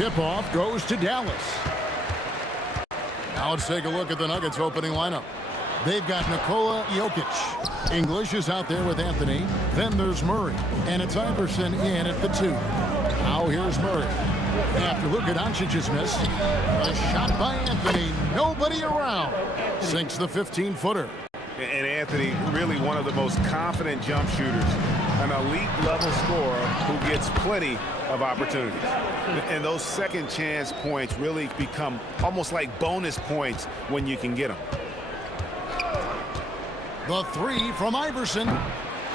Tip-off goes to Dallas. Now let's take a look at the Nuggets opening lineup. They've got Nikola Jokic. English is out there with Anthony. Then there's Murray. And it's Iverson in at the 2. Now here's Murray. After Luka Doncic's miss, a shot by Anthony. Nobody around. Sinks the 15-footer. And Anthony, really one of the most confident jump shooters. An elite-level scorer who gets plenty of opportunities. And those second-chance points really become almost like bonus points when you can get them. The 3 from Iverson.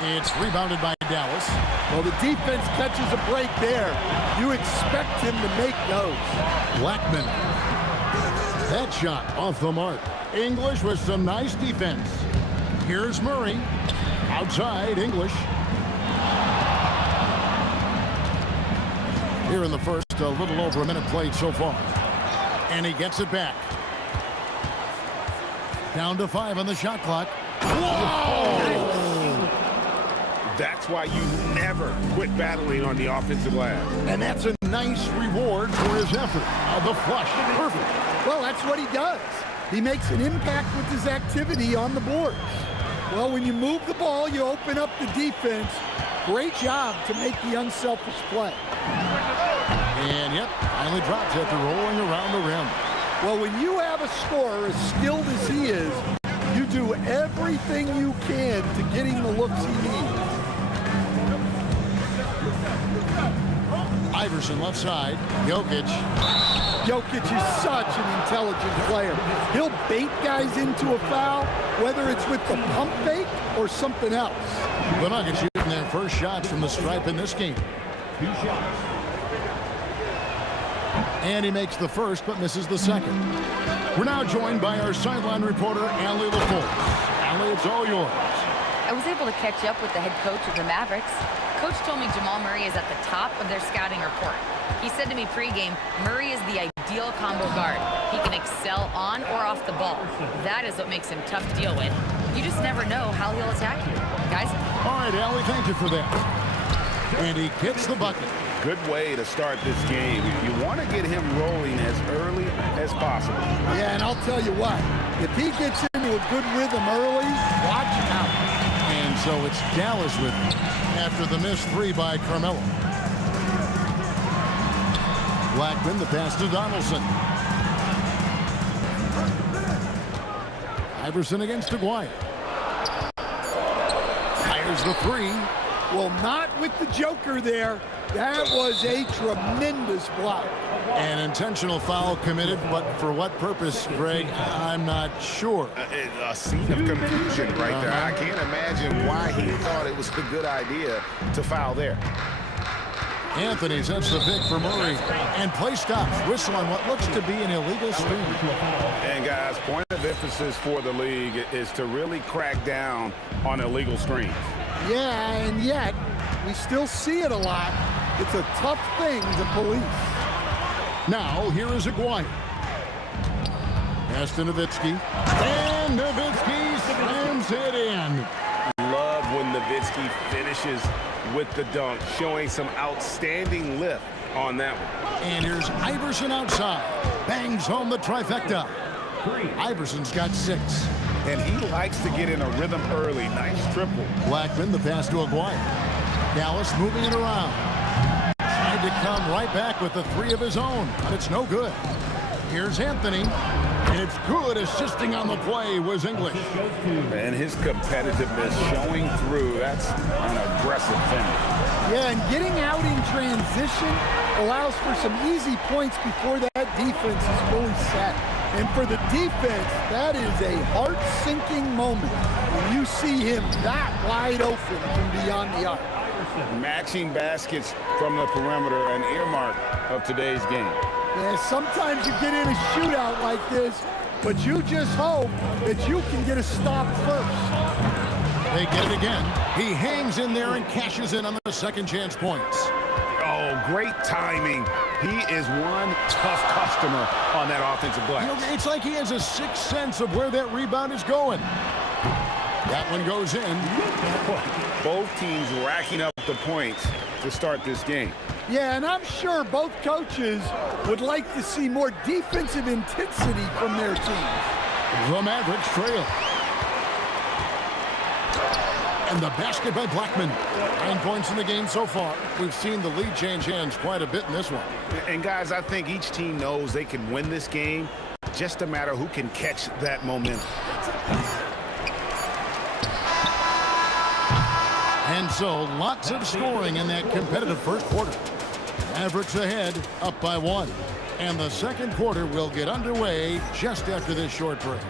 It's rebounded by Dallas. Well, the defense catches a break there. You expect him to make those. Blackman. That shot off the mark. English with some nice defense. Here's Murray. Outside, English. Here in the first, a little over a minute played so far. And he gets it back. Down to 5 on the shot clock. Whoa! That's why you never quit battling on the offensive glass. And that's a nice reward for his effort. The flush. Perfect. Well, that's what he does. He makes an impact with his activity on the boards. Well, when you move the ball, you open up the defense. Great job to make the unselfish play. And, yep, finally drops after rolling around the rim. Well, when you have a scorer as skilled as he is, you do everything you can to get him the looks he needs. Iverson left side. Jokic. Jokic is such an intelligent player. He'll bait guys into a foul, whether it's with the pump fake or something else. The Nuggets shooting their first shots from the stripe in this game. 2 shots. And he makes the first, but misses the second. We're now joined by our sideline reporter, Allie LaForce. Allie, it's all yours. I was able to catch up with the head coach of the Mavericks. Coach told me Jamal Murray is at the top of their scouting report. He said to me pregame, Murray is the ideal combo guard. He can excel on or off the ball. That is what makes him tough to deal with. You just never know how he'll attack you. Guys? All right, Allie, thank you for that. And he gets the bucket. Good way to start this game. You want to get him rolling as early as possible. Yeah, and I'll tell you what, if he gets into a good rhythm early, watch out. And so it's Dallas with him after the missed 3 by Carmelo. Blackman, the pass to Donaldson. Iverson against Aguirre. Fires the 3. Well, not with the Joker there. That was a tremendous block. An intentional foul committed, but for what purpose, Greg, I'm not sure. A scene of confusion right there. I can't imagine why he thought it was a good idea to foul there. Anthony sets the pick for Murray, and play stops. Whistle on what looks to be an illegal screen. And guys, point of emphasis for the league is to really crack down on illegal screens. Yeah, and yet we still see it a lot. It's a tough thing to police. Now, here is Aguirre. Pass to Nowitzki. And Nowitzki slams it in. Love when Nowitzki finishes with the dunk, showing some outstanding lift on that one. And here's Iverson outside. Bangs home the trifecta. Iverson's got 6. And he likes to get in a rhythm early. Nice triple. Blackman, the pass to Aguirre. Dallas moving it around. Tried to come right back with the 3 of his own, but it's no good. Here's Anthony. And it's good. Assisting on the play was English. And his competitiveness showing through. That's an aggressive finish. Yeah, and getting out in transition allows for some easy points before that defense is fully set. And for the defense, that is a heart-sinking moment when you see him that wide open from beyond the arc. Matching baskets from the perimeter, an earmark of today's game. Yeah, sometimes you get in a shootout like this, but you just hope that you can get a stop first. They get it again. He hangs in there and cashes in on the second chance points. Oh, great timing. He is one tough customer on that offensive glass. You know, it's like he has a sixth sense of where that rebound is going. That one goes in. Both teams racking up the points to start this game. Yeah, and I'm sure both coaches would like to see more defensive intensity from their teams. The Mavericks trail. And the basket by Blackman. 9 points in the game so far. We've seen the lead change hands quite a bit in this one. And guys, I think each team knows they can win this game. Just a matter who can catch that momentum. And so lots of scoring in that competitive first quarter. Mavericks ahead, up by 1. And the second quarter will get underway just after this short break.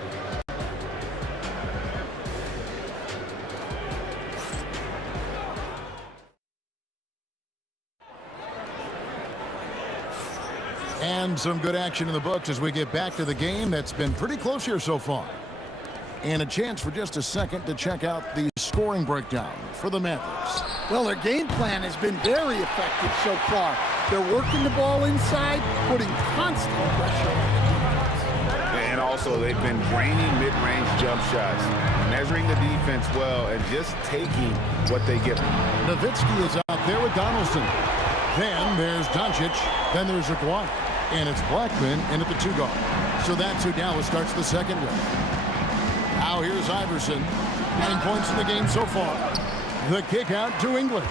And some good action in the books as we get back to the game that's been pretty close here so far. And a chance for just a second to check out the scoring breakdown for the Mavericks. Well, their game plan has been very effective so far. They're working the ball inside, putting constant pressure on the defense. And also, they've been draining mid-range jump shots, measuring the defense well, and just taking what they give them. Nowitzki is out there with Donaldson. Then there's Doncic. Then there's Aguirre. And it's Blackman in at the 2 guard. So that's who Dallas starts the second with. Now here's Iverson. 9 points in the game so far. The kick out to English.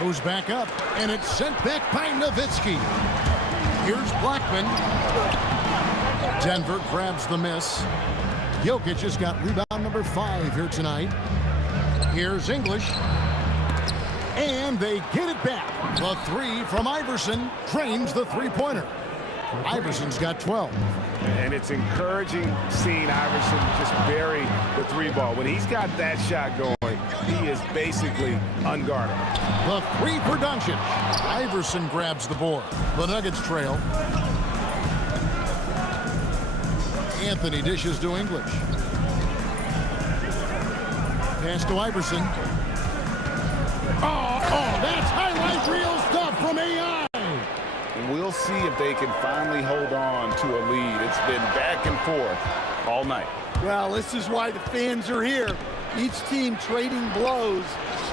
Goes back up, and it's sent back by Nowitzki. Here's Blackman. Denver grabs the miss. Jokic has got rebound number 5 here tonight. Here's English. And they get it back. The 3 from Iverson drains the three-pointer. Iverson's got 12. And it's encouraging seeing Iverson just bury the 3-ball. When he's got that shot going, he is basically unguardable. The 3 for Doncic. Iverson grabs the board. The Nuggets trail. Anthony dishes to English. Pass to Iverson. Oh, that's highlight reel stuff from AI. We'll see if they can finally hold on to a lead. It's been back and forth all night. Well, this is why the fans are here. Each team trading blows,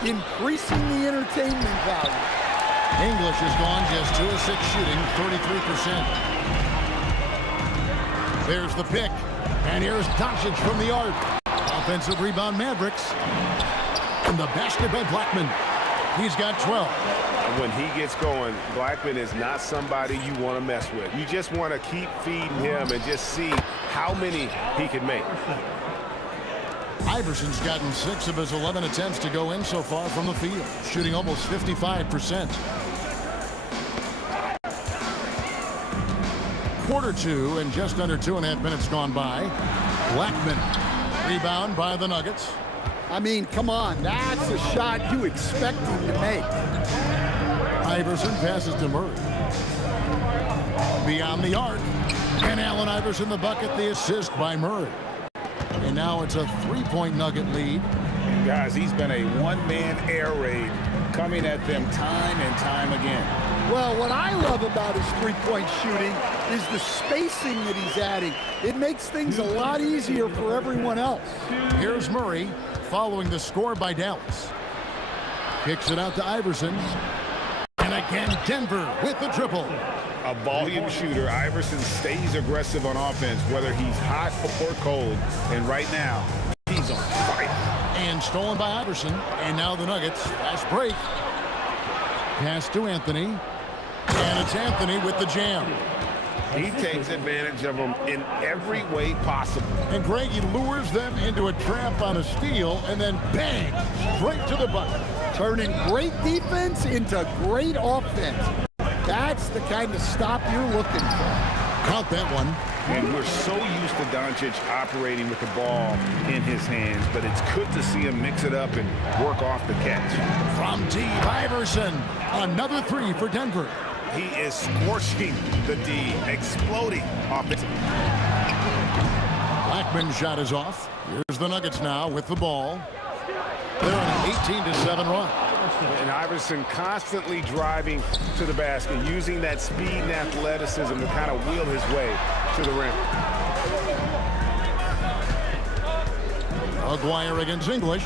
increasing the entertainment value. English has gone just 2 of 6 shooting, 33%. There's the pick. And here's Doncic from the arc. Offensive rebound Mavericks. And the basket by Blackman. He's got 12. When he gets going, Blackman is not somebody you want to mess with. You just want to keep feeding him and just see how many he can make. Iverson's gotten 6 of his 11 attempts to go in so far from the field, shooting almost 55%. Quarter 2 and just under 2.5 minutes gone by. Blackman, rebound by the Nuggets. I mean, come on, that's a shot you expect him to make. Iverson passes to Murray. Beyond the arc. And Allen Iverson the bucket, the assist by Murray. And now it's a 3-point Nugget lead. And guys, he's been a one-man air raid coming at them time and time again. Well, what I love about his three-point shooting is the spacing that he's adding. It makes things a lot easier for everyone else. Here's Murray following the score by Dallas. Kicks it out to Iverson. And again, Denver with the triple. A volume shooter, Iverson stays aggressive on offense, whether he's hot or cold. And right now, he's on fire. And stolen by Iverson. And now the Nuggets. Fast break. Pass to Anthony. And it's Anthony with the jam. He takes advantage of them in every way possible. And Greg, he lures them into a trap on a steal, and then bang, straight to the bucket. Turning great defense into great offense. That's the kind of stop you're looking for. Caught that one. And we're so used to Doncic operating with the ball in his hands, but it's good to see him mix it up and work off the catch. From deep, Iverson. Another 3 for Denver. He is scorching the D, exploding offensively. Blackman's shot is off. Here's the Nuggets now with the ball. They're on an 18-7 run. And Iverson constantly driving to the basket, using that speed and athleticism to kind of wheel his way to the rim. Aguirre against English.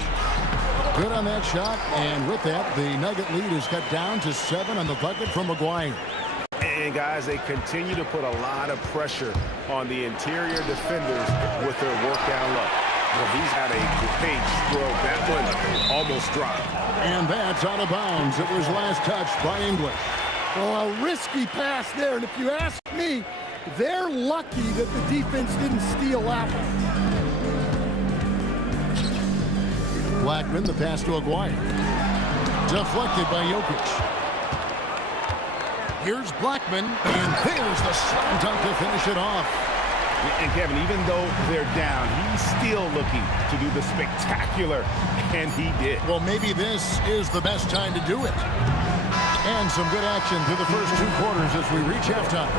Good on that shot, and with that, the Nugget lead is cut down to 7 on the bucket from McGuire. And, guys, they continue to put a lot of pressure on the interior defenders with their work down low. Well, he's had a great stroke. That one almost dropped. And that's out of bounds. It was last touched by English. Well, a risky pass there, and if you ask me, they're lucky that the defense didn't steal that one. Blackman, the pass to Aguirre. Deflected by Jokic. Here's Blackman, and there's the slam dunk to finish it off. And, Kevin, even though they're down, he's still looking to do the spectacular, and he did. Well, maybe this is the best time to do it. And some good action through the first 2 quarters as we reach halftime.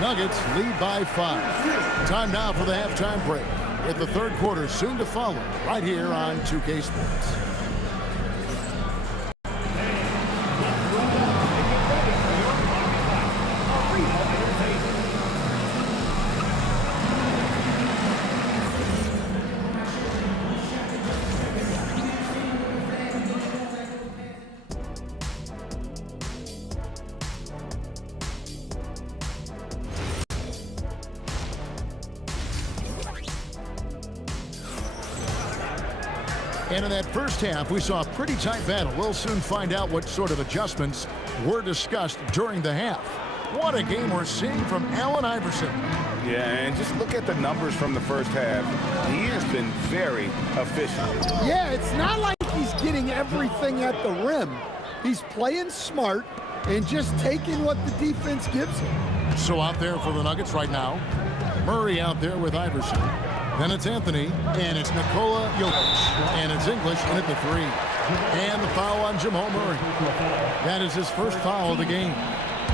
Nuggets lead by 5. Time now for the halftime break, with the third quarter soon to follow right here on 2K Sports. And in that first half, we saw a pretty tight battle. We'll soon find out what sort of adjustments were discussed during the half. What a game we're seeing from Allen Iverson. Yeah, and just look at the numbers from the first half. He has been very efficient. Yeah, it's not like he's getting everything at the rim. He's playing smart and just taking what the defense gives him. So out there for the Nuggets right now, Murray out there with Iverson. Then it's Anthony, and it's Nikola Jokic, and it's English in at the 3. And the foul on Jamal Murray. That is his first foul of the game.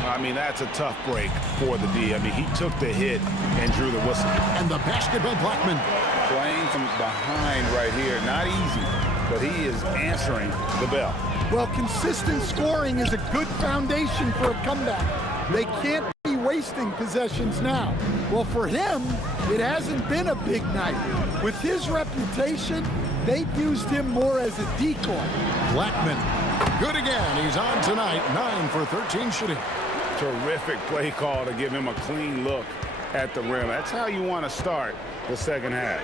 I mean, that's a tough break for the D. I mean, he took the hit and drew the whistle. And the basket by Blackman. Playing from behind right here. Not easy, but he is answering the bell. Well, consistent scoring is a good foundation for a comeback. They can't be wasting possessions now. Well, for him, it hasn't been a big night. With his reputation, they've used him more as a decoy. Blackman, good again. He's on tonight, 9 for 13 shooting. Terrific play call to give him a clean look at the rim. That's how you want to start the second half.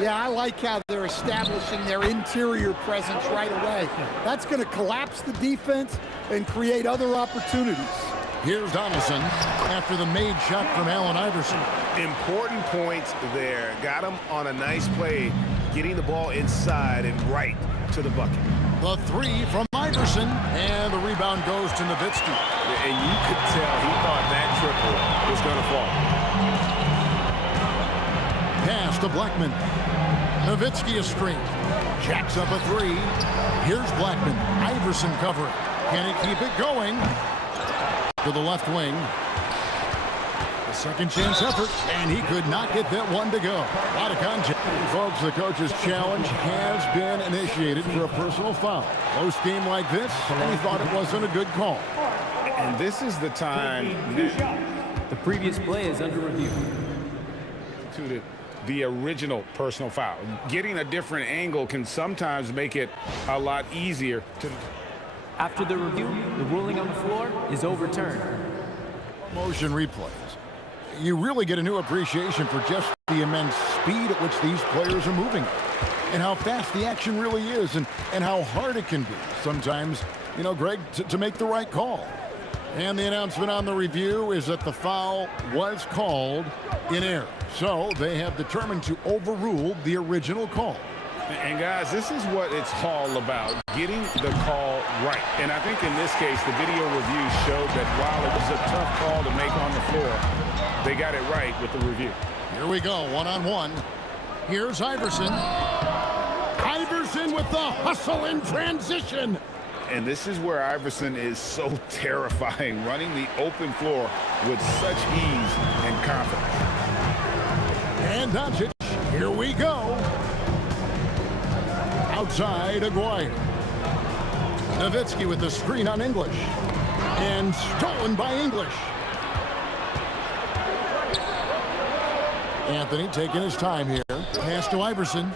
Yeah, I like how they're establishing their interior presence right away. That's going to collapse the defense and create other opportunities. Here's Donaldson after the made shot from Allen Iverson. Important points there. Got him on a nice play, getting the ball inside and right to the bucket. The 3 from Iverson, and the rebound goes to Nowitzki. And you could tell he thought that triple was going to fall. Pass to Blackman. Nowitzki is screened. Jacks up a 3. Here's Blackman. Iverson covering. Can he keep it going? To the left wing. A second chance effort, and he could not get that one to go. A lot of contact. Folks, the coach's challenge has been initiated for a personal foul. Close game like this, and he thought it wasn't a good call. And this is the time The previous play is under review. to the original personal foul. Getting a different angle can sometimes make it a lot easier to... After the review, the ruling on the floor is overturned. Motion replays. You really get a new appreciation for just the immense speed at which these players are moving and how fast the action really is and how hard it can be sometimes, you know, Greg, to make the right call. And the announcement on the review is that the foul was called in error. So they have determined to overrule the original call. And, guys, this is what it's all about, getting the call right. And I think in this case, the video review showed that while it was a tough call to make on the floor, they got it right with the review. Here we go, one-on-one. Here's Iverson. Iverson with the hustle in transition. And this is where Iverson is so terrifying, running the open floor with such ease and confidence. And Doncic, here we go. Outside, Aguirre. Nowitzki with the screen on English. And stolen by English. Anthony taking his time here. Pass to Iverson.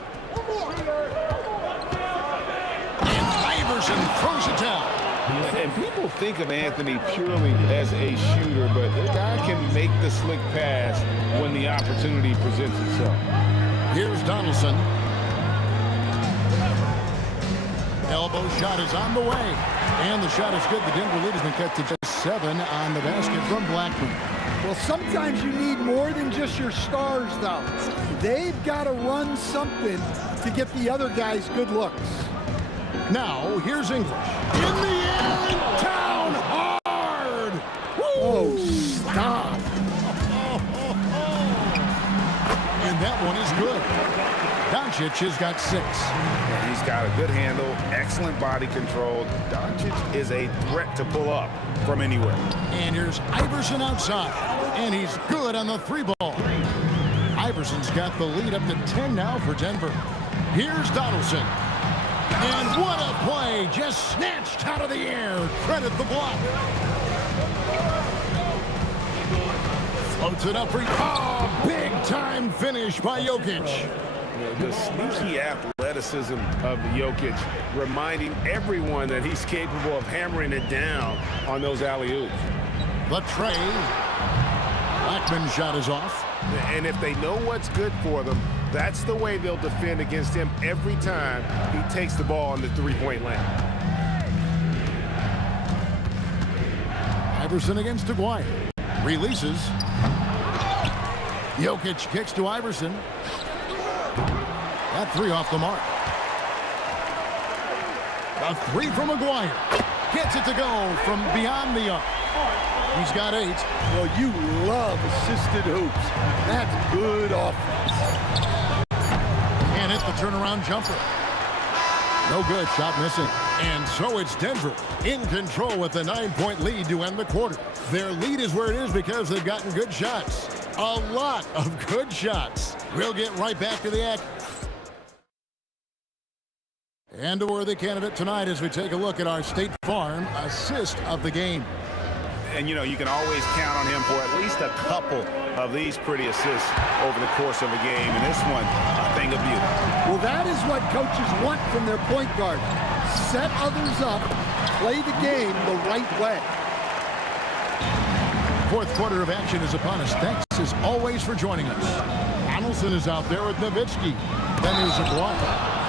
Iverson throws it down. And people think of Anthony purely as a shooter, but the guy can make the slick pass when the opportunity presents itself. Here's Donaldson. Elbow shot is on the way. And the shot is good. The Denver lead has been cut to just 7 on the basket from Blackman. Well, sometimes you need more than just your stars, though. They've got to run something to get the other guys good looks. Now, here's English. In the air and down hard! Woo! Oh, stop. And that one is good. Doncic has got 6. And he's got a good handle, excellent body control. Doncic is a threat to pull up from anywhere. And here's Iverson outside. And he's good on the 3-ball. Iverson's got the lead up to 10 now for Denver. Here's Donaldson. And what a play, just snatched out of the air. Credit the block. Floats it up for big time finish by Jokic. The sneaky athleticism of Jokic, reminding everyone that he's capable of hammering it down on those alley-oops. The tray. Blackman's shot is off. And if they know what's good for them, that's the way they'll defend against him every time he takes the ball on the three-point line. Iverson against Aguirre. Releases. Jokic kicks to Iverson. That 3 off the mark. A 3 from Aguirre. Gets it to go from beyond the arc. He's got 8. Well, you love assisted hoops. That's good offense. And hit the turnaround jumper. No good. Shot missing. And so it's Denver in control with a 9-point lead to end the quarter. Their lead is where it is because they've gotten good shots. A lot of good shots. We'll get right back to the act. And a worthy candidate tonight as we take a look at our State Farm assist of the game. And, you know, you can always count on him for at least a couple of these pretty assists over the course of a game. And this one, a thing of beauty. Well, that is what coaches want from their point guard. Set others up, play the game the right way. Fourth quarter of action is upon us. Thanks as always for joining us. Donaldson is out there with Nowitzki. Then there's Aguirre.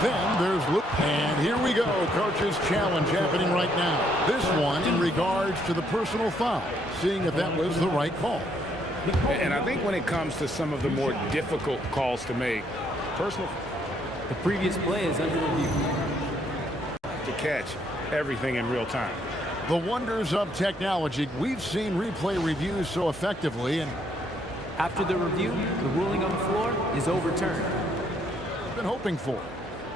Then there's Luke. And here we go. Coach's challenge happening right now. This one in regards to the personal foul. Seeing if that was the right call. And I think when it comes to some of the more difficult calls to make, personal The previous play is under review. to catch everything in real time. The wonders of technology. We've seen replay reviews so effectively, and After the review, the ruling on the floor is overturned. we've been hoping for.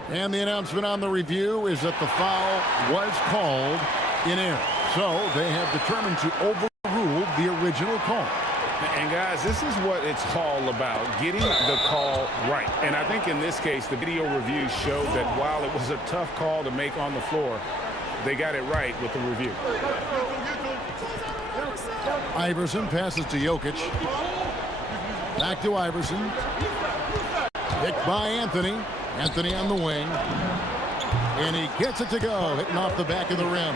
And the announcement on the review is that the foul was called in error. So they have determined to overrule the original call. And guys, this is what it's all about, getting the call right. And I think in this case, the video review showed that while it was a tough call to make on the floor, they got it right with the review. Iverson passes to Jokic. Back to Iverson. Picked by Anthony. Anthony on the wing. And he gets it to go, hitting off the back of the rim.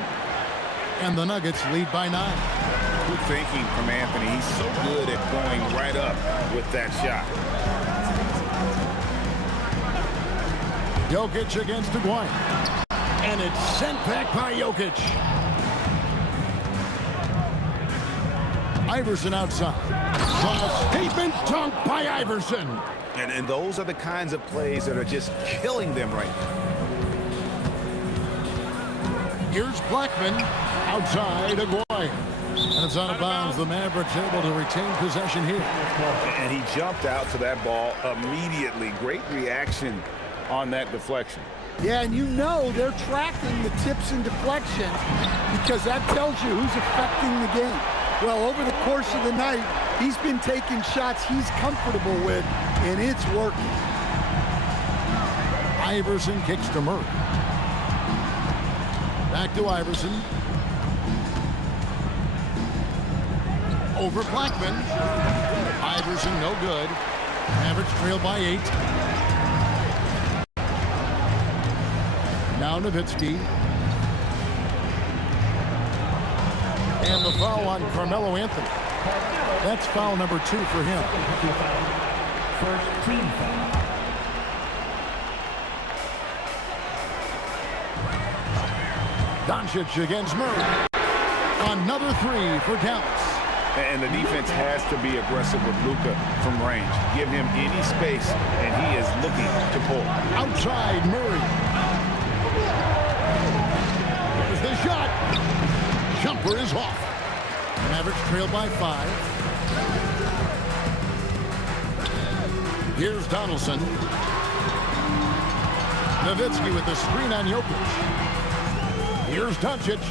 And the Nuggets lead by 9. Good thinking from Anthony. He's so good at going right up with that shot. Jokic against Aguirre. And it's sent back by Jokic. Iverson outside. A statement dunk by Iverson. And those are the kinds of plays that are just killing them right now. Here's Blackman outside Aguirre. And it's out of bounds. The Mavericks able to retain possession here. And he jumped out to that ball immediately. Great reaction on that deflection. Yeah, and you know they're tracking the tips and deflections because that tells you who's affecting the game. Well, over the course of the night, he's been taking shots he's comfortable with, and it's working. Iverson kicks to Murray. Back to Iverson. Over Blackman. Iverson no good. Mavericks trail by 8. Now Nowitzki. And the foul on Carmelo Anthony. That's foul number 2 for him. First team foul. Doncic against Murray. Another 3 for Dallas. And the defense has to be aggressive with Luka from range. Give him any space, and he is looking to pull. Outside Murray. There's the shot. Jumper is off. Mavericks trailed by 5. Here's Donaldson. Nowitzki with the screen on Jokic. Here's Doncic.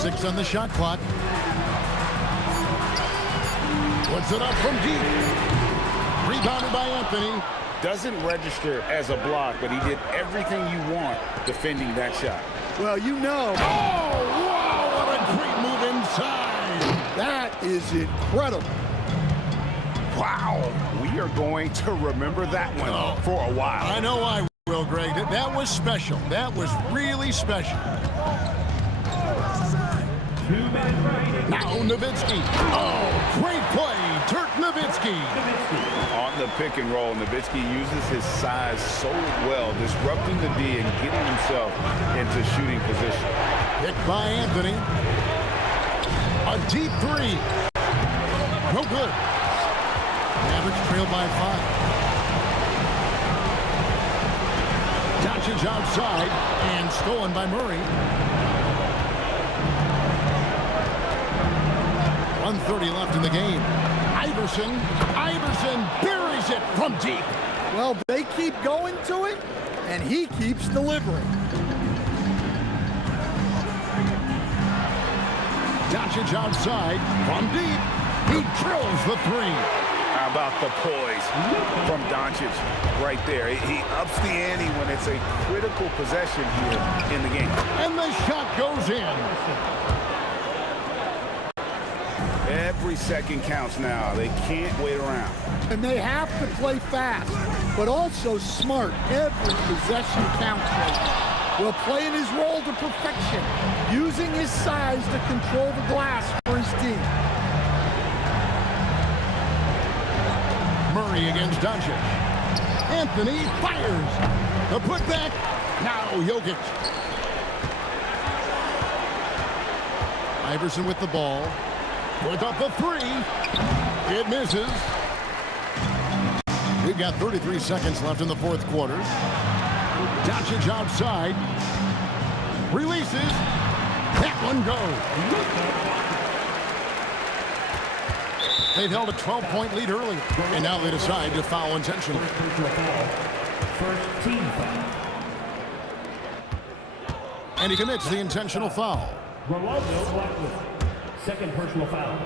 6 on the shot clock. Puts it up from deep. Rebounded by Anthony. Doesn't register as a block, but he did everything you want defending that shot. Well, you know. Oh, wow, what a great move inside. That is incredible. Wow, we are going to remember that one for a while. I know I will, Greg. That was special. That was really special. Now Nowitzki. Oh, great play. Dirk Nowitzki. On the pick and roll, Nowitzki uses his size so well, disrupting the D and getting himself into shooting position. Picked by Anthony. A deep 3. No good. Mavericks trailed by 5. Doncic outside and stolen by Murray. 1:30 left in the game. Iverson buries it from deep. Well, they keep going to it, and he keeps delivering. Doncic outside from deep. He drills the 3. How about the poise from Doncic right there? He ups the ante when it's a critical possession here in the game. And the shot goes in. Every second counts now. They can't wait around. And they have to play fast, but also smart. Every possession counts right now. Will playing his role to perfection, using his size to control the glass for his team. Murray against Doncic. Anthony fires. The putback. Now Jokic. Iverson with the ball. Puts up the 3. It misses. We've got 33 seconds left in the 4th quarter. Doncic outside. Releases. That one goes. They've held a 12-point lead earlier, and now they decide to foul intentionally. First team foul. And he commits the intentional foul. Ronaldo Blackwood. Second personal foul.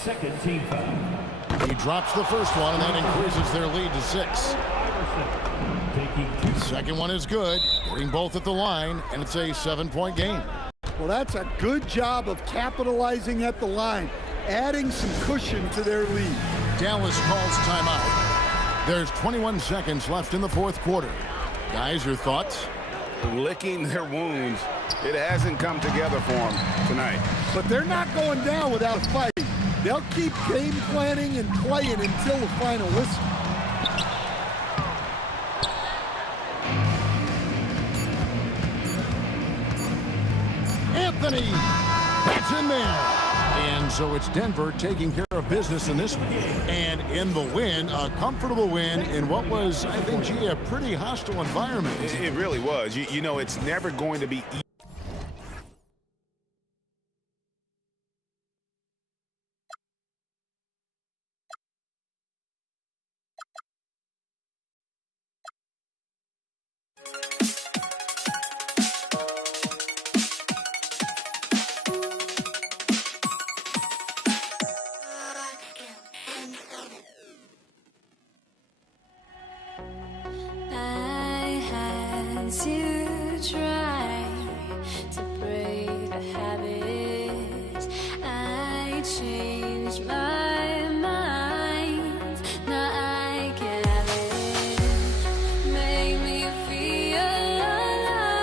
Second team foul. He drops the first one, and that increases their lead to 6. Second one is good. Getting both at the line, and it's a 7-point game. Well, that's a good job of capitalizing at the line, adding some cushion to their lead. Dallas calls timeout. There's 21 seconds left in the 4th quarter. Guys, your thoughts? Licking their wounds. It hasn't come together for them tonight. But they're not going down without a fight. They'll keep game planning and playing until the final whistle. Anthony, that's in there. And so it's Denver taking care of business in this one. And in the win, a comfortable win in what was, I think, gee, a pretty hostile environment. It really was. You know, it's never going to be easy. To try to break the habit, I changed my mind. Now I can have it. Make me feel alive.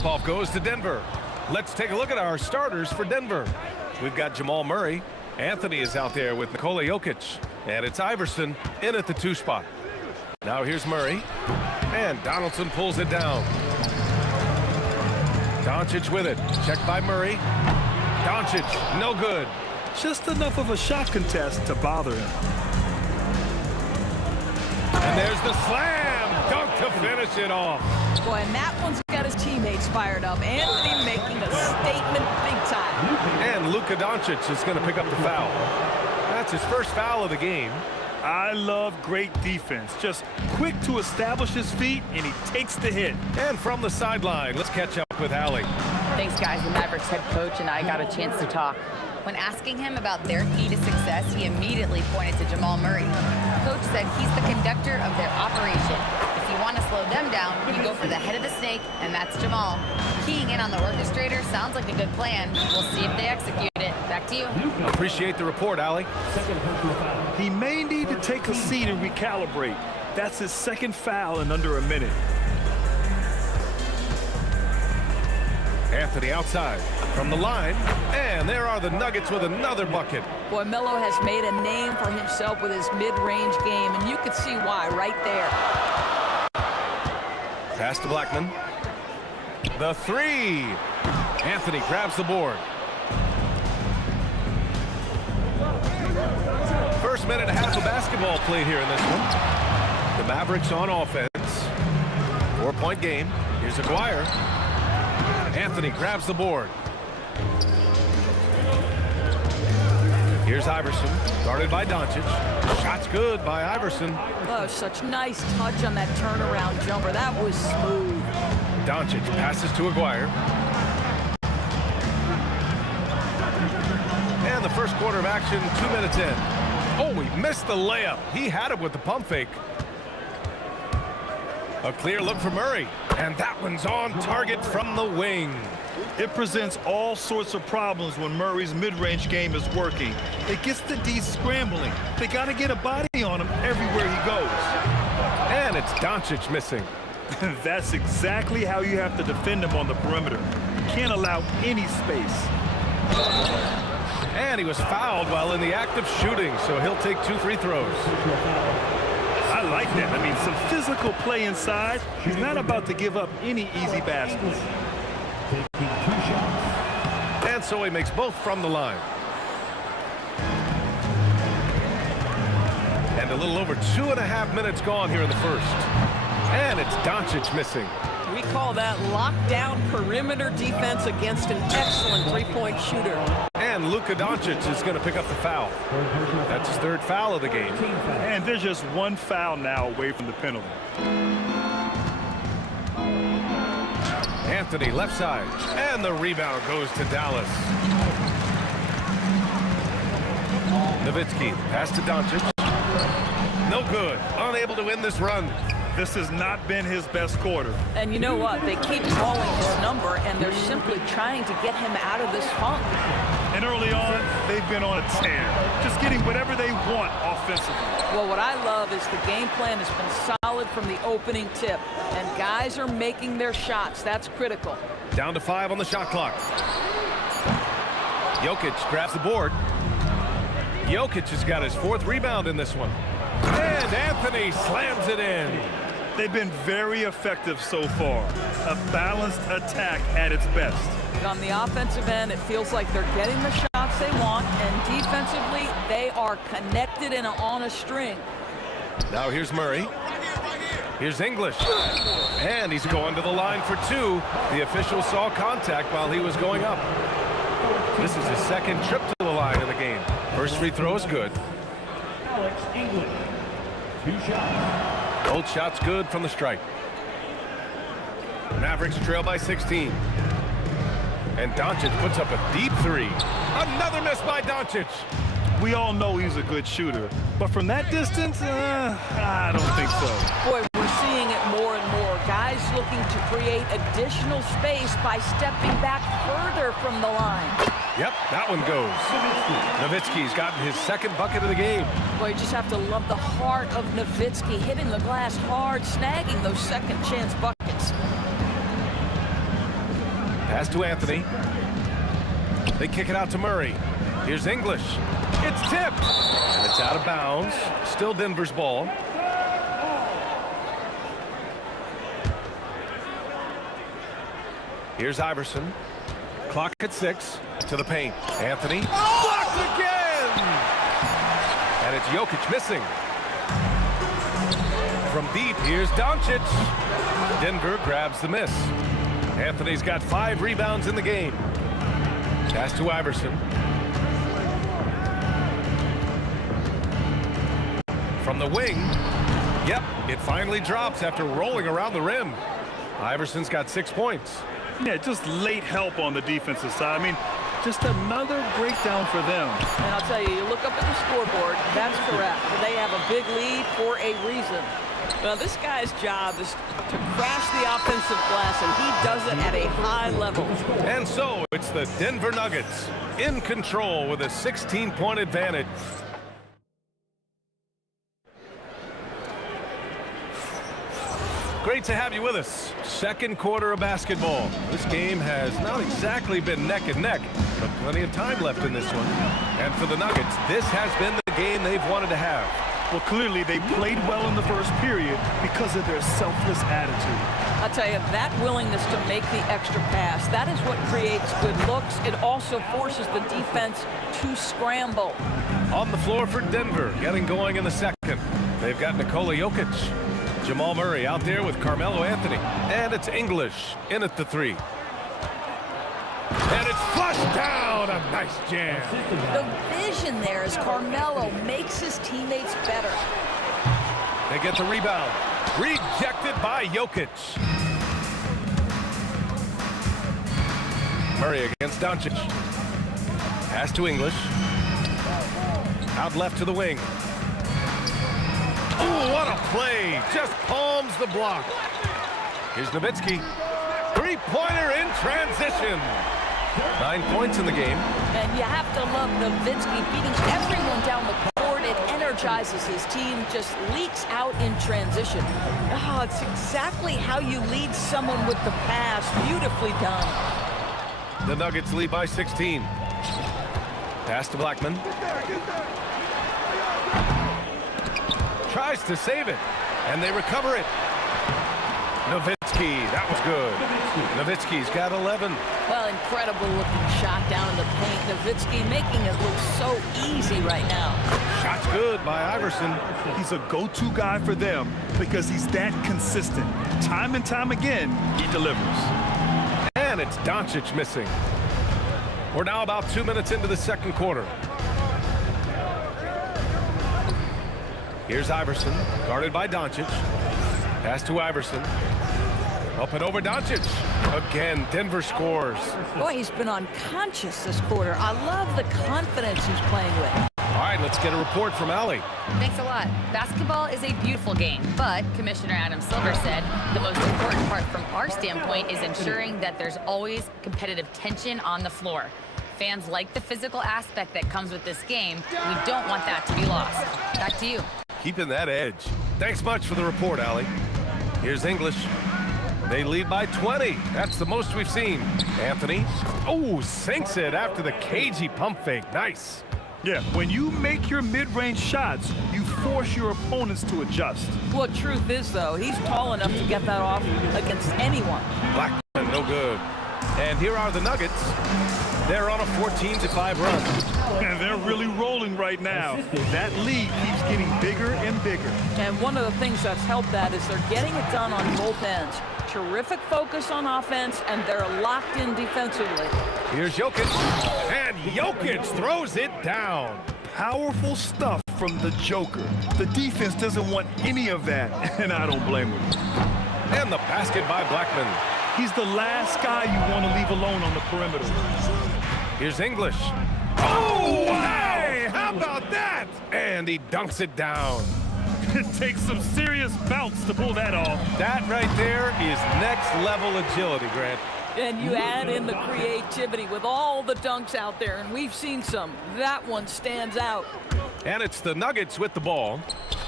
tip-off goes to Denver. Let's take a look at our starters for Denver. We've got Jamal Murray. Anthony is out there with Nikola Jokic. And it's Iverson in at the 2 spot. Now here's Murray. And Donaldson pulls it down. Doncic with it. Checked by Murray. Doncic, no good. Just enough of a shot contest to bother him. And there's the slam dunk to finish it off. Boy, and that one's got his teammates fired up. Anthony making a statement big time. And Luka Doncic is going to pick up the foul. That's his first foul of the game. I love great defense. Just quick to establish his feet, and he takes the hit. And from the sideline, let's catch up with Allie. Thanks, guys. The Mavericks head coach and I got a chance to talk. When asking him about their key to success, he immediately pointed to Jamal Murray. Coach said he's the conductor of their operation. If you want to slow them down, you go for the head of the snake, and that's Jamal. Keying in on the orchestrator sounds like a good plan. We'll see if they execute it. Back to you. Appreciate the report, Allie. He may need to take a seat and recalibrate. That's his second foul in under a minute. Anthony outside from the line, and there are the Nuggets with another bucket. Boy, Melo has made a name for himself with his mid-range game, and you can see why right there. Pass to Blackman. The 3. Anthony grabs the board. First minute and a half of basketball played here in this one. The Mavericks on offense. 4-point game. Here's Aguirre. Anthony grabs the board. Here's Iverson, guarded by Doncic. Shot's good by Iverson. Oh, such nice touch on that turnaround jumper. That was smooth. Doncic passes to Aguirre. And the first quarter of action, 2 minutes in. Oh, he missed the layup. He had it with the pump fake. A clear look for Murray, and that one's on target from the wing. It presents all sorts of problems when Murray's mid-range game is working. It gets the D scrambling. They got to get a body on him everywhere he goes. And it's Doncic missing. That's exactly how you have to defend him on the perimeter. You can't allow any space. And he was fouled while in the act of shooting, so he'll take 2 free throws. I like that. I mean, some physical play inside. He's not about to give up any easy baskets. And so he makes both from the line. And a little over 2.5 minutes gone here in the first. And it's Doncic missing. We call that lockdown perimeter defense against an excellent three-point shooter. And Luka Doncic is going to pick up the foul. That's his 3rd foul of the game. And there's just 1 foul now away from the penalty. Anthony left side. And the rebound goes to Dallas. Nowitzki pass to Doncic. No good. Unable to win this run. This has not been his best quarter. And you know what? They keep calling his number, and they're simply trying to get him out of this funk. And early on, they've been on a tear. Just getting whatever they want offensively. Well, what I love is the game plan has been solid from the opening tip, and guys are making their shots. That's critical. Down to 5 on the shot clock. Jokic grabs the board. Jokic has got his 4th rebound in this one. And Anthony slams it in. They've been very effective so far. A balanced attack at its best. On the offensive end, it feels like they're getting the shots they want, and defensively, they are connected and on a string. Now here's Murray. Here's English. And he's going to the line for 2. The official saw contact while he was going up. This is his 2nd trip to the line in the game. First free throw is good. Alex English. 2 shots. Both shots good from the strike. Mavericks trail by 16. And Doncic puts up a deep 3. Another miss by Doncic. We all know he's a good shooter, but from that distance, I don't think so. Boy, we're seeing it more and more. Guys looking to create additional space by stepping back further from the line. Yep, that one goes. Nowitzki's gotten his 2nd bucket of the game. Boy, you just have to love the heart of Nowitzki, hitting the glass hard, snagging those second chance buckets. Pass to Anthony. They kick it out to Murray. Here's English. It's tipped. And it's out of bounds. Still Denver's ball. Here's Iverson. Clock at 6. To the paint. Anthony. Blocked again! And it's Jokic missing. From deep, here's Doncic. Denver grabs the miss. Anthony's got 5 rebounds in the game. Pass to Iverson. From the wing. Yep, it finally drops after rolling around the rim. Iverson's got 6 points. Yeah, just late help on the defensive side. I mean, just another breakdown for them. And I'll tell you, you look up at the scoreboard, that's correct. They have a big lead for a reason. Now, this guy's job is to crash the offensive glass, and he does it at a high level. And so it's the Denver Nuggets in control with a 16-point advantage. Great to have you with us. Second quarter of basketball. This game has not exactly been neck and neck, but plenty of time left in this one. And for the Nuggets, this has been the game they've wanted to have. Well, clearly they played well in the first period because of their selfless attitude. I'll tell you, that willingness to make the extra pass, that is what creates good looks. It also forces the defense to scramble. On the floor for Denver, getting going in the second. They've got Nikola Jokic. Jamal Murray out there with Carmelo Anthony. And it's English in at the 3. And it's flushed down. A nice jam. The vision there as Carmelo makes his teammates better. They get the rebound. Rejected by Jokic. Murray against Doncic. Pass to English. Out left to the wing. Oh, what a play. Just palms the block. Here's Nowitzki. Three-pointer in transition. 9 points in the game. And you have to love Nowitzki beating everyone down the court. It energizes his team, just leaks out in transition. Oh, it's exactly how you lead someone with the pass. Beautifully done. The Nuggets lead by 16. Pass to Blackman. Tries to save it, and they recover it. Nowitzki, that was good. Nowitzki's got 11. Well, incredible looking shot down in the paint. Nowitzki making it look so easy right now. Shot's good by Iverson. He's a go-to guy for them because he's that consistent. Time and time again, he delivers. And it's Doncic missing. We're now about 2 minutes into the second quarter. Here's Iverson, guarded by Doncic. Pass to Iverson. Up and over Doncic. Again, Denver scores. Boy, he's been unconscious this quarter. I love the confidence he's playing with. All right, let's get a report from Allie. Thanks a lot. Basketball is a beautiful game, but Commissioner Adam Silver said the most important part from our standpoint is ensuring that there's always competitive tension on the floor. Fans like the physical aspect that comes with this game. We don't want that to be lost. Back to you. Keeping that edge. Thanks much for the report, Allie. Here's English. They lead by 20. That's the most we've seen. Anthony. Oh, sinks it after the cagey pump fake. Nice. Yeah, when you make your mid-range shots, you force your opponents to adjust. Well, truth is, though, he's tall enough to get that off against anyone. Blackman, no good. And here are the Nuggets. They're on a 14-5 run. And they're really rolling right now. That lead keeps getting bigger and bigger. And one of the things that's helped that is they're getting it done on both ends. Terrific focus on offense, and they're locked in defensively. Here's Jokic. And Jokic throws it down. Powerful stuff from the Joker. The defense doesn't want any of that, and I don't blame him. And the basket by Blackman. He's the last guy you want to leave alone on the perimeter. Here's English. Oh, hey, how about that? And he dunks it down. It takes some serious bounce to pull that off. That right there is next level agility, Grant. And you add in the creativity with all the dunks out there, and we've seen some. That one stands out. And it's the Nuggets with the ball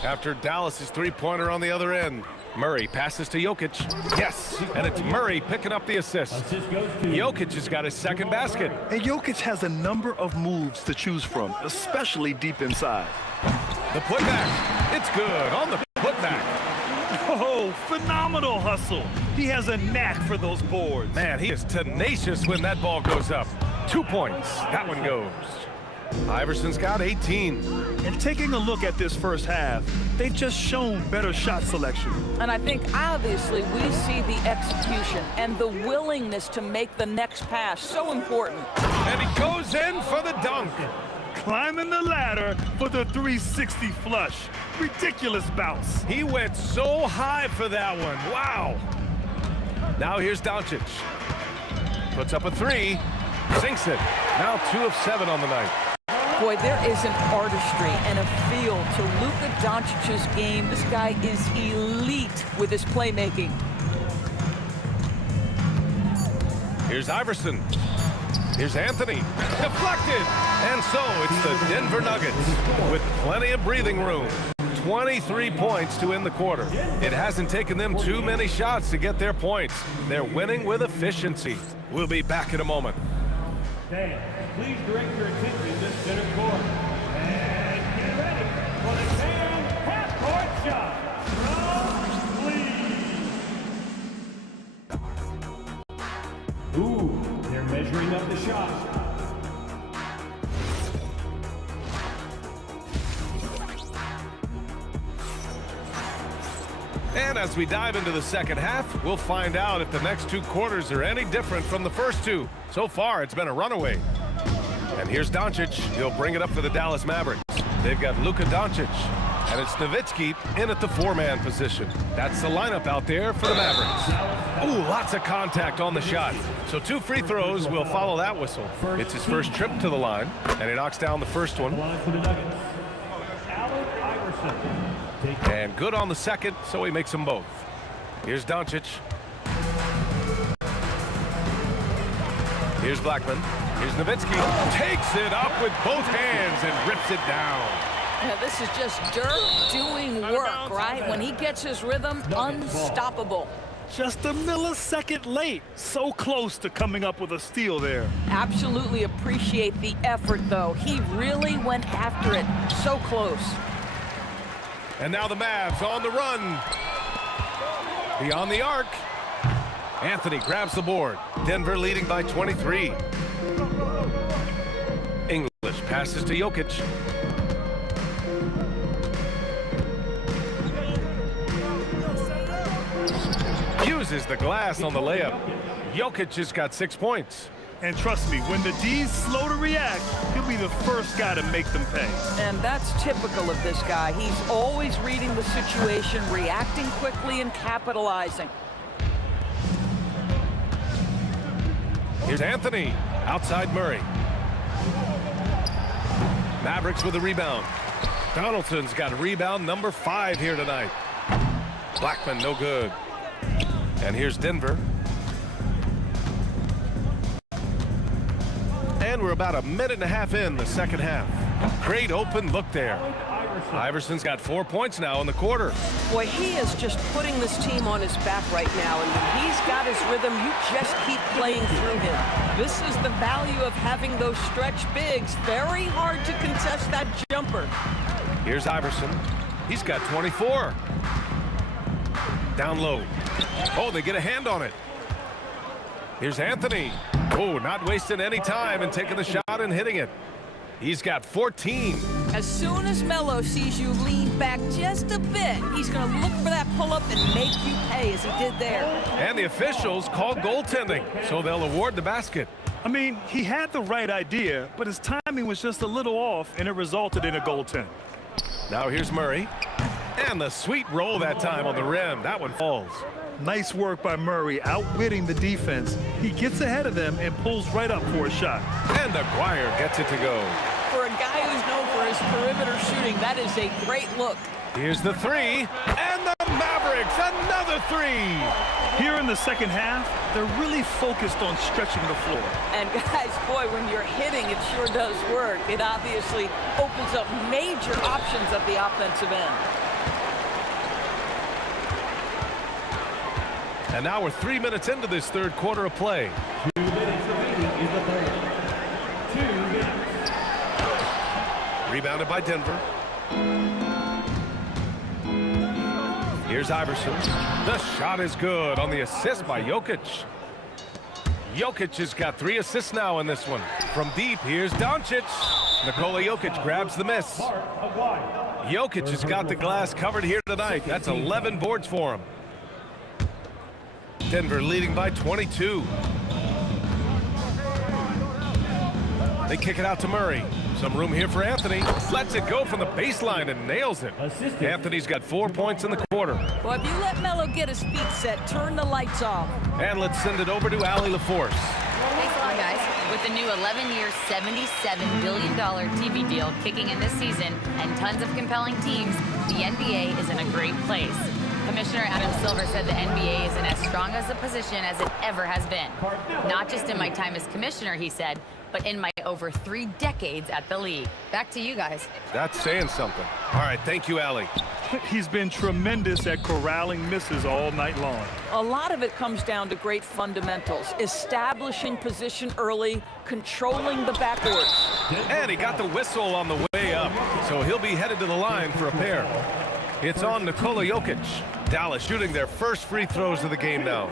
after Dallas's three-pointer on the other end. Murray passes to Jokic. Yes, and it's Murray picking up the assist. Assist goes to Jokic has got his second basket. And Jokic has a number of moves to choose from, especially deep inside. The putback. It's good on the putback. Oh, phenomenal hustle. He has a knack for those boards. Man, he is tenacious when that ball goes up. 2 points. That one goes. Iverson's got 18. And taking a look at this first half, they've just shown better shot selection. And I think obviously we see the execution and the willingness to make the next pass so important. And he goes in for the dunk. Climbing the ladder for the 360 flush. Ridiculous bounce. He went so high for that one. Wow. Now here's Doncic. Puts up a three. Sinks it. Now 2 of 7 on the night. Boy, there is an artistry and a feel to Luka Doncic's game. This guy is elite with his playmaking. Here's Iverson. Here's Anthony. Deflected. And so it's the Denver Nuggets with plenty of breathing room. 23 points to end the quarter. It hasn't taken them too many shots to get their points. They're winning with efficiency. We'll be back in a moment. Fans, please direct your attention to center court. And get ready for the Cam half-court shot from Lee. Ooh, they're measuring up the shot. And as we dive into the second half, we'll find out if the next 2 quarters are any different from the first 2. So far, it's been a runaway. And here's Doncic. He'll bring it up for the Dallas Mavericks. They've got Luka Doncic. And it's Nowitzki in at the 4-man position. That's the lineup out there for the Mavericks. Ooh, lots of contact on the shot. So 2 free throws will follow that whistle. It's his first trip to the line, and he knocks down the first one. And good on the second, so he makes them both. Here's Doncic. Here's Blackman. Here's Nowitzki. Takes it up with both hands and rips it down. Yeah, this is just Dirk doing work, right? When he gets his rhythm, unstoppable. Just a millisecond late. So close to coming up with a steal there. Absolutely appreciate the effort, though. He really went after it. So close. And now the Mavs on the run. Beyond the arc. Anthony grabs the board. Denver leading by 23. English passes to Jokic. Uses the glass on the layup. Jokic has got 6 points. And trust me, when the D's slow to react, he'll be the first guy to make them pay. And that's typical of this guy. He's always reading the situation, reacting quickly, and capitalizing. Here's Anthony. Outside Murray. Mavericks with a rebound. Donaldson's got rebound number 5 here tonight. Blackman, no good. And here's Denver. And we're about a minute and a half in the second half. Great open look there. Iverson's got 4 points now in the quarter. Boy, he is just putting this team on his back right now, and when he's got his rhythm, you just keep playing through him. This is the value of having those stretch bigs. Very hard to contest that jumper. Here's Iverson. He's got 24. Down low. Oh, they get a hand on it. Here's Anthony. Oh, not wasting any time and taking the shot and hitting it. He's got 14. As soon as Melo sees you lean back just a bit, he's going to look for that pull-up and make you pay as he did there. And the officials called goaltending, so they'll award the basket. I mean, he had the right idea, but his timing was just a little off, and it resulted in a goaltend. Now here's Murray. And the sweet roll that time on the rim. That one falls. Nice work by Murray, outwitting the defense. He gets ahead of them and pulls right up for a shot. And Aguirre gets it to go. For a guy who's known for his perimeter shooting, that is a great look. Here's the three. And the Mavericks, another three. Here in the second half, they're really focused on stretching the floor. And guys, boy, when you're hitting, it sure does work. It obviously opens up major options at the offensive end. And now we're 3 minutes into this third quarter of play. 2 minutes remaining in the third. 2 minutes. Rebounded by Denver. Here's Iverson. The shot is good on the assist by Jokic. Jokic has got 3 assists now in this one. From deep, here's Doncic. Nikola Jokic grabs the miss. Jokic has got the glass covered here tonight. That's 11 boards for him. Denver leading by 22. They kick it out to Murray. Some room here for Anthony. Lets it go from the baseline and nails it. Anthony's got 4 points in the quarter. Well, if you let Melo get his feet set, turn the lights off. And let's send it over to Allie LaForce. Thanks a lot, guys. With the new 11-year, $77 billion TV deal kicking in this season and tons of compelling teams, the NBA is in a great place. Commissioner Adam Silver said the NBA is in as strong as a position as it ever has been. Not just in my time as commissioner, he said, but in my over 3 decades at the league. Back to you guys. That's saying something. All right, thank you, Allie. He's been tremendous at corralling misses all night long. A lot of it comes down to great fundamentals, establishing position early, controlling the backboards. And he got the whistle on the way up, so he'll be headed to the line for a pair. It's on Nikola Jokic. Dallas shooting their first free throws of the game now.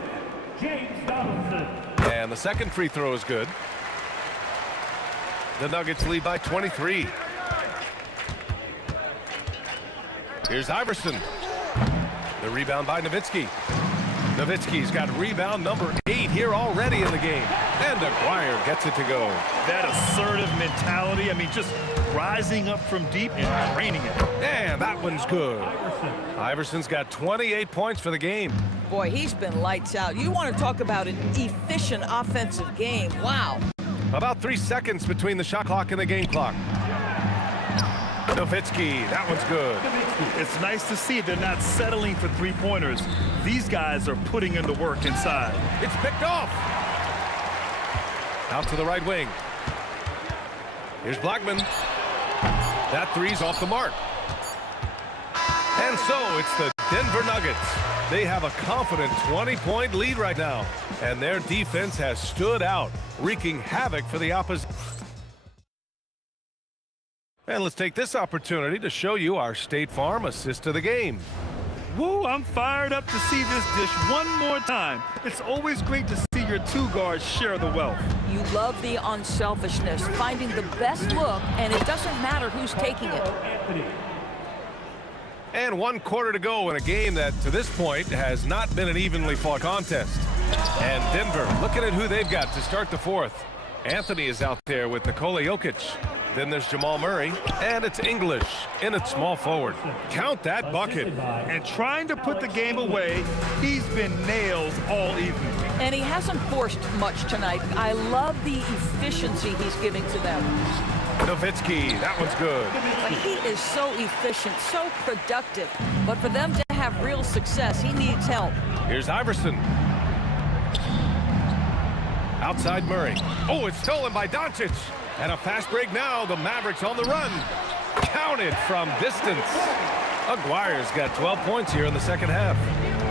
And the second free throw is good. The Nuggets lead by 23. Here's Iverson. The rebound by Nowitzki. Nowitzki's got rebound number 8 here already in the game. And Aguirre gets it to go. That assertive mentality, I mean, just rising up from deep and draining it. And that one's good. Iverson's got 28 points for the game. Boy, he's been lights out. You want to talk about an efficient offensive game. Wow. About 3 seconds between the shot clock and the game clock. Nowitzki, that one's good. It's nice to see they're not settling for three-pointers. These guys are putting in the work inside. It's picked off. Out to the right wing. Here's Blackman. That three's off the mark. And so it's the Denver Nuggets. They have a confident 20-point lead right now. And their defense has stood out, wreaking havoc for the opposition. And let's take this opportunity to show you our State Farm assist of the game. Woo, I'm fired up to see this dish one more time. It's always great to see your 2 guards share the wealth. You love the unselfishness, finding the best look, and it doesn't matter who's taking it. And 1 quarter to go in a game that, to this point, has not been an evenly fought contest. And Denver, looking at who they've got to start the 4th. Anthony is out there with Nikola Jokic. Then there's Jamal Murray, and it's English in at small forward. Count that bucket. And trying to put the game away, he's been nails all evening. And he hasn't forced much tonight. I love the efficiency he's giving to them. Nowitzki, that one's good. But he is so efficient, so productive. But for them to have real success, he needs help. Here's Iverson. Outside Murray. Oh, it's stolen by Doncic. And a fast break now. The Mavericks on the run. Counted from distance. Aguirre's got 12 points here in the second half.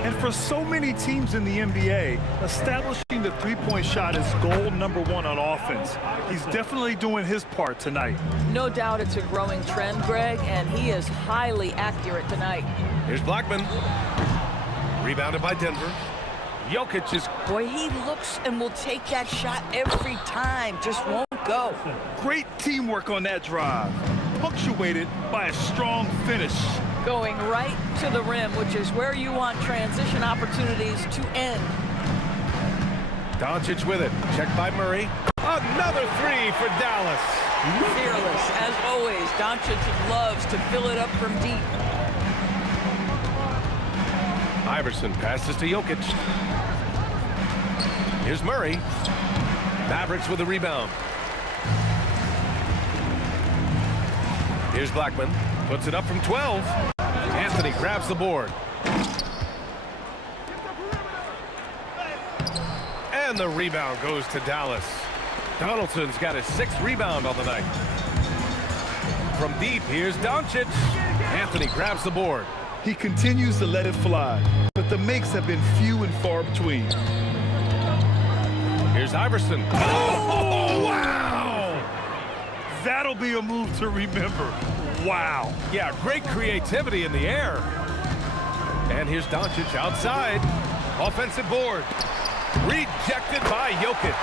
And for so many teams in the NBA, establishing the three-point shot is goal number 1 on offense. He's definitely doing his part tonight. No doubt it's a growing trend, Greg, and he is highly accurate tonight. Here's Blackman. Rebounded by Denver. Jokic is... Boy, he looks and will take that shot every time. Just won't go. Great teamwork on that drive, punctuated by a strong finish. Going right to the rim, which is where you want transition opportunities to end. Doncic with it. Checked by Murray. Another 3 for Dallas. Fearless, as always. Doncic loves to fill it up from deep. Iverson passes to Jokic. Here's Murray. Mavericks with the rebound. Here's Blackman. Puts it up from 12. Anthony grabs the board. And the rebound goes to Dallas. Donaldson's got his 6th rebound on the night. From deep, here's Doncic. Anthony grabs the board. He continues to let it fly, but but the makes have been few and far between. Here's Iverson. Oh, wow! That'll be a move to remember. Wow. Yeah, great creativity in the air. And here's Doncic outside. Offensive board. Rejected by Jokic.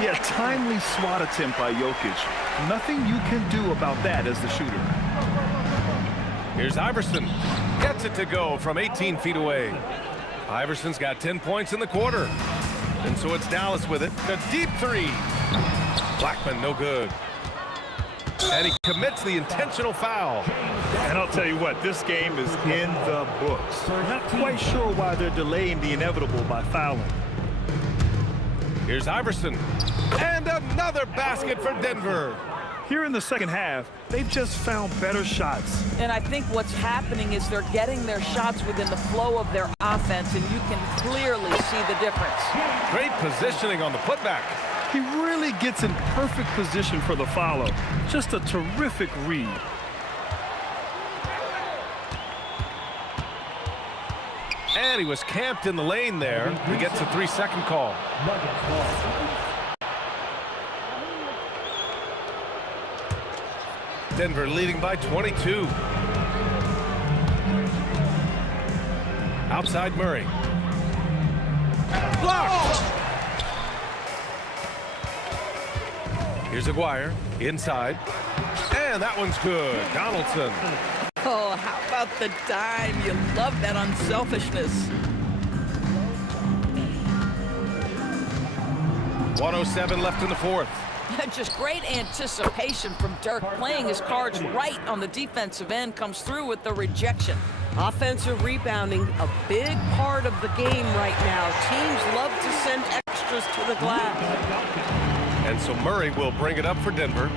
Yeah, timely swat attempt by Jokic. Nothing you can do about that as the shooter. Here's Iverson. Gets it to go from 18 feet away. Iverson's got 10 points in the quarter. And so it's Dallas with it. The deep three. Blackman, no good. And he commits the intentional foul. And I'll tell you what, this game is in the books. Not quite sure why they're delaying the inevitable by fouling. Here's Iverson. And another basket for Denver. Here in the second half, they've just found better shots. And I think what's happening is they're getting their shots within the flow of their offense, and you can clearly see the difference. Great positioning on the putback. He really gets in perfect position for the follow. Just a terrific read. And he was camped in the lane there. He gets a 3-second call. Denver leading by 22. Outside Murray. Blocked! Here's Aguirre inside. And that one's good. Donaldson. Oh, how about the dime? You love that unselfishness. 1:07 left in the fourth. Just great anticipation from Dirk, playing his cards right on the defensive end, comes through with the rejection. Offensive rebounding, a big part of the game right now. Teams love to send extras to the glass. And so Murray will bring it up for Denver.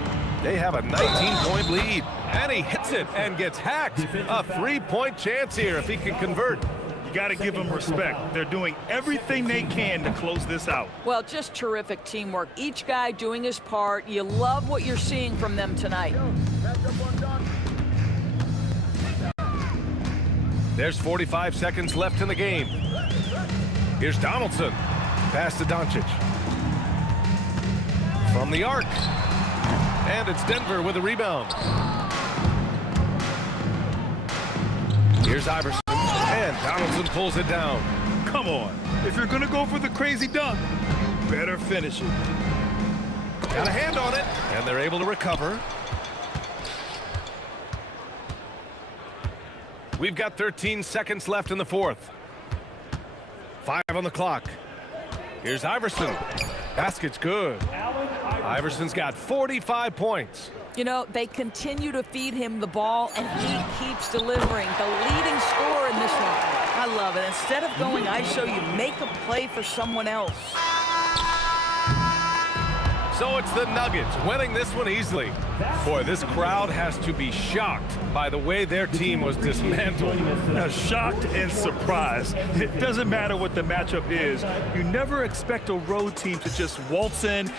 They have a 19-point lead. And he hits it and gets hacked. A 3-point chance here if he can convert. You got to give them respect. They're doing everything they can to close this out. Well, just terrific teamwork. Each guy doing his part. You love what you're seeing from them tonight. There's 45 seconds left in the game. Here's Donaldson. Pass to Doncic. From the arc. And it's Denver with a rebound. Here's Iverson. And Donaldson pulls it down. Come on. If you're going to go for the crazy dunk, you better finish it. Got a hand on it. And they're able to recover. We've got 13 seconds left in the fourth. 5 on the clock. Here's Iverson. Basket's good. Iverson's got 45 points. You know, they continue to feed him the ball, and he keeps delivering. The leading scorer in this one. I love it. Instead of going ISO, you make a play for someone else. So it's the Nuggets winning this one easily. Boy, this crowd has to be shocked by the way their team was dismantled. Shocked and surprised. It doesn't matter what the matchup is. You never expect a road team to just waltz in.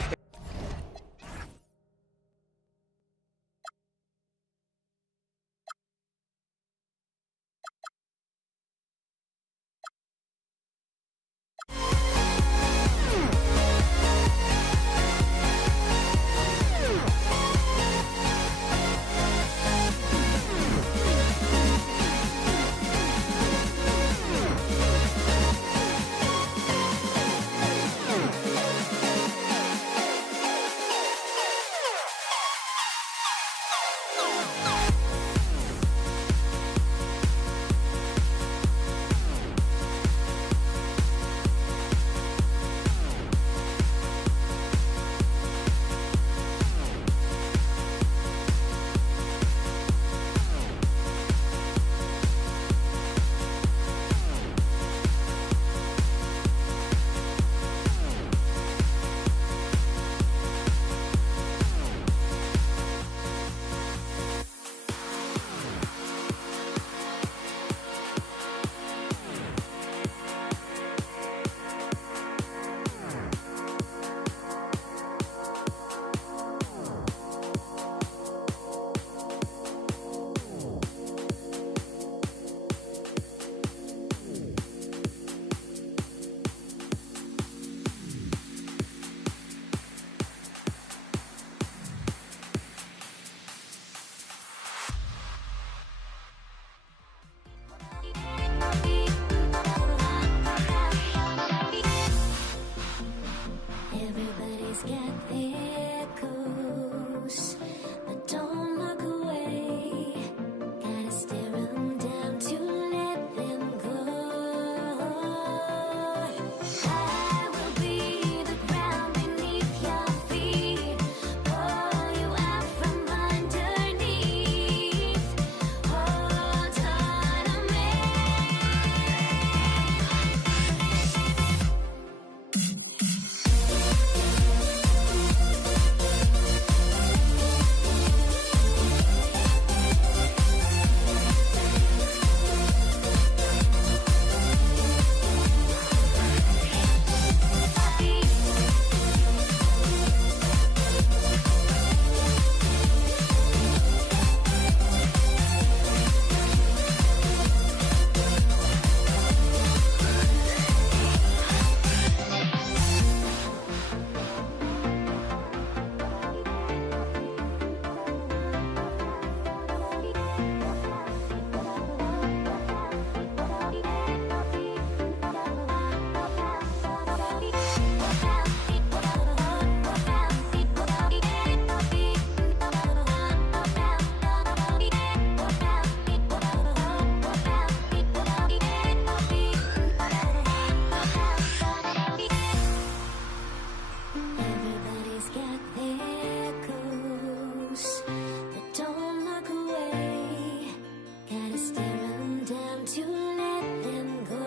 stare 'em down to let them go.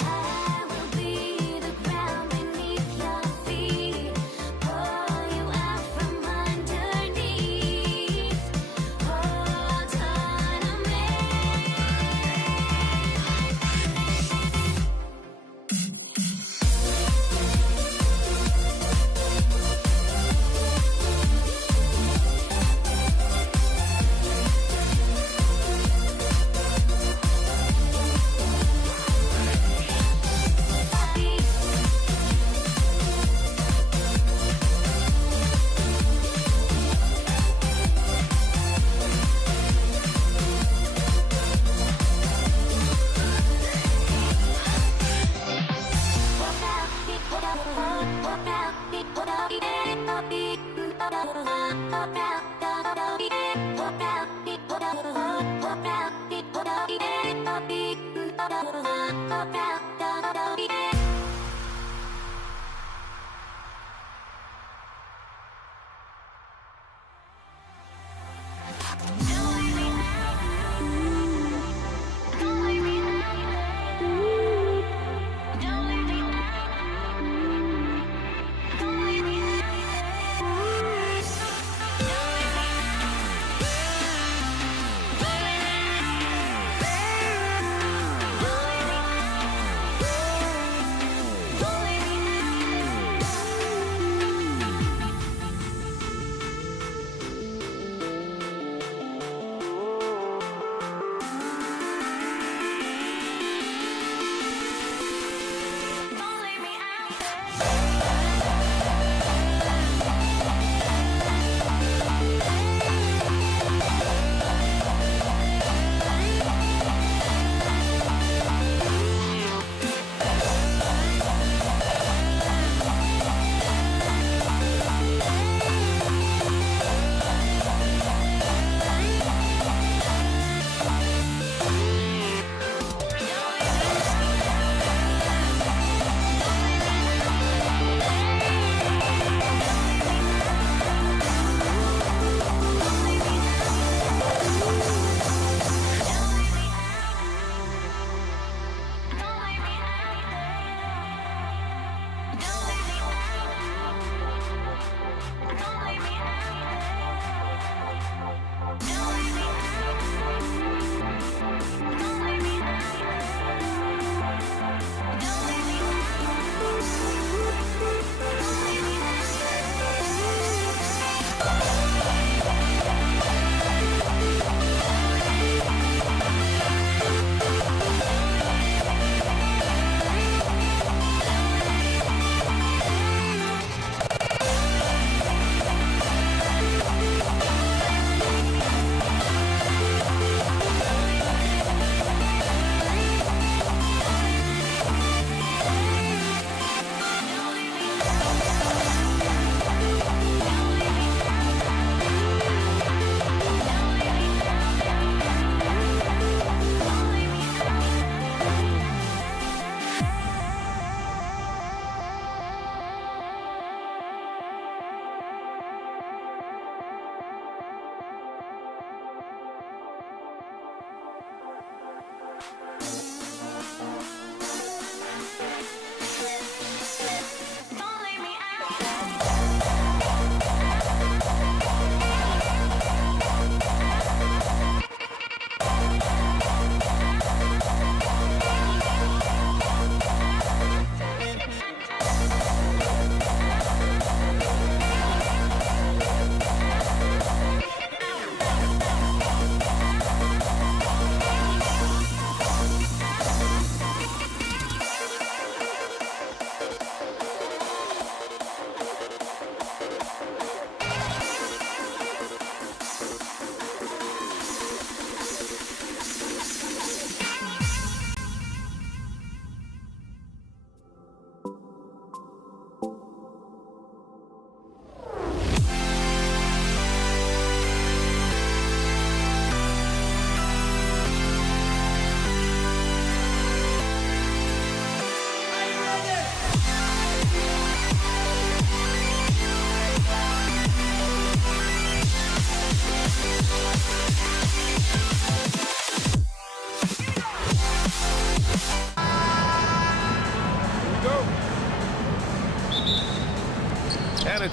I will be the ground beneath your feet, pull you out from underneath. Hold on to me.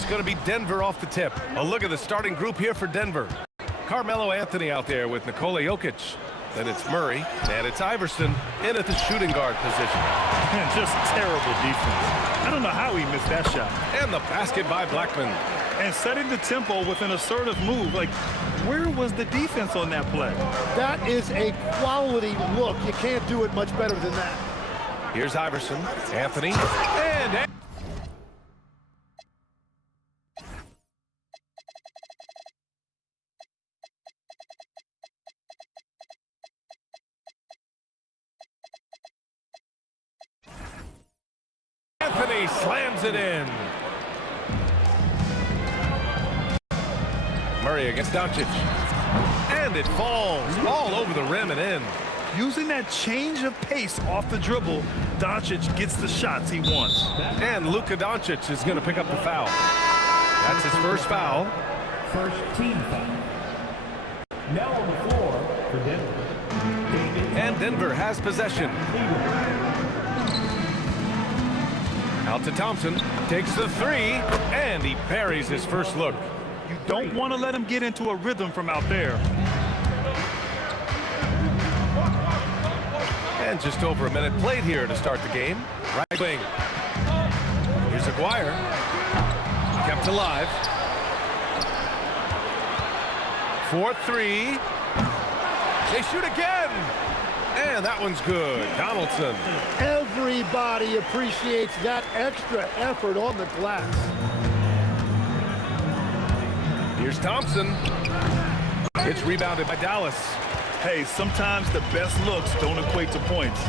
going to be Denver off the tip. A look at the starting group here for Denver. Carmelo Anthony out there with Nikola Jokic. Then it's Murray, and it's Iverson in at the shooting guard position. Man, just terrible defense. I don't know how he missed that shot. And the basket by Blackman. And setting the tempo with an assertive move. Like, where was the defense on that play? That is a quality look. You can't do it much better than that. Here's Iverson, Anthony, and... Anthony slams it in. Murray against Doncic. And it falls all over the rim and in. Using that change of pace off the dribble, Doncic gets the shots he wants. And Luka Doncic is going to pick up the foul. That's his first foul. First team foul. Now on the floor for Denver. And Denver has possession. Out to Thompson, takes the three, and he buries his first look. You don't want to let him get into a rhythm from out there. And just over a minute played here to start the game. Right wing. Here's Aguirre. Kept alive. 4-3. They shoot again. And that one's good. Donaldson. Everybody appreciates that extra effort on the glass. Here's Thompson. It's rebounded by Dallas. Hey, sometimes the best looks don't equate to points.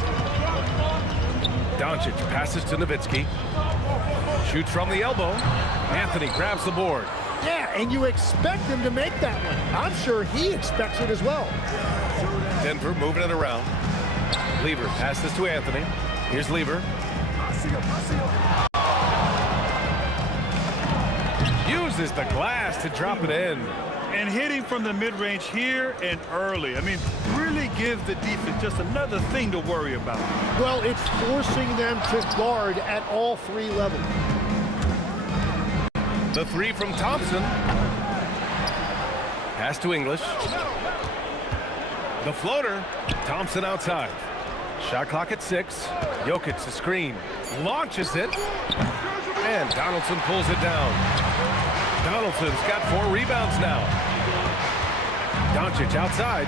Doncic passes to Nowitzki. Shoots from the elbow. Anthony grabs the board. Yeah, and you expect him to make that one. I'm sure he expects it as well. Denver moving it around. Lever passes to Anthony. Here's Lever. Uses the glass to drop it in. And hitting from the mid-range here and early. I mean, really gives the defense just another thing to worry about. Well, it's forcing them to guard at all three levels. The three from Thompson. Pass to English. The floater. Thompson outside. Shot clock at 6. Jokic the screen. Launches it. And Donaldson pulls it down. Donaldson's got 4 rebounds now. Doncic outside.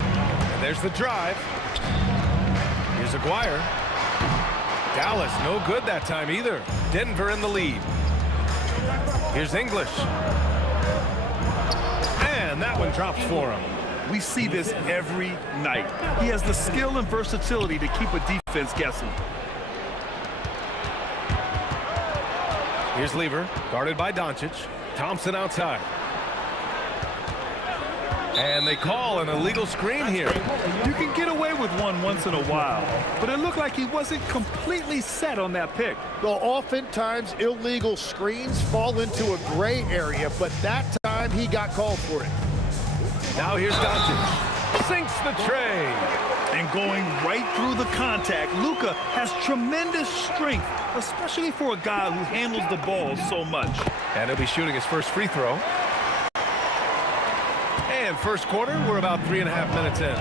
And there's the drive. Here's Aguirre. Dallas no good that time either. Denver in the lead. Here's English. And that one drops for him. We see this every night. He has the skill and versatility to keep a defense guessing. Here's Lever, guarded by Doncic. Thompson outside. And they call an illegal screen here. You can get away with one once in a while, but it looked like he wasn't completely set on that pick. Well, oftentimes illegal screens fall into a gray area, but that time he got called for it. Now here's Doncic. Sinks the tray. And going right through the contact, Luka has tremendous strength, especially for a guy who handles the ball so much. And he'll be shooting his first free throw. And first quarter, we're about 3.5 minutes in.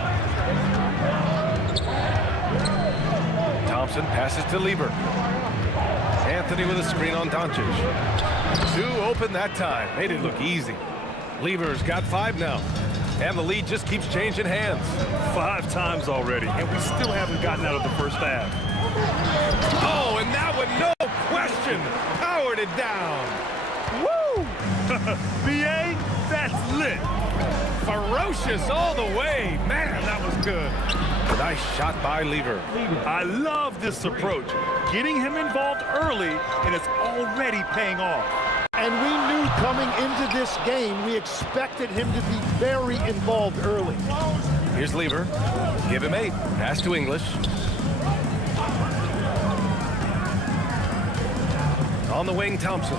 Thompson passes to Lever. Anthony with a screen on Doncic. 2 open that time. Made it look easy. Lever's got 5 now. And the lead just keeps changing hands. 5 times already, and we still haven't gotten out of the first half. Oh, and that one, no question, powered it down. Woo! BA, that's lit. Ferocious all the way. Man, that was good. Nice shot by Lever. I love this approach. Getting him involved early, and it's already paying off. And we knew coming into this game, we expected him to be very involved early. Here's Lever. Give him 8. Pass to English. On the wing, Thompson.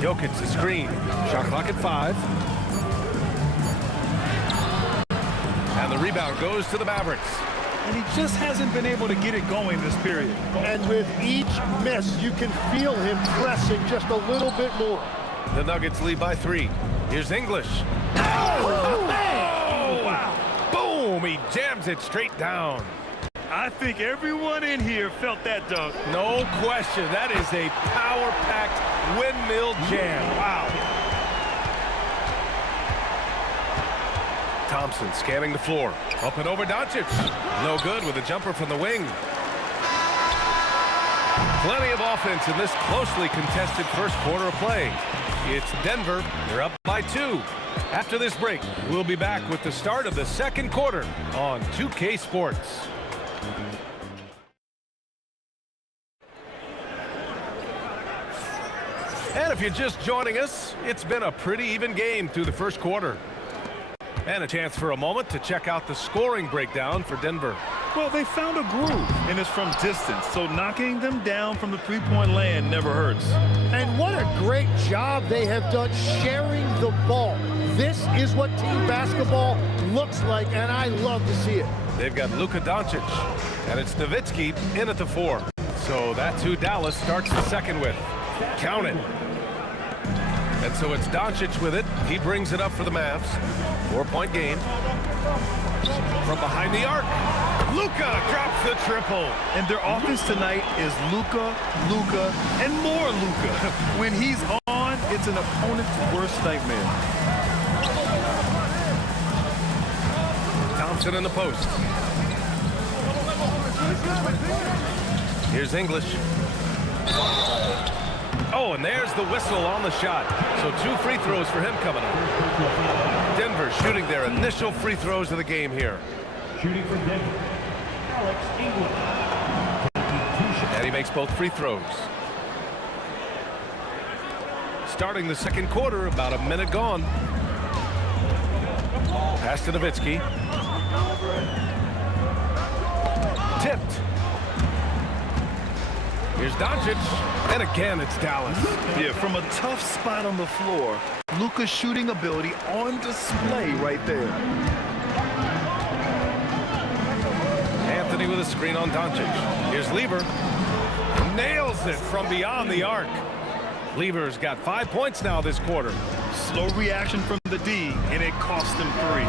Jokic the screen. Shot clock at 5. And the rebound goes to the Mavericks. and he just hasn't been able to get it going this period. And with each miss, you can feel him pressing just a little bit more. The Nuggets lead by 3. Here's English. Oh, Wow! Boom! He jams it straight down. I think everyone in here felt that dunk. No question. That is a power-packed windmill jam. Wow. Thompson scanning the floor. Up and over Doncic. No good with a jumper from the wing. Plenty of offense in this closely contested first quarter of play. It's Denver. They're up by 2. After this break, we'll be back with the start of the second quarter on 2K Sports. And if you're just joining us, it's been a pretty even game through the first quarter. And a chance for a moment to check out the scoring breakdown for Denver. Well, they found a groove, and it's from distance, so knocking them down from the three-point land never hurts. and what a great job they have done sharing the ball. This is what team basketball looks like, and I love to see it. They've got Luka Doncic, and it's Nowitzki in at the 4. So that's who Dallas starts the second with. Count it. And so it's Doncic with it. He brings it up for the Mavs. 4-point game. From behind the arc, Luka drops the triple. And their offense tonight is Luka, and more Luka. When he's on, it's an opponent's worst nightmare. Thompson in the post. Here's English. Oh, and there's the whistle on the shot. So 2 free throws for him coming up. Denver shooting their initial free throws of the game here. Shooting for Denver, Alex England. And he makes both free throws. Starting the second quarter, about a minute gone. Pass to Nowitzki. Tipped. Here's Doncic, and again it's Dallas. Yeah, from a tough spot on the floor, Luka's shooting ability on display right there. Anthony with a screen on Doncic. Here's Lever. Nails it from beyond the arc. Lever's got 5 points now this quarter. Slow reaction from the D, and it cost him 3.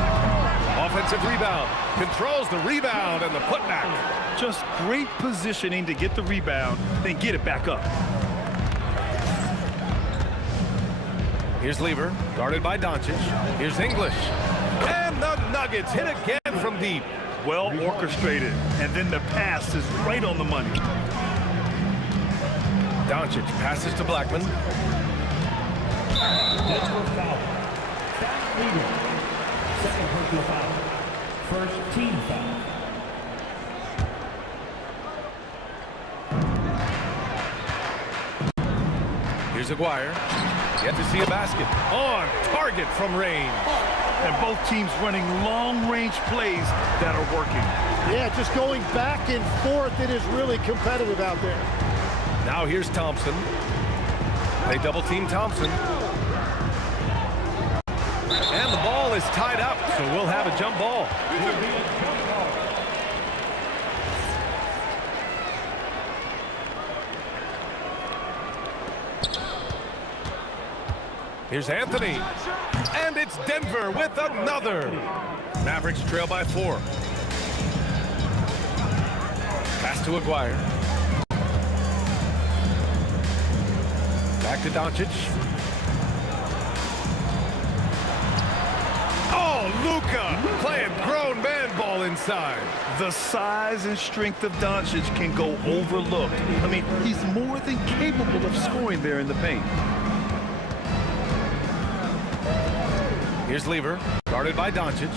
Offensive rebound. Controls the rebound and the putback. Just great positioning to get the rebound, then get it back up. Here's Lever, guarded by Doncic. Here's English. And the Nuggets hit again from deep. Well orchestrated, and then the pass is right on the money. Doncic passes to Blackman. Denver foul. Fast leader. Second personal foul. First team foul. Here's Aguirre. Yet to see a basket. On target from range. And both teams running long-range plays that are working. Yeah, just going back and forth. It is really competitive out there. Now here's Thompson. They double team Thompson. And the ball is tied up, so we'll have a jump ball. Here's Anthony. And it's Denver with another. Mavericks trail by 4. Pass to Aguirre. Back to Doncic. Oh, Luka playing grown man ball inside. The size and strength of Doncic can go overlooked. I mean, he's more than capable of scoring there in the paint. Here's Lever, guarded by Doncic.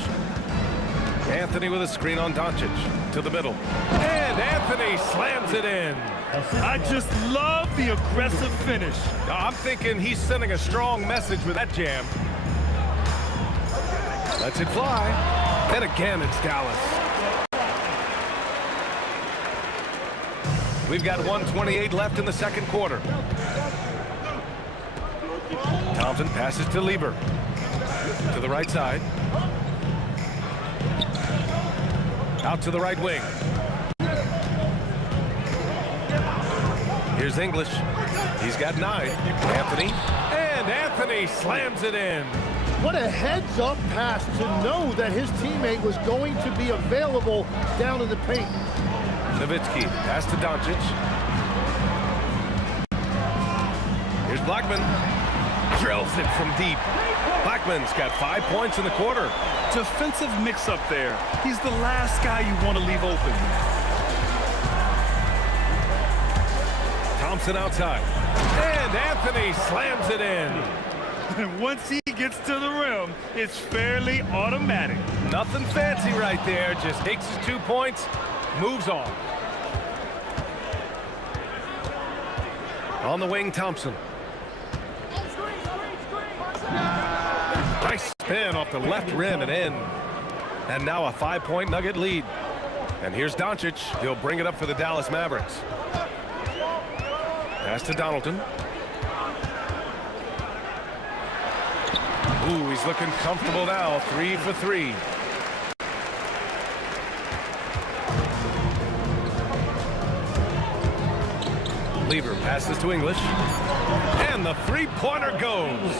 Anthony with a screen on Doncic. To the middle. And Anthony slams it in. I just love the aggressive finish. I'm thinking he's sending a strong message with that jam. Lets it fly. And again, it's Dallas. We've got 1:28 left in the second quarter. Thompson passes to Lever. To the right side. Out to the right wing. Here's English. He's got 9. Anthony. And Anthony slams it in. What a heads-up pass to know that his teammate was going to be available down in the paint. Nowitzki, pass to Doncic. Here's Blackman. Drills it from deep. Blackman's got 5 points in the quarter. Defensive mix-up there. He's the last guy you want to leave open. Thompson outside. And Anthony slams it in. And once he gets to the rim, it's fairly automatic. Nothing fancy right there. Just takes his 2 points, moves on. On the wing, Thompson. Nice spin off the left rim and in. And now a 5-point Nugget lead. And here's Doncic. He'll bring it up for the Dallas Mavericks. Pass to Donaldson. Ooh, he's looking comfortable now. 3 for 3. Lever passes to English. And the three-pointer goes.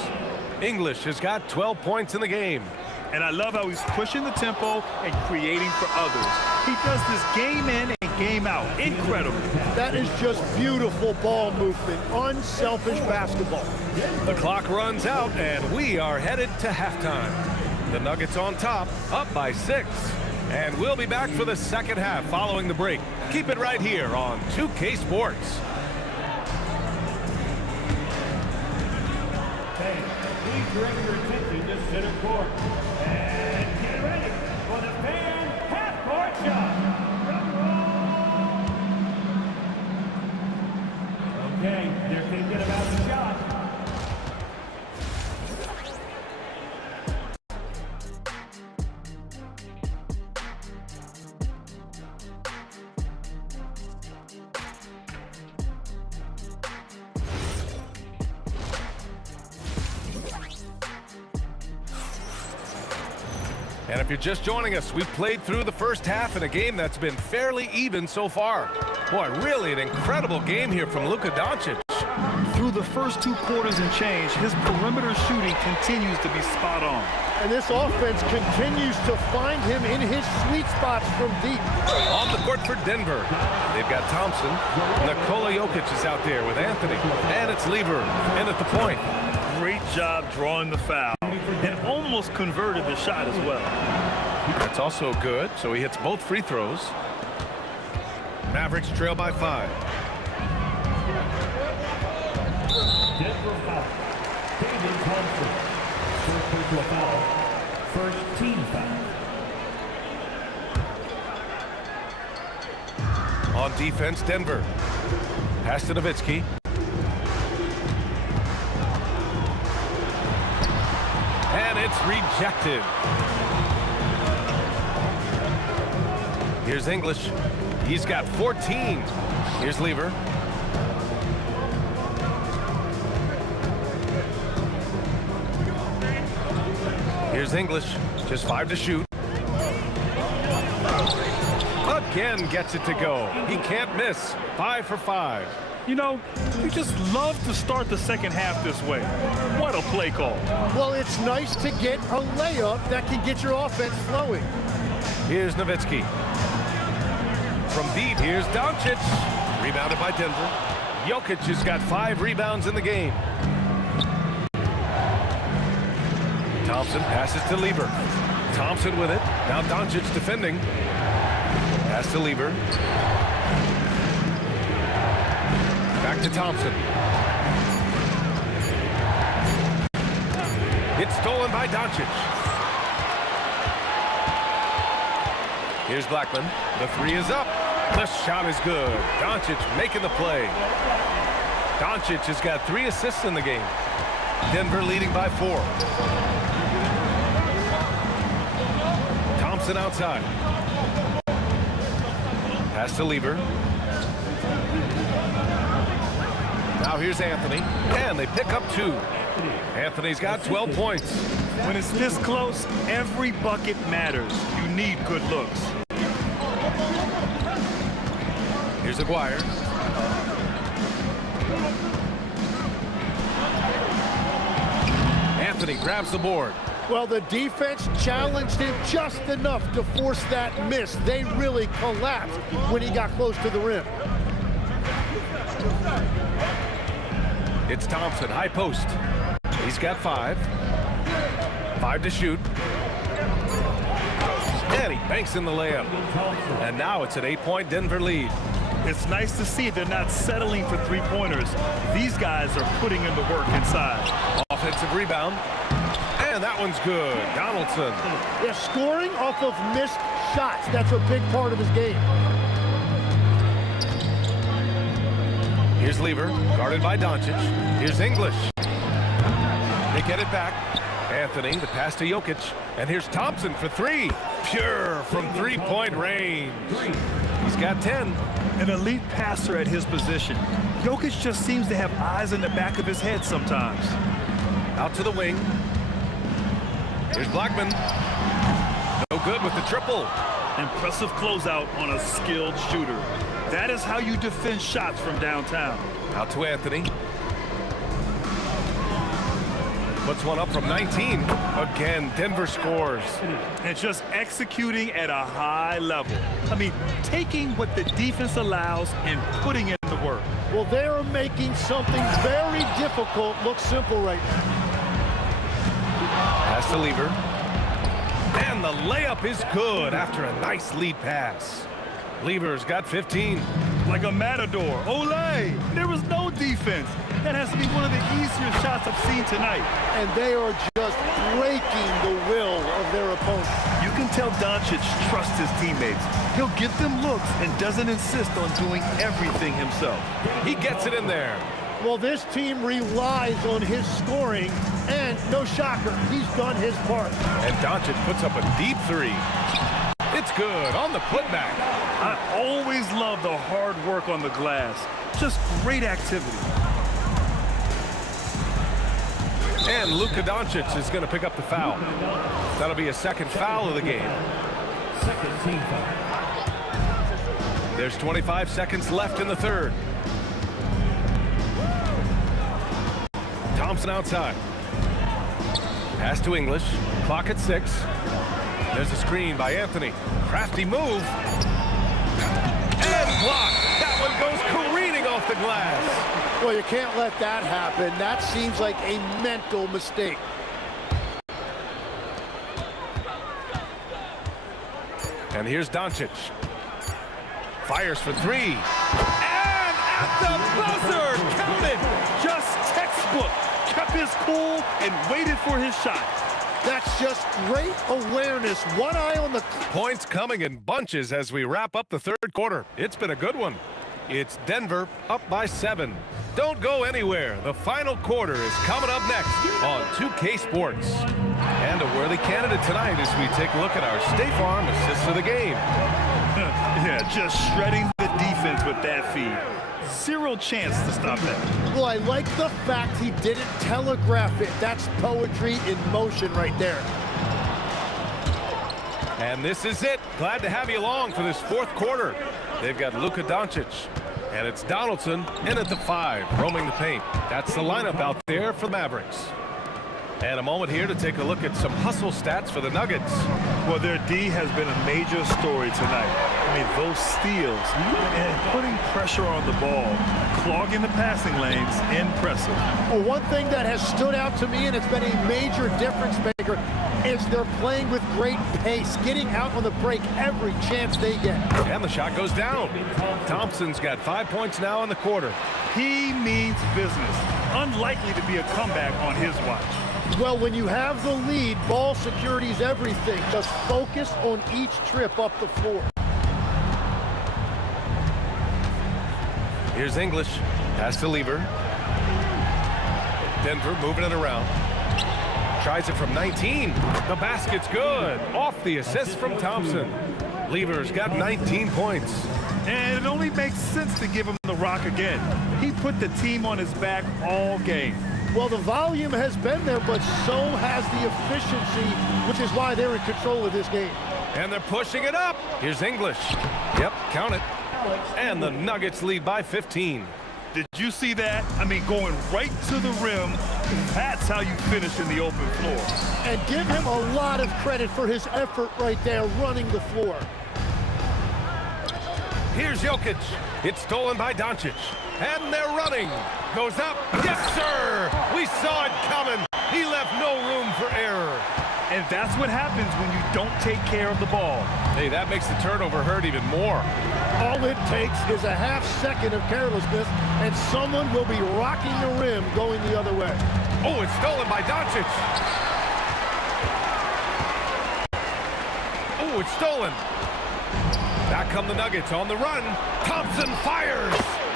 English has got 12 points in the game. And I love how he's pushing the tempo and creating for others. He does this game in and game out. Incredible. That is just beautiful ball movement, unselfish basketball. The clock runs out, and we are headed to halftime. The Nuggets on top, up by 6. And we'll be back for the second half following the break. Keep it right here on 2K Sports. Hey, please direct your attention to center court. And get ready for the fan half-court shot. Okay, they're thinking about the shot. And if you're just joining us, we've played through the first half in a game that's been fairly even so far. Boy, really an incredible game here from Luka Doncic. Through the first 2 quarters and change, his perimeter shooting continues to be spot on. And this offense continues to find him in his sweet spots from deep. On the court for Denver, they've got Thompson. Nikola Jokic is out there with Anthony. And it's Lever in at the point. Great job drawing the foul. And almost converted the shot as well. That's also good, so he hits both free throws. Mavericks trail by 5. Denver foul. David Thompson. First personal foul. First team foul. On defense, Denver. Pass to Nowitzki. And it's rejected. Here's English. He's got 14. Here's Lever. Here's English. Just 5 to shoot. Again gets it to go. He can't miss. 5 for 5. You know, you just love to start the second half this way. What a play call. Well, it's nice to get a layup that can get your offense flowing. Here's Nowitzki. From deep, here's Doncic. Rebounded by Denver. Jokic has got 5 rebounds in the game. Thompson passes to Lever. Thompson with it. Now Doncic defending. Pass to Lever. Back to Thompson. It's stolen by Doncic. Here's Blackman. The 3 is up. The shot is good. Doncic making the play. Doncic has got 3 assists in the game. Denver leading by 4. Thompson outside. Pass to Lever. Now here's Anthony, and they pick up 2. Anthony's got 12 points. When it's this close, every bucket matters. You need good looks. Here's Aguirre. Anthony grabs the board. Well, the defense challenged him just enough to force that miss. They really collapsed when he got close to the rim. It's Thompson, high post. He's got 5. 5 to shoot. And he banks in the layup. And now it's an 8-point Denver lead. It's nice to see they're not settling for three-pointers. These guys are putting in the work inside. Offensive rebound. And that one's good. Donaldson. Yeah, scoring off of missed shots. That's a big part of his game. Here's Lever, guarded by Doncic. Here's English. They get it back. Anthony, the pass to Jokic. And here's Thompson for 3. Pure from three-point range. He's got 10. An elite passer at his position. Jokic just seems to have eyes in the back of his head sometimes. Out to the wing. Here's Blackman. No good with the triple. Impressive closeout on a skilled shooter. That is how you defend shots from downtown. Out to Anthony. Puts one up from 19. Again, Denver scores. And just executing at a high level. I mean, taking what the defense allows and putting in the work. Well, they're making something very difficult look simple right now. Pass to Lever. And the layup is good after a nice lead pass. Lever's got 15. Like a matador. Olay! There was no defense. That has to be one of the easier shots I've seen tonight. And they are just breaking the will of their opponent. You can tell Doncic trusts his teammates. He'll get them looks and doesn't insist on doing everything himself. He gets it in there. Well, this team relies on his scoring, and no shocker, he's done his part. And Doncic puts up a deep 3. It's good on the putback. I always love the hard work on the glass. Just great activity. And Luka Doncic is going to pick up the foul. That'll be a second foul of the game. Second team foul. There's 25 seconds left in the third. Thompson outside. Pass to English. Clock at 6. There's a screen by Anthony. Crafty move. And blocked. That one goes careening off the glass. Well, you can't let that happen. That seems like a mental mistake. And here's Doncic. Fires for 3. And at the buzzer! Counted! Just textbook. Kept his cool and waited for his shot. That's just great awareness. One eye on the... Points coming in bunches as we wrap up the third quarter. It's been a good one. It's Denver up by 7. Don't go anywhere. The final quarter is coming up next on 2K Sports. And a worthy candidate tonight as we take a look at our State Farm assists of the game. Yeah, just shredding the defense with that feed. Zero chance to stop that. Well, I like the fact he didn't telegraph it. That's poetry in motion right there. And this is it. Glad to have you along for this fourth quarter. They've got Luka Doncic. And it's Donaldson in at the 5, roaming the paint. That's the lineup out there for the Mavericks. And a moment here to take a look at some hustle stats for the Nuggets. Well, their D has been a major story tonight. I mean, those steals and putting pressure on the ball, clogging the passing lanes, impressive. Well, one thing that has stood out to me, and it's been a major difference maker, is they're playing with great pace, getting out on the break every chance they get. And the shot goes down. Thompson's got 5 points now in the quarter. He means business. Unlikely to be a comeback on his watch. Well, when you have the lead, ball security is everything. Just focus on each trip up the floor. Here's English. Pass to Lever. Denver moving it around. Tries it from 19. The basket's good. Off the assist from Thompson. Lever's got 19 points. And it only makes sense to give him the rock again. He put the team on his back all game. Well, the volume has been there, but so has the efficiency, which is why they're in control of this game. And they're pushing it up. Here's English. Yep, count it. And the Nuggets lead by 15. Did you see that? I mean, going right to the rim. That's how you finish in the open floor. And give him a lot of credit for his effort right there running the floor. Here's Jokic. It's stolen by Doncic. And they're running. Goes up. Yes, sir! We saw it coming. He left no room for error. And that's what happens when you don't take care of the ball. Hey, that makes the turnover hurt even more. All it takes is a half second of carelessness, and someone will be rocking the rim going the other way. Oh, it's stolen by Doncic. Oh, it's stolen. Back come the Nuggets on the run. Thompson fires.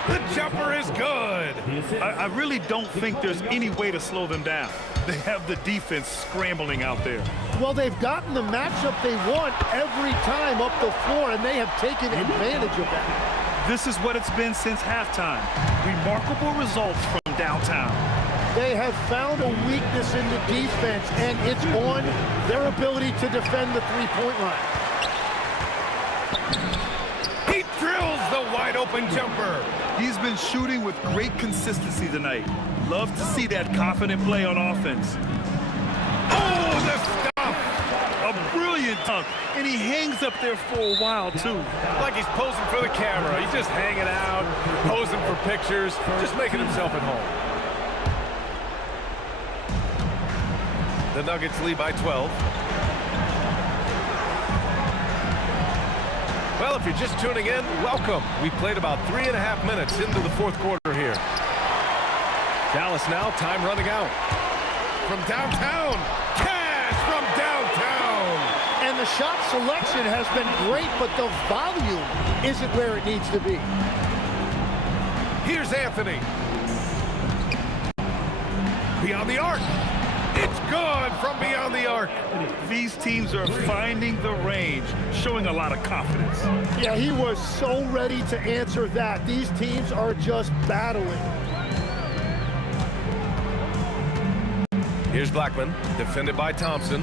The jumper is good. I really don't think there's any way to slow them down. They have the defense scrambling out there. Well, they've gotten the matchup they want every time up the floor, and they have taken advantage of that. This is what it's been since halftime. Remarkable results from downtown. They have found a weakness in the defense, and it's on their ability to defend the three-point line. He drills the wide-open jumper. He's been shooting with great consistency tonight. Love to see that confident play on offense. Oh, the stuff! A brilliant dunk, and he hangs up there for a while, too. Like he's posing for the camera. He's just hanging out, posing for pictures, just making himself at home. The Nuggets lead by 12. Well, if you're just tuning in, welcome. We played about 3.5 minutes into the fourth quarter here. Dallas now, time running out. From downtown, Cash from downtown. And the shot selection has been great, but the volume isn't where it needs to be. Here's Anthony. Beyond the arc. It's good from beyond the arc. These teams are finding the range, showing a lot of confidence. Yeah, he was so ready to answer that. These teams are just battling. Here's Blackman, defended by Thompson.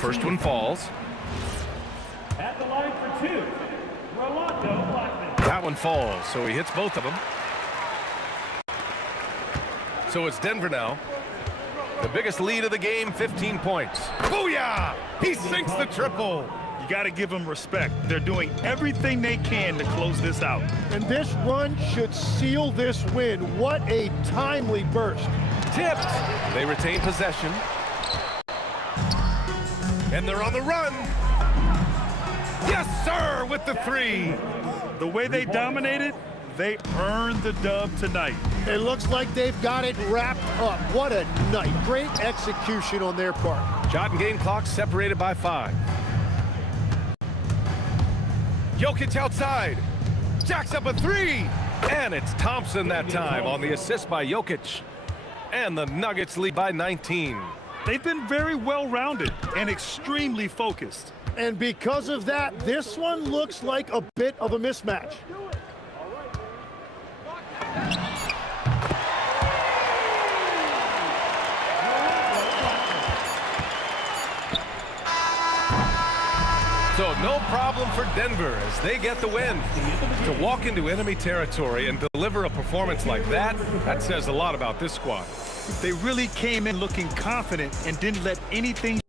First one falls. At the line for two, Rolando Blackman. That one falls, so he hits both of them. So it's Denver now. The biggest lead of the game, 15 points. Booyah! He sinks the triple. You got to give them respect. They're doing everything they can to close this out. And this run should seal this win. What a timely burst. Tipped. They retain possession. And they're on the run. Yes, sir, with the three. The way they dominated, they earned the dub tonight. It looks like they've got it wrapped up. What a night. Great execution on their part. Shot and game clock separated by 5. Jokic outside. Jacks up a 3. And it's Thompson that time on the assist by Jokic. And the Nuggets lead by 19. They've been very well-rounded and extremely focused. And because of that, this one looks like a bit of a mismatch. So no problem for Denver as they get the win. To walk into enemy territory and deliver a performance like that, that says a lot about this squad. They really came in looking confident and didn't let anything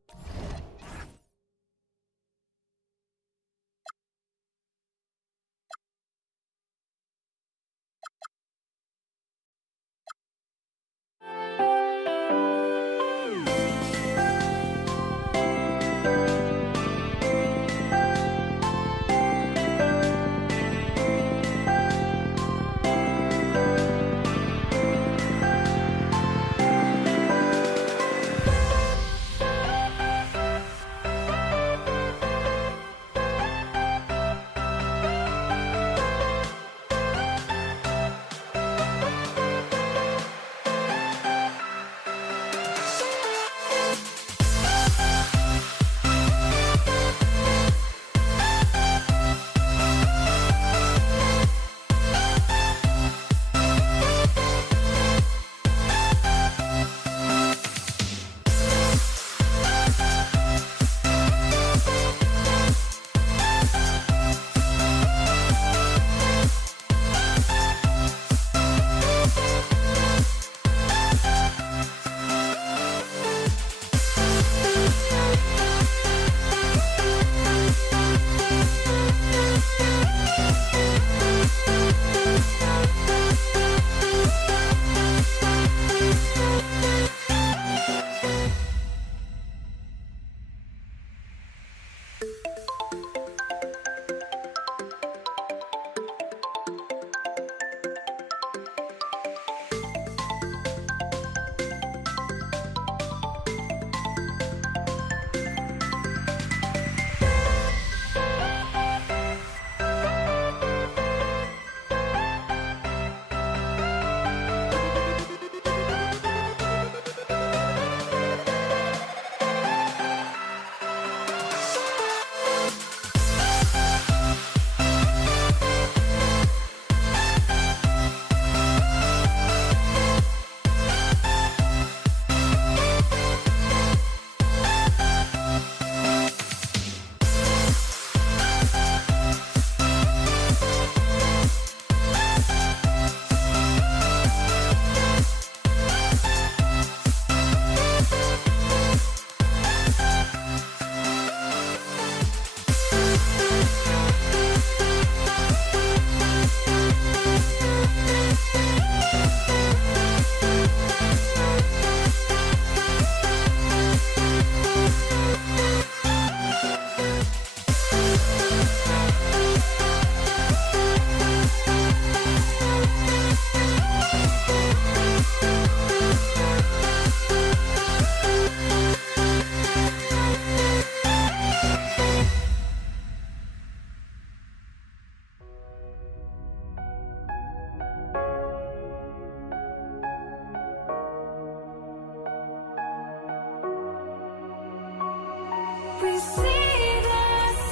We see the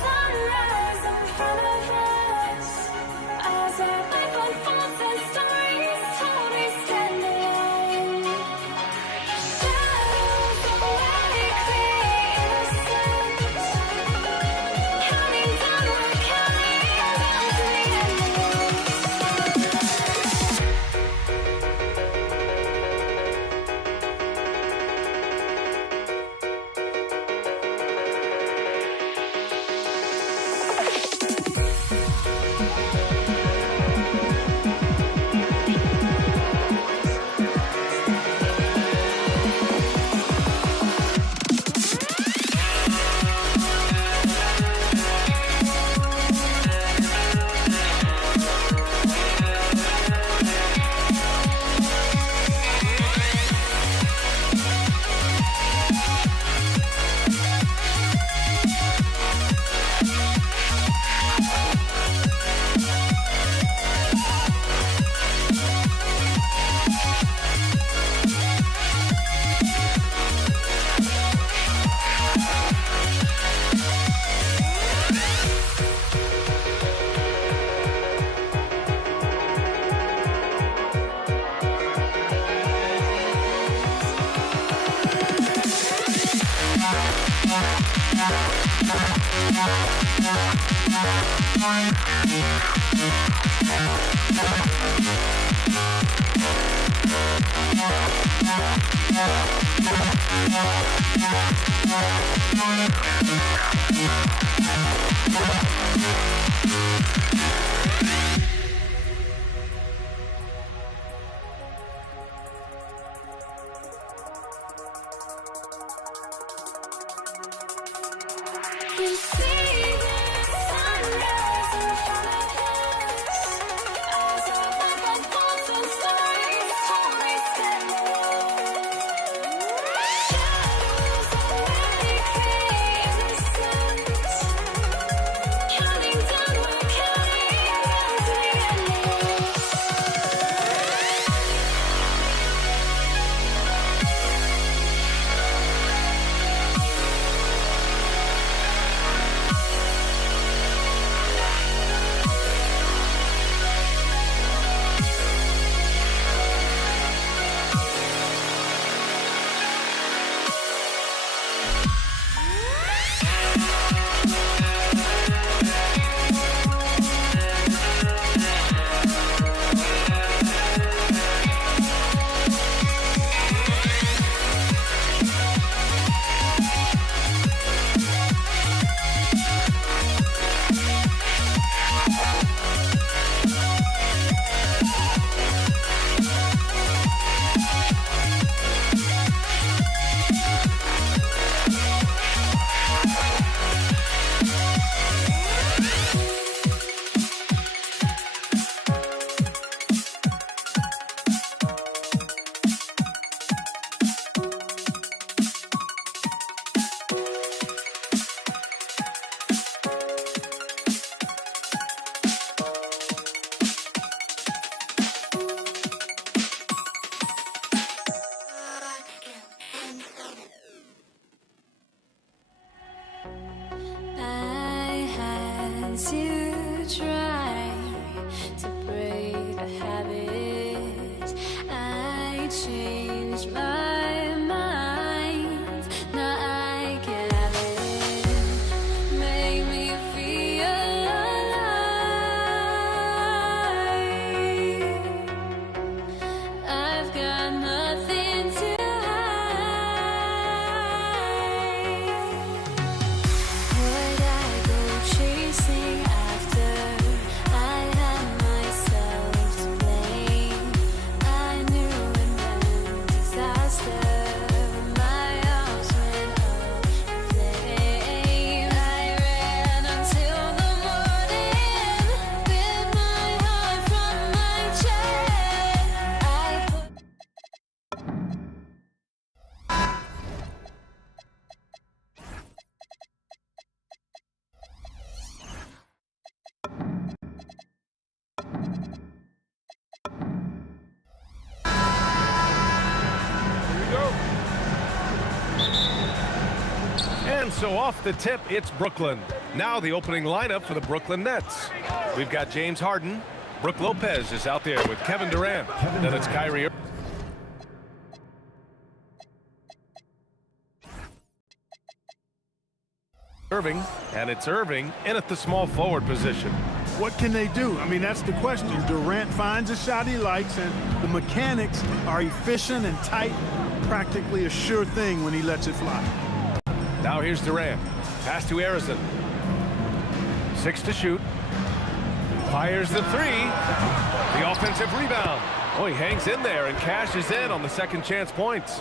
sunrise in front of us as our life unfolds and stories told we stand alone. Shadows awake the innocence, counting down, we're counting down to the We see the sunrise in front of us as our life unfolds and stories told we stand alone. Shadows awake the innocence, counting down, we're counting down And so off the tip, it's Brooklyn. Now the opening lineup for the Brooklyn Nets. We've got James Harden. Brook Lopez is out there with Kevin Durant. Then it's Kyrie Irving, and it's Irving in at the small forward position. What can they do? I mean, that's the question. Durant finds a shot he likes, and the mechanics are efficient and tight, practically a sure thing when he lets it fly. Now here's Durant. Pass to Harrison. 6 to shoot. Fires the 3. The offensive rebound. Oh, he hangs in there and cashes in on the second chance points.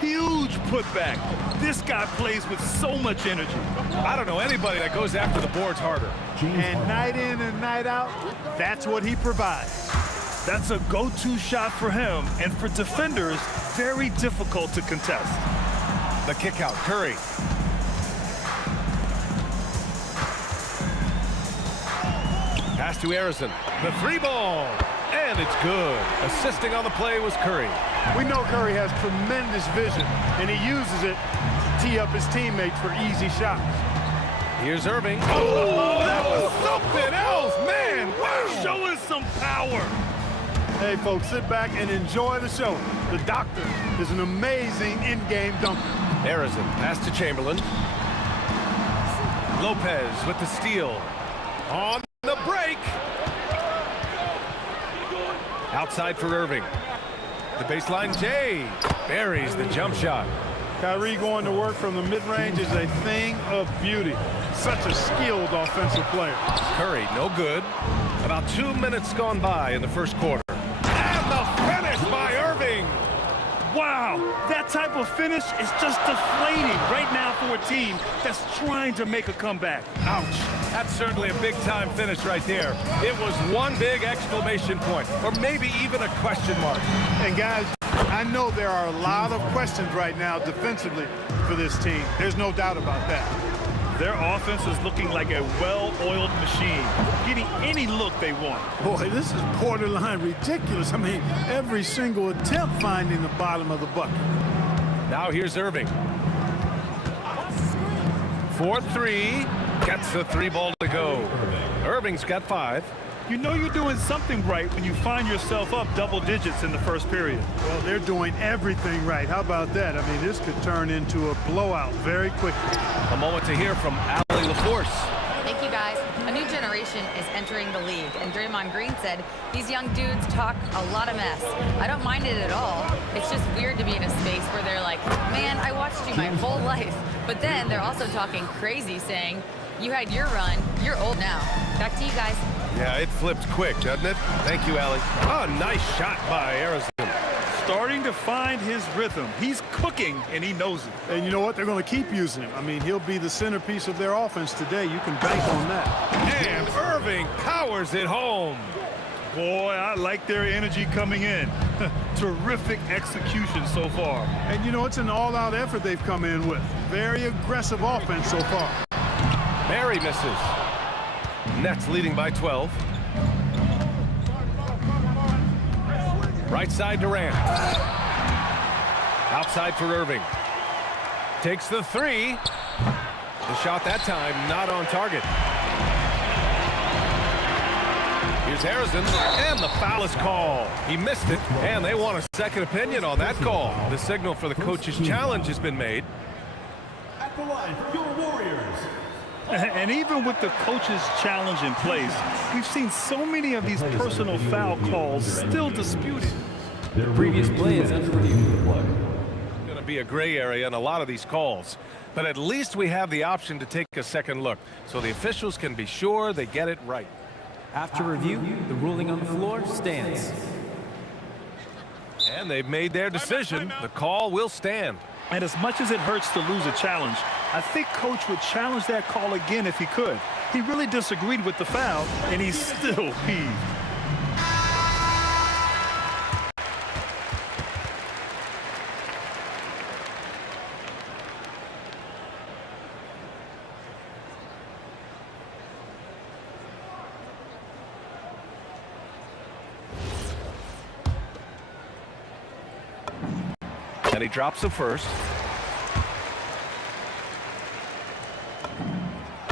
Huge putback. This guy plays with so much energy. I don't know anybody that goes after the boards harder. And night in and night out, that's what he provides. That's a go-to shot for him, and for defenders, very difficult to contest. The kick out, Curry. Pass to Harrison. The 3-ball. And it's good. Assisting on the play was Curry. We know Curry has tremendous vision, and he uses it to tee up his teammates for easy shots. Here's Irving. Oh, that was something else, man. Wow. Show us some power. Hey, folks, sit back and enjoy the show. The doctor is an amazing in-game dunker. Harrison, pass to Chamberlain. Lopez with the steal. On the break. Outside for Irving. The baseline, Jay buries the jump shot. Kyrie going to work from the mid-range is a thing of beauty. Such a skilled offensive player. Curry, no good. About 2 minutes gone by in the first quarter. And the finish by Irving. Wow, that type of finish is just deflating right now for a team that's trying to make a comeback. Ouch. That's certainly a big-time finish right there. It was one big exclamation point, or maybe even a question mark. And guys, I know there are a lot of questions right now defensively for this team. There's no doubt about that. Their offense is looking like a well-oiled machine, getting any look they want. Boy, this is borderline ridiculous. I mean, every single attempt finding the bottom of the bucket. Now here's Irving. 4-3. Gets the 3-ball to go. Irving's got 5. You know you're doing something right when you find yourself up double digits in the first period. Well, they're doing everything right. How about that? I mean, this could turn into a blowout very quickly. A moment to hear from Allie LaForce. Thank you, guys. A new generation is entering the league, and Draymond Green said these young dudes talk a lot of mess. I don't mind it at all. It's just weird to be in a space where they're like, man, I watched you my whole life. But then they're also talking crazy, saying, you had your run, you're old now. Back to you guys. Yeah, it flipped quick, doesn't it? Thank you, Allie. Oh, nice shot by Harrison. Starting to find his rhythm. He's cooking, and he knows it. And you know what? They're going to keep using him. I mean, he'll be the centerpiece of their offense today. You can bank on that. And Irving powers it home. Boy, I like their energy coming in. Terrific execution so far. And you know, it's an all-out effort they've come in with. Very aggressive offense so far. Mary misses. Nets leading by 12. Right side Durant. Outside for Irving. Takes the 3. The shot that time not on target. Here's Harrison, and the foul is called. He missed it, and they want a second opinion on that call. The signal for the coach's challenge has been made. At the line for your Warriors. And even with the coach's challenge in place, we've seen so many of these personal foul calls still disputed. The previous play is under review. Going to be a gray area in a lot of these calls, but at least we have the option to take a second look, so the officials can be sure they get it right. After review, the ruling on the floor stands. And they've made their decision. The call will stand. And as much as it hurts to lose a challenge, I think Coach would challenge that call again if he could. He really disagreed with the foul, and he's still peeved. And he drops the first.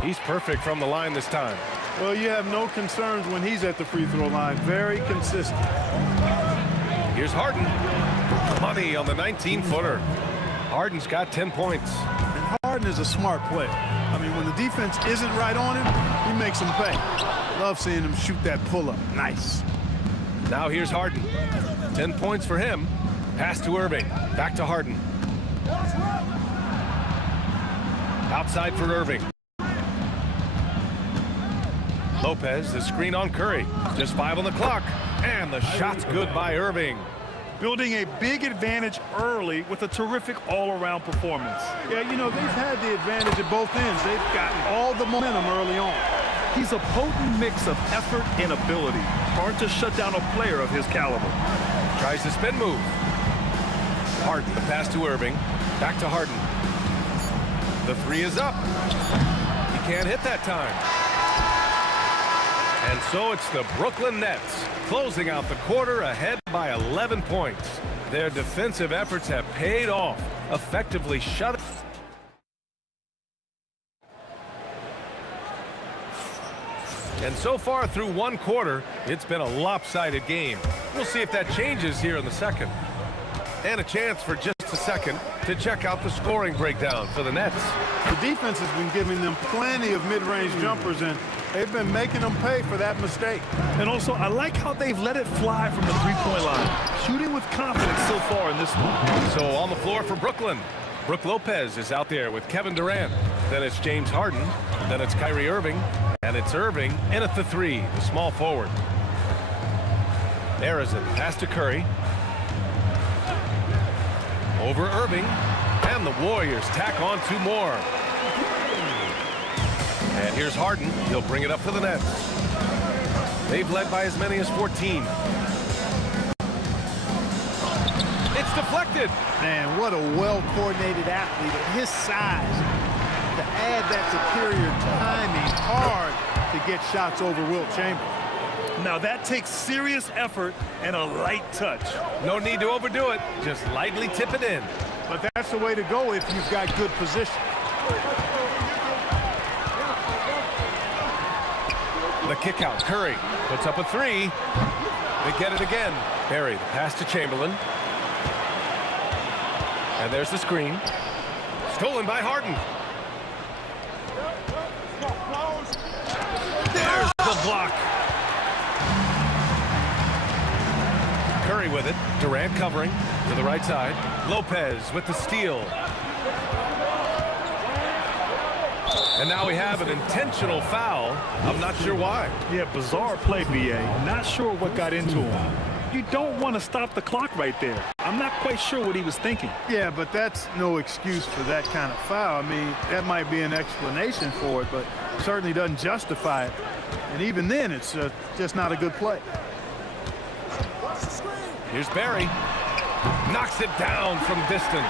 He's perfect from the line this time. Well, you have no concerns when he's at the free throw line. Very consistent. Here's Harden. Money on the 19-footer. Harden's got 10 points. And Harden is a smart player. I mean, when the defense isn't right on him, he makes them pay. Love seeing him shoot that pull-up. Nice. Now here's Harden. 10 points for him. Pass to Irving. Back to Harden. Outside for Irving. Lopez, the screen on Curry. Just 5 on the clock. And the shot's good by Irving. Building a big advantage early with a terrific all-around performance. Yeah, you know, they've had the advantage at both ends. They've gotten all the momentum early on. He's a potent mix of effort and ability. Hard to shut down a player of his caliber. Tries the spin move. Harden, the pass to Irving. Back to Harden. The three is up. He can't hit that time. And so it's the Brooklyn Nets closing out the quarter ahead by 11 points. Their defensive efforts have paid off, effectively shut. And so far through one quarter, it's been a lopsided game. We'll see if that changes here in the second. And a chance for just a second to check out the scoring breakdown for the Nets. The defense has been giving them plenty of mid-range jumpers, and they've been making them pay for that mistake. And also, I like how they've let it fly from the three-point line. Shooting with confidence so far in this one. So on the floor for Brooklyn, Brook Lopez is out there with Kevin Durant. Then it's James Harden. Then it's Kyrie Irving. And it's Irving in at the three, the small forward. Arizin, pass to Curry. Over Irving. And the Warriors tack on 2 more. And here's Harden. He'll bring it up for the Nets. They've led by as many as 14. It's deflected. Man, what a well-coordinated athlete at his size. To add that superior timing, hard to get shots over Wilt Chamberlain. Now that takes serious effort and a light touch. No need to overdo it. Just lightly tip it in. But that's the way to go if you've got good position. The kick out. Curry puts up a 3. They get it again. Barry, the pass to Chamberlain. And there's the screen. Stolen by Harden. There's the block. Curry with it. Durant covering to the right side. Lopez with the steal. And now we have an intentional foul. I'm not sure why. Yeah, bizarre play, B.A. Not sure what got into him. You don't want to stop the clock right there. I'm not quite sure what he was thinking. Yeah, but that's no excuse for that kind of foul. I mean, that might be an explanation for it, but certainly doesn't justify it. And even then, it's just not a good play. Here's Barry. Knocks it down from distance.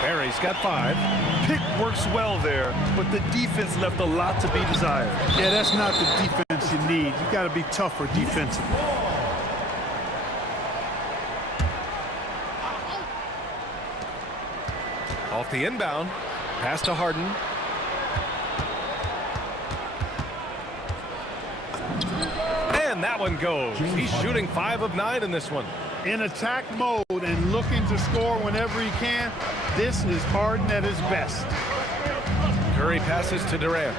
Barry's got 5. Pick works well there, but the defense left a lot to be desired. Yeah, that's not the defense you need. You got to be tougher defensively. Off the inbound. Pass to Harden. And that one goes. He's shooting 5 of 9 in this one. In attack mode and looking to score whenever he can, this is Harden at his best. Curry passes to Durant.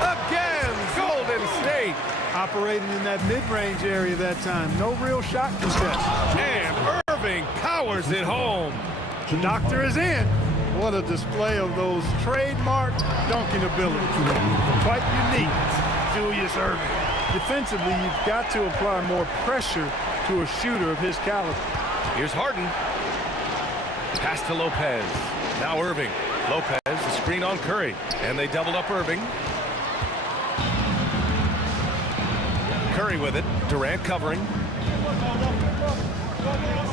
Again, Golden State. Operating in that mid-range area that time. No real shot contest. And Irving powers it home. The doctor is in. What a display of those trademark dunking abilities. Quite unique, Julius Irving. Defensively, you've got to apply more pressure to a shooter of his caliber. Here's Harden. Pass to Lopez. Now Irving. Lopez, the screen on Curry. And they doubled up Irving. Curry with it. Durant covering.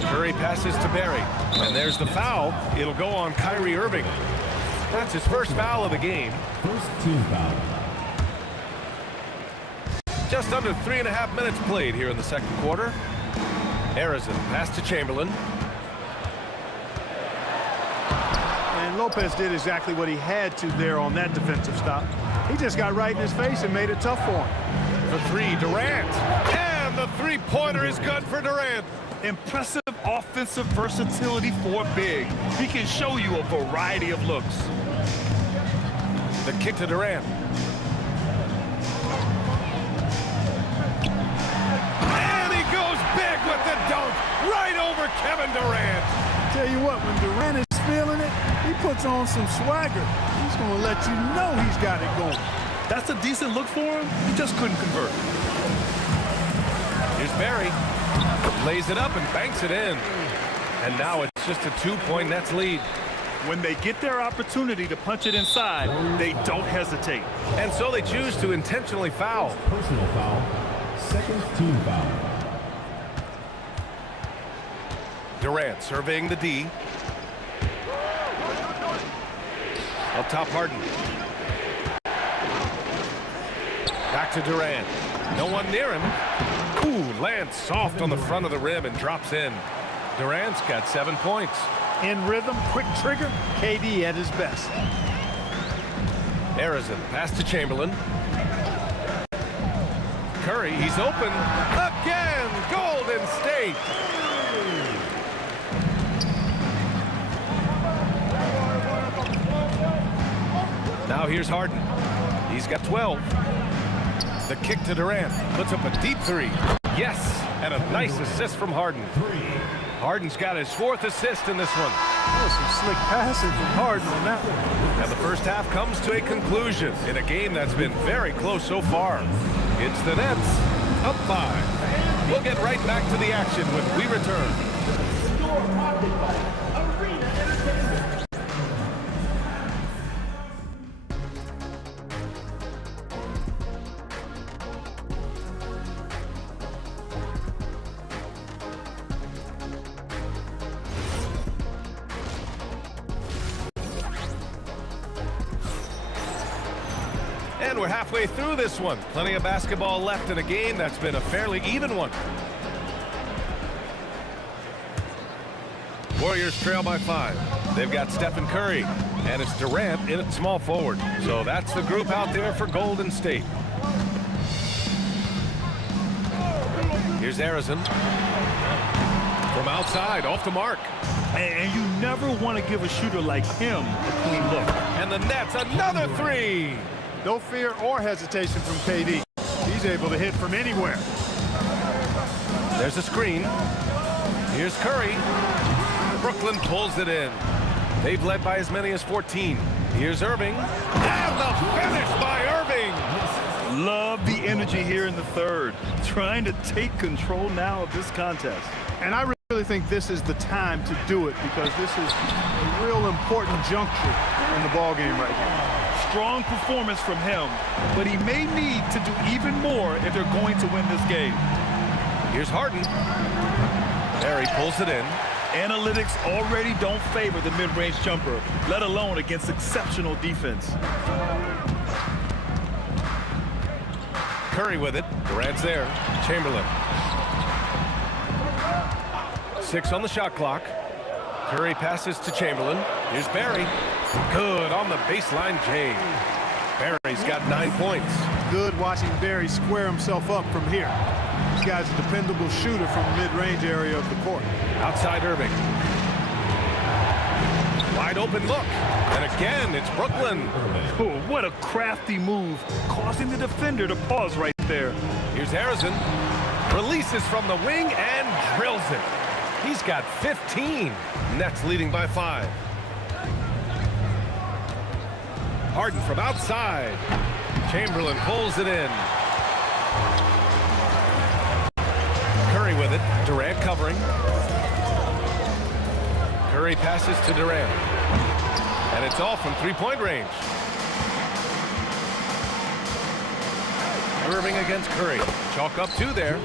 Curry passes to Barry. And there's the foul. It'll go on Kyrie Irving. That's his first foul of the game. First team foul. Just under 3.5 minutes played here in the second quarter. Arizin pass to Chamberlain. Lopez did exactly what he had to there on that defensive stop. He just got right in his face and made it tough for him. For three, Durant. And the three-pointer is good for Durant. Impressive offensive versatility for big. He can show you a variety of looks. The kick to Durant. And he goes big with the dunk right over Kevin Durant. Tell you what, when Durant is feeling it, he puts on some swagger. He's going to let you know he's got it going. That's a decent look for him. He just couldn't convert. Here's Barry. Lays it up and banks it in. And now it's just a 2-point Nets lead. When they get their opportunity to punch it inside, they don't hesitate. And so they choose to intentionally foul. Personal foul. Second team foul. Durant surveying the D. Up top, Harden. Back to Durant. No one near him. Ooh, lands soft on the front of the rim and drops in. Durant's got 7 points. In rhythm, quick trigger, KD at his best. Arizona pass to Chamberlain. Curry, he's open. Again, Golden State. Now here's Harden. He's got 12. The kick to Durant. Puts up a deep three. Yes, and a nice assist from Harden. Harden's got his 4th assist in this one. Some slick passing from Harden on that one. And the first half comes to a conclusion in a game that's been very close so far. It's the Nets up 5. We'll get right back to the action when we return. And we're halfway through this one. Plenty of basketball left in a game that's been a fairly even one. Warriors trail by 5. They've got Stephen Curry, and it's Durant in at small forward. So that's the group out there for Golden State. Here's Arizona. From outside, off the mark. And you never want to give a shooter like him a clean look. And the Nets, another 3. No fear or hesitation from KD. He's able to hit from anywhere. There's a screen. Here's Curry. Brooklyn pulls it in. They've led by as many as 14. Here's Irving. And the finish by Irving. Love the energy here in the third. Trying to take control now of this contest. And I really think this is the time to do it because this is a real important juncture in the ballgame right now. Strong performance from him, but he may need to do even more if they're going to win this game. Here's Harden. Barry pulls it in. Analytics already don't favor the mid-range jumper, let alone against exceptional defense. Curry with it. Durant's there. Chamberlain. 6 on the shot clock. Curry passes to Chamberlain. Here's Barry. Good on the baseline, Jay. Barry's got 9 points. Good watching Barry square himself up from here. This guy's a dependable shooter from the mid-range area of the court. Outside Irving. Wide open look. And again, it's Brooklyn. Oh, what a crafty move, causing the defender to pause right there. Here's Harrison. Releases from the wing and drills it. He's got 15. Nets leading by 5. Harden from outside. Chamberlain pulls it in. Curry with it. Durant covering. Curry passes to Durant. And it's all from three-point range. Irving against Curry. Chalk up 2 there.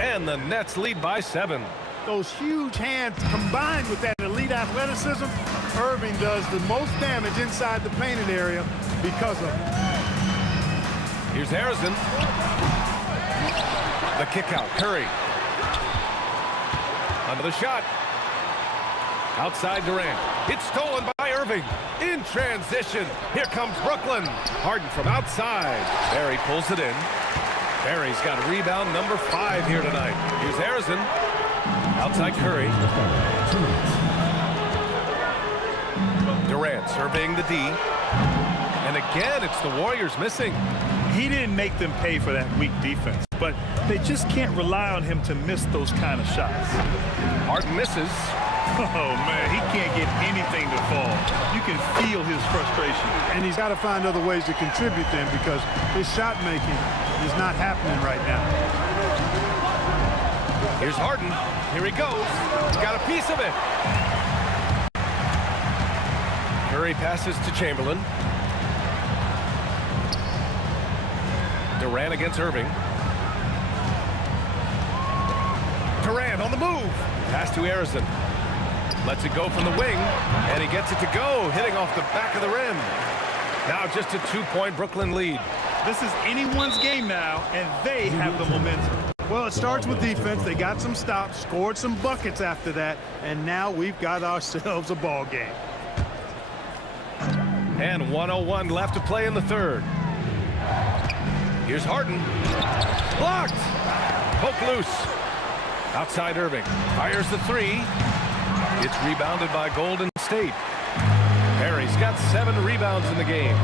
And the Nets lead by 7. Those huge hands combined with that elite athleticism, Irving does the most damage inside the painted area because of it. Here's Harrison. The kick out. Curry. Another shot. Outside Durant. It's stolen by Irving. Irving in transition. Here comes Brooklyn. Harden from outside. Barry pulls it in. Barry's got a rebound number 5 here tonight. Here's Harrison. Outside Curry. Durant surveying the D. And again, it's the Warriors missing. He didn't make them pay for that weak defense, but they just can't rely on him to miss those kind of shots. Harden misses. Oh, man, he can't get anything to fall. You can feel his frustration. And he's got to find other ways to contribute then because his shot making is not happening right now. Here's Harden. Here he goes. He's got a piece of it. Curry passes to Chamberlain. Durant against Irving. Durant on the move. Pass to Harrison. Lets it go from the wing, and he gets it to go, hitting off the back of the rim. Now just a 2-point Brooklyn lead. This is anyone's game now, and they have the momentum. Well, it starts with defense. They got some stops, scored some buckets after that, and now we've got ourselves a ball game. And 1:01 left to play in the third. Here's Harden. Blocked. Poke loose. Outside Irving. Fires the 3. It's rebounded by Golden State. Barry's got 7 rebounds in the game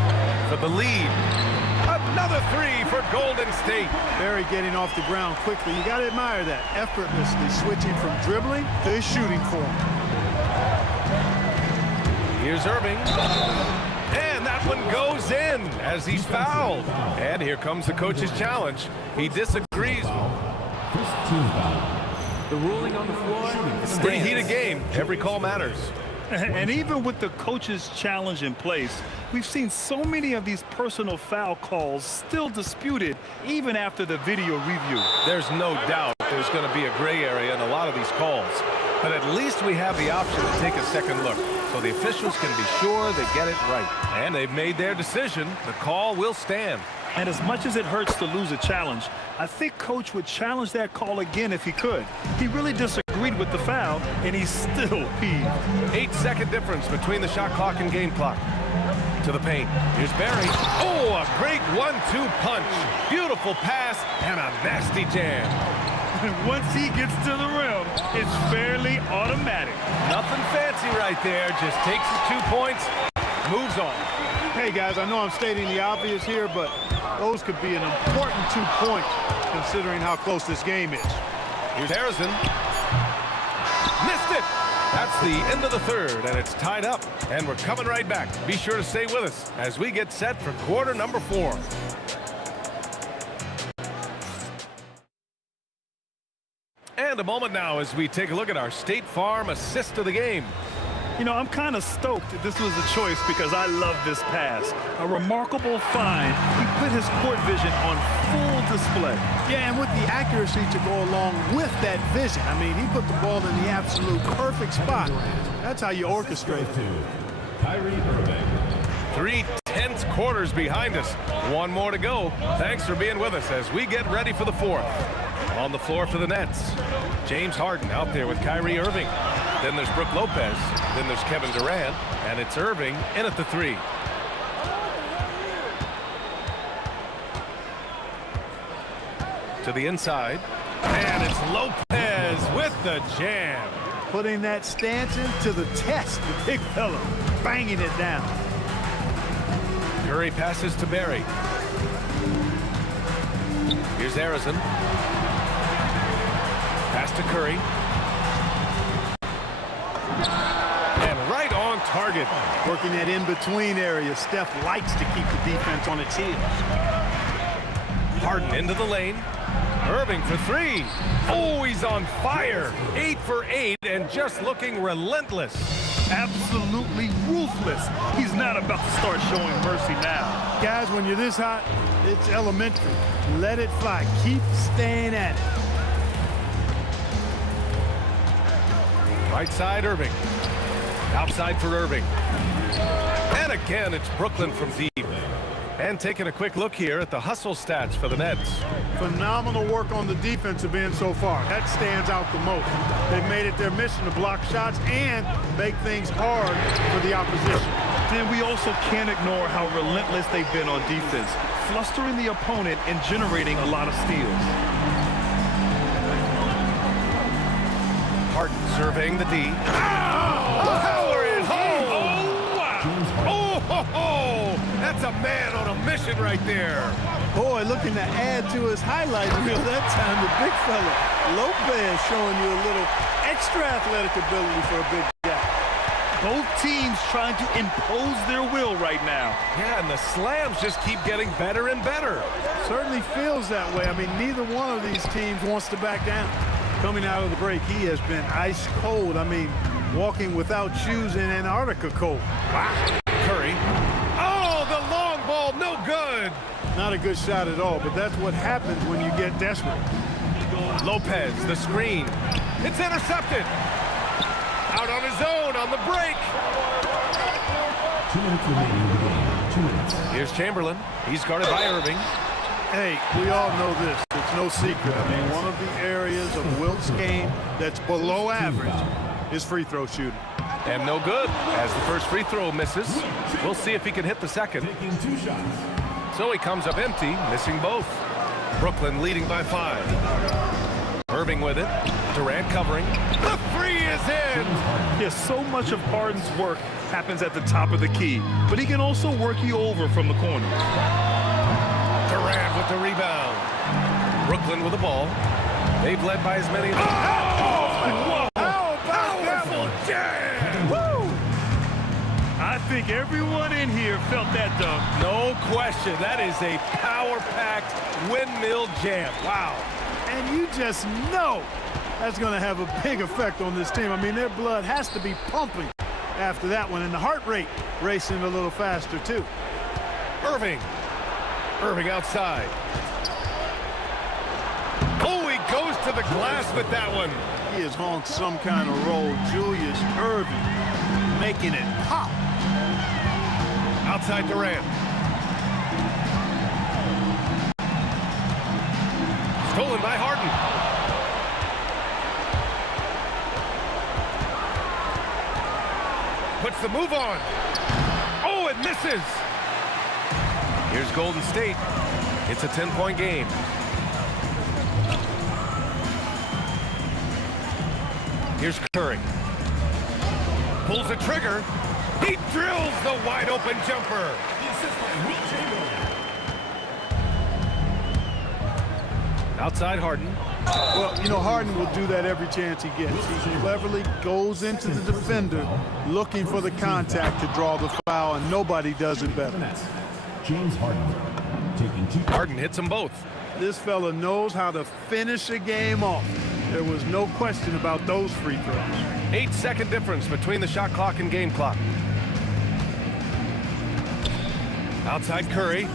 for the lead. Another 3 for Golden State. Barry getting off the ground quickly. You got to admire that. Effortlessly switching from dribbling to his shooting form. Here's Irving. And that one goes in as he's fouled. And here comes the coach's challenge. He disagrees. The ruling on the floor stands. Pretty heated game. Every call matters. And even with the coach's challenge in place, we've seen so many of these personal foul calls still disputed even after the video review. There's no doubt there's going to be a gray area in a lot of these calls. But at least we have the option to take a second look, so the officials can be sure they get it right. And they've made their decision. The call will stand. And as much as it hurts to lose a challenge, I think Coach would challenge that call again if he could. He really disagreed with the foul, and he's still peeved. 8-second difference between the shot clock and game clock. To the paint. Here's Barry. Oh, a great 1-2 punch. Beautiful pass and a nasty jam. Once he gets to the rim, it's fairly automatic. Nothing fancy right there. Just takes his 2 points, moves on. Hey, guys, I know I'm stating the obvious here, but those could be an important 2 points considering how close this game is. Here's Harrison. Missed it. That's the end of the third, and it's tied up. And we're coming right back. Be sure to stay with us as we get set for quarter number 4. And a moment now as we take a look at our State Farm assist of the game. You know, I'm kind of stoked that this was a choice because I love this pass. A remarkable find. He put his court vision on full display. Yeah, and with the accuracy to go along with that vision. I mean, he put the ball in the absolute perfect spot. That's how you orchestrate it. 3 tense quarters behind us. 1 more to go. Thanks for being with us as we get ready for the 4th. On the floor for the Nets, James Harden out there with Kyrie Irving. Then there's Brook Lopez. Then there's Kevin Durant. And it's Irving in at the 3. To the inside. And it's Lopez with the jam. Putting that stance into the test. The big fella banging it down. Curry passes to Barry. Here's Harrison. Pass to Curry. And right on target. Working that in-between area. Steph likes to keep the defense on its heels. Harden into the lane. Irving for 3. Oh, he's on fire. 8 for 8 and just looking relentless. Absolutely ruthless. He's not about to start showing mercy now. Guys, when you're this hot, it's elementary. Let it fly. Keep staying at it. Right side, Irving. Outside for Irving. And again, it's Brooklyn from deep. And taking a quick look here at the hustle stats for the Nets. Phenomenal work on the defensive end so far. That stands out the most. They've made it their mission to block shots and make things hard for the opposition. Then we also can't ignore how relentless they've been on defense, flustering the opponent and generating a lot of steals. Harden surveying the D. Power is home! Oh, wow! Oh, ho, ho! That's a man on a mission right there. Boy, looking to add to his highlight reel that time, the big fella. Lopez showing you a little extra athletic ability for a big guy. Both teams trying to impose their will right now. Yeah, and the slams just keep getting better and better. Certainly feels that way. I mean, neither one of these teams wants to back down. Coming out of the break, he has been ice cold. I mean, walking without shoes in Antarctica cold. Wow. Curry. Oh, the long ball, no good. Not a good shot at all, but that's what happens when you get desperate. Lopez, the screen. It's intercepted. Out on his own on the break. 2 minutes remaining in the game. 2 minutes. Here's Chamberlain. He's guarded by Irving. Hey, we all know this. It's no secret. I mean, one of the areas of Wilt's game that's below average is free throw shooting. And no good as the first free throw misses. We'll see if he can hit the second. Taking 2 shots. So he comes up empty, missing both. Brooklyn leading by 5. Irving with it. Durant covering. The three is in! Yeah, so much of Harden's work happens at the top of the key, but he can also work you over from the corner. Durant with the rebound. Brooklyn with the ball. They've led by as many. Whoa! Powerful jam! Woo! I think everyone in here felt that dunk. No question. That is a power-packed windmill jam. Wow. And you just know that's going to have a big effect on this team. I mean, their blood has to be pumping after that one, and the heart rate racing a little faster, too. Irving. Irving outside. Oh, he goes to the glass with that one. He is on some kind of roll. Julius Irving making it pop. Outside Durant. Stolen by Harden. Puts the move on. Oh, it misses. Here's Golden State. It's a 10-point game. Here's Curry. Pulls the trigger. He drills the wide-open jumper. Outside Harden. Well, you know, Harden will do that every chance he gets. He cleverly goes into the defender looking for the contact to draw the foul, and nobody does it better. James Harden taking 2. Harden hits them both. This fella knows how to finish a game off. There was no question about those free throws. 8-second difference between the shot clock and game clock. Outside Curry.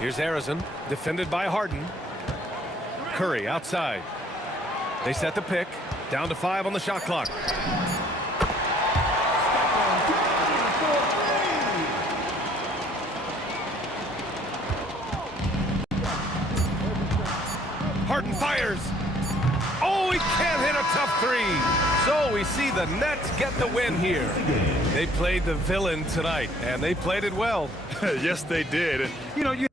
Here's Arizon, defended by Harden. Curry outside. They set the pick. Down to 5 on the shot clock. Harden fires. Oh, he can't hit a tough 3. So we see the Nets get the win here. They played the villain tonight, and they played it well. Yes, they did. And, you know, you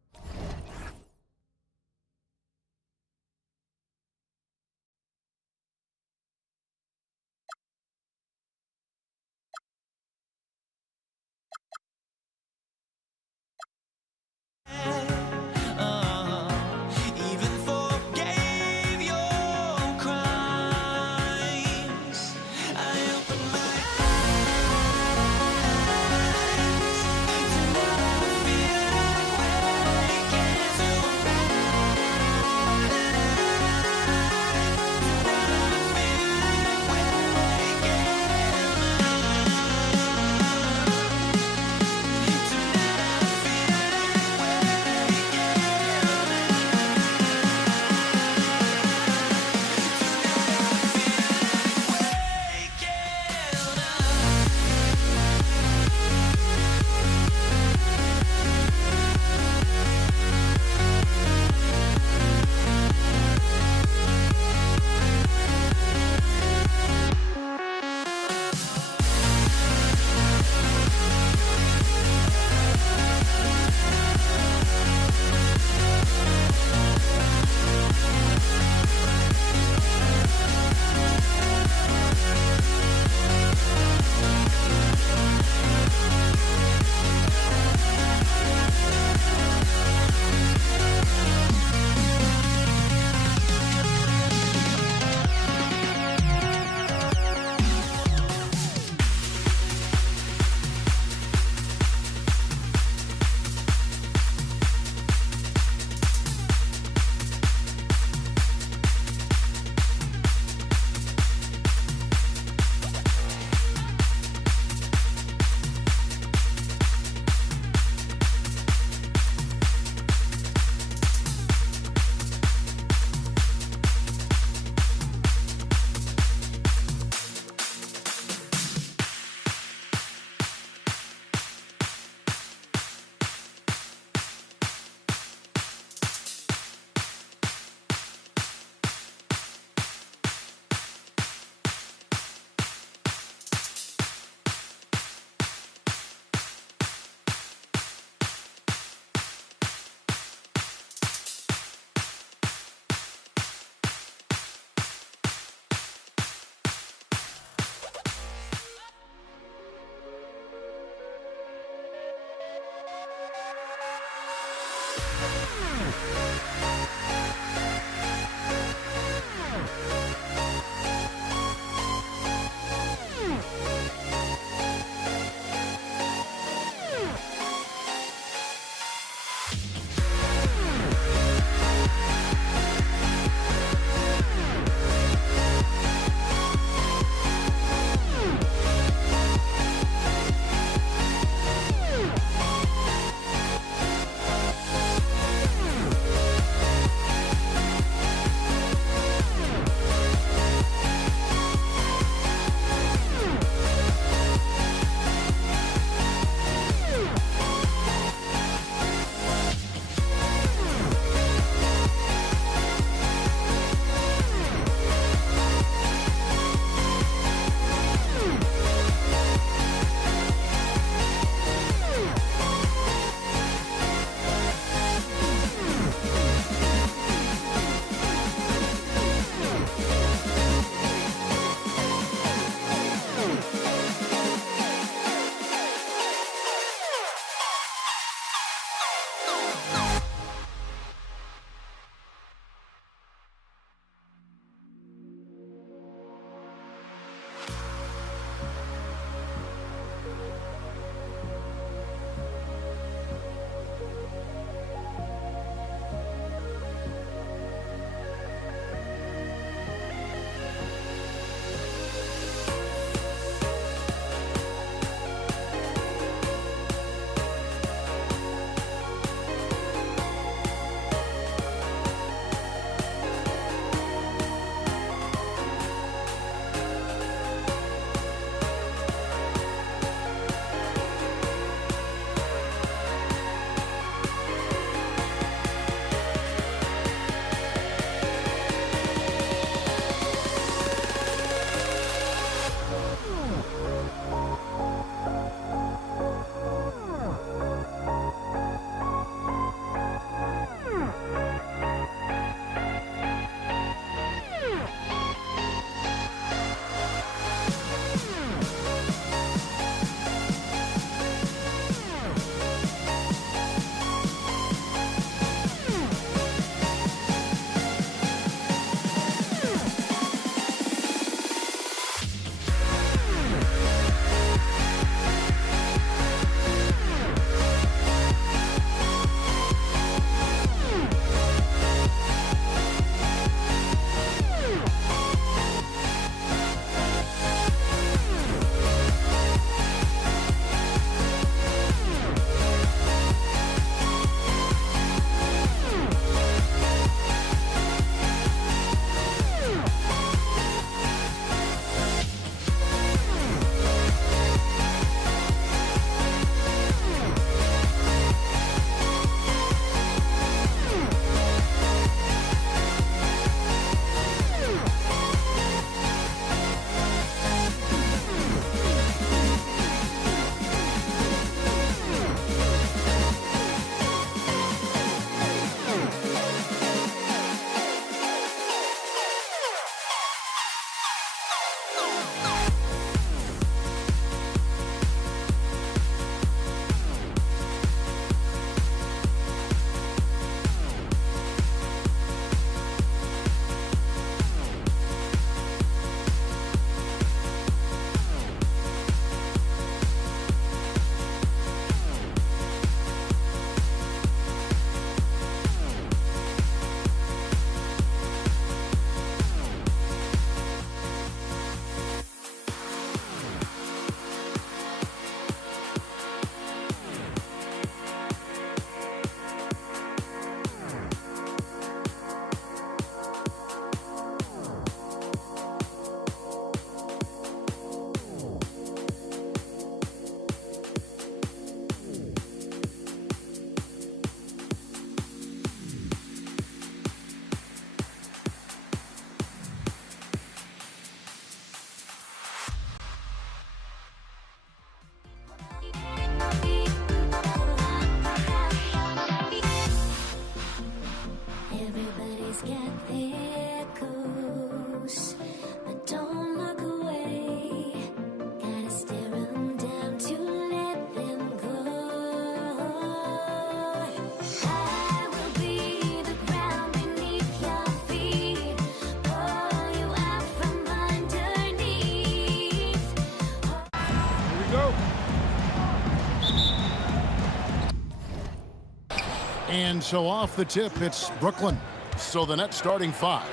And so off the tip, it's Brooklyn. So the net starting 5.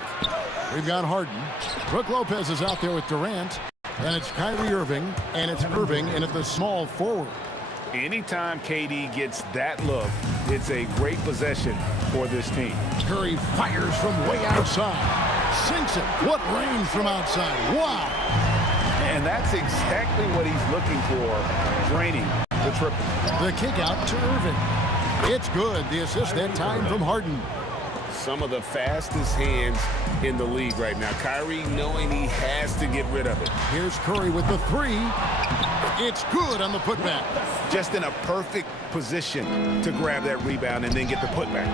We've got Harden. Brook Lopez is out there with Durant. And it's Kyrie Irving. And it's Irving in at the small forward. Anytime KD gets that look, it's a great possession for this team. Curry fires from way outside. Sinks it. What range from outside. Wow. And that's exactly what he's looking for, draining the triple. The kick out to Irving. It's good. The assist that time from Harden. Some of the fastest hands in the league right now. Kyrie knowing he has to get rid of it. Here's Curry with the 3. It's good on the putback. Just in a perfect position to grab that rebound and then get the putback.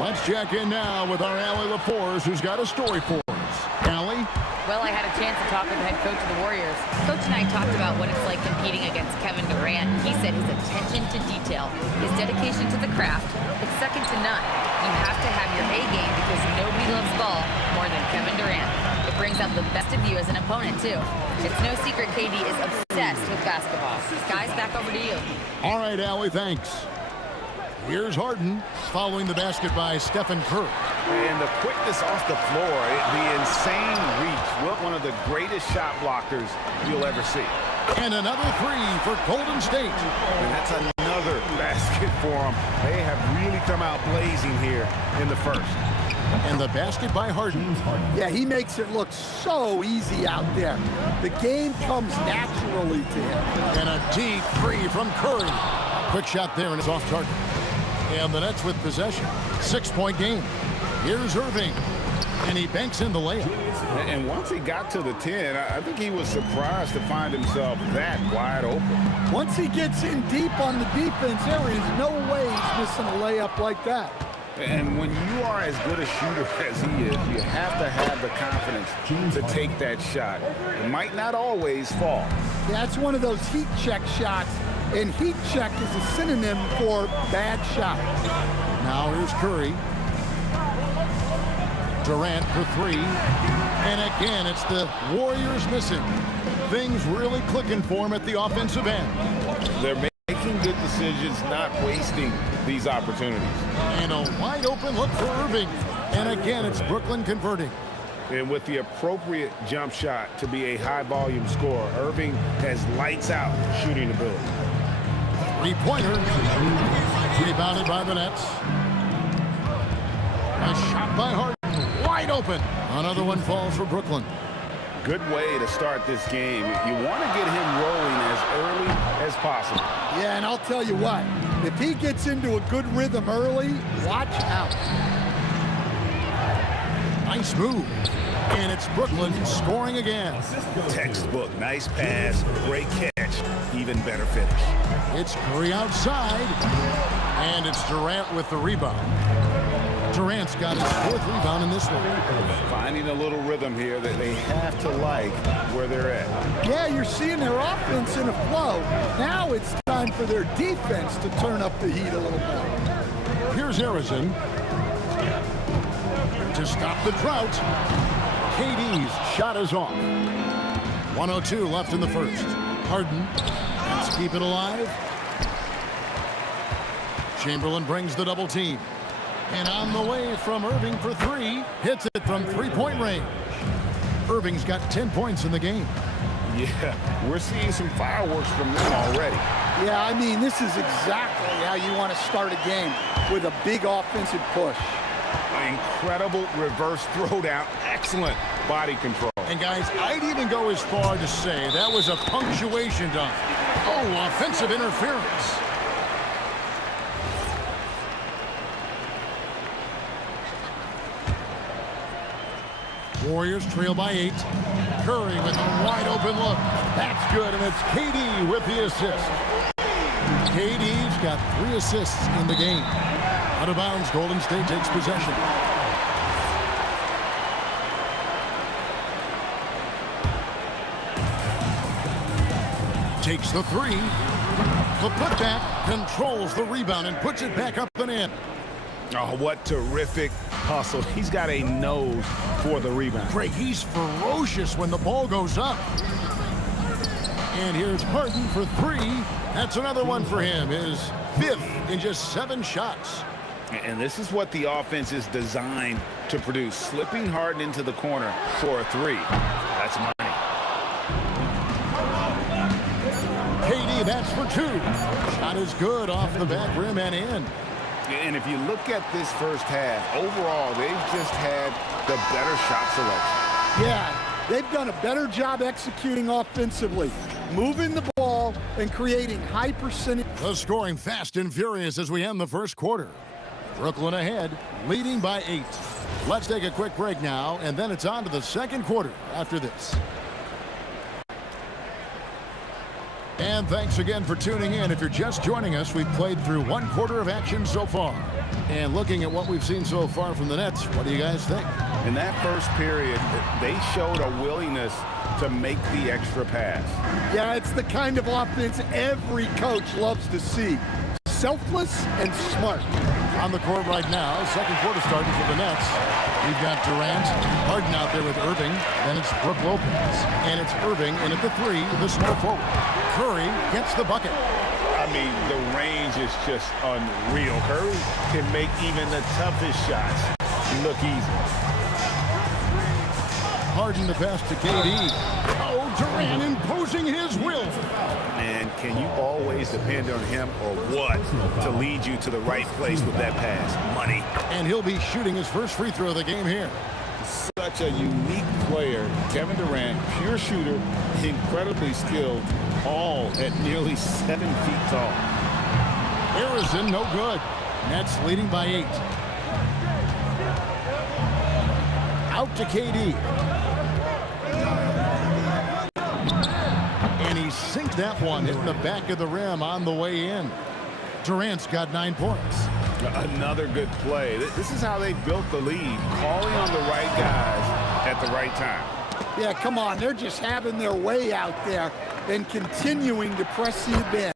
Let's check in now with our Allie LaForce, who's got a story for us. Allie? Well, I had a chance to talk with the head coach of the Warriors. Coach and I talked about what it's like competing against Kevin Durant. He said his attention to detail, his dedication to the craft, it's second to none. You have to have your A game because nobody loves ball more than Kevin Durant. It brings out the best of you as an opponent, too. It's no secret KD is obsessed with basketball. Guys, back over to you. All right, Allie, thanks. Here's Harden following the basket by Stephen Curry. And the quickness off the floor, the insane reach. One of the greatest shot blockers you'll ever see. And another 3 for Golden State. And that's another basket for them. They have really come out blazing here in the first. And the basket by Harden. Yeah, he makes it look so easy out there. The game comes naturally to him. And a deep 3 from Curry. Quick shot there, and it's off target. And the Nets with possession. 6-point game. Here's Irving. And he banks in the layup. And once he got to the 10, I think he was surprised to find himself that wide open. Once he gets in deep on the defense, there is no way he's missing a layup like that. And when you are as good a shooter as he is, you have to have the confidence to take that shot. It might not always fall. That's one of those heat check shots, and heat check is a synonym for bad shot. Now here's Curry. Durant for 3. And again, it's the Warriors missing. Things really clicking for him at the offensive end. They're making good decisions, not wasting these opportunities. And a wide open look for Irving. And again, it's Brooklyn converting. And with the appropriate jump shot to be a high-volume scorer, Irving has lights-out shooting ability. 3-pointer. Rebounded by the Nets. A shot by Harden. Wide open. Another one falls for Brooklyn. Good way to start this game. You want to get him rolling as early as possible. Yeah, and I'll tell you what. If he gets into a good rhythm early, watch out. Nice move. And it's Brooklyn scoring again. Textbook. Nice pass. Great catch. Even better finish. It's Curry outside. And it's Durant with the rebound. Durant's got his 4th rebound in this one. Finding a little rhythm here that they have to like where they're at. Yeah, you're seeing their offense in a flow. Now it's time for their defense to turn up the heat a little more. Here's Harrison. To stop the drought. KD's shot is off. 102 left in the first. Harden. Let's keep it alive. Chamberlain brings the double team. And on the way from Irving for 3. Hits it from 3-point range. Irving's got 10 points in the game. Yeah, we're seeing some fireworks from them already. Yeah, I mean, this is exactly how you want to start a game, with a big offensive push. Incredible reverse throwdown. Excellent body control. And guys, I'd even go as far to say that was a punctuation dunk. Oh, offensive interference. Warriors trail by 8. Curry with a wide open look. That's good, and it's KD with the assist. KD's got 3 assists in the game. Out of bounds, Golden State takes possession. Takes the 3. The putback, controls the rebound and puts it back up and in. Oh, what terrific hustle. He's got a nose for the rebound. Greg, he's ferocious when the ball goes up. And here's Harden for 3. That's another one for him. His 5th in just 7 shots. And this is what the offense is designed to produce. Slipping Harden into the corner for a three. That's money. KD, that's for two. Shot is good off the back rim and in. And if you look at this first half, overall, they've just had the better shot selection. Yeah, they've done a better job executing offensively, moving the ball and creating high percentage. The scoring fast and furious as we end the first quarter. Brooklyn ahead, leading by 8. Let's take a quick break now, and then it's on to the second quarter after this. And thanks again for tuning in. If you're just joining us, we've played through one quarter of action so far. And looking at what we've seen so far from the Nets, what do you guys think? In that first period, they showed a willingness to make the extra pass. Yeah, it's the kind of offense every coach loves to see. Selfless and smart. On the court right now, second quarter starting for the Nets. We've got Durant, Harden out there with Irving, then it's Brook Lopez. And it's Irving in at the 3, the small forward. Curry gets the bucket. I mean, the range is just unreal. Curry can make even the toughest shots look easy. Harden the pass to KD. Oh, Durant imposing his will. And can you always depend on him or what to lead you to the right place with that pass? Money. And he'll be shooting his first free throw of the game here. Such a unique player. Kevin Durant, pure shooter, incredibly skilled, all at nearly 7 feet tall. Harrison, no good. Nets leading by 8. Out to KD. And he sinked that one, hitting the back of the rim on the way in. Durant's got 9 points. Another good play. This is how they built the lead, calling on the right guys at the right time. Yeah, come on. They're just having their way out there and continuing to press the advantage.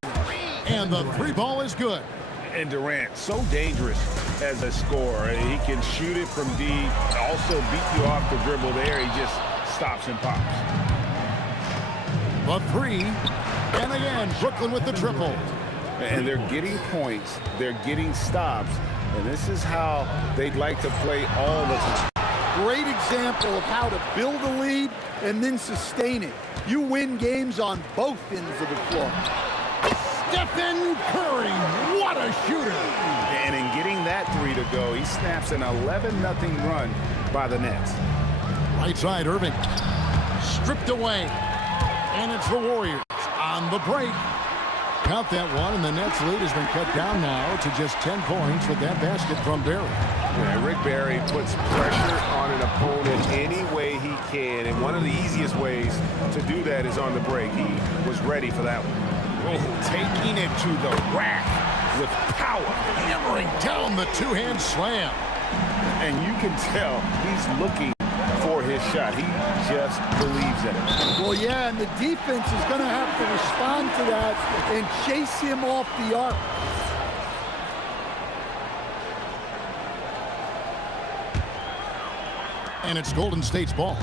And the 3 ball is good. And Durant, so dangerous as a scorer. He can shoot it from deep, also beat you off the dribble there. He just stops and pops. The 3, and again, Brooklyn with the triple. And they're getting points, they're getting stops, and this is how they'd like to play all the time. Great example of how to build a lead and then sustain it. You win games on both ends of the floor. Stephen Curry, what a shooter. And in getting that 3 to go, he snaps an 11-0 run by the Nets. Right side, Irving. Stripped away. And it's the Warriors on the break. Count that one, and the Nets lead has been cut down now to just 10 points with that basket from Barry. Yeah, Rick Barry puts pressure on an opponent any way he can, and one of the easiest ways to do that is on the break. He was ready for that one. Oh, taking it to the rack with power. Hammering down the two-hand slam. And you can tell he's looking for his shot. He just believes in it. Well, yeah, and the defense is going to have to respond to that and chase him off the arc. And it's Golden State's ball.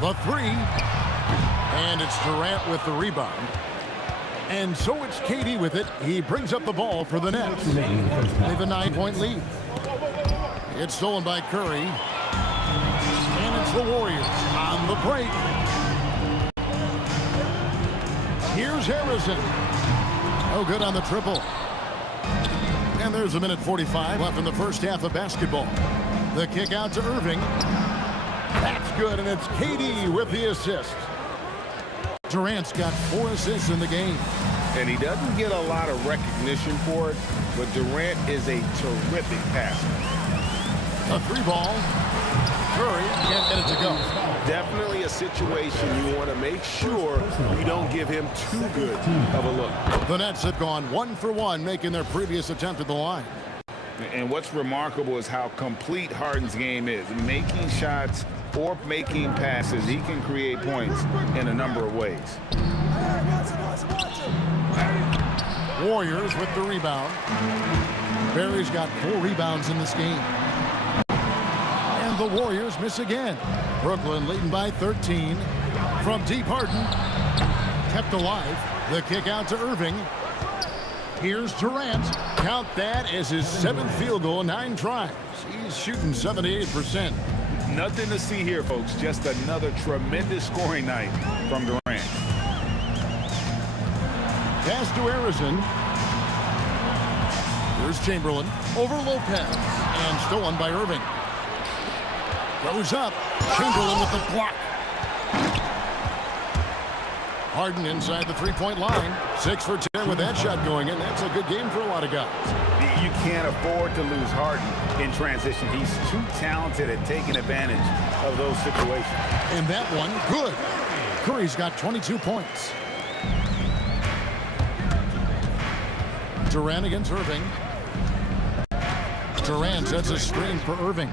The 3. And it's Durant with the rebound. And so it's KD with it. He brings up the ball for the Nets. They have a 9-point lead. It's stolen by Curry. And it's the Warriors on the break. Here's Harrison. Oh, good on the triple. And there's a minute 45 left in the first half of basketball. The kick out to Irving. That's good, and it's KD with the assist. Durant's got 4 assists in the game. And he doesn't get a lot of recognition for it, but Durant is a terrific passer. A 3 ball. Curry can't get it to go. Definitely a situation you want to make sure you don't give him too good of a look. The Nets have gone 1 for 1, making their previous attempt at the line. And what's remarkable is how complete Harden's game is. Making shots or making passes, he can create points in a number of ways. Warriors with the rebound. Barry's got 4 rebounds in this game. And the Warriors miss again. Brooklyn leading by 13. From deep, Harden. kept alive. The kick out to Irving. Here's Durant. Count that as his 7th field goal, 9 tries. He's shooting 78%. Nothing to see here, folks. Just another tremendous scoring night from Durant. Pass to Harrison. Here's Chamberlain over Lopez. And stolen by Irving. Goes up. Chamberlain with the block. Harden inside the three-point line. 6 for 10 with that shot going in. That's a good game for a lot of guys. You can't afford to lose Harden in transition. He's too talented at taking advantage of those situations. And that one, good. Curry's got 22 points. Durant against Irving. Durant sets a screen for Irving.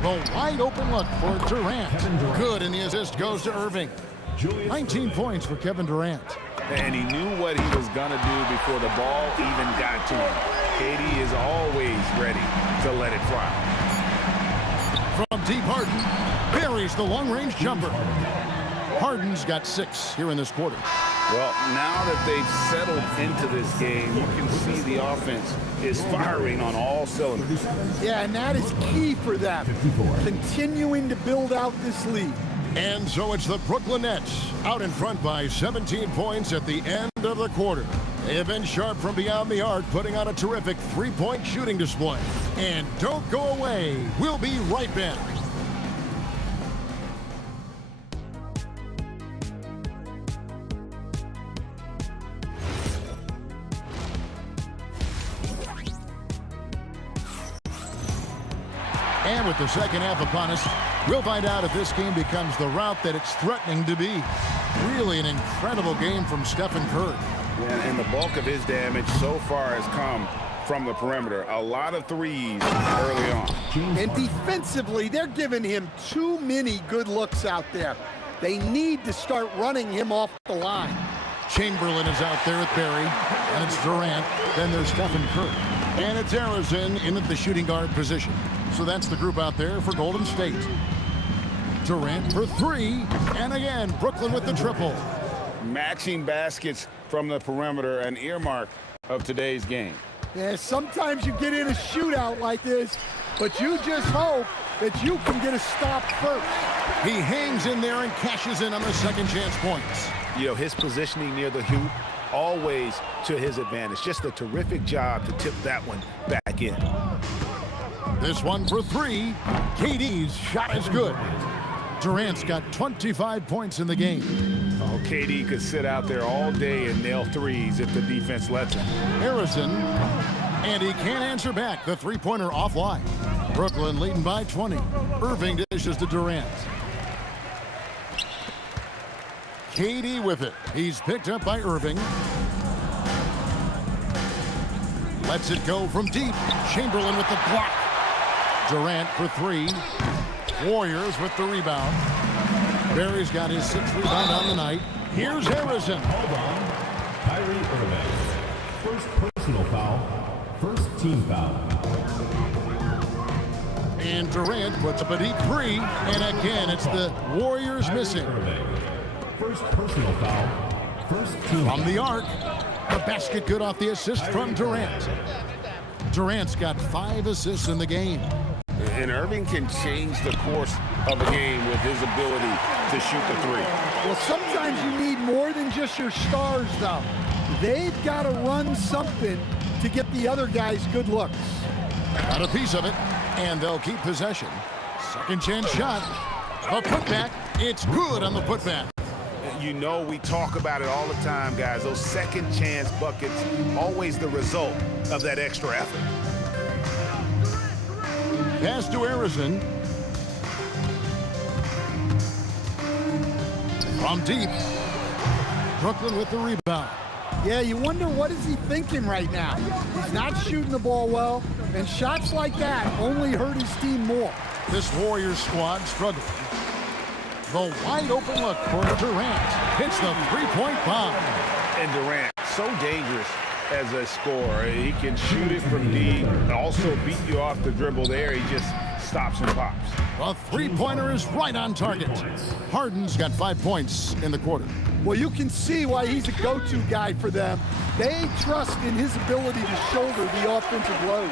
The wide open look for Durant. Good, and the assist goes to Irving. 19 points for Kevin Durant. And he knew what he was going to do before the ball even got to him. KD is always ready to let it fly. From deep, Harden buries the long-range jumper. Harden's got 6 here in this quarter. Well, now that they've settled into this game, you can see the offense is firing on all cylinders. Yeah, and that is key for them. Continuing to build out this lead. And so it's the Brooklyn Nets out in front by 17 points at the end of the quarter. They have been sharp from beyond the arc, putting on a terrific three-point shooting display. And don't go away. We'll be right back. And with the second half upon us, we'll find out if this game becomes the route that it's threatening to be. Really an incredible game from Stephen Curry. Yeah, and the bulk of his damage so far has come from the perimeter. A lot of threes early on. And defensively, they're giving him too many good looks out there. They need to start running him off the line. Chamberlain is out there with Barry, and it's Durant. Then there's Stephen Curry. And it's Harrison in at the shooting guard position. So that's the group out there for Golden State. Durant for 3, and again, Brooklyn with the triple. Matching baskets from the perimeter, an earmark of today's game. Yeah, sometimes you get in a shootout like this, but you just hope that you can get a stop first. He hangs in there and cashes in on the second chance points. You know, his positioning near the hoop, always to his advantage. Just a terrific job to tip that one back in. This one for 3. KD's shot is good. Durant's got 25 points in the game. Oh, KD could sit out there all day and nail threes if the defense lets him. Harrison, and he can't answer back. The three-pointer offline. Brooklyn leading by 20. Irving dishes to Durant. KD with it. He's picked up by Irving. Lets it go from deep. Chamberlain with the block. Durant for 3. Warriors with the rebound. Barry's got his 6th rebound on the night. Here's Harrison. Hold on. Kyrie Irving. First personal foul. First team foul. And Durant puts up a deep 3. And again, it's the Warriors missing. First personal foul. First team from the arc. The basket good off the assist from Durant. Durant's got 5 assists in the game. And Irving can change the course of a game with his ability to shoot the 3. Well, sometimes you need more than just your stars, though. They've got to run something to get the other guys good looks. Got a piece of it, and they'll keep possession. Second chance shot. The putback. It's good on the putback. You know, we talk about it all the time, guys. Those second chance buckets, always the result of that extra effort. Pass to Harrison. From deep. Brooklyn with the rebound. Yeah, you wonder what is he thinking right now. He's not shooting the ball well, and shots like that only hurt his team more. This Warriors squad struggling. The wide open look for Durant. Hits the three-point bomb. And Durant, so dangerous as a scorer. He can shoot it from deep, also beat you off the dribble there. He just stops and pops. A three-pointer is right on target. Harden's got 5 points in the quarter. Well, you can see why he's a go-to guy for them. They trust in his ability to shoulder the offensive load.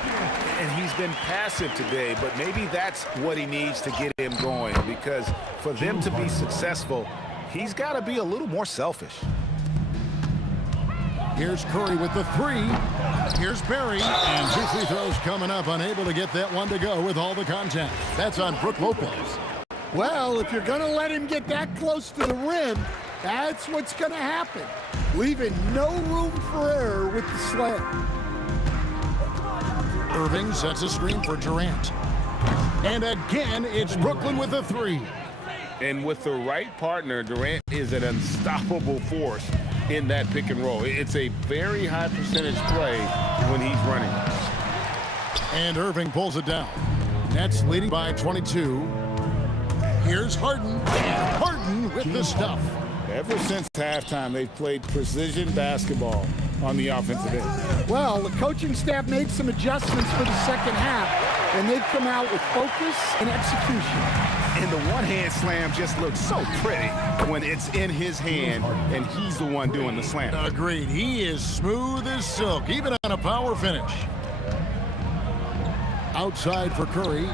And he's been passive today, but maybe that's what he needs to get him going, because for them to be successful, he's got to be a little more selfish. Here's Curry with the three. Here's Barry. And 2 free throws coming up. Unable to get that one to go with all the contact. That's on Brook Lopez. Well, if you're going to let him get that close to the rim, that's what's going to happen. Leaving no room for error with the slam. Irving sets a screen for Durant. And again, it's Brooklyn with the three. And with the right partner, Durant is an unstoppable force in that pick and roll. It's a very high percentage play when he's running. And Irving pulls it down. Nets leading by 22. Here's Harden. And Harden with the stuff. Ever since halftime, they've played precision basketball on the offensive end. Well, the coaching staff made some adjustments for the second half, and they've come out with focus and execution. And the one-hand slam just looks so pretty when it's in his hand and he's the one doing the slam. Agreed. He is smooth as silk, even on a power finish. Outside for Curry.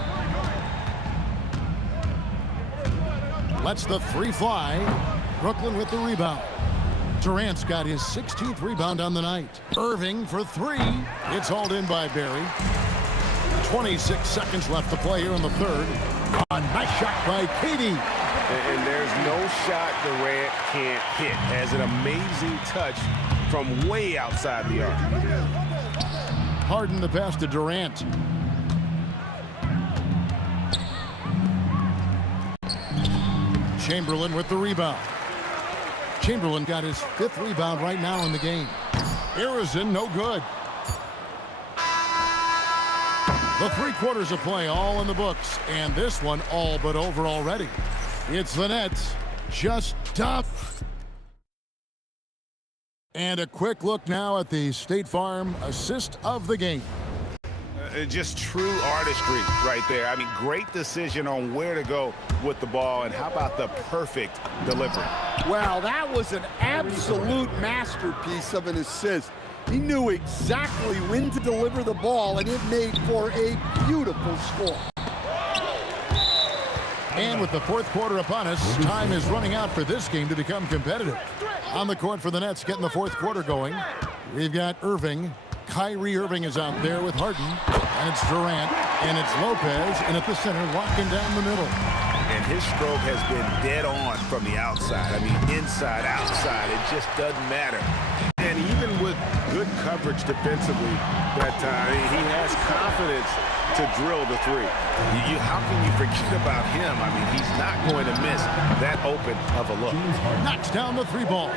Lets the three fly. Brooklyn with the rebound. Durant's got his 16th rebound on the night. Irving for three. It's hauled in by Barry. 26 seconds left to play here in the third. A nice shot by Katie. And there's no shot Durant can't hit. Has an amazing touch from way outside the arc. Harden the pass to Durant. Chamberlain with the rebound. Chamberlain got his 5th rebound right now in the game. Arizin, no good. The 3 quarters of play all in the books, and this one all but over already. It's the Nets. Just tough. And a quick look now at the State Farm assist of the game. Just true artistry right there. I mean, great decision on where to go with the ball, and how about the perfect delivery? Well, that was an absolute masterpiece of an assist. He knew exactly when to deliver the ball, and it made for a beautiful score. And with the 4th quarter upon us, time is running out for this game to become competitive. On the court for the Nets, getting the 4th quarter going, we've got Irving. Kyrie Irving is out there with Harden, and it's Durant, and it's Lopez, and at the center, locking down the middle. And his stroke has been dead on from the outside. I mean, inside, outside, it just doesn't matter. And even with good coverage defensively that time, he has confidence to drill the three. How can you forget about him? I mean, he's not going to miss that open of a look. Knocks down the 3 ball.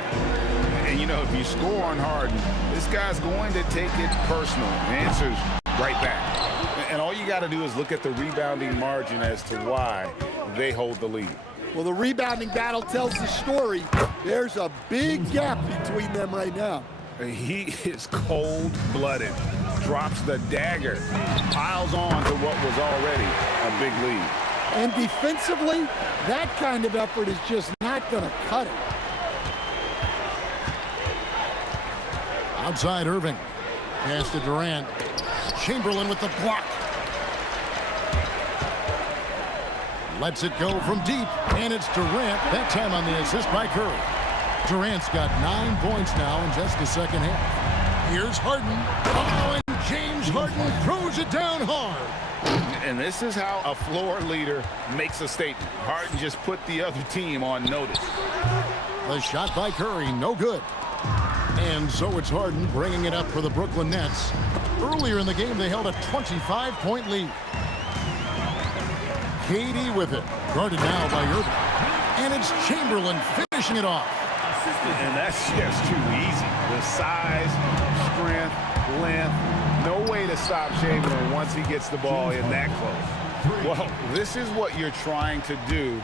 And, you know, if you score on Harden, this guy's going to take it personal. Answers right back. And all you got to do is look at the rebounding margin as to why they hold the lead. Well, the rebounding battle tells the story. There's a big gap between them right now. He is cold-blooded, drops the dagger, piles on to what was already a big lead. And defensively, that kind of effort is just not going to cut it. Outside Irving. Pass to Durant. Chamberlain with the block. Lets it go from deep, and it's Durant, that time on the assist by Curry. Durant's got 9 points now in just the second half. Here's Harden. Oh, and James Harden throws it down hard. And this is how a floor leader makes a statement. Harden just put the other team on notice. The shot by Curry, no good. And so it's Harden bringing it up for the Brooklyn Nets. Earlier in the game, they held a 25-point lead. Katie with it. Guarded now by Irving. And it's Chamberlain finishing it off. And that's just too easy. The size, strength, length, no way to stop Chamberlain once he gets the ball in that close. Well, this is what you're trying to do.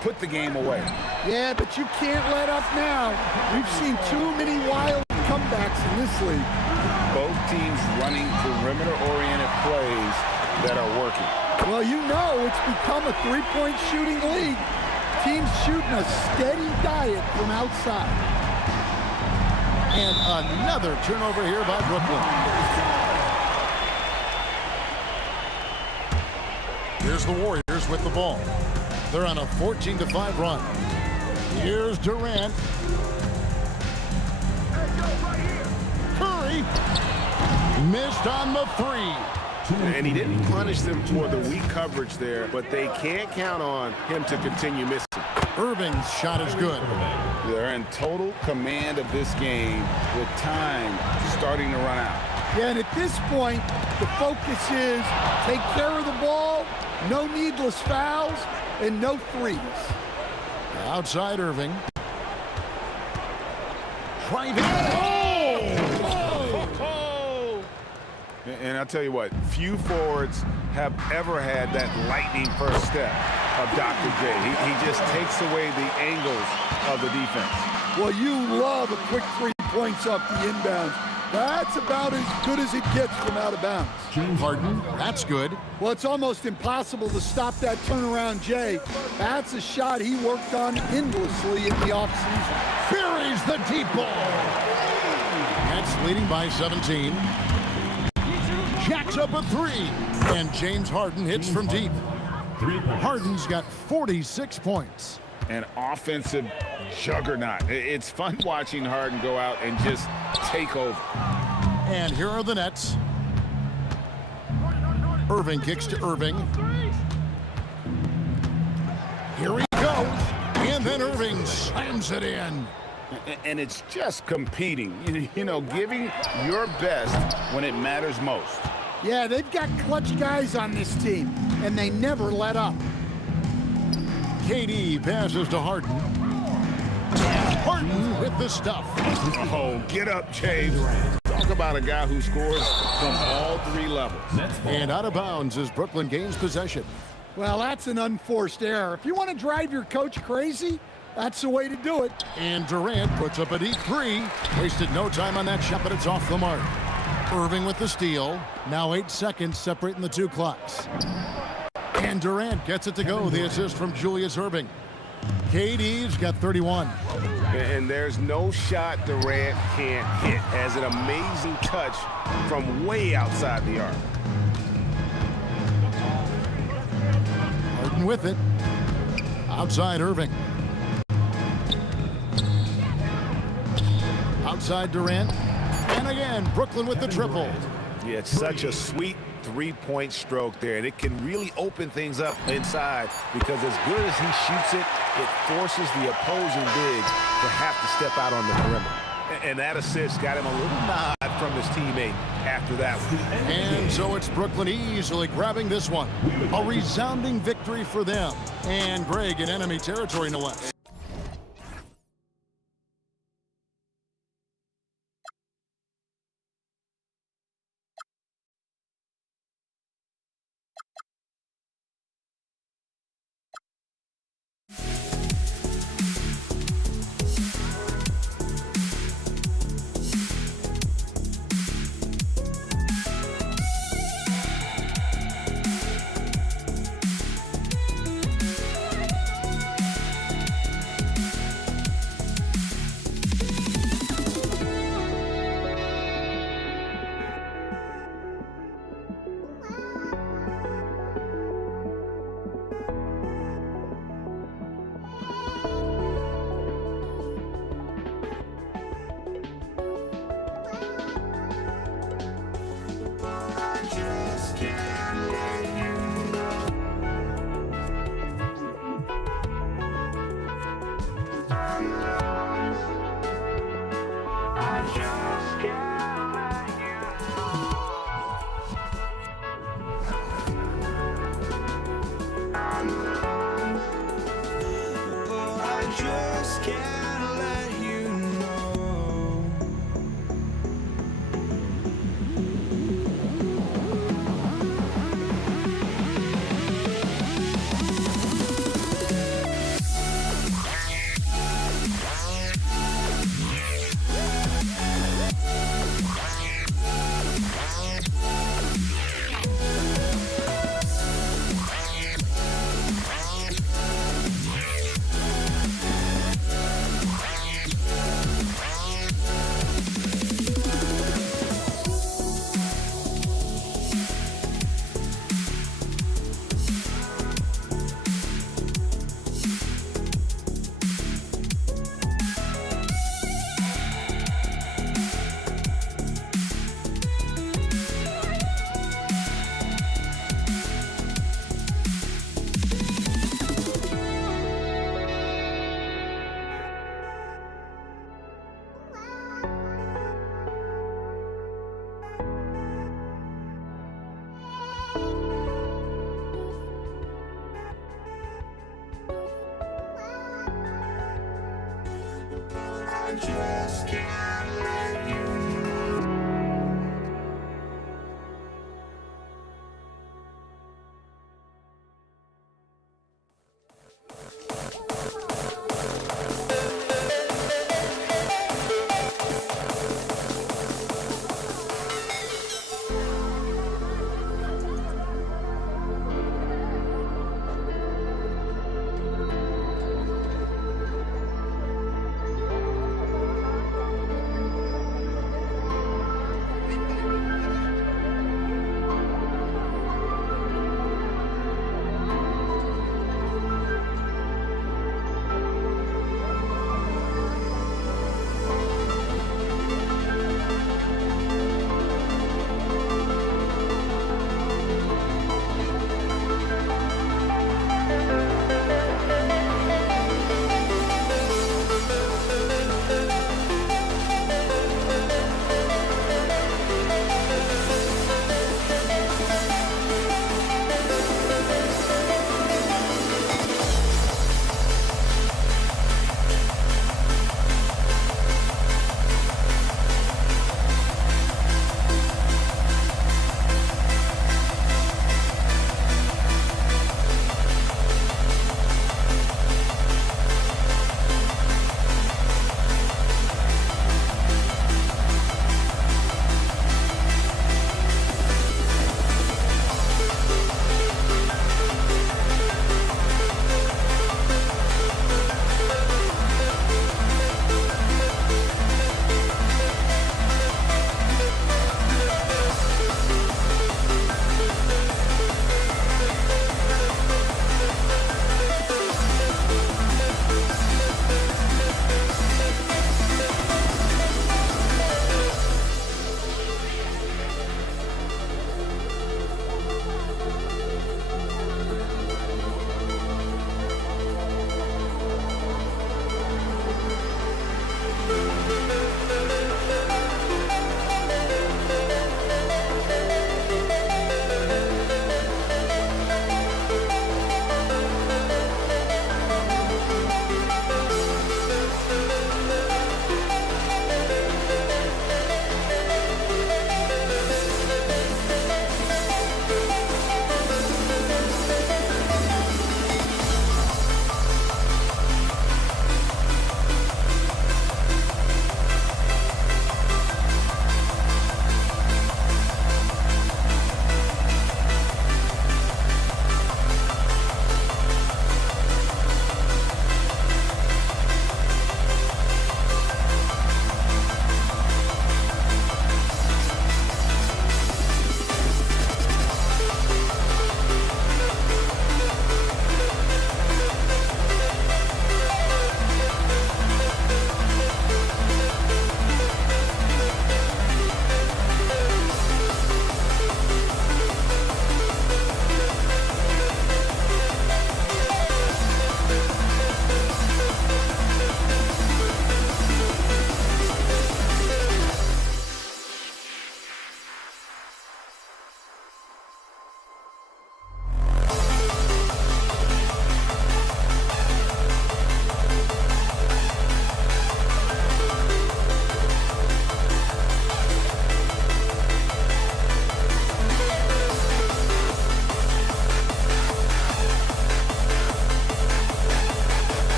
Put the game away. Yeah, but you can't let up now. We've seen too many wild comebacks in this league. Both teams running perimeter-oriented plays that are working. Well, you know it's become a three-point shooting league. Teams shooting a steady diet from outside. And another turnover here by Brooklyn. Here's the Warriors with the ball. They're on a 14-5 run. Here's Durant. Curry missed on the three. And he didn't punish them for the weak coverage there, but they can't count on him to continue missing. Irving's shot is good. They're in total command of this game with time starting to run out. Yeah, and at this point, the focus is take care of the ball, no needless fouls, and no threes. Outside Irving. Driving. And I'll tell you what, few forwards have ever had that lightning first step of Dr. J. He just takes away the angles of the defense. Well, you love a quick 3 points off the inbounds. That's about as good as it gets from out of bounds. Harden, that's good. Well, it's almost impossible to stop that turnaround, Jay. That's a shot he worked on endlessly in the offseason. Buries the deep ball. Nets leading by 17. Jacks up a three. And James Harden hits from deep. Harden's got 46 points. An offensive juggernaut. It's fun watching Harden go out and just take over. And here are the Nets. Irving kicks to Irving. Here he goes. And then Irving slams it in. And it's just competing, you know, giving your best when it matters most. Yeah, they've got clutch guys on this team, and they never let up. KD passes to Harden. And Harden with the stuff. Oh, get up, James. Talk about a guy who scores from all three levels. And out of bounds as Brooklyn gains possession. Well, that's an unforced error. If you want to drive your coach crazy, that's the way to do it. And Durant puts up a deep three. Wasted no time on that shot, but it's off the mark. Irving with the steal. Now 8 seconds separating the two clocks. And Durant gets it to go. The assist from Julius Irving. KD's got 31. And there's no shot Durant can't hit. Has an amazing touch from way outside the arc. Harden with it. Outside Irving. Outside Durant. And again, Brooklyn with the triple. Yeah, it's such a sweet three-point stroke there, and it can really open things up inside because as good as he shoots it, it forces the opposing big to have to step out on the perimeter. And that assist got him a little nod from his teammate after that one. And so it's Brooklyn easily grabbing this one. A resounding victory for them. And Greg in enemy territory, no less.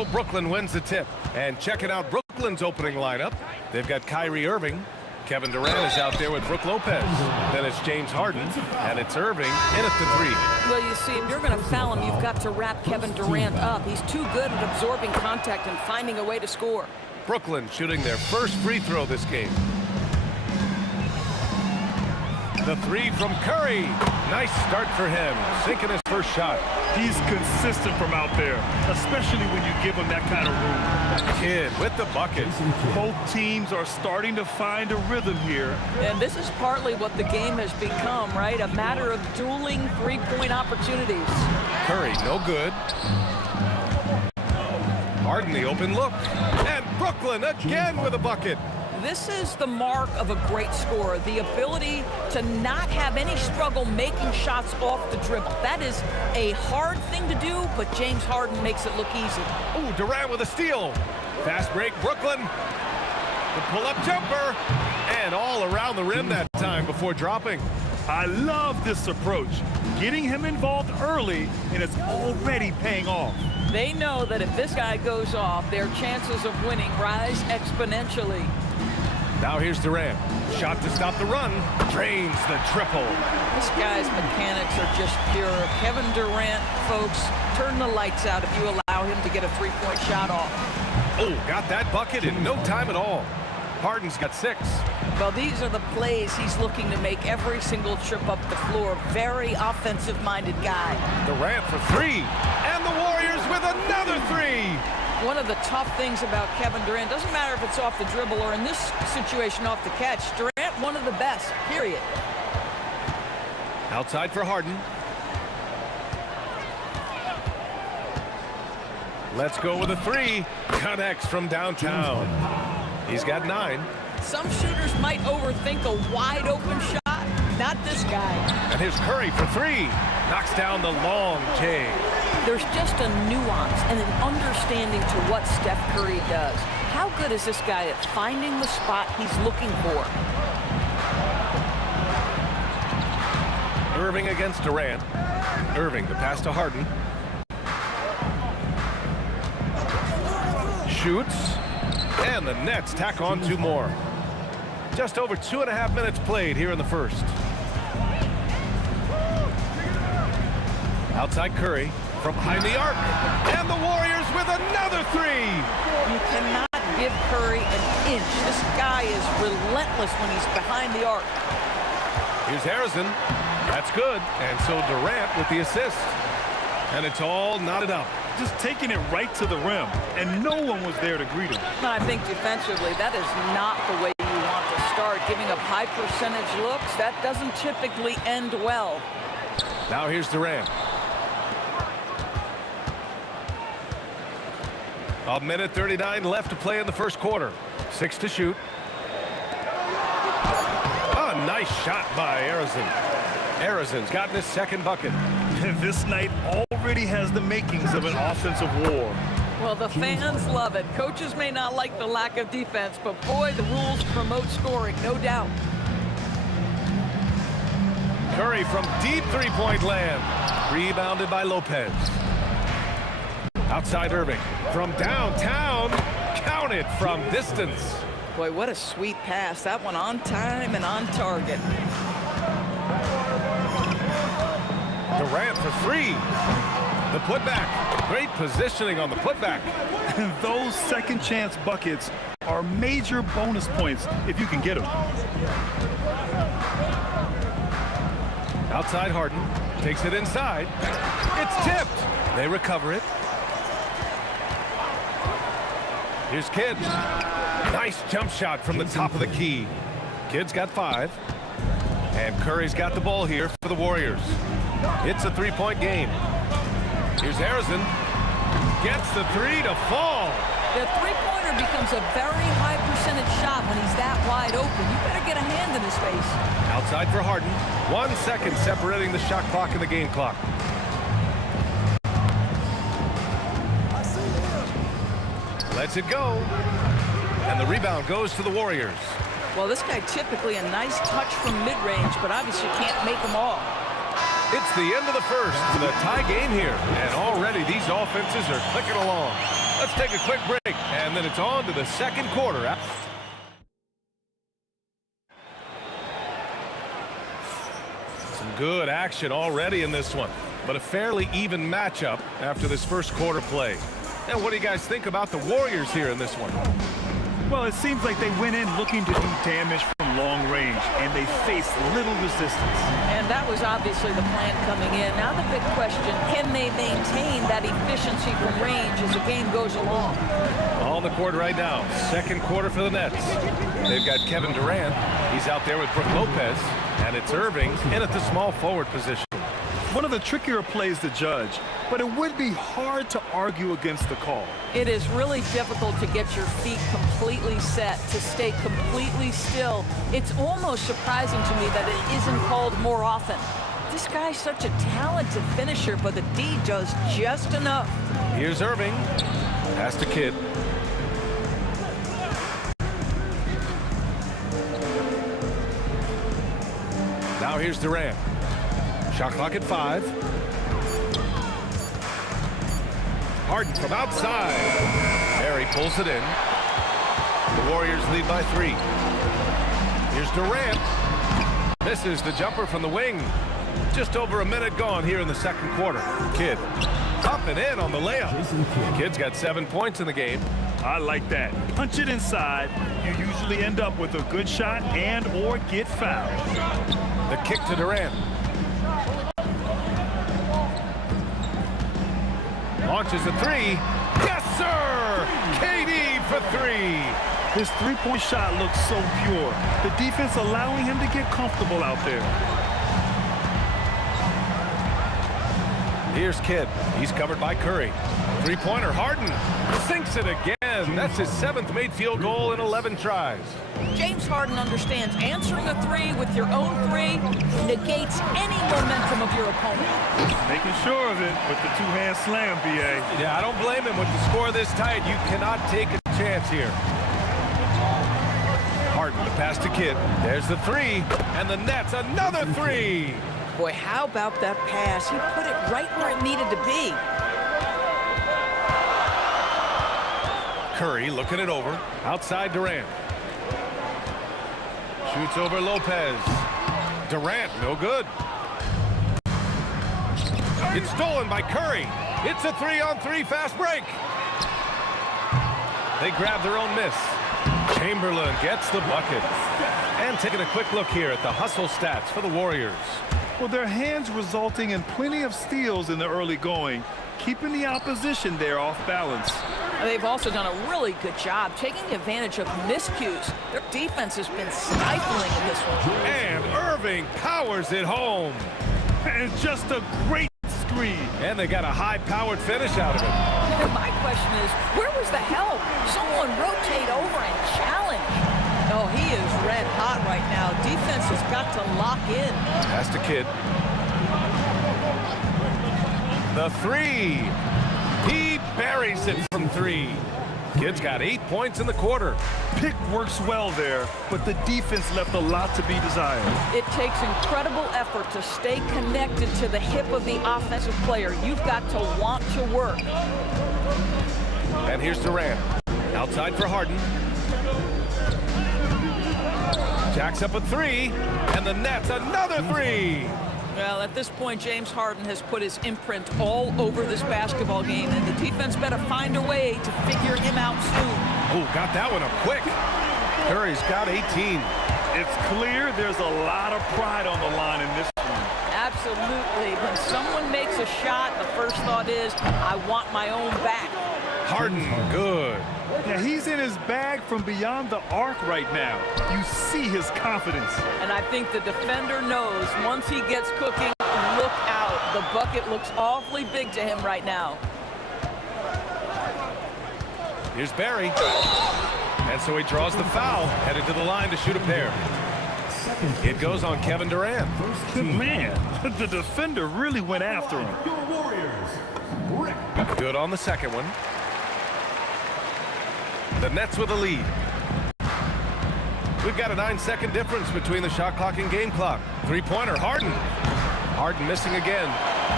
So Brooklyn wins the tip. And checking out Brooklyn's opening lineup, they've got Kyrie Irving. Kevin Durant is out there with Brook Lopez. Then it's James Harden, and it's Irving in at the 3. Well, you see, if you're going to foul him, you've got to wrap Kevin Durant up. He's too good at absorbing contact and finding a way to score. Brooklyn shooting their first free throw this game. The 3 from Curry. Nice start for him, sinking his first shot. He's consistent from out there, especially when you give him that kind of room. Kidd with the bucket. Both teams are starting to find a rhythm here. And this is partly what the game has become, right? A matter of dueling three-point opportunities. Curry, no good. Harden, the open look. And Brooklyn again with a bucket. This is the mark of a great scorer, the ability to not have any struggle making shots off the dribble. That is a hard thing to do, but James Harden makes it look easy. Ooh, Durant with a steal. Fast break, Brooklyn. The pull-up jumper. And all around the rim that time before dropping. I love this approach. Getting him involved early, and it's already paying off. They know that if this guy goes off, their chances of winning rise exponentially. Now here's Durant. Shot to stop the run. Drains the triple. This guy's mechanics are just pure. Kevin Durant, folks, turn the lights out if you allow him to get a three-point shot off. Oh, got that bucket in no time at all. Harden's got 6. Well, these are the plays he's looking to make every single trip up the floor. Very offensive-minded guy. Durant for 3. And the Warriors with another 3. One of the tough things about Kevin Durant, doesn't matter if it's off the dribble or in this situation off the catch, Durant, one of the best, period. Outside for Harden. Let's go with a 3. Connects from downtown. He's got 9. Some shooters might overthink a wide open shot. Not this guy. And here's Curry for 3. Knocks down the long J. There's just a nuance and an understanding to what Steph Curry does. How good is this guy at finding the spot he's looking for? Irving against Durant. Irving, the pass to Harden. Shoots. And the Nets tack on 2 more. Just over 2.5 minutes played here in the first. Outside Curry from behind the arc. And the Warriors with another 3. You cannot give Curry an inch. This guy is relentless when he's behind the arc. Here's Harrison. That's good. And so Durant with the assist. And it's all knotted up. Just taking it right to the rim, and no one was there to greet him. I think defensively, that is not the way you want to start. Giving up high percentage looks, that doesn't typically end well. Now here's Durant. A minute 39 left to play in the first quarter. 6 to shoot. A nice shot by Harrison. Harrison's gotten his second bucket. This night already has the makings of an offensive war. Well, the fans love it. Coaches may not like the lack of defense, but boy, the rules promote scoring, no doubt. Curry from deep three-point land. Rebounded by Lopez. Outside Irving. From downtown. Counted from distance. Boy, what a sweet pass. That one on time and on target. Durant for 3. The putback. Great positioning on the putback. Those second chance buckets are major bonus points if you can get them. Outside Harden. Takes it inside. It's tipped. They recover it. Here's Kidd. Nice jump shot from the top of the key. Kidd's got 5. And Curry's got the ball here for the Warriors. It's a 3-point game. Here's Harrison. Gets the 3 to fall. The three-pointer becomes a very high percentage shot when he's that wide open. You better get a hand in his face. Outside for Harden. 1 second separating the shot clock and the game clock. Lets it go. And the rebound goes to the Warriors. Well, this guy typically a nice touch from mid-range, but obviously can't make them all. It's the end of the first for the tie game here. And already these offenses are clicking along. Let's take a quick break, and then it's on to the second quarter. Some good action already in this one, but a fairly even matchup after this first quarter play. Now, what do you guys think about the Warriors here in this one? Well, it seems like they went in looking to do damage from long range, and they faced little resistance. And that was obviously the plan coming in. Now the big question, can they maintain that efficiency from range as the game goes along? On the court right now, second quarter for the Nets. They've got Kevin Durant. He's out there with Brook Lopez, and it's Irving in at the small forward position. One of the trickier plays to judge, but it would be hard to argue against the call. It is really difficult to get your feet completely set, to stay completely still. It's almost surprising to me that it isn't called more often. This guy's such a talented finisher, but the D does just enough. Here's Irving. Pass to Kidd. Now here's Durant. Shot clock at 5. Harden from outside. Barry pulls it in. The Warriors lead by 3. Here's Durant. Misses the jumper from the wing. Just over a minute gone here in the second quarter. Kidd up and in on the layup. Kidd's got 7 points in the game. I like that. Punch it inside. You usually end up with a good shot and or get fouled. The kick to Durant. Launches a 3. Yes, sir! KD for 3. His three-point shot looks so pure. The defense allowing him to get comfortable out there. Here's Kidd. He's covered by Curry. Three-pointer, Harden sinks it again. That's his 7th made field goal in 11 tries. James Harden understands answering a 3 with your own 3 negates any momentum of your opponent. Making sure of it with the two-hand slam, B.A. Yeah, I don't blame him with the score this tight. You cannot take a chance here. Harden to pass to Kidd. There's the 3, and the Nets another 3. Boy, how about that pass? He put it right where it needed to be. Curry looking it over. Outside Durant. Shoots over Lopez. Durant, no good. It's stolen by Curry. It's a 3-on-3 fast break. They grab their own miss. Chamberlain gets the bucket. And taking a quick look here at the hustle stats for the Warriors. Well, their hands resulting in plenty of steals in the early going, keeping the opposition there off balance. They've also done a really good job taking advantage of miscues. Their defense has been stifling in this one. And Irving powers it home. And just a great screen. And they got a high-powered finish out of it. My question is, where was the help? Someone rotate over and challenge. Oh, he is red hot right now. Defense has got to lock in. Pass to Kidd. The 3. He buries it from 3. Kidd's got 8 points in the quarter. Pick works well there, but the defense left a lot to be desired. It takes incredible effort to stay connected to the hip of the offensive player. You've got to want to work. And here's Durant. Outside for Harden. Jacks up a 3, and the Nets another 3. Well, at this point, James Harden has put his imprint all over this basketball game, and the defense better find a way to figure him out soon. Oh, got that one up quick. Curry's got 18. It's clear there's a lot of pride on the line in this one. Absolutely. When someone makes a shot, the first thought is, I want my own back. Harden, good. Yeah, he's in his bag from beyond the arc right now. You see his confidence. And I think the defender knows once he gets cooking, look out. The bucket looks awfully big to him right now. Here's Barry. And so he draws the foul, headed to the line to shoot a pair. It goes on Kevin Durant. Man, the defender really went after him. Good on the second one. The Nets with a lead. We've got a 9-second difference between the shot clock and game clock. Three-pointer, Harden. Harden missing again.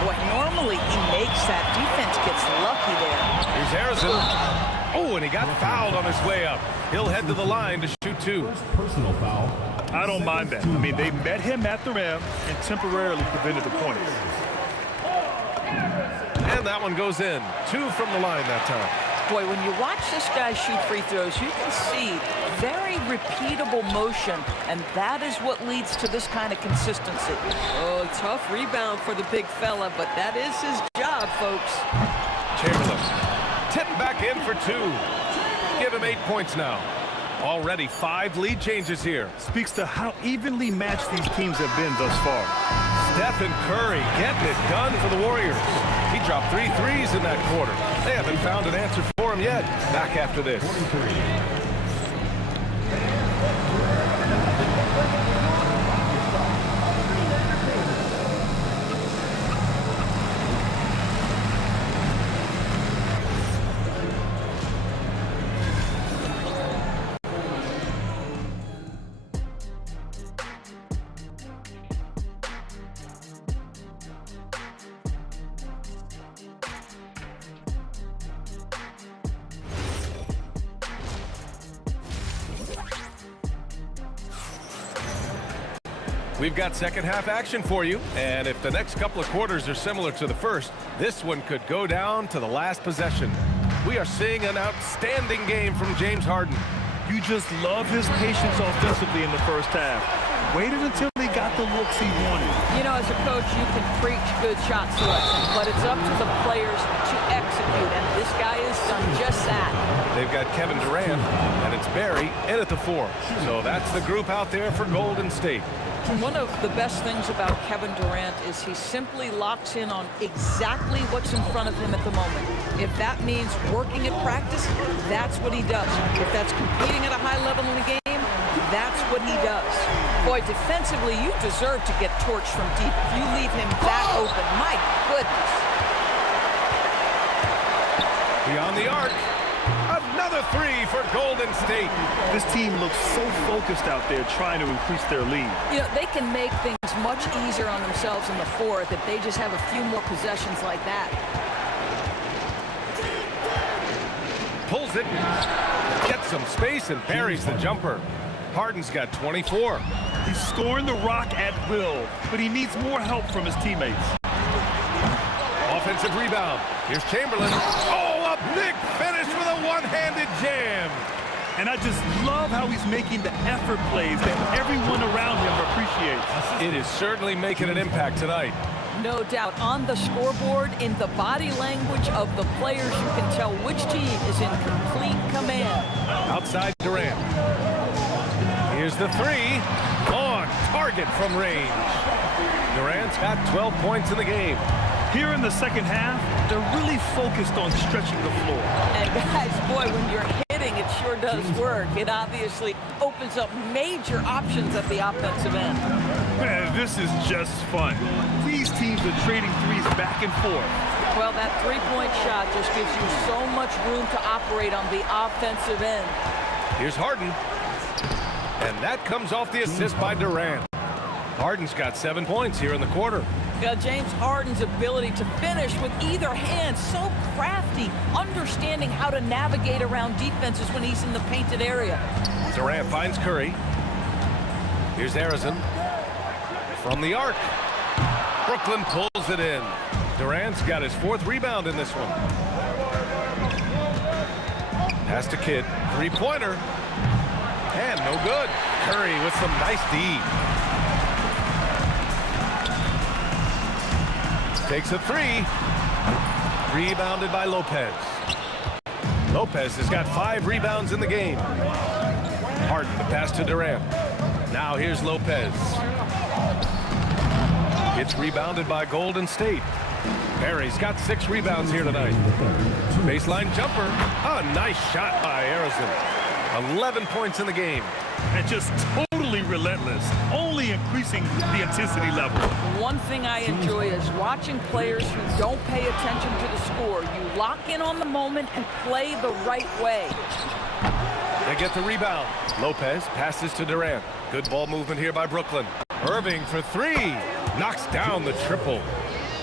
Boy, normally he makes that. Defense gets lucky there. Here's Harrison. Oh, and he got fouled on his way up. He'll head to the line to shoot 2. Personal foul. I don't mind that. I mean, they met him at the rim and temporarily prevented the points. And that one goes in. 2 from the line that time. Boy, when you watch this guy shoot free throws, you can see very repeatable motion, and that is what leads to this kind of consistency. Oh, tough rebound for the big fella, but that is his job, folks. Chamberlain tipped back in for 2. Give him 8 points now. Already 5 lead changes here. Speaks to how evenly matched these teams have been thus far. Stephen Curry getting it done for the Warriors. He dropped 3 threes in that quarter. They haven't found an answer for him yet. Back after this. 43. We've got second half action for you, and if the next couple of quarters are similar to the first, this one could go down to the last possession. We are seeing an outstanding game from James Harden. You just love his patience offensively in the first half. Waited until he got the looks he wanted. You know, as a coach, you can preach good shot selection, but it's up to the players to execute, and this guy has done just that. They've got Kevin Durant, and it's Barry in at the 4. So that's the group out there for Golden State. One of the best things about Kevin Durant is he simply locks in on exactly what's in front of him at the moment. If that means working at practice, that's what he does. If that's competing at a high level in the game, that's what he does. Boy, defensively, you deserve to get torched from deep if you leave him that open. My goodness. Beyond the arc. Another 3 for Golden State. This team looks so focused out there trying to increase their lead. You know, they can make things much easier on themselves in the fourth if they just have a few more possessions like that. Pulls it, gets some space, and buries the jumper. Harden's got 24. He's scoring the rock at will, but he needs more help from his teammates. Offensive rebound. Here's Chamberlain. Oh, a big finish with a one-handed jam. And I just love how he's making the effort plays that everyone around him appreciates. It is certainly making an impact tonight. No doubt. On the scoreboard, in the body language of the players, you can tell which team is in complete command. Outside Durant. Here's the 3. On target from range. Durant's got 12 points in the game. Here in the second half, they're really focused on stretching the floor. And guys, boy, when you're hitting, it sure does work. It obviously opens up major options at the offensive end. Man, this is just fun. These teams are trading threes back and forth. Well, that three-point shot just gives you so much room to operate on the offensive end. Here's Harden. And that comes off the assist by Durant. Harden's got 7 points here in the quarter. James Harden's ability to finish with either hand, so crafty, understanding how to navigate around defenses when he's in the painted area. Durant finds Curry. Here's Harrison. From the arc. Brooklyn pulls it in. Durant's got his 4th rebound in this one. Pass to Kidd. Three-pointer. And no good. Curry with some nice D. Takes a 3. Rebounded by Lopez. Lopez has got 5 rebounds in the game. Harden, the pass to Durant. Now here's Lopez. It's rebounded by Golden State. Barry's got 6 rebounds here tonight. Baseline jumper. A nice shot by Harrison. 11 points in the game. And just totally relentless, only increasing the intensity level. One thing I enjoy is watching players who don't pay attention to the score. You lock in on the moment and play the right way. They get the rebound. Lopez passes to Durant. Good ball movement here by Brooklyn. Irving for 3. Knocks down the triple.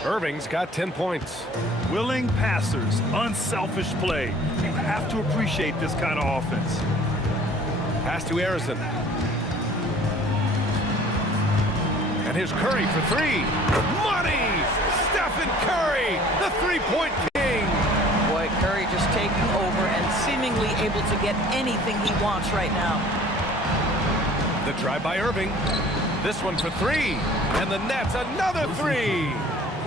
Irving's got 10 points. Willing passers, unselfish play. You have to appreciate this kind of offense. Pass to Harrison. And here's Curry for three. Money! Stephen Curry, the three-point king. Boy, Curry just taking over and seemingly able to get anything he wants right now. The drive by Irving. This one for three. And the Nets, another three.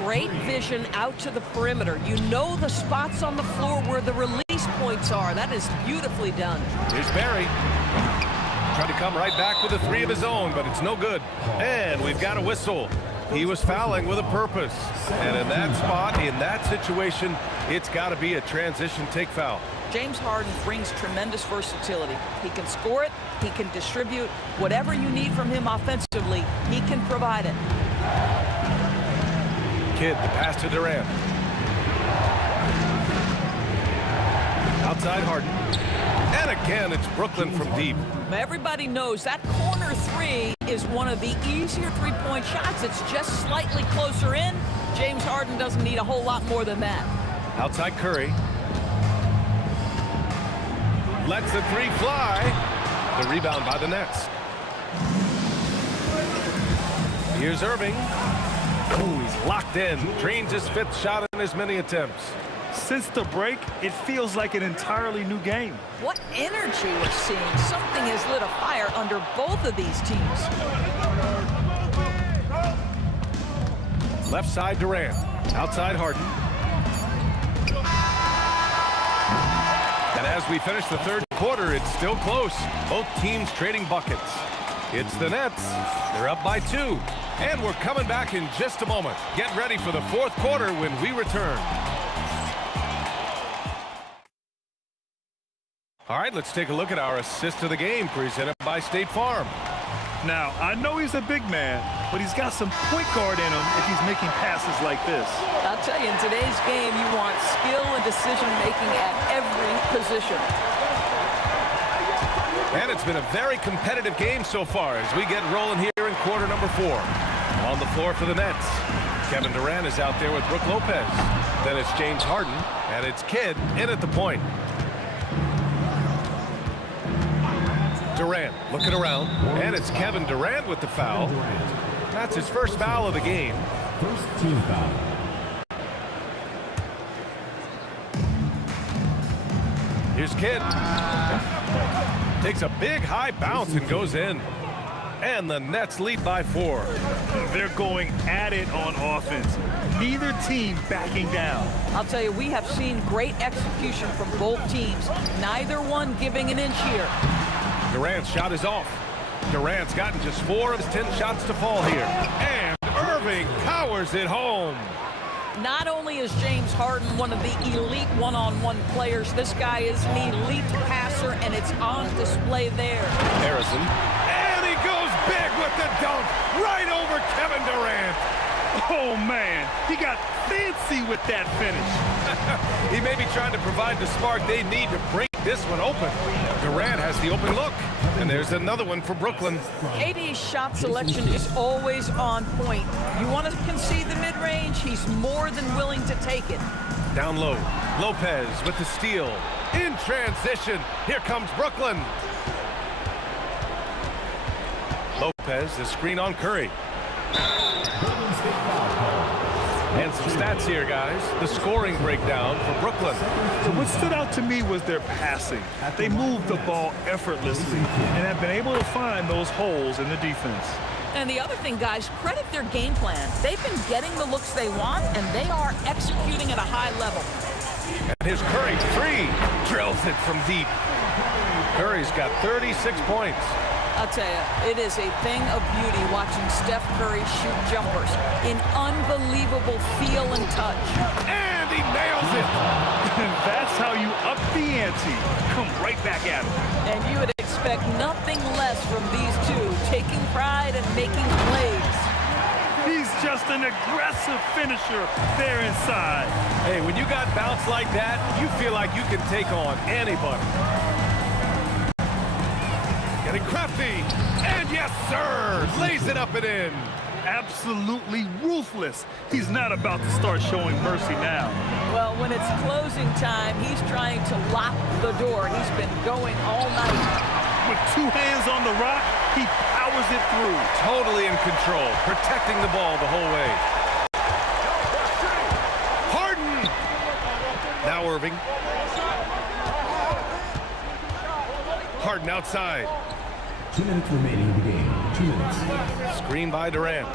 Great vision out to the perimeter. You know the spots on the floor where the release points are. That is beautifully done. Here's Barry. Trying to come right back with a three of his own, but it's no good. And we've got a whistle. He was fouling with a purpose. And in that spot, in that situation, it's got to be a transition take foul. James Harden brings tremendous versatility. He can score it, he can distribute. Whatever you need from him offensively, he can provide it. Kidd, the pass to Durant. Outside Harden. And again, it's Brooklyn from deep. Everybody knows that corner three is one of the easier three-point shots. It's just slightly closer in. James Harden doesn't need a whole lot more than that. Outside Curry. Lets the three fly. The rebound by the Nets. Here's Irving. Ooh, he's locked in. Drains his fifth shot in as many attempts. Since the break, it feels like an entirely new game. What energy we're seeing. Something has lit a fire under both of these teams. Left side Durant. Outside Harden. And as we finish the third quarter, it's still close. Both teams trading buckets. It's the Nets. They're up by 2. And we're coming back in just a moment. Get ready for the fourth quarter when we return. All right, let's take a look at our assist of the game presented by State Farm. Now, I know he's a big man, but he's got some point guard in him if he's making passes like this. I'll tell you, in today's game, you want skill and decision-making at every position. And it's been a very competitive game so far as we get rolling here in quarter number 4. On the floor for the Nets, Kevin Durant is out there with Brook Lopez. Then it's James Harden, and it's Kidd in at the point. Durant looking around, and it's Kevin Durant with the foul. That's his first foul of the game. First team foul. Here's Kidd. Takes a big high bounce and goes in. And the Nets lead by 4. They're going at it on offense. Neither team backing down. I'll tell you, we have seen great execution from both teams. Neither one giving an inch here. Durant's shot is off. Durant's gotten just 4 of his 10 shots to fall here. And Irving powers it home. Not only is James Harden one of the elite one-on-one players, this guy is an elite passer, and it's on display there. Harrison. And he goes big with the dunk right over Kevin Durant. Oh, man, he got fancy with that finish. He may be trying to provide the spark they need to break this one open. Durant has the open look, and there's another one for Brooklyn. KD's shot selection is always on point. You want to concede the mid-range, he's more than willing to take it. Down low, Lopez with the steal. In transition, here comes Brooklyn. Lopez, the screen on Curry. And some stats here, guys. The scoring breakdown for Brooklyn. So what stood out to me was their passing. They moved the ball effortlessly and have been able to find those holes in the defense. And the other thing, guys, credit their game plan. They've been getting the looks they want, and they are executing at a high level. And here's Curry, 3. Drills it from deep. Curry's got 36 points. I'll tell you, it is a thing of beauty watching Steph Curry shoot jumpers in unbelievable feel and touch. And he nails it! That's how you up the ante. Come right back at him. And you would expect nothing less from these two, taking pride and making plays. He's just an aggressive finisher there inside. Hey, when you got bounce like that, you feel like you can take on anybody. Getting crafty, and yes, sir, lays it up and in. absolutely ruthless. He's not about to start showing mercy now. Well, when it's closing time, he's trying to lock the door. He's been going all night. With 2 hands on the rock, he powers it through. Totally in control, protecting the ball the whole way. Harden! Now Irving. Harden outside. 2 minutes remaining in the game. 2 minutes. Screen by Durant.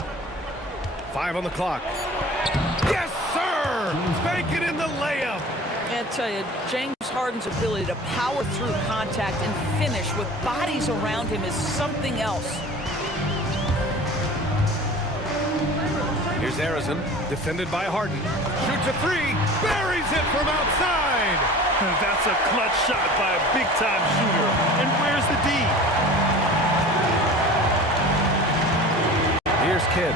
5 on the clock. Yes, sir! Bank it in the layup. I tell you, James Harden's ability to power through contact and finish with bodies around him is something else. Here's Arizon, defended by Harden. Shoots a 3, buries it from outside. That's a clutch shot by a big-time shooter. And where's the D? Here's Kidd.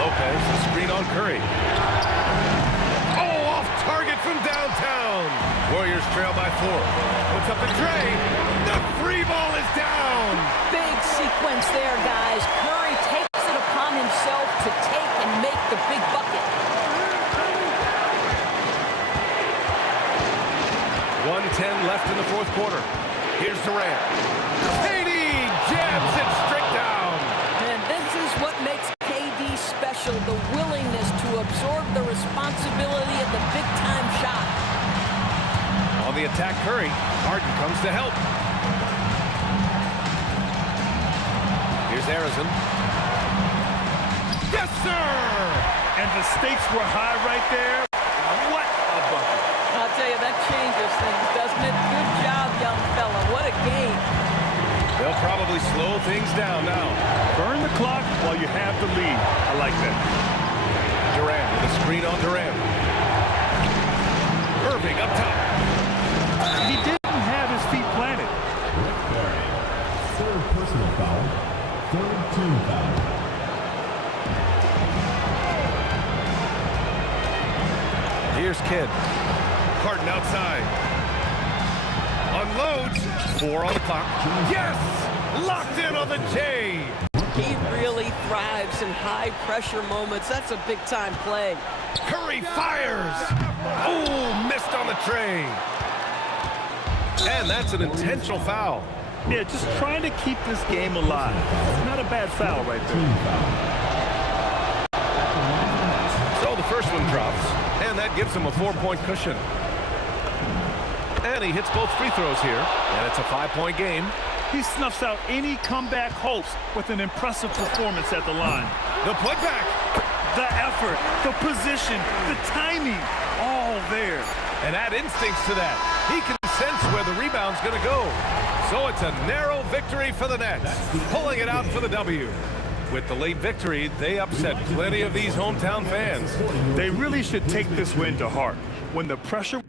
Lopez, a screen on Curry. Oh, off target from downtown. Warriors trail by 4. Puts up the Dre. The free ball is down. Big sequence there, guys. Curry takes it upon himself to take and make the big bucket. 1:10 left in the 4th quarter. Here's Durant. KD jabs it straight down. And this is what makes KD special, the willingness to absorb the responsibility of the big-time shot. On the attack, Curry. Harden comes to help. Here's Arizon. Yes, sir! And the stakes were high right there. What a bucket. I'll tell you, that changes things, doesn't it? Good job, young fella. What a game. They'll probably slow things down now. Burn the clock while you have the lead. I like that. Durant with a screen on Durant. Irving up top. He didn't have his feet planted. 3rd personal foul. 3rd team foul. Here's Kidd. Harden outside. Unloads. 4 on the clock. Yes! Locked in on the J. He really thrives in high-pressure moments. That's a big-time play. Curry fires. Oh, missed on the tray. And that's an intentional foul. Yeah, just trying to keep this game alive. Not a bad foul right there. So the first one drops, and that gives him a 4-point cushion. And he hits both free throws here, and it's a 5-point game. He snuffs out any comeback hopes with an impressive performance at the line. The putback. The effort, the position, the timing, all there. And add instincts to that. He can sense where the rebound's going to go. So it's a narrow victory for the Nets, pulling it out for the W. With the late victory, they upset plenty of these hometown fans. They really should take this win to heart. When the pressure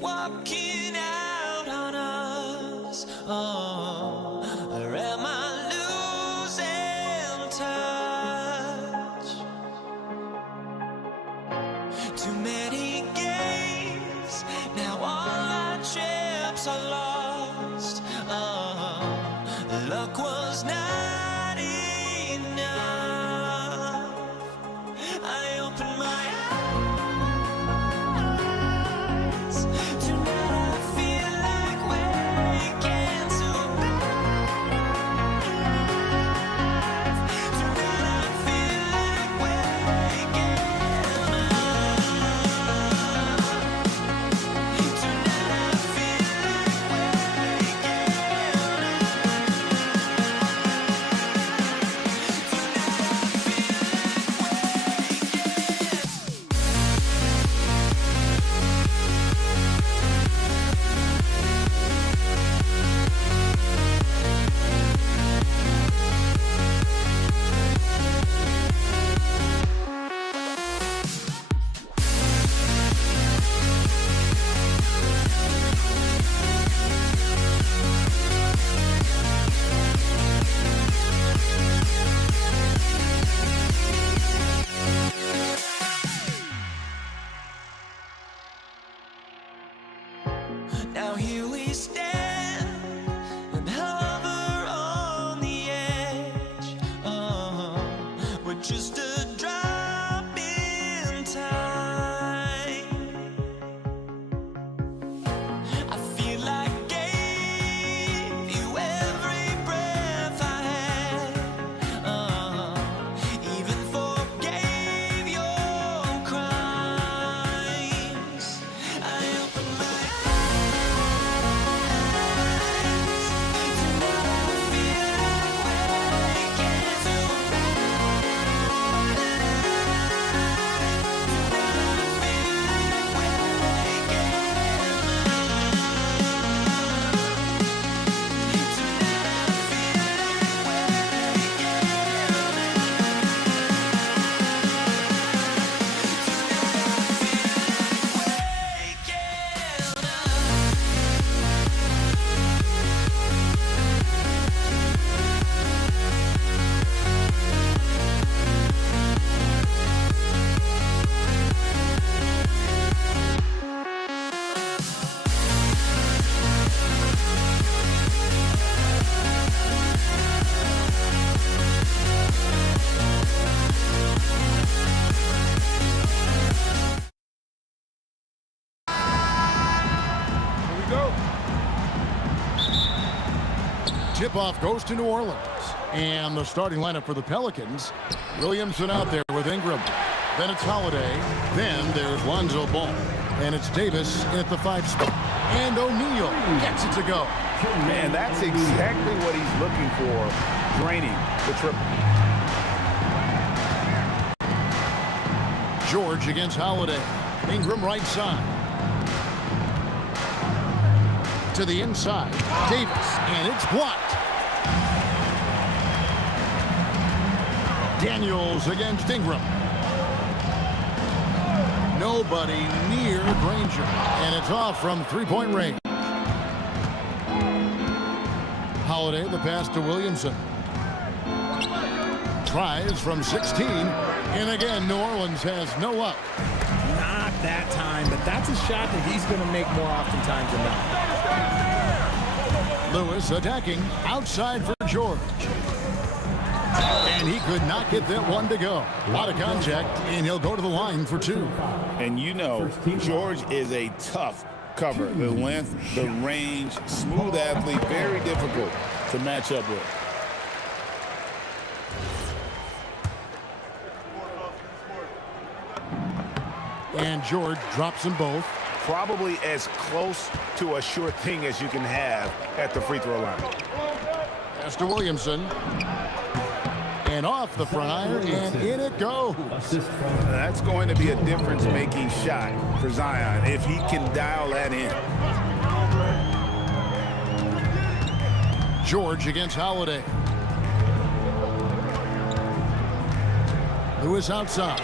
walking out on us. Oh, or am I losing touch? Too many games, now all our chips are lost. Oh, luck was not enough. I opened my eyes. Tonight I feel like waking to life. Tonight I feel like waking up. Tonight I feel like waking Now here we stand and hover on the edge. Oh, we're just a drop in time. I feel like gave you every breath I had. Even forgave your crimes. I opened my Tip-off goes to New Orleans. And the starting lineup for the Pelicans. Williamson out there with Ingram. Then it's Holiday. Then there's Lonzo Ball. And it's Davis at the 5 spot. And O'Neal gets it to go. Man, that's exactly what he's looking for, draining the triple. George against Holiday. Ingram right side. To the inside. Davis. And it's blocked. Daniels against Ingram. Nobody near Granger. And it's off from three-point range. Holiday, the pass to Williamson. Tries from 16. And again, New Orleans has no luck. Not that time, but that's a shot that he's going to make more oftentimes than not. Lewis attacking outside for George. And he could not get that one to go. Out of contact, and he'll go to the line for 2. And you know, George is a tough cover. The length, the range, smooth athlete, very difficult to match up with. And George drops them both. Probably as close to a sure thing as you can have at the free throw line. Pass to Williamson. And off the front iron, and in it goes. That's going to be a difference-making shot for Zion if he can dial that in. George against Holiday. Lewis outside.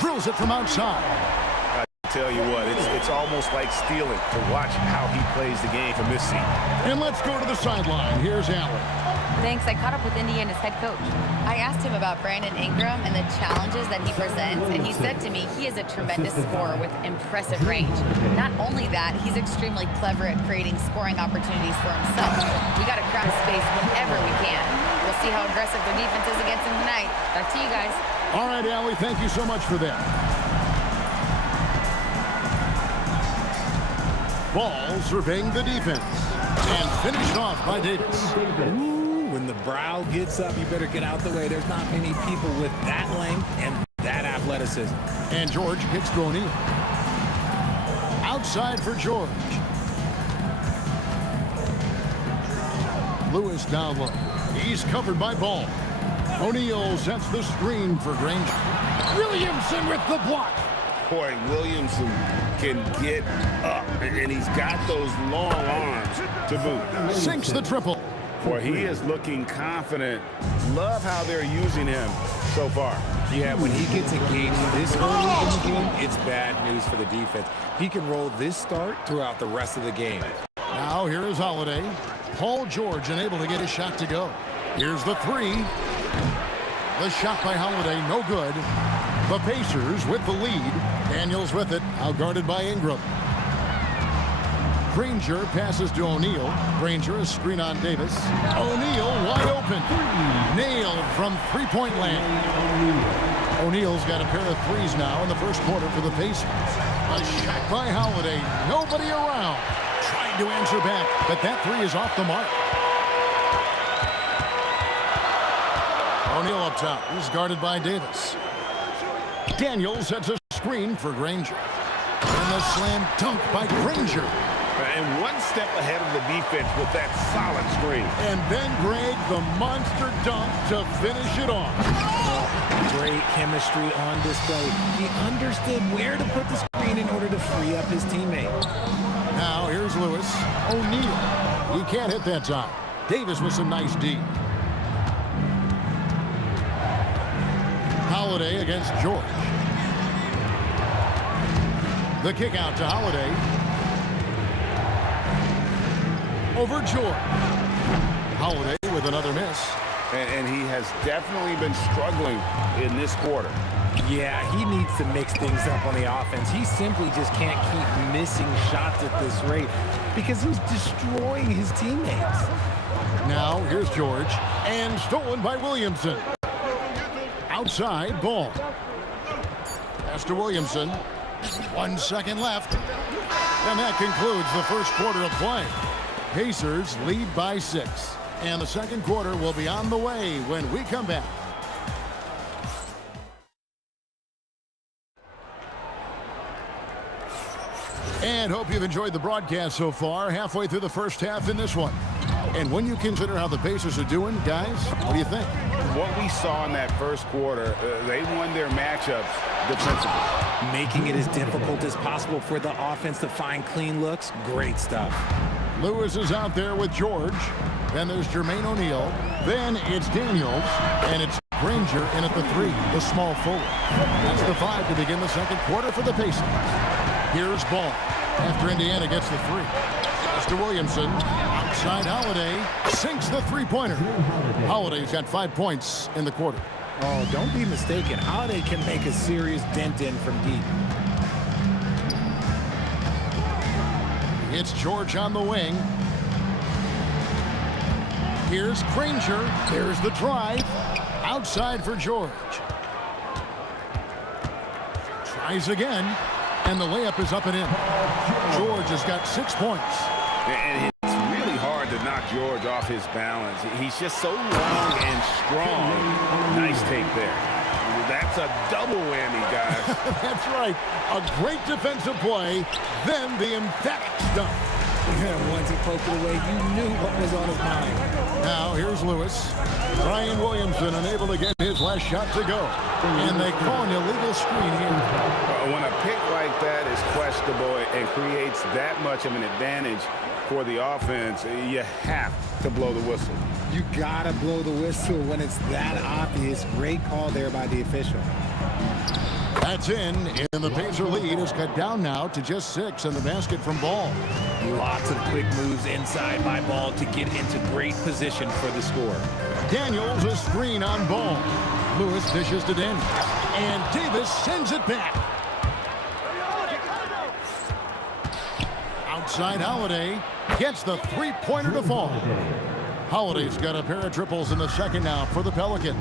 Drills it from outside. tell you what, it's almost like stealing to watch how he plays the game from this seat. And let's go to the sideline. Here's Allen. Thanks. I caught up with Indiana's head coach. I asked him about Brandon Ingram and the challenges that he presents, and he said to me he is a tremendous scorer with impressive range. Not only that, he's extremely clever at creating scoring opportunities for himself. We got to crowd space whenever we can. We'll see how aggressive their defense is against him tonight. Back to you guys. All right, Allie, thank you so much for that. Ball surveying the defense and finished off by Davis. Ooh, when the brow gets up, you better get out the way. There's not many people with that length and that athleticism. And George kicks to O'Neal. Outside for George. Lewis down low. He's covered by Ball. O'Neal sets the screen for Granger. Williamson with the block. Boy, Williamson can get up, and he's got those long arms to boot. Sinks the triple. Boy, he is looking confident. Love how they're using him so far. Yeah, when he gets engaged this early in the game, it's bad news for the defense. He can roll this start throughout the rest of the game. Now here is Holiday. Paul George unable to get his shot to go. Here's the three. The shot by Holiday, no good. The Pacers with the lead. Daniels with it, outguarded by Ingram. Granger passes to O'Neal. Granger a screen on Davis. O'Neal wide open. Nailed from three-point land. O'Neal's got a pair of threes now in the first quarter for the Pacers. A shot by Holiday. Nobody around. Trying to answer back, but that three is off the mark. O'Neal up top. He's guarded by Davis. Daniels sets a screen for Granger. And the slam dunk by Granger. And one step ahead of the defense with that solid screen. And then Greg, the monster dunk to finish it off. Great chemistry on display. He understood where to put the screen in order to free up his teammate. Now here's Lewis. O'Neal. He can't hit that time. Davis with some nice D. Holiday against George. The kick out to Holiday. Over George. Holiday with another miss. And he has definitely been struggling in this quarter. Yeah, he needs to mix things up on the offense. He simply just can't keep missing shots at this rate because he's destroying his teammates. Now here's George. And stolen by Williamson. Outside Ball. Pass to Williamson. 1 second left. And that concludes the first quarter of play. Pacers lead by 6. And the second quarter will be on the way when we come back. And hope you've enjoyed the broadcast so far. Halfway through the first half in this one. And when you consider how the Pacers are doing, guys, what do you think? What we saw in that first quarter, they won their matchups defensively. Making it as difficult as possible for the offense to find clean looks. Great stuff. Lewis is out there with George. Then there's Jermaine O'Neal. Then it's Daniels. And it's Granger in at the 3, the small forward. That's the 5 to begin the second quarter for the Pacers. Here's Ball after Indiana gets the 3. Pass to Williamson. Outside Holiday. Sinks the three-pointer. Holiday's got 5 points in the quarter. Oh, don't be mistaken. Holiday can make a serious dent in from deep. It's George on the wing. Here's Granger. There's the drive. Outside for George. Tries again. And the layup is up and in. George has got 6 points. And it's really hard to knock George off his balance. He's just so long and strong. Nice take there. That's a double whammy, guys. That's right. A great defensive play, then the emphatic stuff. Yeah, once he poked it away, you knew what was on his mind. Now here's Lewis. Brian Williamson unable to get his last shot to go. And they call an illegal screen here. When a pick like that is questionable and creates that much of an advantage for the offense, you have to blow the whistle. You gotta blow the whistle when it's that obvious. Great call there by the official. That's in, and the Pacer lead is cut down now to just 6 in the basket from Ball. Lots of quick moves inside by Ball to get into great position for the score. Daniels a screen on Ball. Lewis dishes to Daniels, and Davis sends it back. Outside Holiday gets the three-pointer to fall. Holiday's got a pair of triples in the second now for the Pelicans.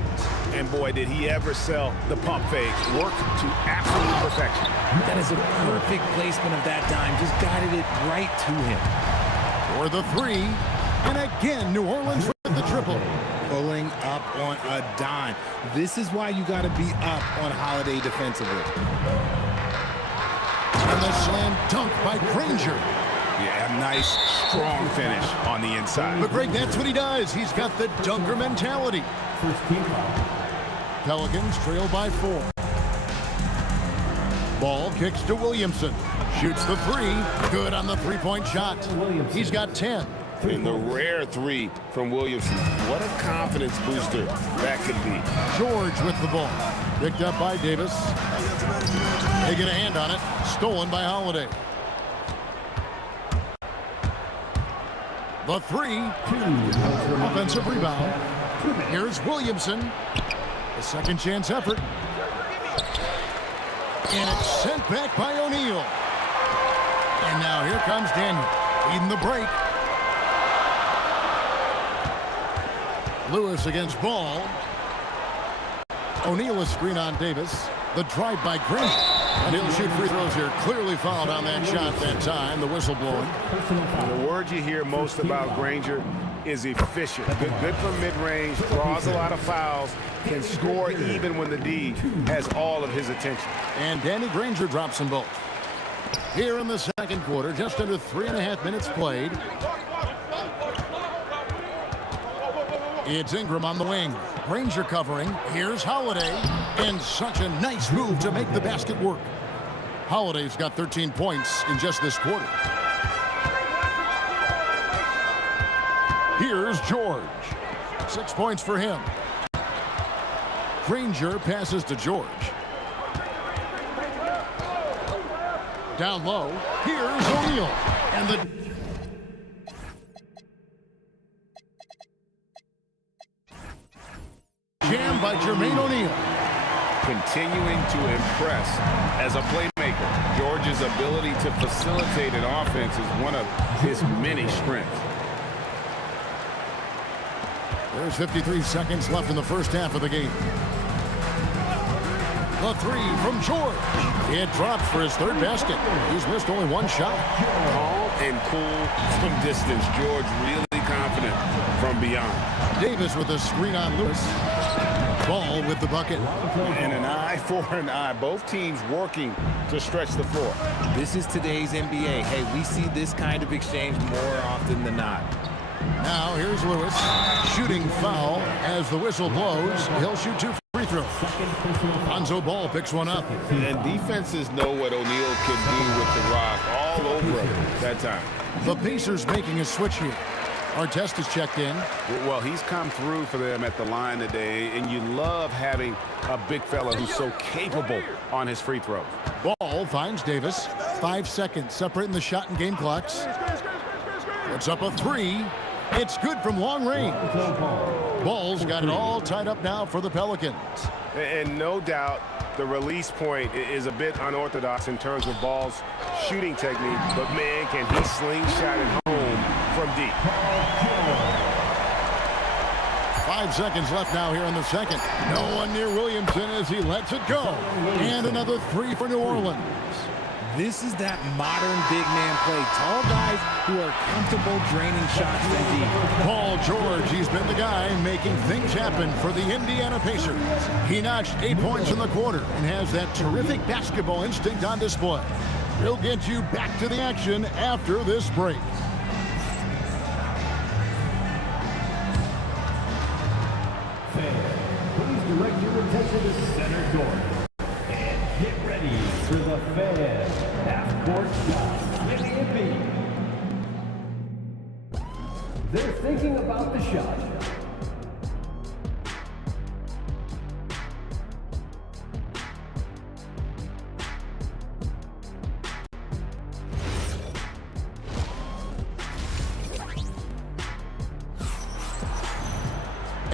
And boy, did he ever sell the pump fake. Work to absolute perfection. That is a perfect placement of that dime. Just guided it right to him. For the three, and again, New Orleans with the triple. Pulling up on a dime. This is why you got to be up on Holiday defensively. And the slam dunk by Granger. Yeah, nice, strong finish on the inside. But Greg, that's what he does. He's got the dunker mentality. First team foul. Pelicans trail by 4. Ball kicks to Williamson. Shoots the three. Good on the three-point shot. He's got 10. And the rare three from Williamson. What a confidence booster that could be. George with the ball. Picked up by Davis. They get a hand on it. Stolen by Holiday. The three. Offensive rebound. Here's Williamson. A second chance effort. And it's sent back by O'Neal. And now here comes Daniel. Leading the break. Lewis against Ball. O'Neal a screen on Davis. The drive by Granger. And he'll shoot free throws here. Clearly fouled on that shot that time. The whistle blowing. The word you hear most about Granger is efficient. Good from mid-range, draws a lot of fouls, can score even when the D has all of his attention. And Danny Granger drops them both. Here in the second quarter, just under 3.5 minutes played. It's Ingram on the wing. Granger covering. Here's Holiday. And such a nice move to make the basket work. Holiday's got 13 points in just this quarter. Here's George. 6 points for him. Granger passes to George. Down low. Here's O'Neal. And the jam by Jermaine O'Neal. Continuing to impress as a playmaker. George's ability to facilitate an offense is one of his many strengths. There's 53 seconds left in the first half of the game. The three from George. It drops for his third basket. He's missed only one shot. Calm and cool from distance. George really confident from beyond. Davis with a screen on Lewis. Ball with the bucket. And an eye for an eye. Both teams working to stretch the floor. This is today's NBA. Hey, we see this kind of exchange more often than not. Now here's Lewis. Shooting foul as the whistle blows. He'll shoot 2 free throws. Lonzo Ball picks one up. And defenses know what O'Neal can do with the rock all over him that time. The Pacers making a switch here. Artest is checked in. Well, he's come through for them at the line today, and you love having a big fella who's so capable on his free throws. Ball finds Davis. 5 seconds separating the shot and game clocks. Puts up a three. It's good from long range. Ball's got it all tied up now for the Pelicans. And no doubt the release point is a bit unorthodox in terms of Ball's shooting technique, but man, can he slingshot it home from deep. 5 seconds left now here in the second. No one near Williamson as he lets it go. And another three for New Orleans. This is that modern big man play. Tall guys who are comfortable draining shots from deep. Paul George, he's been the guy making things happen for the Indiana Pacers. He notched 8 points in the quarter and has that terrific basketball instinct on display. He'll get you back to the action after this break. Fans, please direct your attention to center court. And get ready for the fan half-court shot in the NBA. They're thinking about the shot.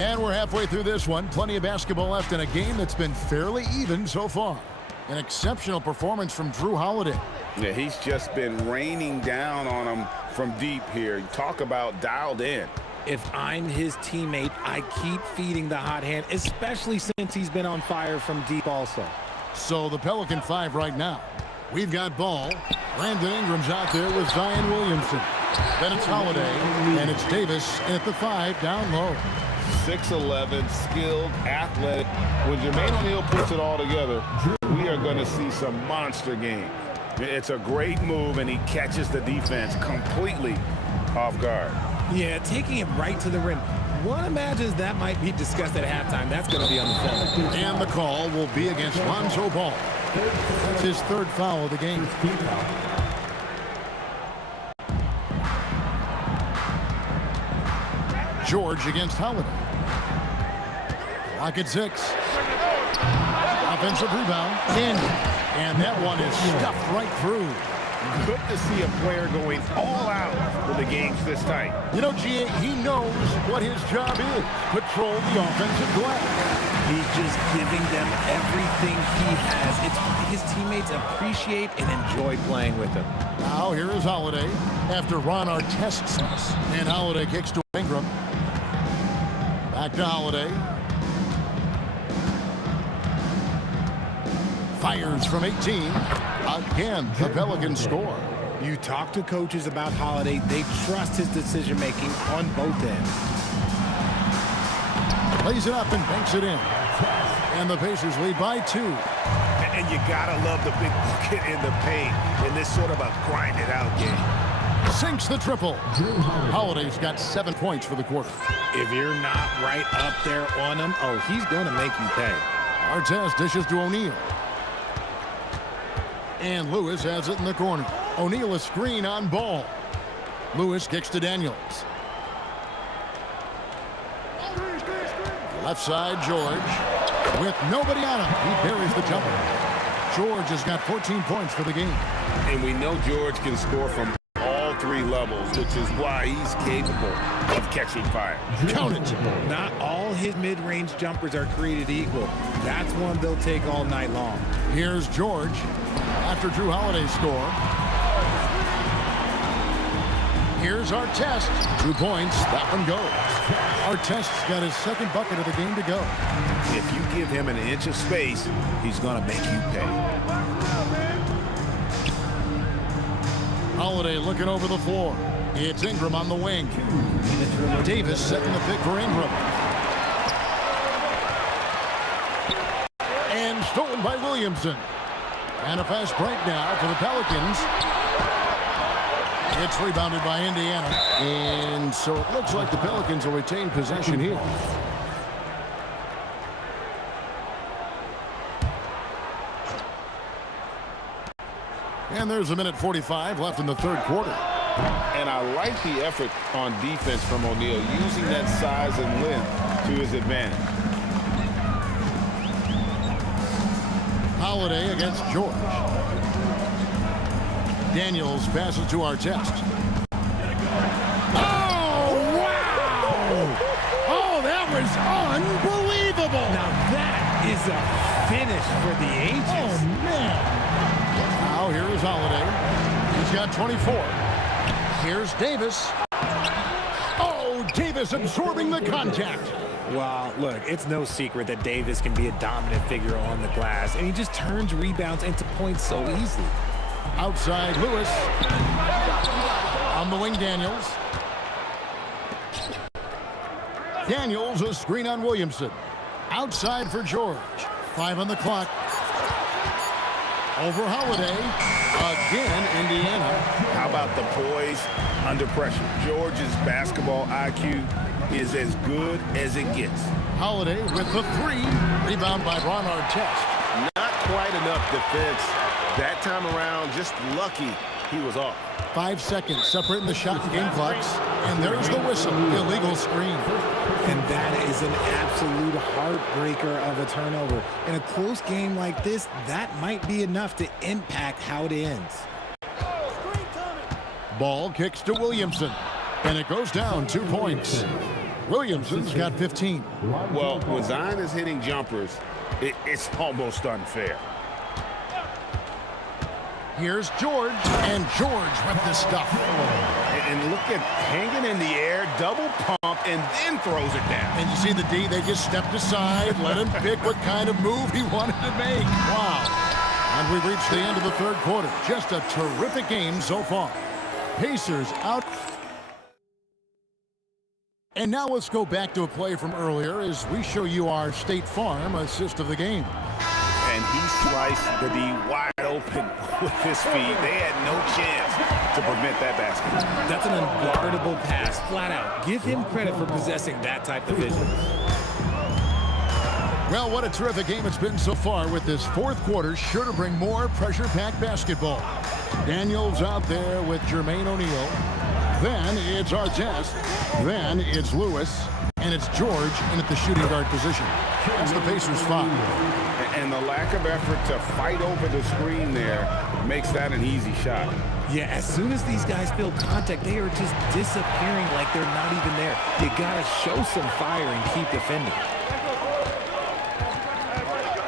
And we're halfway through this one. Plenty of basketball left in a game that's been fairly even so far. An exceptional performance from Drew Holiday. Yeah, he's just been raining down on him from deep here. Talk about dialed in. If I'm his teammate, I keep feeding the hot hand, especially since he's been on fire from deep also. So the Pelican 5 right now. We've got ball. Brandon Ingram's out there with Zion Williamson. Then it's Holiday, and it's Davis at the 5 down low. 6'11", skilled, athletic. When Jermaine O'Neal puts it all together, we are going to see some monster games. It's a great move, and he catches the defense completely off guard. Yeah, taking it right to the rim. One imagines that might be discussed at halftime. That's going to be on the film. And the call will be against Lonzo Ball. That's his third foul of the game. George against Holiday. Clock at 6. Offensive rebound. In. And that one is stuffed right through. Good to see a player going all out when the game's this tight. You know, G.A., he knows what his job is. Patrol the offensive glass. He's just giving them everything he has. It's his teammates appreciate and enjoy playing with him. Now here is Holiday after Ron Artest's miss. And Holiday kicks to Ingram. Back to Holiday. Fires from 18. Again, the Pelicans score. You talk to coaches about Holiday, they trust his decision-making on both ends. Plays it up and banks it in. And the Pacers lead by 2. And you gotta love the big bucket in the paint in this sort of a grind-it-out game. Sinks the triple. Holiday's got 7 points for the quarter. If you're not right up there on him, oh, he's going to make you pay. Artest dishes to O'Neal. And Lewis has it in the corner. O'Neal a screen on Ball. Lewis kicks to Daniels. Left side, George. With nobody on him, he buries the jumper. George has got 14 points for the game. And we know George can score from all 3 levels, which is why he's capable of catching fire. Count it. Not all his mid-range jumpers are created equal. That's one they'll take all night long. Here's George after Drew Holiday's score. Here's Artest. 2 points. That one goes. Artest's got his second bucket of the game to go. If you give him an inch of space, he's going to make you pay. Holiday looking over the floor. It's Ingram on the wing. Davis setting the pick for Ingram. And stolen by Williamson. And a fast break now for the Pelicans. It's rebounded by Indiana. And so it looks like the Pelicans will retain possession here. And there's 1:45 left in the third quarter. And I like the effort on defense from O'Neal, using that size and length to his advantage. Holiday against George. Daniels passes to Artest. Oh, wow! Oh, that was unbelievable! Now that is a finish for the ages. Oh, man! Now here is Holiday. He's got 24. Here's Davis. Oh, Davis absorbing the contact. Well, look, it's no secret that Davis can be a dominant figure on the glass, and he just turns rebounds into points so easily. Outside, Lewis. On the wing, Daniels. Daniels, a screen on Williamson. Outside for George. 5 on the clock. Over Holiday. Again, Indiana. How about the poise under pressure? George's basketball IQ is as good as it gets. Holiday with the 3. Rebound by Ron Artest. Not quite enough defense that time around. Just lucky he was off. 5 seconds separating the shot and game clocks. And there's the whistle. Illegal screen. And that is an absolute heartbreaker of a turnover. In a close game like this, that might be enough to impact how it ends. Ball kicks to Williamson. And it goes down 2 points. Williamson's got 15. Well, when Zion is hitting jumpers, it's almost unfair. Here's George, and George with the stuff. And look at hanging in the air, double pump, and then throws it down. And you see the D, they just stepped aside, let him pick what kind of move he wanted to make. Wow. And we've reached the end of the third quarter. Just a terrific game so far. Pacers out. And now let's go back to a play from earlier as we show you our State Farm assist of the game. And he sliced the D wide open with his feet. They had no chance to prevent that basket. That's an unguardable pass, flat out. Give him credit for possessing that type of vision. Well, what a terrific game it's been so far, with this fourth quarter sure to bring more pressure-packed basketball. Daniels out there with Jermaine O'Neal. Then it's Artest. Then it's Lewis. And it's George in at the shooting guard position. That's the Pacers' 5. And the lack of effort to fight over the screen there makes that an easy shot. Yeah, as soon as these guys feel contact, they are just disappearing like they're not even there. You gotta show some fire and keep defending.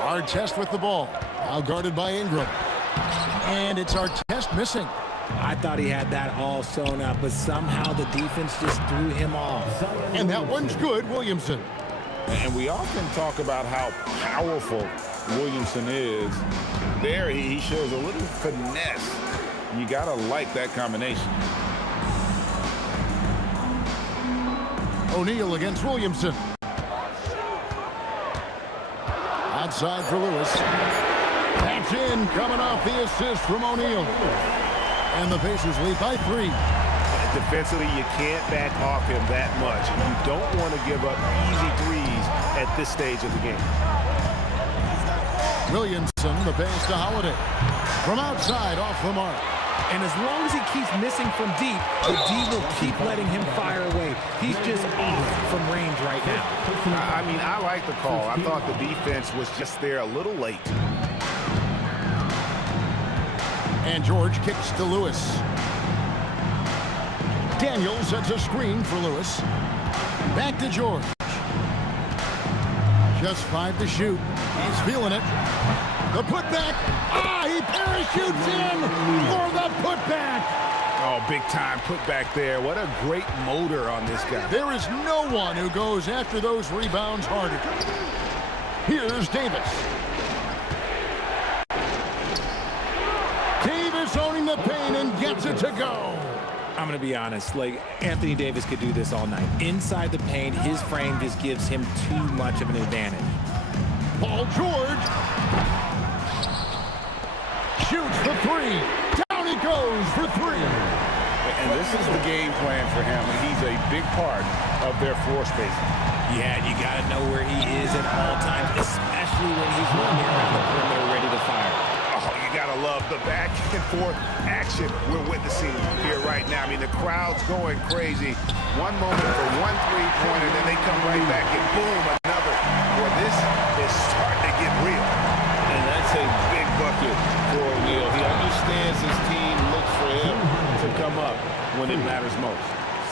Artest with the ball. Now guarded by Ingram. And it's Artest missing. I thought he had that all sewn up, but somehow the defense just threw him off. And that one's good, Williamson. And we often talk about how powerful Williamson is. There, he shows a little finesse. You gotta like that combination. O'Neal against Williamson. Outside for Lewis. That's in, coming off the assist from O'Neal. And the Pacers lead by 3. Defensively, you can't back off him that much. You don't want to give up easy threes at this stage of the game. Williamson, the pass to Holiday. From outside, off the mark. And as long as he keeps missing from deep, the D will keep letting him fire away. He's just off from range right now. I mean, I like the call. I thought the defense was just there a little late. And George kicks to Lewis. Daniels sets a screen for Lewis. Back to George. Just 5 to shoot. He's feeling it. The putback. He parachutes in for the putback. Oh, big time putback there. What a great motor on this guy. There is no one who goes after those rebounds harder. Here's Davis. Davis owning the paint and gets it to go. I'm going to be honest, like, Anthony Davis could do this all night. Inside the paint, his frame just gives him too much of an advantage. Paul George shoots for 3. Down he goes for 3. And this is the game plan for him, and he's a big part of their floor spacing. Yeah, you got to know where he is at all times, especially when he's running around the perimeter ready to fire. Oh, you got to love the back and forth action we're witnessing here right now. I mean, the crowd's going crazy. One moment for one three-pointer, then they come right back and boom, another. Well, this is starting to get real. And that's a big bucket for O'Neal. He understands his team looks for him to come up when it matters most.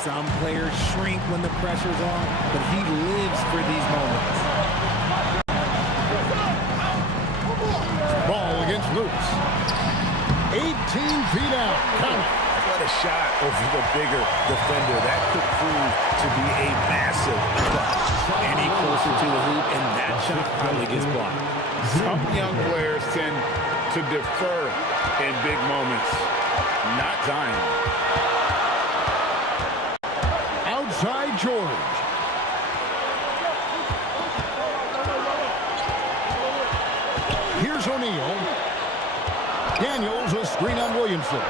Some players shrink when the pressure's on, but he lives for these moments. Ball against Lewis. 18 feet out. Count. What a shot over the bigger defender. That could prove to be a massive clutch. Any closer to the hoop, and that shot probably gets blocked. Some young players tend to defer in big moments. Not Zion. Outside George. Here's O'Neal. Daniels a screen on Williamson.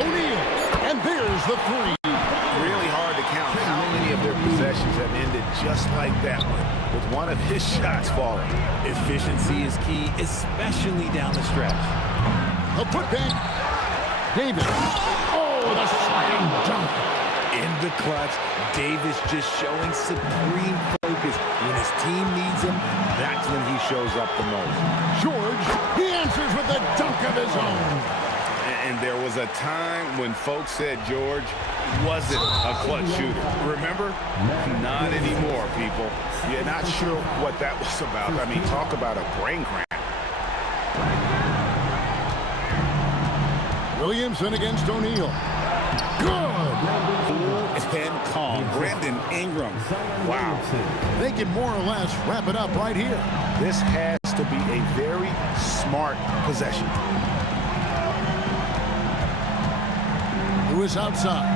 O'Neal. And there's the 3. Really hard to count how many of their possessions have ended just like that one, with one of his shots falling. Efficiency is key, especially down the stretch. A putback. Davis. Oh, the slam dunk. In the clutch, Davis just showing supreme focus. When his team needs him, that's when he shows up the most. George, he answers with a dunk of his own. And And there was a time when folks said George wasn't a clutch shooter. Remember? Not anymore, people. You're not sure what that was about. I mean, talk about a brain cramp. Williamson against O'Neal. Good. Cool and calm. Brandon Ingram. Wow. They can more or less wrap it up right here. This has to be a very smart possession. Who is outside?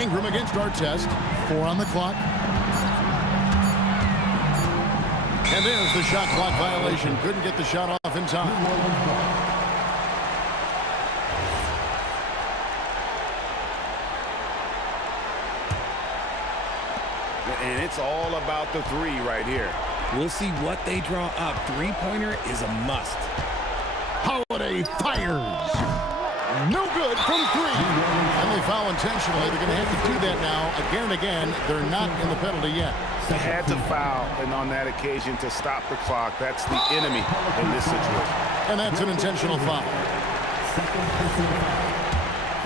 Ingram against Artest. 4 on the clock. And there's the shot clock violation. Couldn't get the shot off in time. And it's all about the three right here. We'll see what they draw up. Three-pointer is a must. Holiday fires. No good from 3. And they foul intentionally. They're going to have to do that now again and again. They're not in the penalty yet. They had to foul, and on that occasion to stop the clock. That's the enemy in this situation. And that's an intentional foul. Second personal foul.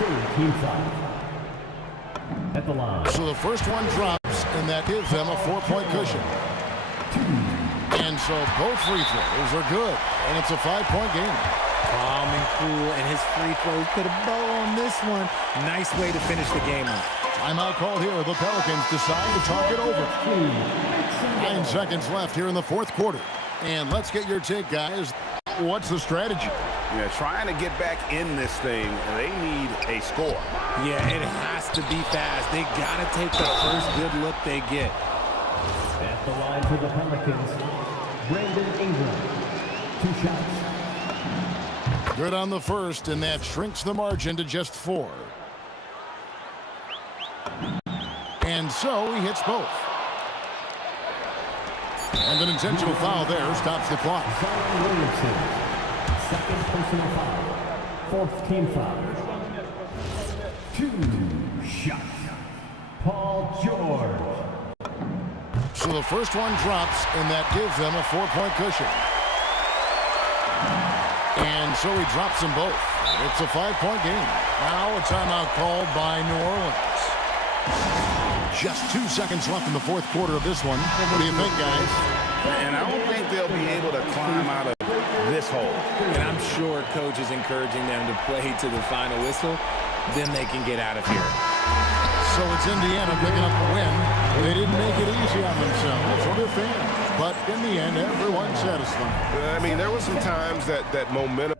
Third team foul. At the line. So the first one drops, and that gives them a 4-point cushion. And so both free throws are good, and it's a 5-point game. Calm and cool, and his free throws put a bow on this one. Nice way to finish the game on. Timeout call here. The Pelicans decide to talk it over. 9 seconds left here in the fourth quarter. And let's get your take, guys. What's the strategy? Yeah, trying to get back in this thing, they need a score. Yeah, it has to be fast. They got to take the first good look they get. At the line for the Pelicans, Brandon Ingram. 2 shots. Good on the first, and that shrinks the margin to just 4. And so he hits both. And an intentional foul there stops the clock. Zion Williamson. Second personal foul. Fourth team foul. 2 shots. Paul George. So the first one drops, and that gives them a 4-point cushion. And so he drops them both. It's a 5-point game. Now a timeout called by New Orleans. Just 2 seconds left in the fourth quarter of this one. What do you think, guys? And I don't think they'll be able to climb out of this hole. And I'm sure coach is encouraging them to play to the final whistle. Then they can get out of here. So it's Indiana picking up the win. They didn't make it easy on themselves or their fans. But in the end, everyone's satisfied. I mean, there were some times that momentum.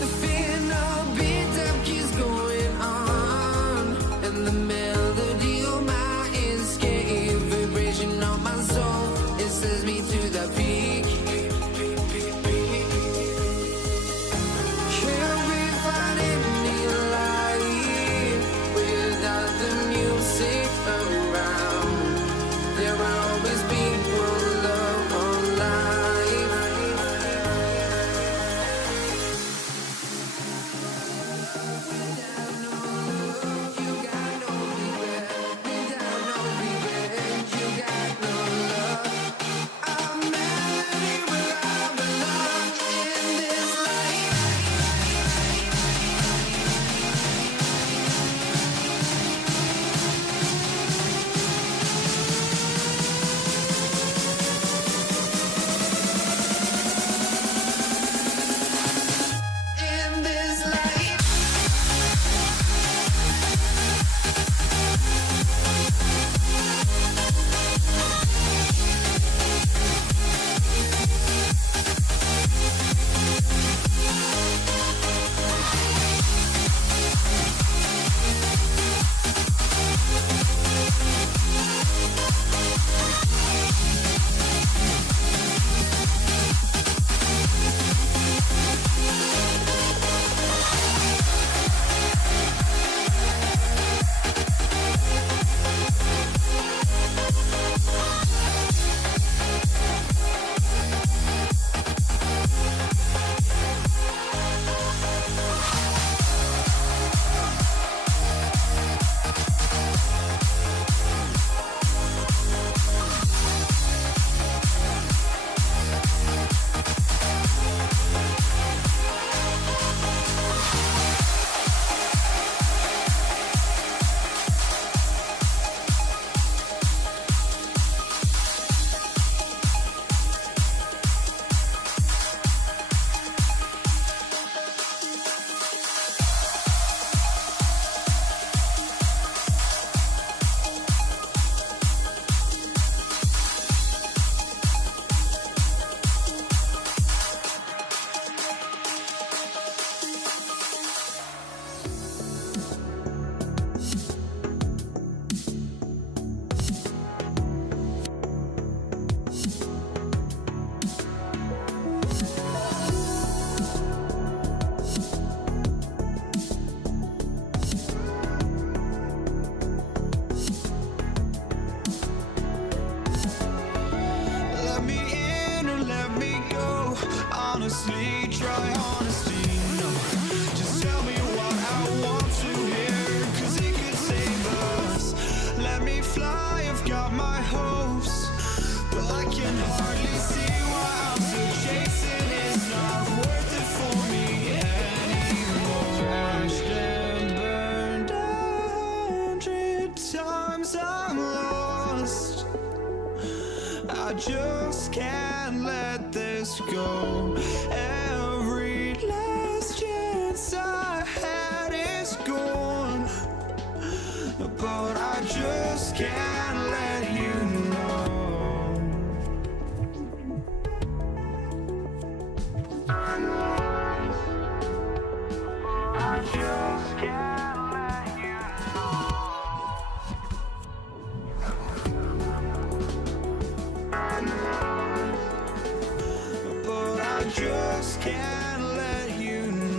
The fear no beat up keeps going on. just can't let this go. Every last chance I had is gone, but I just can't let you know. I just can't let you know. But I just can't let you know.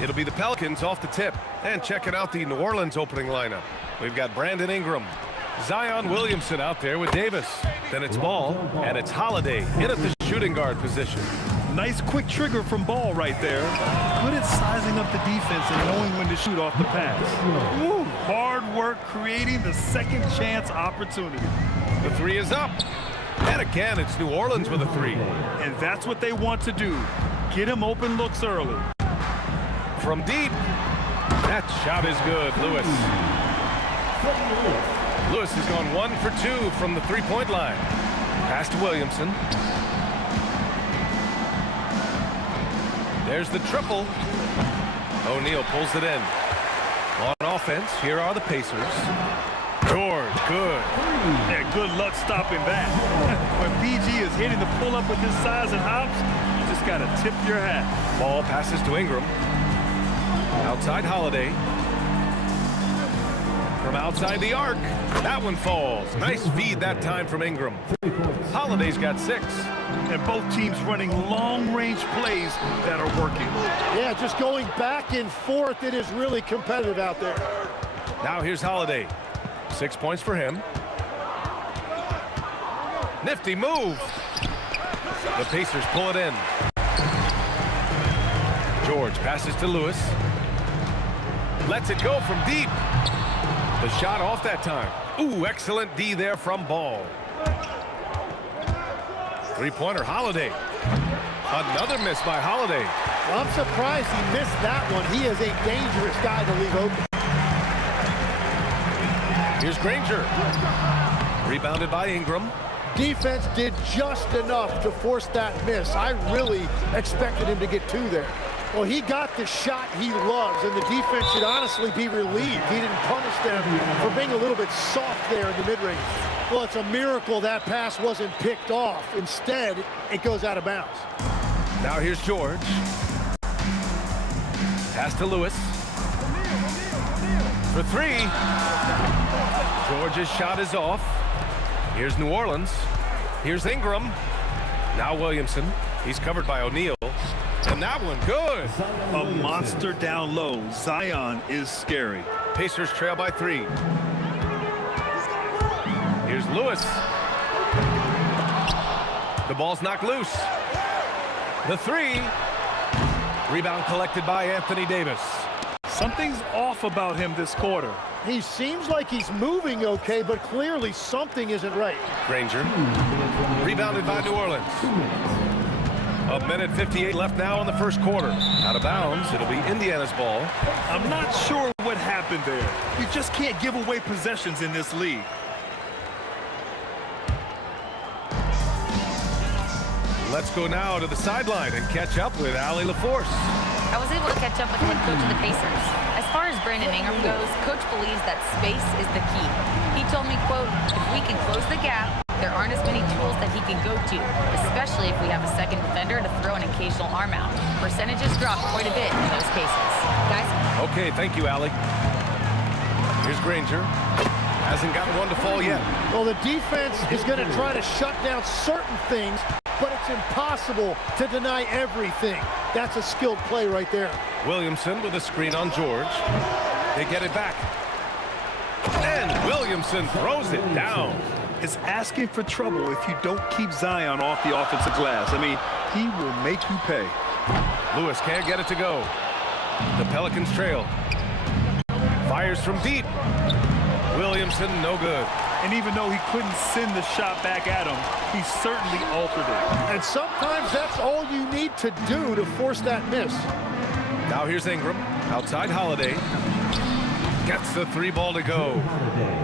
It'll be the Pelicans off the tip. And checking out the New Orleans opening lineup. We've got Brandon Ingram, Zion Williamson out there with Davis. Then it's Ball, and it's Holiday in at the shooting guard position. Nice quick trigger from Ball right there. Good at sizing up the defense and knowing when to shoot off the pass. Woo, hard work creating the second chance opportunity. The three is up. And again, it's New Orleans with a three. And that's what they want to do. Get him open looks early. From deep. That shot is good, Lewis. Lewis has gone 1 for 2 from the three-point line. Pass to Williamson. There's the triple. O'Neal pulls it in. On offense, here are the Pacers. George, good. Yeah, good luck stopping that. When PG is hitting the pull-up with his size and hops, you just got to tip your hat. Ball passes to Ingram. Outside Holiday. From outside the arc. That one falls. Nice feed that time from Ingram. Holiday's got 6. And both teams running long-range plays that are working. Yeah, just going back and forth. It is really competitive out there. Now here's Holiday. 6 points for him. Nifty move. The Pacers pull it in. George passes to Lewis. Lets it go from deep. The shot off that time. Ooh, excellent D there from Ball. Three-pointer, Holiday. Another miss by Holiday. Well, I'm surprised he missed that one. He is a dangerous guy to leave open. Here's Granger. Rebounded by Ingram. Defense did just enough to force that miss. I really expected him to get two there. Well, he got the shot he loves, and the defense should honestly be relieved. He didn't punish them for being a little bit soft there in the mid-range. Well, it's a miracle that pass wasn't picked off. Instead, it goes out of bounds. Now here's George. Pass to Lewis. For three. George's shot is off. Here's New Orleans. Here's Ingram. Now Williamson. He's covered by O'Neal. And that one, good. A monster down low. Zion is scary. Pacers trail by 3. Here's Lewis. The ball's knocked loose. The 3. Rebound collected by Anthony Davis. Something's off about him this quarter. He seems like he's moving okay, but clearly something isn't right. Granger. Rebounded by New Orleans. A minute 58 left now in the first quarter. Out of bounds. It'll be Indiana's ball. I'm not sure what happened there. You just can't give away possessions in this league. Let's go now to the sideline and catch up with Allie LaForce. I was able to catch up with the head coach of the Pacers. As far as Brandon Ingram goes, coach believes that space is the key. He told me, quote, if we can close the gap, there aren't as many tools that he can go to, especially if we have a second defender to throw an occasional arm out. Percentages drop quite a bit in those cases. Guys? Okay, thank you, Allie. Here's Granger. Hasn't gotten one to fall yet. Well, the defense is going to try to shut down certain things, but it's impossible to deny everything. That's a skilled play right there. Williamson with a screen on George. They get it back. And Williamson throws it down. It's asking for trouble if you don't keep Zion off the offensive glass. I mean, he will make you pay. Lewis can't get it to go. The Pelicans trail. Fires from deep. Williamson, no good. And even though he couldn't send the shot back at him, he certainly altered it. And sometimes that's all you need to do to force that miss. Now here's Ingram. Outside Holiday. Gets the 3 ball to go.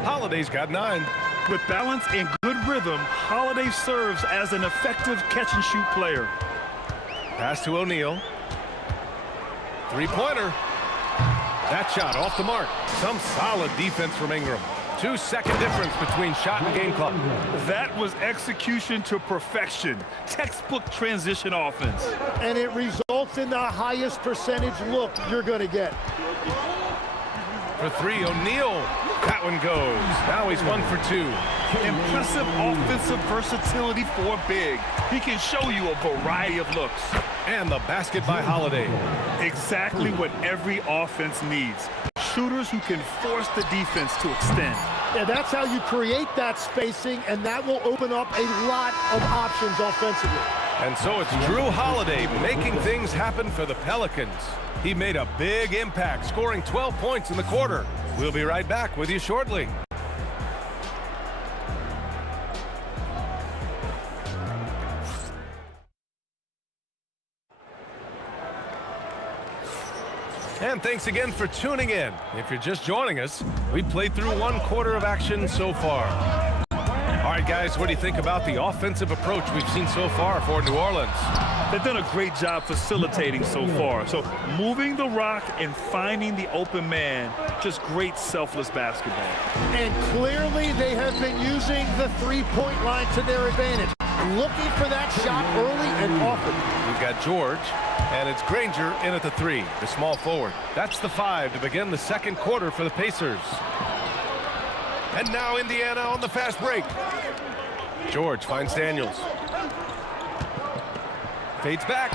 Holiday's got 9. With balance and good rhythm, Holiday serves as an effective catch-and-shoot player. Pass to O'Neal. 3-pointer. That shot off the mark. Some solid defense from Ingram. 2-second difference between shot and game clock. That was execution to perfection. Textbook transition offense. And it results in the highest percentage look you're going to get. For 3, O'Neal. That one goes. Now he's 1 for 2. Impressive offensive versatility for big. He can show you a variety of looks. And the basket by Holiday. Exactly what every offense needs. Shooters who can force the defense to extend. Yeah, that's how you create that spacing, and that will open up a lot of options offensively. And so it's Drew Holiday making things happen for the Pelicans. He made a big impact, scoring 12 points in the quarter. We'll be right back with you shortly. And thanks again for tuning in. If you're just joining us, we've played through 1 quarter of action so far. All right, guys, what do you think about the offensive approach we've seen so far for New Orleans? They've done a great job facilitating so far. So moving the rock and finding the open man, just great selfless basketball. And clearly they have been using the three-point line to their advantage. Looking for that shot early and often. We've got George, and it's Granger in at the 3, the small forward. That's the 5 to begin the second quarter for the Pacers. And now Indiana on the fast break. George finds Daniels. Fades back.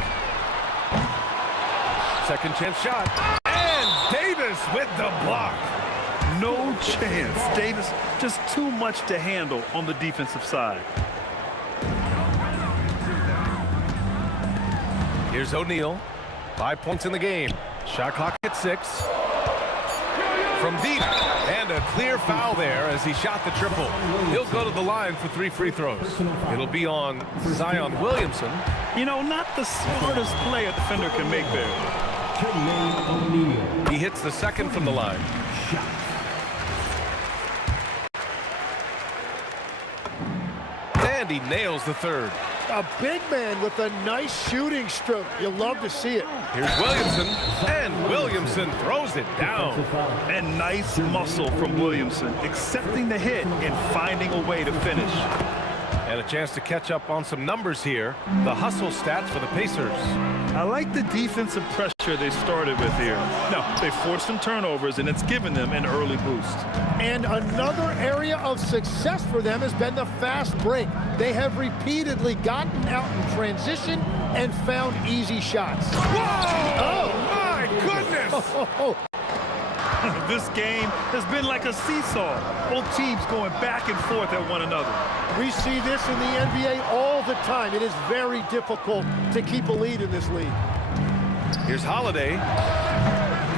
Second chance shot. And Davis with the block. No chance. Davis just too much to handle on the defensive side. Here's O'Neal. 5 points in the game. Shot clock at 6. from deep. And a clear foul there as he shot the triple. He'll go to the line for 3 free throws. It'll be on Zion Williamson. You know, not the smartest play a defender can make there. He hits the second from the line. And he nails the third. A big man with a nice shooting stroke. You love to see it. Here's Williamson, and Williamson throws it down. And nice muscle from Williamson, accepting the hit and finding a way to finish. And a chance to catch up on some numbers here. The hustle stats for the Pacers. I like the defensive pressure they started with here. No, they forced some turnovers, and it's given them an early boost. And another area of success for them has been the fast break. They have repeatedly gotten out in transition and found easy shots. Whoa! Oh, my goodness! This game has been like a seesaw. Both teams going back and forth at one another. We see this in the NBA all the time. It is very difficult to keep a lead in this league. Here's Holiday.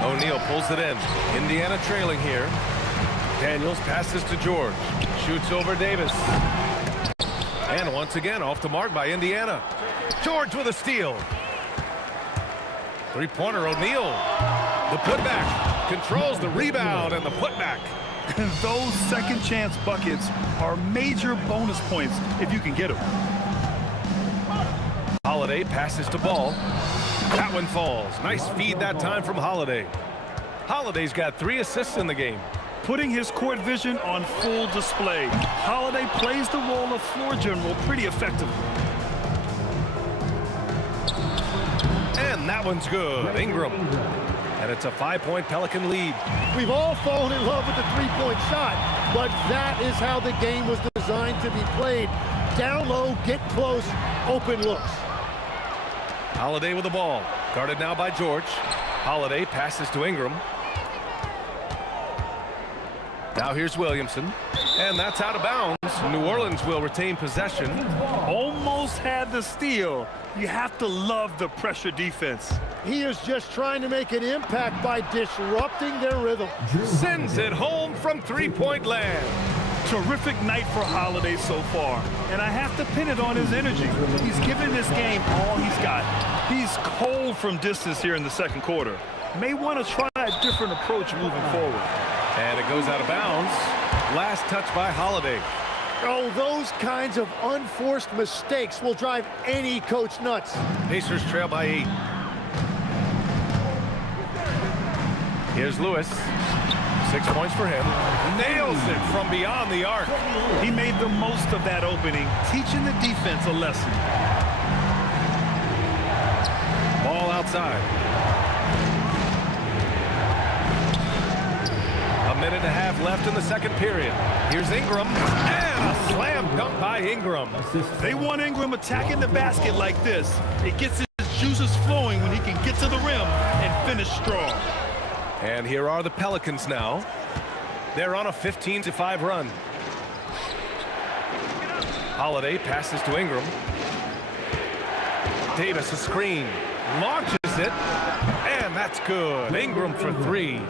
O'Neal pulls it in. Indiana trailing here. Daniels passes to George. Shoots over Davis. And once again off the mark by Indiana. George with a steal. Three-pointer O'Neal. The putback. Controls the rebound and the putback. Those second chance buckets are major bonus points if you can get them. Holiday passes to Ball. That one falls. Nice feed that time from Holiday. Holiday's got 3 assists in the game. Putting his court vision on full display. Holiday plays the role of floor general pretty effectively. And that one's good. Ingram. And it's a 5-point Pelican lead. We've all fallen in love with the three-point shot, but that is how the game was designed to be played. Down low, get close, open looks. Holiday with the ball. Guarded now by George. Holiday passes to Ingram. Now here's Williamson. And that's out of bounds. New Orleans will retain possession. Almost had the steal. You have to love the pressure defense. He is just trying to make an impact by disrupting their rhythm. Sends it home from three-point land. Terrific night for Holiday so far, and I have to pin it on his energy. He's given this game all he's got. He's cold from distance here in the second quarter. May want to try a different approach moving forward. And it goes out of bounds. Last touch by Holiday. Oh, those kinds of unforced mistakes will drive any coach nuts. Pacers trail by 8. Here's Lewis. 6 points for him. Nails it from beyond the arc. He made the most of that opening, teaching the defense a lesson. Ball outside. A minute and a half left in the second period. Here's Ingram. And a slam dunk by Ingram. They want Ingram attacking the basket like this. It gets his juices flowing when he can get to the rim and finish strong. And here are the Pelicans now. They're on a 15-5 run. Holiday passes to Ingram. Davis a screen. Launches it. And that's good. Ingram for 3.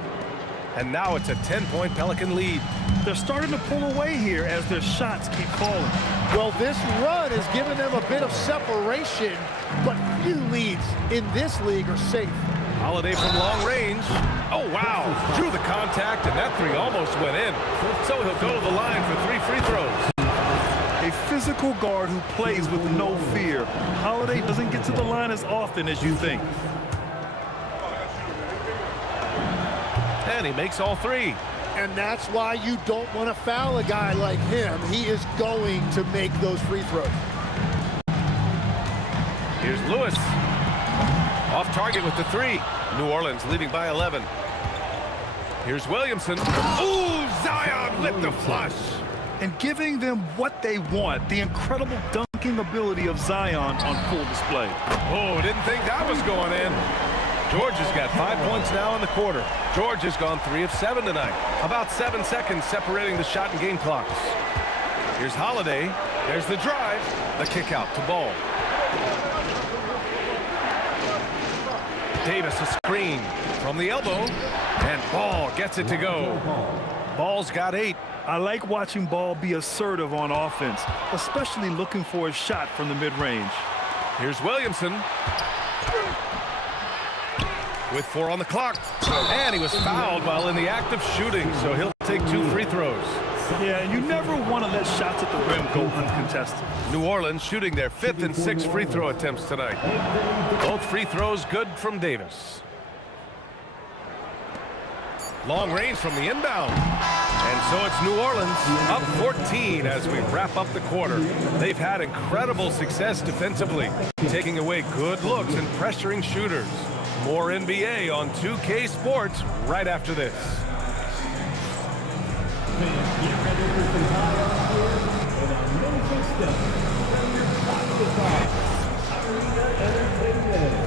And now it's a 10-point Pelican lead. They're starting to pull away here as their shots keep falling. Well, this run has given them a bit of separation, but few leads in this league are safe. Holiday from long range. Oh, wow. Drew the contact, and that 3 almost went in. So he'll go to the line for 3 free throws. A physical guard who plays with no fear. Holiday doesn't get to the line as often as you think. And he makes all 3. And that's why you don't want to foul a guy like him. He is going to make those free throws. Here's Lewis. Off target with the 3. New Orleans leading by 11. Here's Williamson. Ooh, Zion with the flush. And giving them what they want, the incredible dunking ability of Zion on full display. Oh, didn't think that was going in. George has got 5 points now in the quarter. George has gone 3 of 7 tonight. About 7 seconds separating the shot and game clocks. Here's Holiday. There's the drive. The kick out to Ball. Davis a screen from the elbow, and Ball gets it to go. Ball's got 8. I like watching Ball be assertive on offense, especially looking for a shot from the mid-range. Here's Williamson with 4 on the clock. And he was fouled while in the act of shooting, so he'll take 2 free throws. Yeah, you never want to let shots at the rim go uncontested. New Orleans shooting their 5th and 6th free throw attempts tonight. Both free throws good from Davis. Long range from the inbound. And so it's New Orleans up 14 as we wrap up the quarter. They've had incredible success defensively, taking away good looks and pressuring shooters. More NBA on 2K Sports right after this. Get ready for some high here and a amazing stuff from your top to top. Arena Entertainment.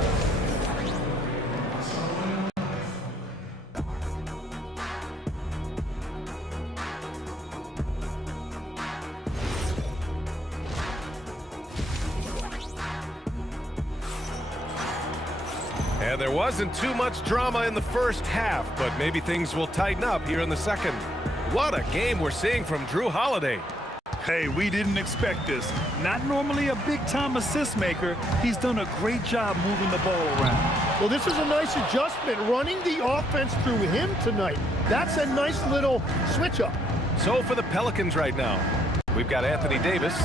And there wasn't too much drama in the first half, but maybe things will tighten up here in the second. What a game we're seeing from Drew Holiday. Hey, we didn't expect this. Not normally a big-time assist maker. He's done a great job moving the ball around. Well, this is a nice adjustment, running the offense through him tonight. That's a nice little switch-up. So for the Pelicans right now, we've got Anthony Davis,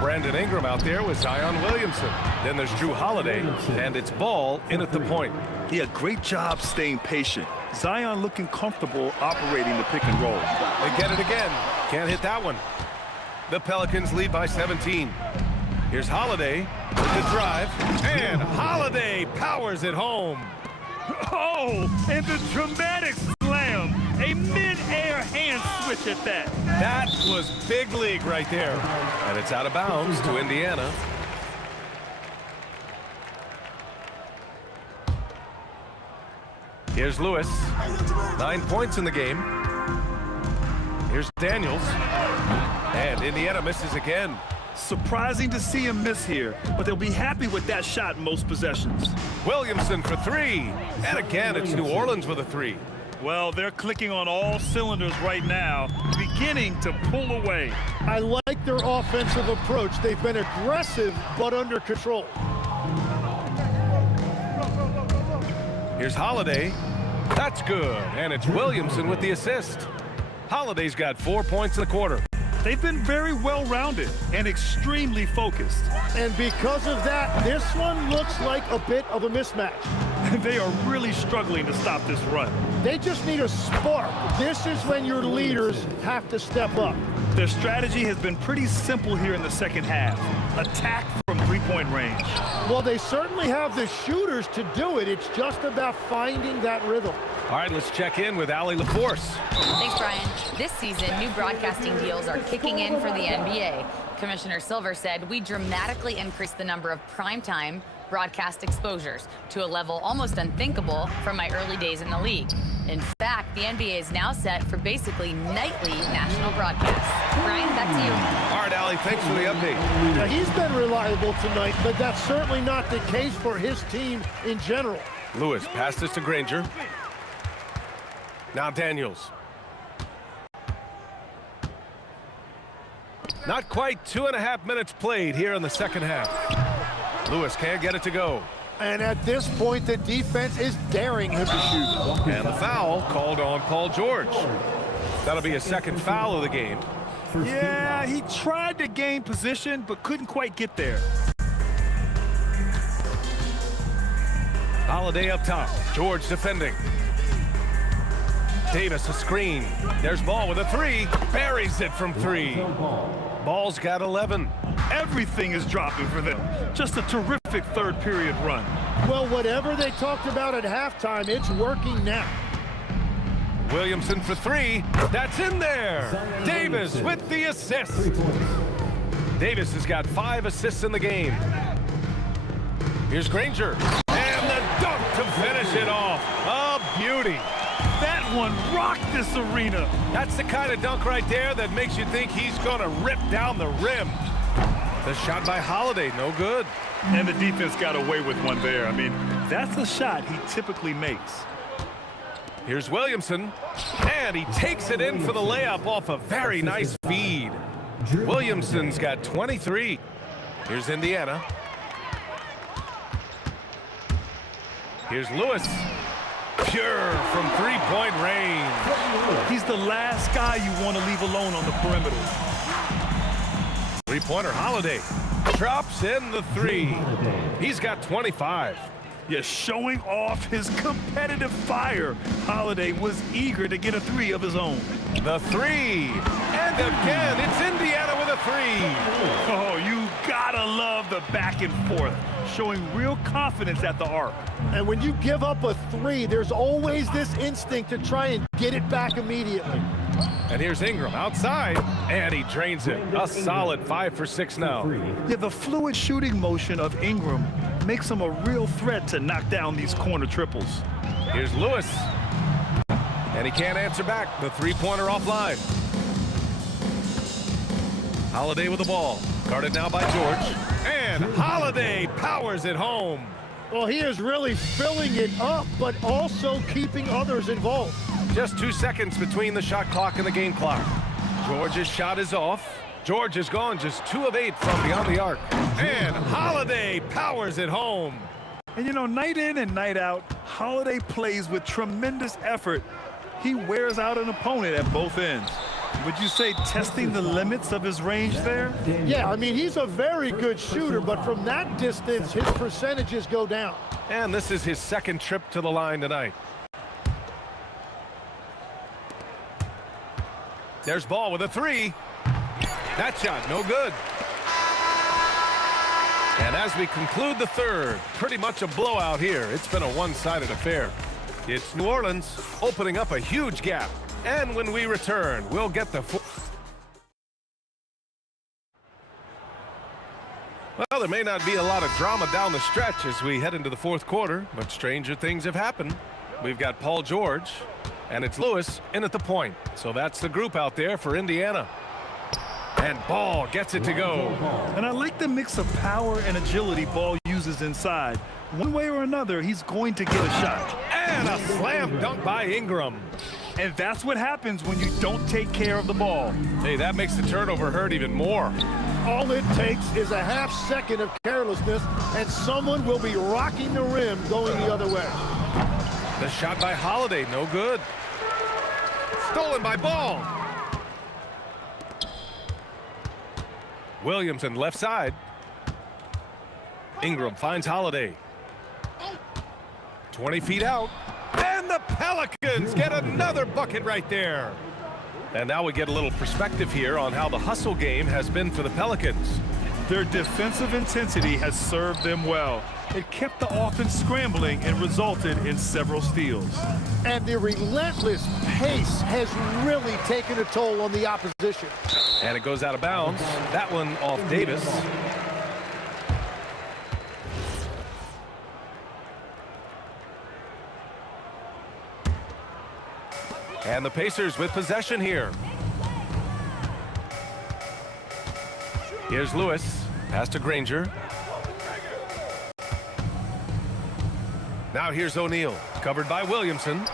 Brandon Ingram out there with Zion Williamson. Then there's Drew Holiday, and it's Ball in at the point. Yeah, great job staying patient. Zion looking comfortable operating the pick and roll. They get it again. Can't hit that one. The Pelicans lead by 17. Here's Holiday with the drive, and Holiday powers it home. Oh, and the dramatic slam. A mid-air hand switch at that. That was big league right there. And it's out of bounds to Indiana. Here's Lewis. 9 points in the game. Here's Daniels. And Indiana misses again. Surprising to see him miss here, but they'll be happy with that shot most possessions. Williamson for 3. And again, it's New Orleans with a 3. Well, they're clicking on all cylinders right now, beginning to pull away. I like their offensive approach. They've been aggressive, but under control. Here's Holiday. That's good. And it's Williamson with the assist. Holiday's got 4 points in the quarter. They've been very well-rounded and extremely focused. And because of that, this one looks like a bit of a mismatch. They are really struggling to stop this run. They just need a spark. This is when your leaders have to step up. Their strategy has been pretty simple here in the second half. Attack from three-point range. Well, they certainly have the shooters to do it. It's just about finding that rhythm. All right, let's check in with Allie LaForce. Thanks, Brian. This season, new broadcasting deals are kicking in for the NBA. Commissioner Silver said we dramatically increased the number of primetime broadcast exposures to a level almost unthinkable from my early days in the league. In fact, the NBA is now set for basically nightly national broadcasts. Brian, back to you. All right, Allie, thanks for the update. Now, he's been reliable tonight, but that's certainly not the case for his team in general. Lewis passed this to Granger. Now Daniels. Not quite 2.5 minutes played here in the second half. Lewis can't get it to go. And at this point, the defense is daring him to shoot. And the foul called on Paul George. That'll be a second foul of the game. Yeah, he tried to gain position, but couldn't quite get there. Holiday up top. George defending. Davis a screen. There's Ball with a 3. Buries it from 3. Ball's got 11. Everything is dropping for them. Just a terrific third period run. Well, whatever they talked about at halftime, it's working now. Williamson for 3. That's in there. Davis with the assist. Davis has got 5 assists in the game. Here's Granger. And the dunk to finish it off. A beauty. That one rocked this arena. That's the kind of dunk right there that makes you think he's going to rip down the rim. The shot by Holiday, no good. And the defense got away with one there. I mean, That's a shot he typically makes. Here's Williamson, and he takes it in for the layup off a very nice feed. Williamson's got 23. Here's Indiana. Here's Lewis. Pure from three-point range. He's the last guy you want to leave alone on the perimeter. Three-pointer Holiday. Drops in the three. He's got 25. Yeah, showing off his competitive fire. Holiday was eager to get a three of his own. The three. And again, it's Indiana with a three. Oh, you gotta love the back and forth. Showing real confidence at the arc. And when you give up a three, there's always this instinct to try and get it back immediately. And here's Ingram outside, and he drains it. A solid 5 for 6 now. Yeah, the fluid shooting motion of Ingram makes him a real threat to knock down these corner triples. Here's Lewis. And he can't answer back. The three-pointer offline. Holiday with the ball. Guarded now by George. And Holiday powers it home. Well, he is really filling it up, but also keeping others involved. Just 2 seconds between the shot clock and the game clock. George's shot is off. George is gone just 2 of 8 from beyond the arc. And Holiday powers it home. And you know, night in and night out, Holiday plays with tremendous effort. He wears out an opponent at both ends. Would you say testing the limits of his range there? Yeah, I mean, he's a very good shooter, but from that distance, his percentages go down. And this is his second trip to the line tonight. There's Ball with a three. That shot, no good. And as we conclude the third, pretty much a blowout here. It's been a one-sided affair. It's New Orleans opening up a huge gap. And when we return, we'll get the... Well, there may not be a lot of drama down the stretch as we head into the fourth quarter, but stranger things have happened. We've got Paul George, and it's Lewis in at the point. So that's the group out there for Indiana. And Ball gets it to go. And I like the mix of power and agility Ball uses inside. One way or another, he's going to get a shot. And a slam dunk by Ingram. And that's what happens when you don't take care of the ball. Hey, that makes the turnover hurt even more. All it takes is a half second of carelessness, and someone will be rocking the rim going the other way. The shot by Holiday, no good. Stolen by Ball. Williamson left side. Ingram finds Holiday. 20 feet out. And the Pelicans get another bucket right there. And now we get a little perspective here on how the hustle game has been for the Pelicans. Their defensive intensity has served them well. It kept the offense scrambling and resulted in several steals. And the relentless pace has really taken a toll on the opposition. And it goes out of bounds. That one off Davis. And the Pacers with possession here. Here's Lewis. Pass to Granger. Now here's O'Neal. Covered by Williamson.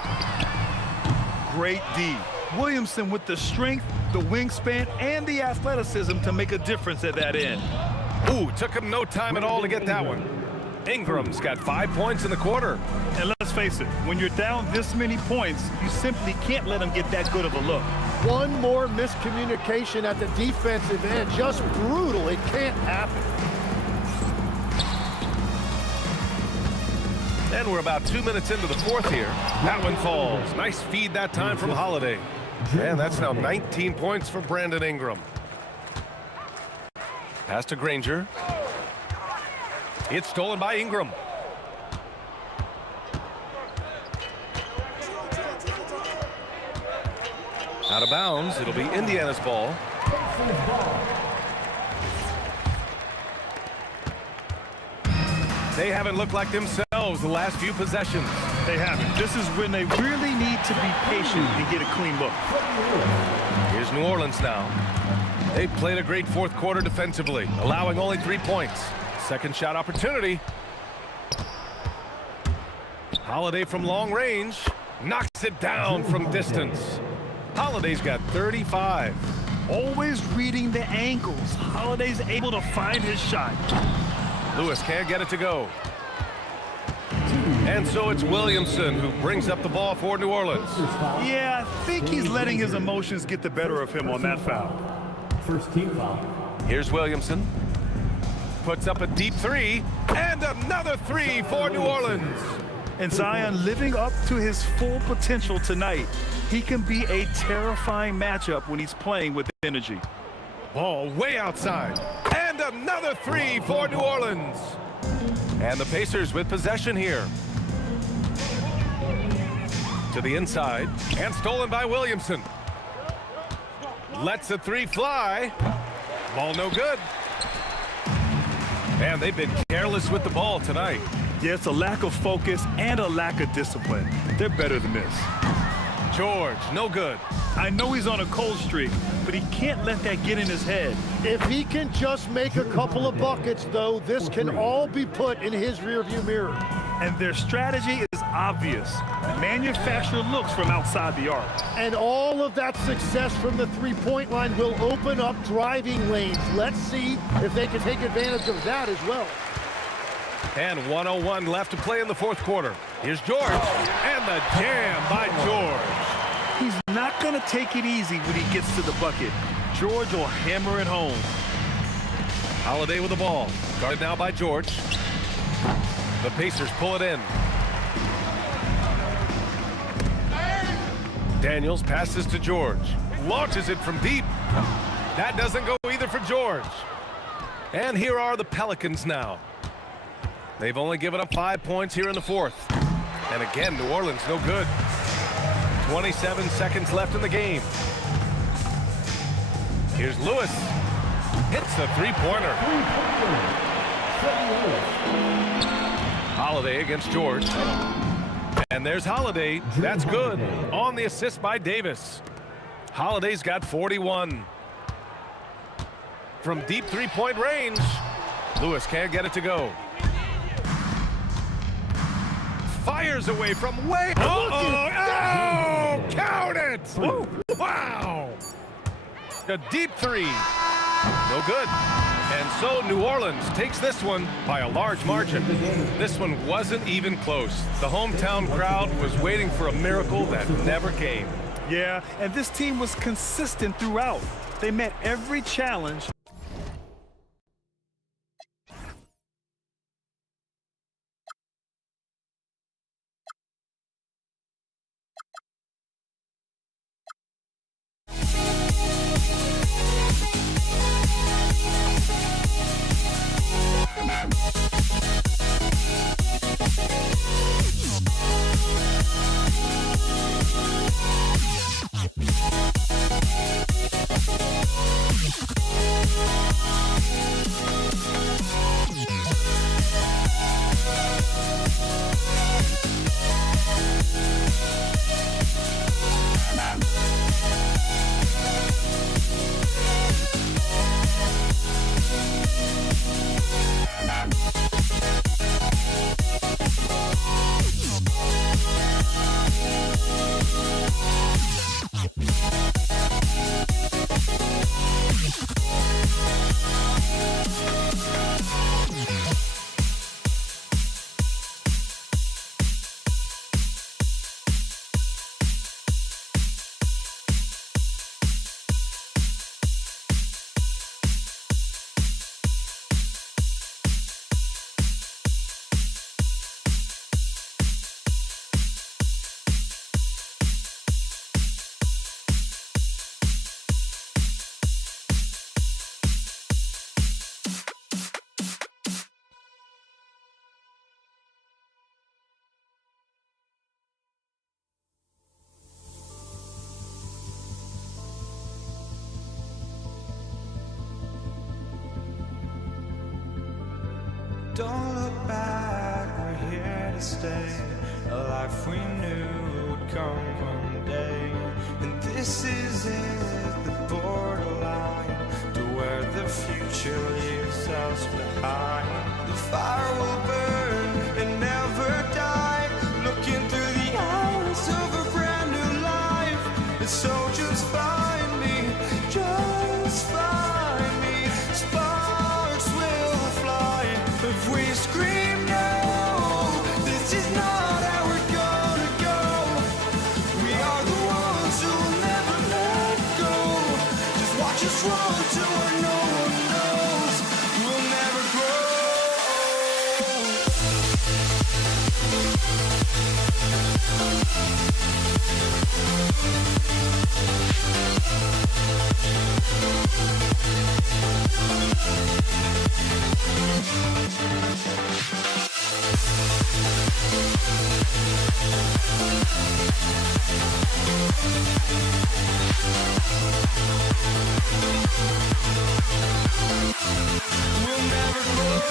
Great D. Williamson with the strength, the wingspan, and the athleticism to make a difference at that end. Ooh, took him no time at all to get that one. Ingram's got 5 points in the quarter. And let's face it, when you're down this many points, you simply can't let them get that good of a look. One more miscommunication at the defensive end. Just brutal. It can't happen. And we're about 2 minutes into the fourth here. That one falls. Nice feed that time from Holiday. And that's now 19 points for Brandon Ingram. Pass to Granger. It's stolen by Ingram. Out of bounds. It'll be Indiana's ball. They haven't looked like themselves the last few possessions. They haven't. This is when they really need to be patient and get a clean look. Here's New Orleans now. They played a great fourth quarter defensively, allowing only 3 points. Second shot opportunity. Holiday from long range knocks it down from distance. Holiday's got 35. Always reading the angles. Holiday's able to find his shot. Lewis can't get it to go. And so it's Williamson who brings up the ball for New Orleans. Yeah, I think he's letting his emotions get the better of him on that foul. First team foul. Here's Williamson. Puts up a deep three, and another three for New Orleans. And Zion living up to his full potential tonight. He can be a terrifying matchup when he's playing with energy. Ball way outside, and another three for New Orleans. And the Pacers with possession here. To the inside, and stolen by Williamson. Lets the three fly. Ball no good. And they've been careless with the ball tonight. Yeah, it's a lack of focus and a lack of discipline. They're better than this. George, no good. I know he's on a cold streak, but he can't let that get in his head. If he can just make a couple of buckets, though, this can all be put in his rearview mirror. And their strategy is obvious. Manufacture looks from outside the arc. And all of that success from the three-point line will open up driving lanes. Let's see if they can take advantage of that as well. And 1:01 left to play in the fourth quarter. Here's George, and the jam by George. He's not going to take it easy when he gets to the bucket. George will hammer it home. Holiday with the ball. Guarded now by George. The Pacers pull it in. Daniels passes to George. Launches it from deep. That doesn't go either for George. And here are the Pelicans now. They've only given up 5 points here in the fourth. And again, New Orleans no good. 27 seconds left in the game. Here's Lewis. Hits the three-pointer. Holiday against George. And there's Holiday. That's good. On the assist by Davis. Holiday's got 41. From deep three-point range, Lewis can't get it to go. Fires away from way. Oh, count it! Wow! A deep three. No good. And so New Orleans takes this one by a large margin. This one wasn't even close. The hometown crowd was waiting for a miracle that never came. Yeah, and this team was consistent throughout. They met every challenge. Don't look back, we're here to stay. A life we knew would come one day. And this is it, the borderline to where the future leaves us behind. The fire will burn and never die. Look And so just find me, just find me. Sparks will fly if we scream no. This is not how we're gonna go. We are the ones who'll never let go. Just watch us run to where no one knows. We'll never grow. We'll never grow.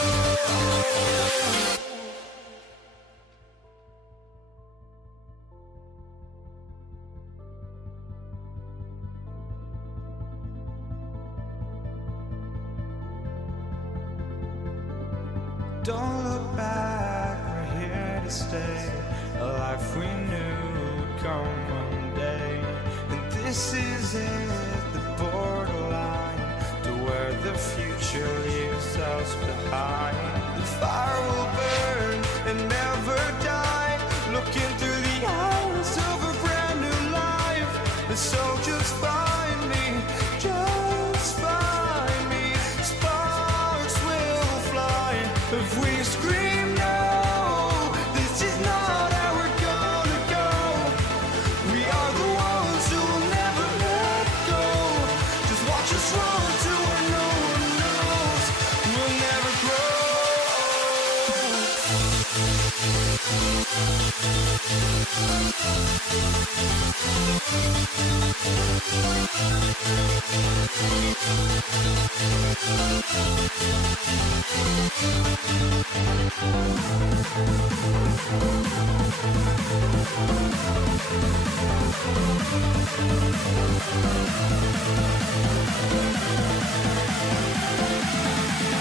Don't look back, we're here to stay. A life we knew would come one day. And this is it, the borderline to where the future leaves us behind. The fire will burn and never die, looking through the eyes of a brand new life. And so just find me, just find me. Sparks will fly if we scream no. This is not how we're gonna go. We are the ones who'll never let go. Just watch us run to where no one knows. We'll never grow.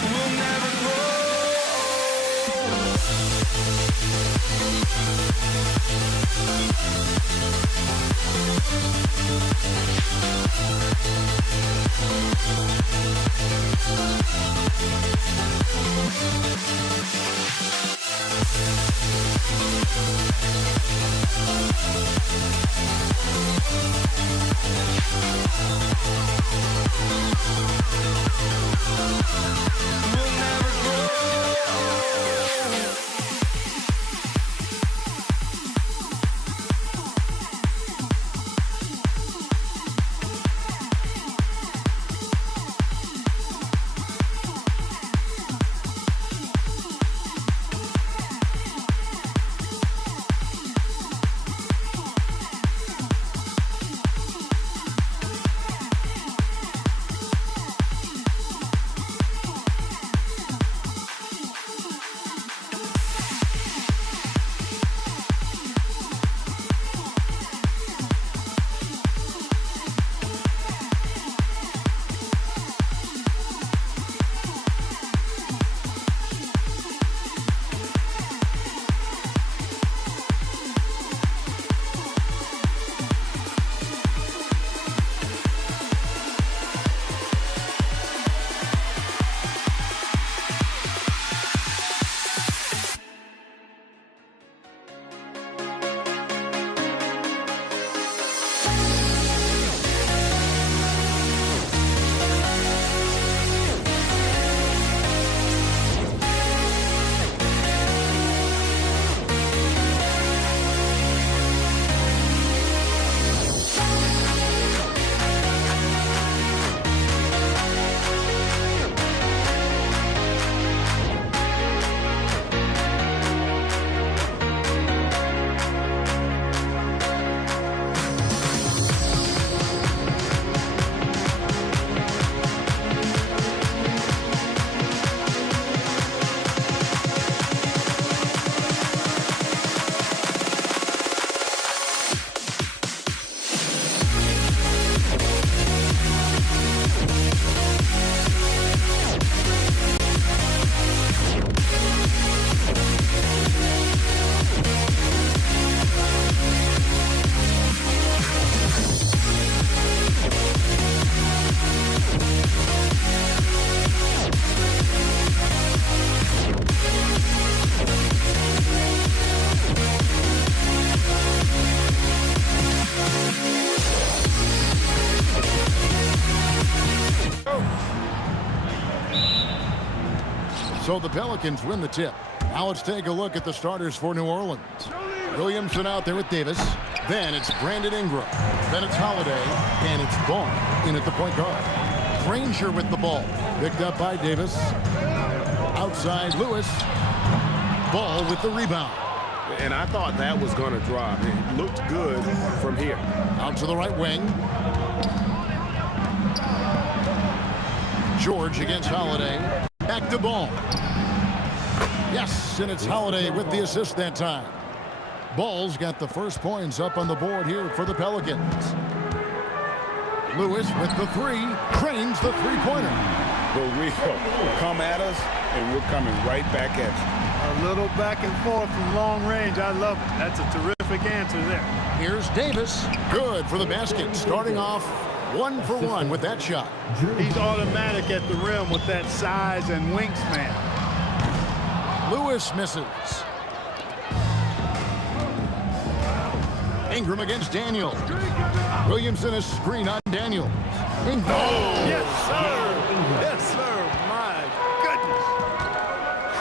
We'll never grow. So the Pelicans win the tip. Now let's take a look at the starters for New Orleans. Williamson out there with Davis. Then it's Brandon Ingram. Then it's Holiday. And it's Vaughn in at the point guard. Granger with the ball. Picked up by Davis. Outside Lewis. Ball with the rebound. And I thought that was going to drop. It looked good from here. Out to the right wing. George against Holiday. Back to Ball. Yes, and it's Holiday with the assist that time. Ball's got the first points up on the board here for the Pelicans. Lewis with the three. Cranes the three-pointer. But we'll come at us, and we're coming right back at you. A little back and forth from long range. I love it. That's a terrific answer there. Here's Davis. Good for the basket. Starting off 1 for 1 with that shot. He's automatic at the rim with that size and wingspan. Lewis misses. Ingram against Daniel. Williamson is screen on Daniel. Ingram. Oh, yes, sir. Yes, sir. My goodness.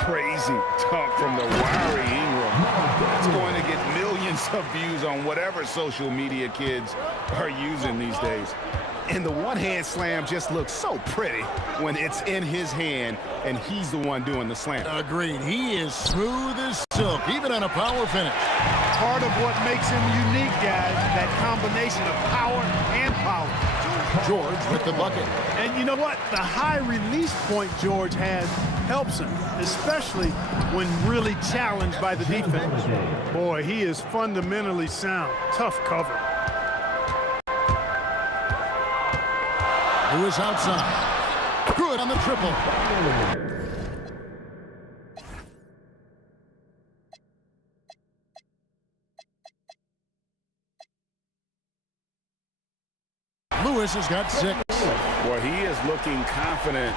Crazy talk from the wiry Ingram. That's going to get millions of views on whatever social media kids are using these days. And the one-hand slam just looks so pretty when it's in his hand and he's the one doing the slam. Agreed. He is smooth as silk, even on a power finish. Part of what makes him unique, guys, that combination of power and power. George with the bucket. And you know what? The high release point George has helps him, especially when really challenged by the defense. Boy, he is fundamentally sound. Tough cover. Who is outside. Good on the triple. Lewis has got 6. Boy, he is looking confident.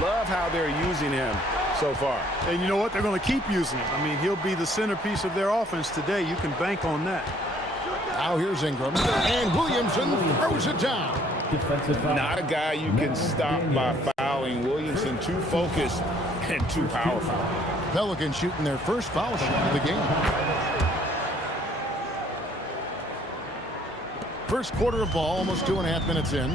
Love how they're using him so far. And you know what? They're going to keep using him. I mean, he'll be the centerpiece of their offense today. You can bank on that. Now here's Ingram. And Williamson throws it down. Not a guy you can stop by fouling. Williamson too focused and too powerful. Pelicans shooting their first foul shot of the game. First quarter of ball, almost 2.5 minutes in.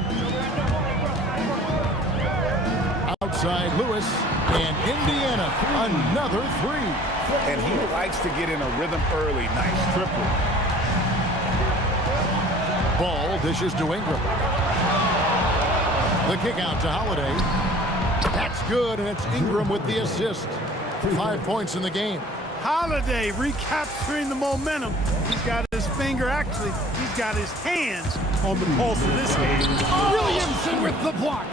Outside Lewis, and Indiana, another three. And he likes to get in a rhythm early. Nice triple. Ball dishes to Ingram. The kick out to Holiday. That's good, and it's Ingram with the assist. 5 points in the game. Holiday recapturing the momentum. He's got his finger, actually, he's got his hands on the pulse of this game. Williamson with the block.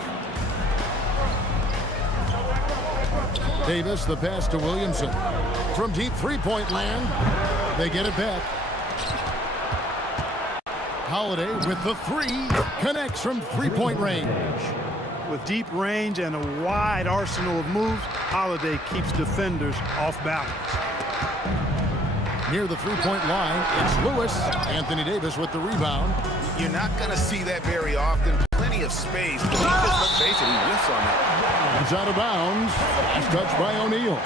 Davis, the pass to Williamson. From deep three-point land, they get it back. Holiday with the three, connects from three-point range. With deep range and a wide arsenal of moves, Holiday keeps defenders off balance. Near the three-point line, it's Lewis. Anthony Davis with the rebound. You're not going to see that very often. Plenty of space. But let's face it, he whiffs on that. It's out of bounds. Last touch by O'Neal.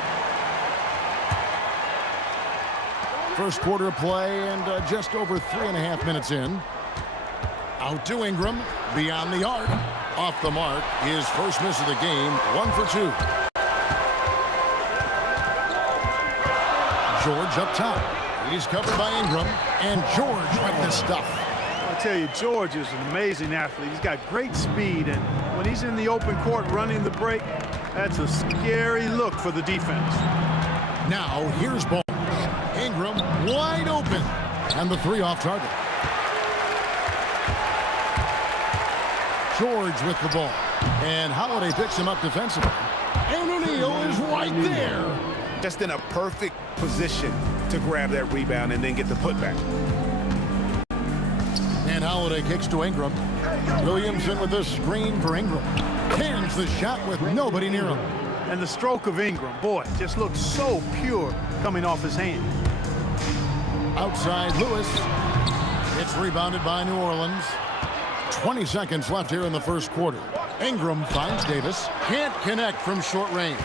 First quarter of play and just over 3.5 minutes in. Out to Ingram. Beyond the arc. Off the mark. His first miss of the game. 1 for 2. George up top. He's covered by Ingram. And George with the stuff. I tell you, George is an amazing athlete. He's got great speed, and when he's in the open court running the break, that's a scary look for the defense. Now here's ball. Ingram wide open. And the three off target. George with the ball. And Holiday picks him up defensively. And O'Neal is right there. Just in a perfect position to grab that rebound and then get the putback. And Holiday kicks to Ingram. Williamson with the screen for Ingram. Cans the shot with nobody near him. And the stroke of Ingram, boy, just looks so pure coming off his hand. Outside Lewis. It's rebounded by New Orleans. 20 seconds left here in the first quarter. Ingram finds Davis. Can't connect from short range.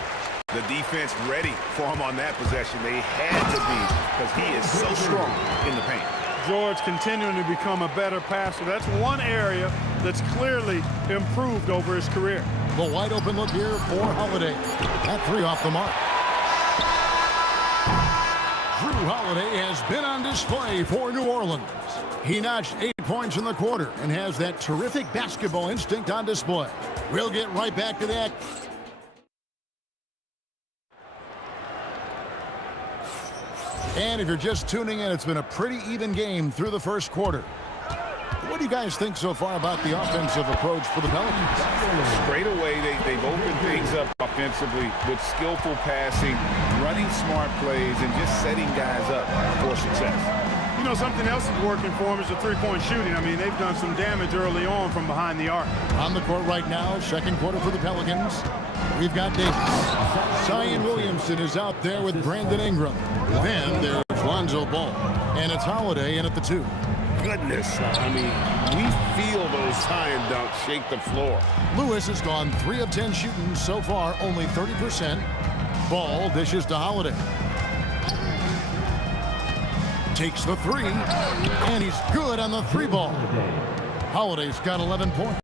The defense ready for him on that possession. They had to be because he is so strong in the paint. George continuing to become a better passer. That's one area that's clearly improved over his career. The wide open look here for Holiday. That three off the mark. Drew Holiday has been on display for New Orleans. He notched 8 points in the quarter and has that terrific basketball instinct on display. We'll get right back to that. And if you're just tuning in, it's been a pretty even game through the first quarter. What do you guys think so far about the offensive approach for the Pelicans? Straight away, they've opened things up offensively with skillful passing, running smart plays, and just setting guys up for success. You know, something else that's working for them is the three-point shooting. I mean, they've done some damage early on from behind the arc. On the court right now, second quarter for the Pelicans. We've got Davis. Zion Williamson is out there with Brandon Ingram. Then there's Lonzo Ball. And it's Holiday in at the 2. Goodness, I mean, we feel those Zion dunks shake the floor. Lewis has gone 3 of 10 shooting so far, only 30%. Ball dishes to Holiday. Takes the 3, and he's good on the 3 ball. Holiday's got 11 points.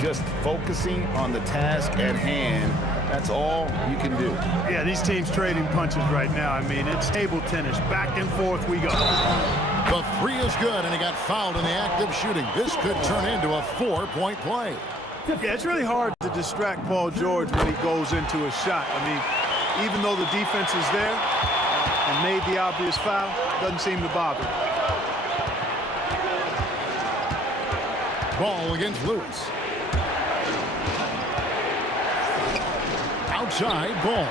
Just focusing on the task at hand, that's all you can do. Yeah, these teams trading punches right now. I mean, it's table tennis. Back and forth we go. The 3 is good, and he got fouled in the act of shooting. This could turn into a 4-point play. Yeah, it's really hard to distract Paul George when he goes into a shot. I mean, even though the defense is there and made the obvious foul, doesn't seem to bother. Ball against Lewis. Outside, Ball.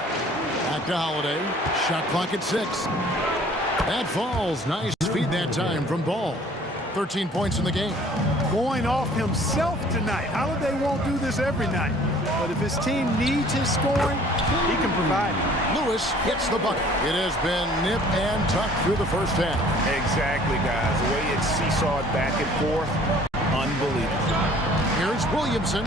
Back to Holiday. Shot clock at 6. That falls. Nice feed that time from Ball. 13 points in the game. Going off himself tonight. Holiday won't do this every night. But if his team needs his scoring, he can provide it. Lewis hits the bucket. It has been nip and tuck through the first half. Exactly, guys. The way it's seesawed back and forth, unbelievable. Here's Williamson.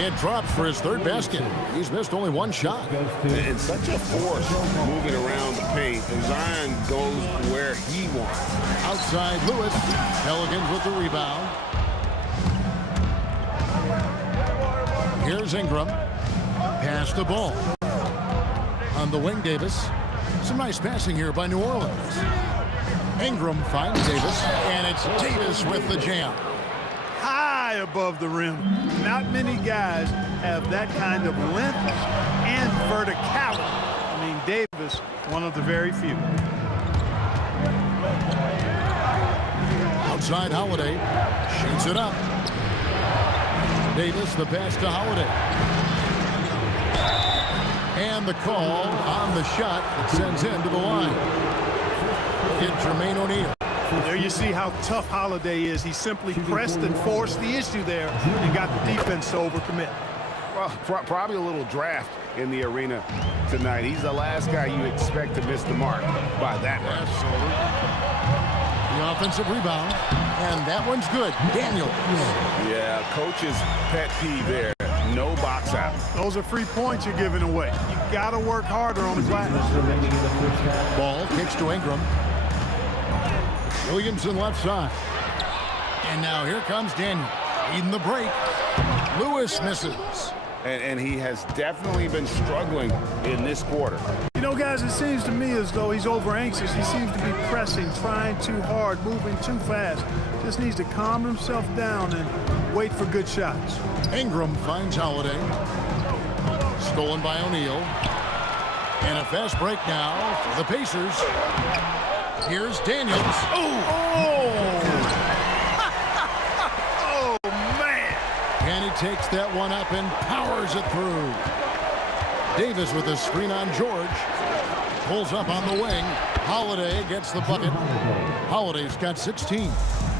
It drops for his 3rd basket. He's missed only 1 shot. And such a force moving around the paint. And Zion goes where he wants. Outside Lewis. Pelicans with the rebound. Here's Ingram. Pass the ball. On the wing, Davis. Some nice passing here by New Orleans. Ingram finds Davis, and it's Davis with the jam. High above the rim. Not many guys have that kind of length and verticality. I mean, Davis, one of the very few. Outside Holiday. Shoots it up. Davis, the pass to Holiday. And the call on the shot that sends him to the line. Get Jermaine O'Neal. There you see how tough Holiday is. He simply pressed and forced the issue there and got the defense to overcommit. Well, probably a little draft in the arena tonight. He's the last guy you expect to miss the mark by that much. Absolutely. The offensive rebound, and that one's good. Daniels. Yeah, coach's pet peeve there. No box out. Those are free points you're giving away. You got to work harder on the glass. Ball kicks to Ingram. Williamson left side. And now here comes Daniel. Leading the break. Lewis misses. And he has definitely been struggling in this quarter. You know, guys, it seems to me as though he's over anxious. He seems to be pressing, trying too hard, moving too fast. Just needs to calm himself down and wait for good shots. Ingram finds Holiday. Stolen by O'Neal. And a fast break now for the Pacers. Here's Daniels. Oh, man. And he takes that one up and powers it through. Davis with a screen on George. Pulls up on the wing. Holiday gets the bucket. Holiday's got 16.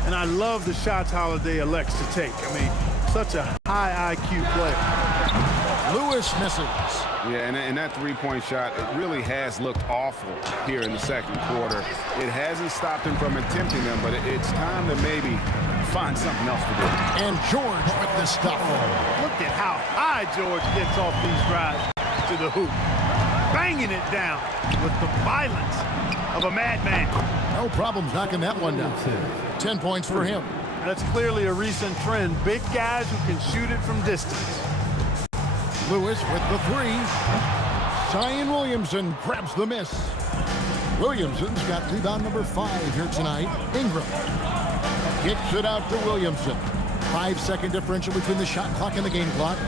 And I love the shots Holiday elects to take. I mean, such a high IQ player. Lewis misses. Yeah, and that three-point shot, it really has looked awful here in the second quarter. It hasn't stopped him from attempting them, but it's time to maybe find something else to do. And George with the stuff. Look at how high George gets off these drives to the hoop. banging it down with the violence of a madman. No problems knocking that one down. 10 points for him. That's clearly a recent trend. Big guys who can shoot it from distance. Lewis with the three. Zion Williamson grabs the miss. Williamson's got rebound number 5 here tonight. Ingram kicks it out to Williamson. 5-second differential between the shot clock and the game clock.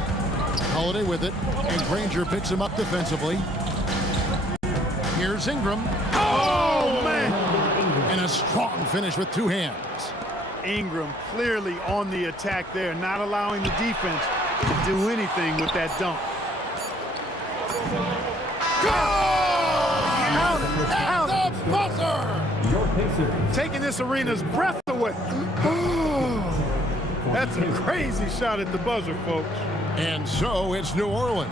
Holiday with it, and Granger picks him up defensively. Here's Ingram. Oh, man! And a strong finish with 2 hands. Ingram clearly on the attack there, not allowing the defense to do anything with that dunk. Out the buzzer! Your Pacers. Taking this arena's breath away. That's a crazy shot at the buzzer, folks. And so it's New Orleans,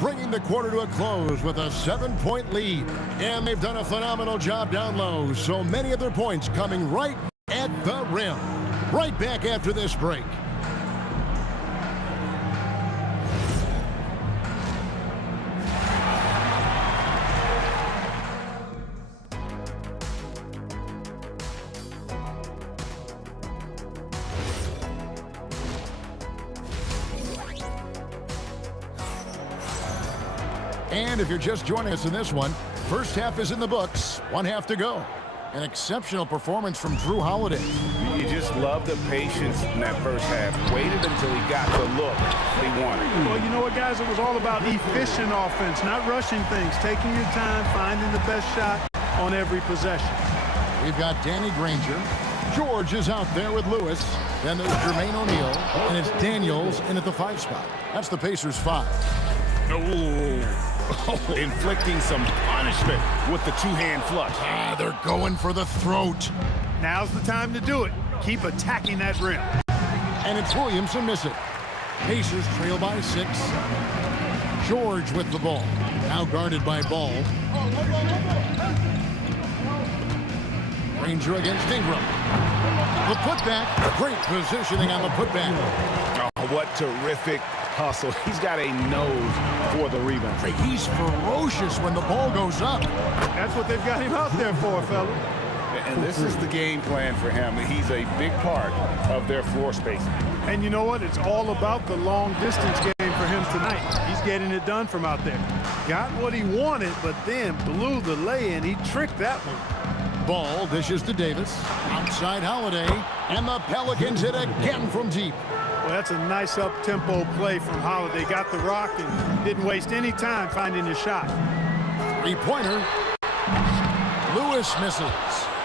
bringing the quarter to a close with a 7-point lead. And they've done a phenomenal job down low, so many of their points coming right at the rim. Right back after this break. And if you're just joining us in this one, first half is in the books. 1 half to go. An exceptional performance from Drew Holiday. You just love the patience in that first half. Waited until he got the look he wanted. Well, you know what, guys? It was all about efficient offense, not rushing things, taking your time, finding the best shot on every possession. We've got Danny Granger. George is out there with Lewis. Then there's Jermaine O'Neal, and it's Daniels in at the 5 spot. That's the Pacers' 5. Inflicting some punishment with the 2-hand flush. They're going for the throat. Now's the time to do it. Keep attacking that rim. And it's Williamson miss it. Pacers trail by 6. George with the ball. Now guarded by Ball. Granger against Ingram. The putback. Great positioning on the putback. Oh, what terrific hustle. He's got a nose for the rebound. He's ferocious when the ball goes up. That's what they've got him out there for, fella. And this is the game plan for him. He's a big part of their floor spacing. And you know what? It's all about the long distance game for him tonight. He's getting it done from out there. Got what he wanted, but then blew the lay-in. He tricked that one. Ball dishes to Davis. Outside Holiday. And the Pelicans hit again from deep. Well, that's a nice up-tempo play from Holiday. Got the rock and didn't waste any time finding the shot. 3-pointer. Lewis misses.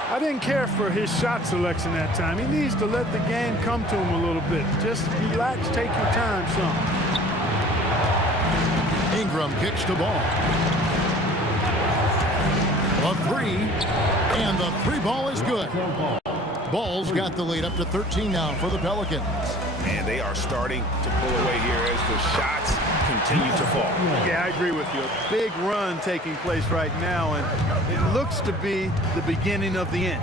I didn't care for his shot selection that time. He needs to let the game come to him a little bit. Just relax, take your time some. Ingram kicks the ball. A 3, and the 3 ball is good. Ball's got the lead up to 13 now for the Pelicans. And they are starting to pull away here as the shots continue to fall. Yeah, I agree with you. A big run taking place right now, and it looks to be the beginning of the end.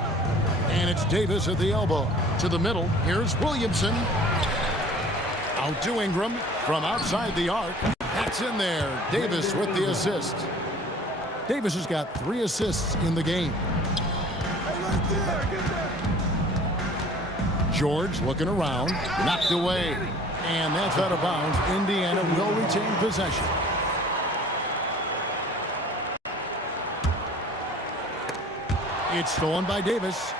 And it's Davis at the elbow. To the middle, here's Williamson. Out to Ingram from outside the arc. That's in there. Davis with the assist. Davis has got 3 assists in the game. George looking around, knocked away, and that's out of bounds. Indiana will retain possession. It's stolen by Davis.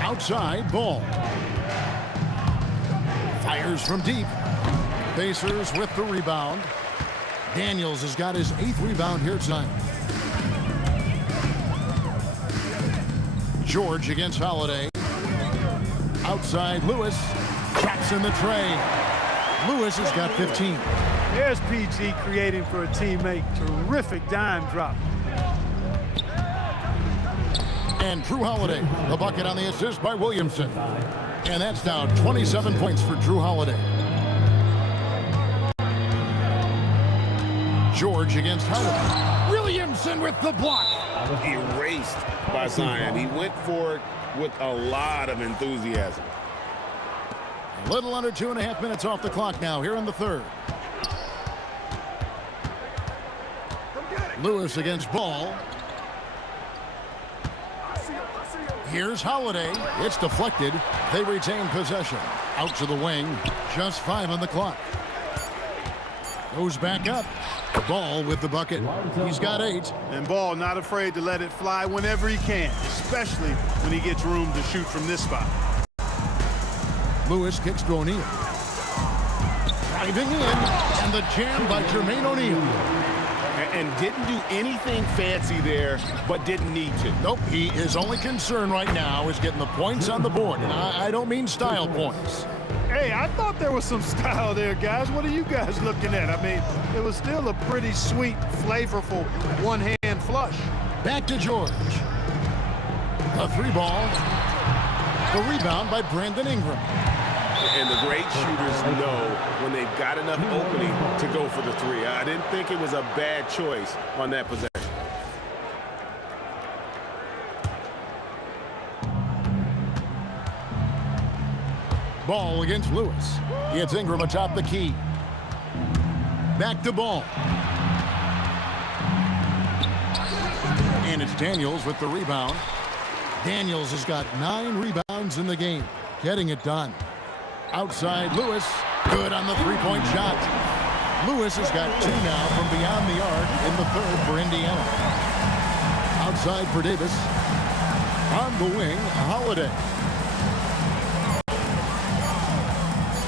Outside, Ball. Fires from deep. Pacers with the rebound. Daniels has got his 8th rebound here tonight. George against Holiday. Outside, Lewis. Traps in the tray. Lewis has got 15. There's PG creating for a teammate. Terrific dime drop. And Drew Holiday, the bucket on the assist by Williamson. And that's down 27 points for Drew Holiday. George against Holiday. Williamson with the block. Erased by Zion. He went for it with a lot of enthusiasm. A little under 2.5 minutes off the clock now here in the third. Lewis against Ball. Here's Holiday. It's deflected. They retain possession. Out to the wing. Just 5 on the clock. Goes back up. Ball with the bucket. He's got 8. And Ball not afraid to let it fly whenever he can, especially when he gets room to shoot from this spot. Lewis kicks to O'Neal. Driving in, and the jam by Jermaine O'Neal. And didn't do anything fancy there, but didn't need to. Nope, his only concern right now is getting the points on the board. And I don't mean style points. Hey, I thought there was some style there, guys. What are you guys looking at? I mean, it was still a pretty sweet, flavorful one-hand flush. Back to George. A 3-ball. The rebound by Brandon Ingram. And the great shooters know when they've got enough opening to go for the 3. I didn't think it was a bad choice on that possession. Ball against Lewis. It's Ingram atop the key. Back to Ball. And it's Daniels with the rebound. Daniels has got 9 rebounds in the game. Getting it done. Outside Lewis. Good on the 3-point shot. Lewis has got 2 now from beyond the arc in the 3rd for Indiana. Outside for Davis. On the wing, Holiday.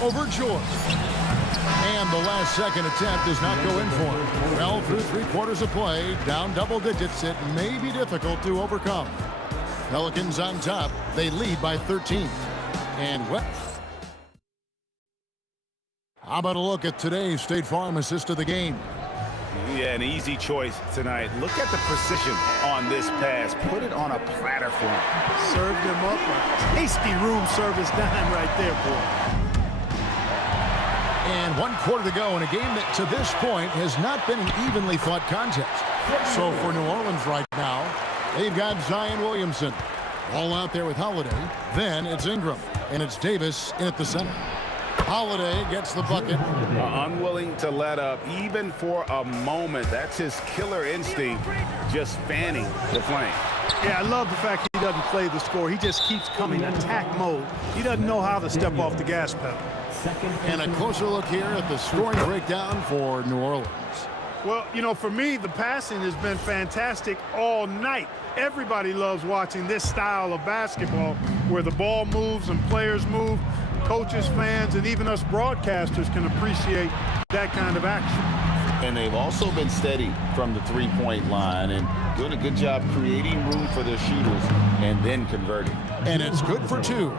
Over George. And the last second attempt does not go in for him. Well, through 3 quarters of play, down double digits, it may be difficult to overcome. Pelicans on top. They lead by 13. And what? How about a look at today's State Farm assist of the game? Yeah, an easy choice tonight. Look at the precision on this pass. Put it on a platter for him. Served him up a tasty room service dime right there, boy. And 1 quarter to go in a game that to this point has not been an evenly fought contest. So for New Orleans right now, they've got Zion Williamson all out there with Holiday. Then it's Ingram, and it's Davis in at the center. Holiday gets the bucket. Unwilling to let up even for a moment. That's his killer instinct, just fanning the flame. Yeah, I love the fact he doesn't play the score. He just keeps coming attack mode. He doesn't know how to step off the gas pedal. And a closer look here at the scoring breakdown for New Orleans. Well, you know, for me, the passing has been fantastic all night. Everybody loves watching this style of basketball where the ball moves and players move. Coaches, fans, and even us broadcasters can appreciate that kind of action. And they've also been steady from the 3-point line and doing a good job creating room for their shooters and then converting. And it's good for 2.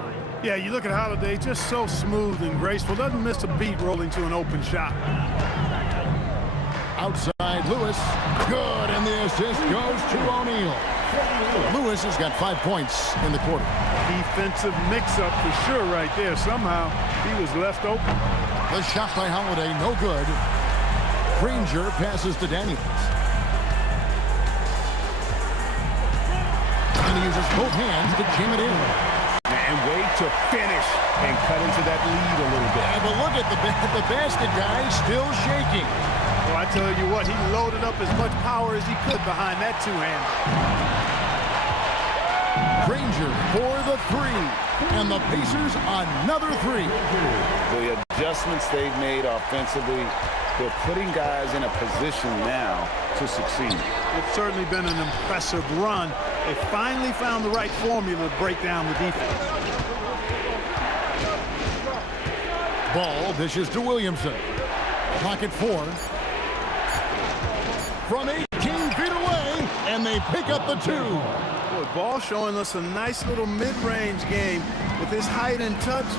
Yeah, you look at Holiday, just so smooth and graceful. Doesn't miss a beat rolling to an open shot. Outside Lewis. Good, and the assist goes to O'Neal. Lewis has got 5 points in the quarter. Defensive mix-up for sure right there. Somehow he was left open. The shot by Holiday, no good. Granger passes to Daniels. And he uses both hands to jam it in. And wait to finish and cut into that lead a little bit. Yeah, but look at the basket guy still shaking. Well, I tell you what, he loaded up as much power as he could behind that 2-hand. Granger for the 3. And the Pacers another 3. The adjustments they've made offensively, they're putting guys in a position now to succeed. It's certainly been an impressive run. They finally found the right formula to break down the defense. Ball dishes to Williamson. Clock at 4. From 18 feet away, and they pick up the 2. Boy, Ball showing us a nice little mid-range game. With his height and touch,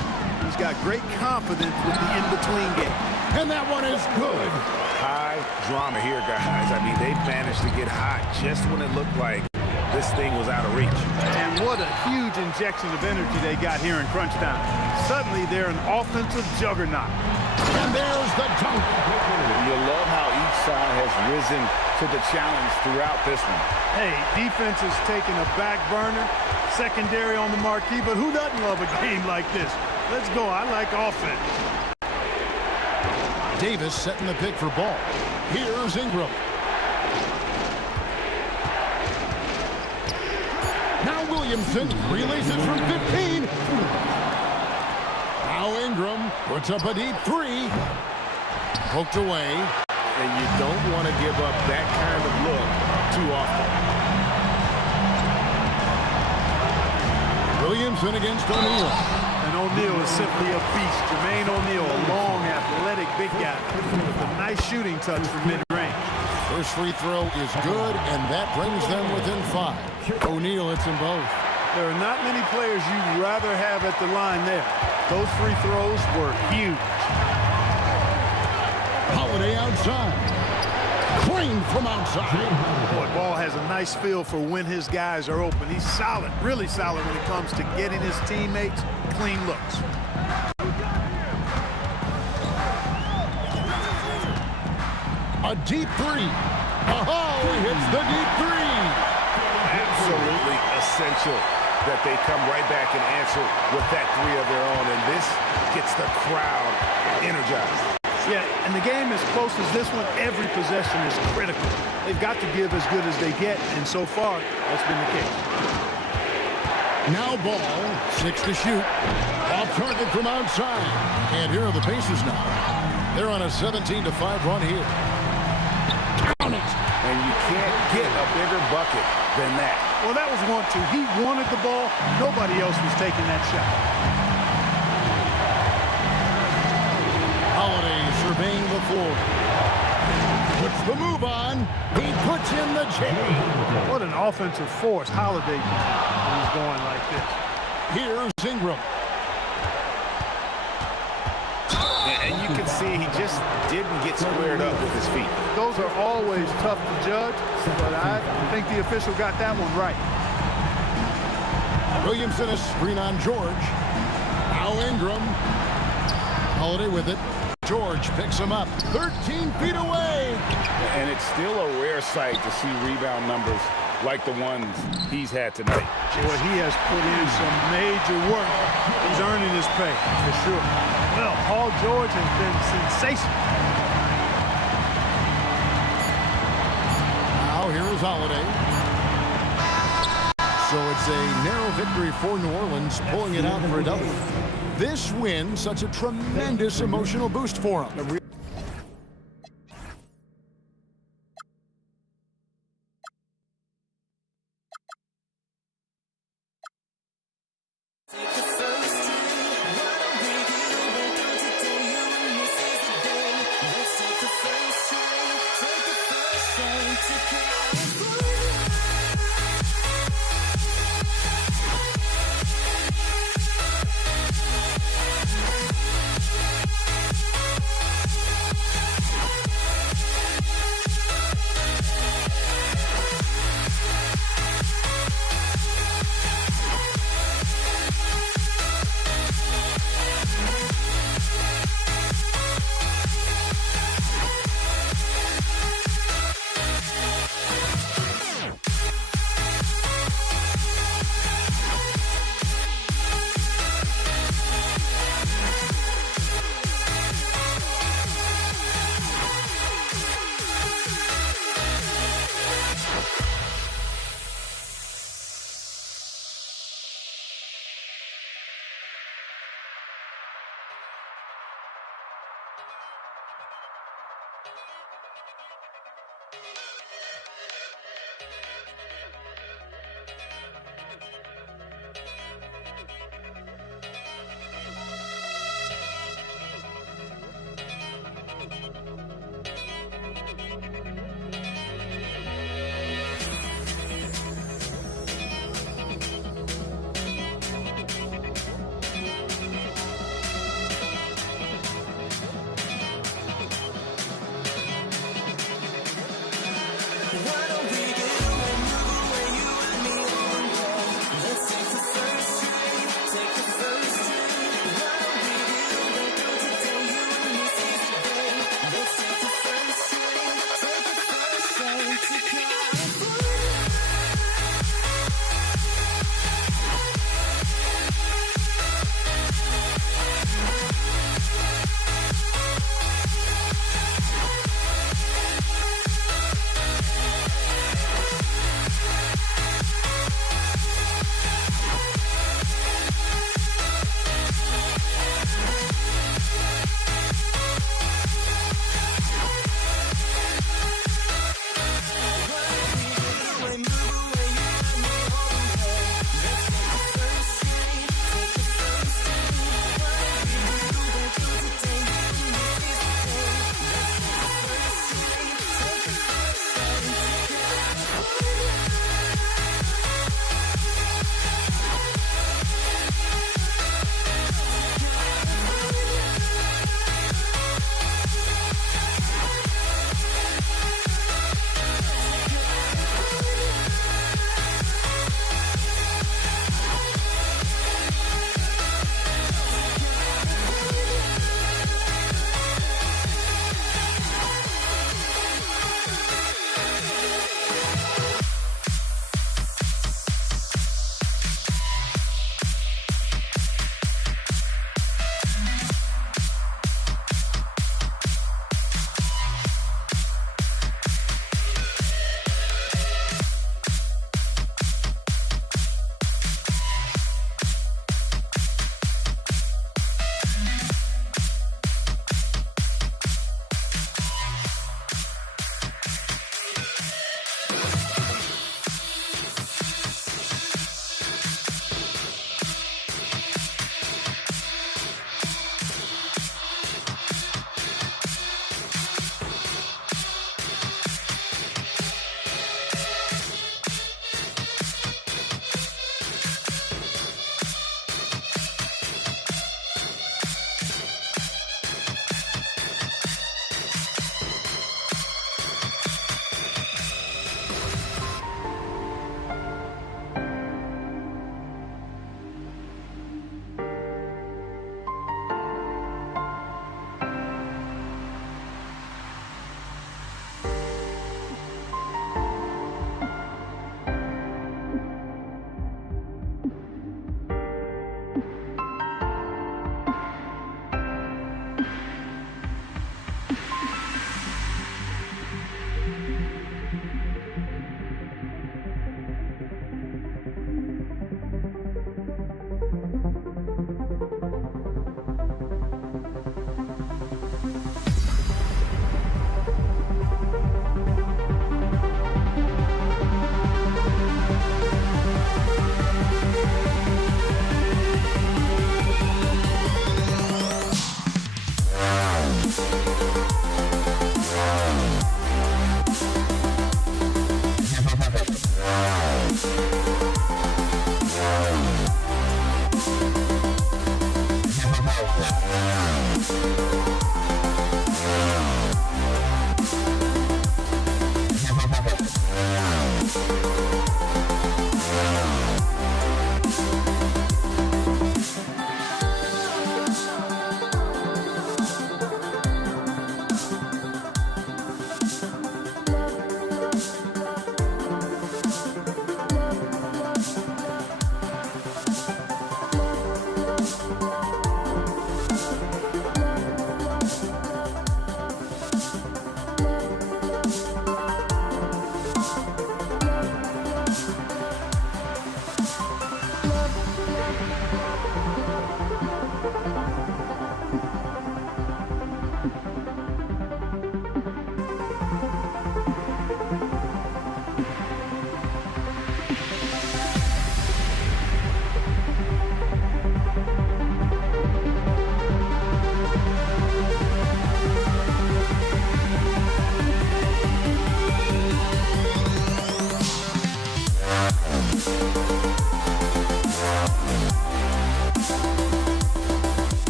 he's got great confidence with the in-between game. And that one is good. High drama here, guys. I mean, they've managed to get hot just when it looked like this thing was out of reach. And what a huge injection of energy they got here in crunch time. Suddenly, they're an offensive juggernaut. And there's the dunk. You love how each side has risen to the challenge throughout this one. Hey, defense is taking a back burner, secondary on the marquee, but who doesn't love a game like this? Let's go. I like offense. Davis setting the pick for Ball. Here's Ingram. Williamson releases from 15. Now Ingram puts up a deep three. Poked away. And you don't want to give up that kind of look too often. Williamson against O'Neal. And O'Neal is simply a beast. Jermaine O'Neal, a long, athletic, big guy with a nice shooting touch from mid-range. First free throw is good, and that brings them within 5. O'Neal hits them both. There are not many players you'd rather have at the line there. Those free throws were huge. Holiday outside. Clean from outside. Boy, Ball has a nice feel for when his guys are open. He's solid, really solid when it comes to getting his teammates clean looks. A deep three. Oh, he hits the deep three. Absolutely essential that they come right back and answer with that three of their own, and this gets the crowd energized. Yeah, and the game as close as this one, every possession is critical. They've got to give as good as they get, and so far, that's been the case. Now Ball, 6 to shoot. Off target from outside. And here are the Pacers now. They're on a 17-5 run here. Count it. And you can't get a bigger bucket than that. Well, that was 1-2. He wanted the ball. Nobody else was taking that shot. Holiday surveying the floor. Puts the move on. He puts in the J. What an offensive force Holiday can be when he's going like this. Here's Ingram. And you can see he just didn't get squared up with his feet. Those are always tough to judge, but I think the official got that one right. Williamson a screen on George. Now Ingram. Holiday with it. George picks him up. 13 feet away. And it's still a rare sight to see rebound numbers like the ones he's had tonight. Boy, he has put in some major work. He's earning his pay, for sure. Well, Paul George has been sensational. Now here is Holiday. So it's a narrow victory for New Orleans, pulling it out for a double. This win, such a tremendous emotional boost for them.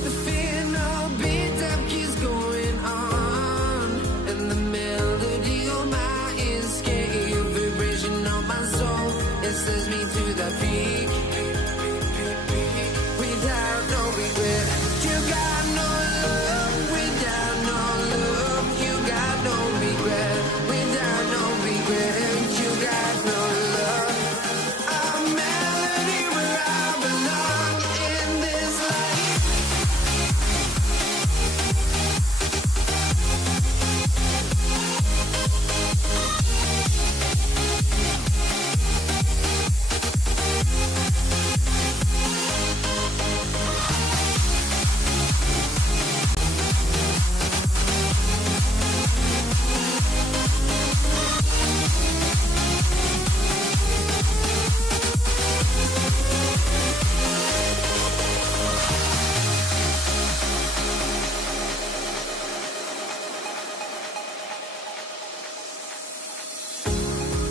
The fear no beat up keeps going on, and the melody on my ears get your vibration on my soul. It sends me to the peak without no regret. You got no love without no love. You got no regret without no regret. You got no love. A melody where I belong in this life.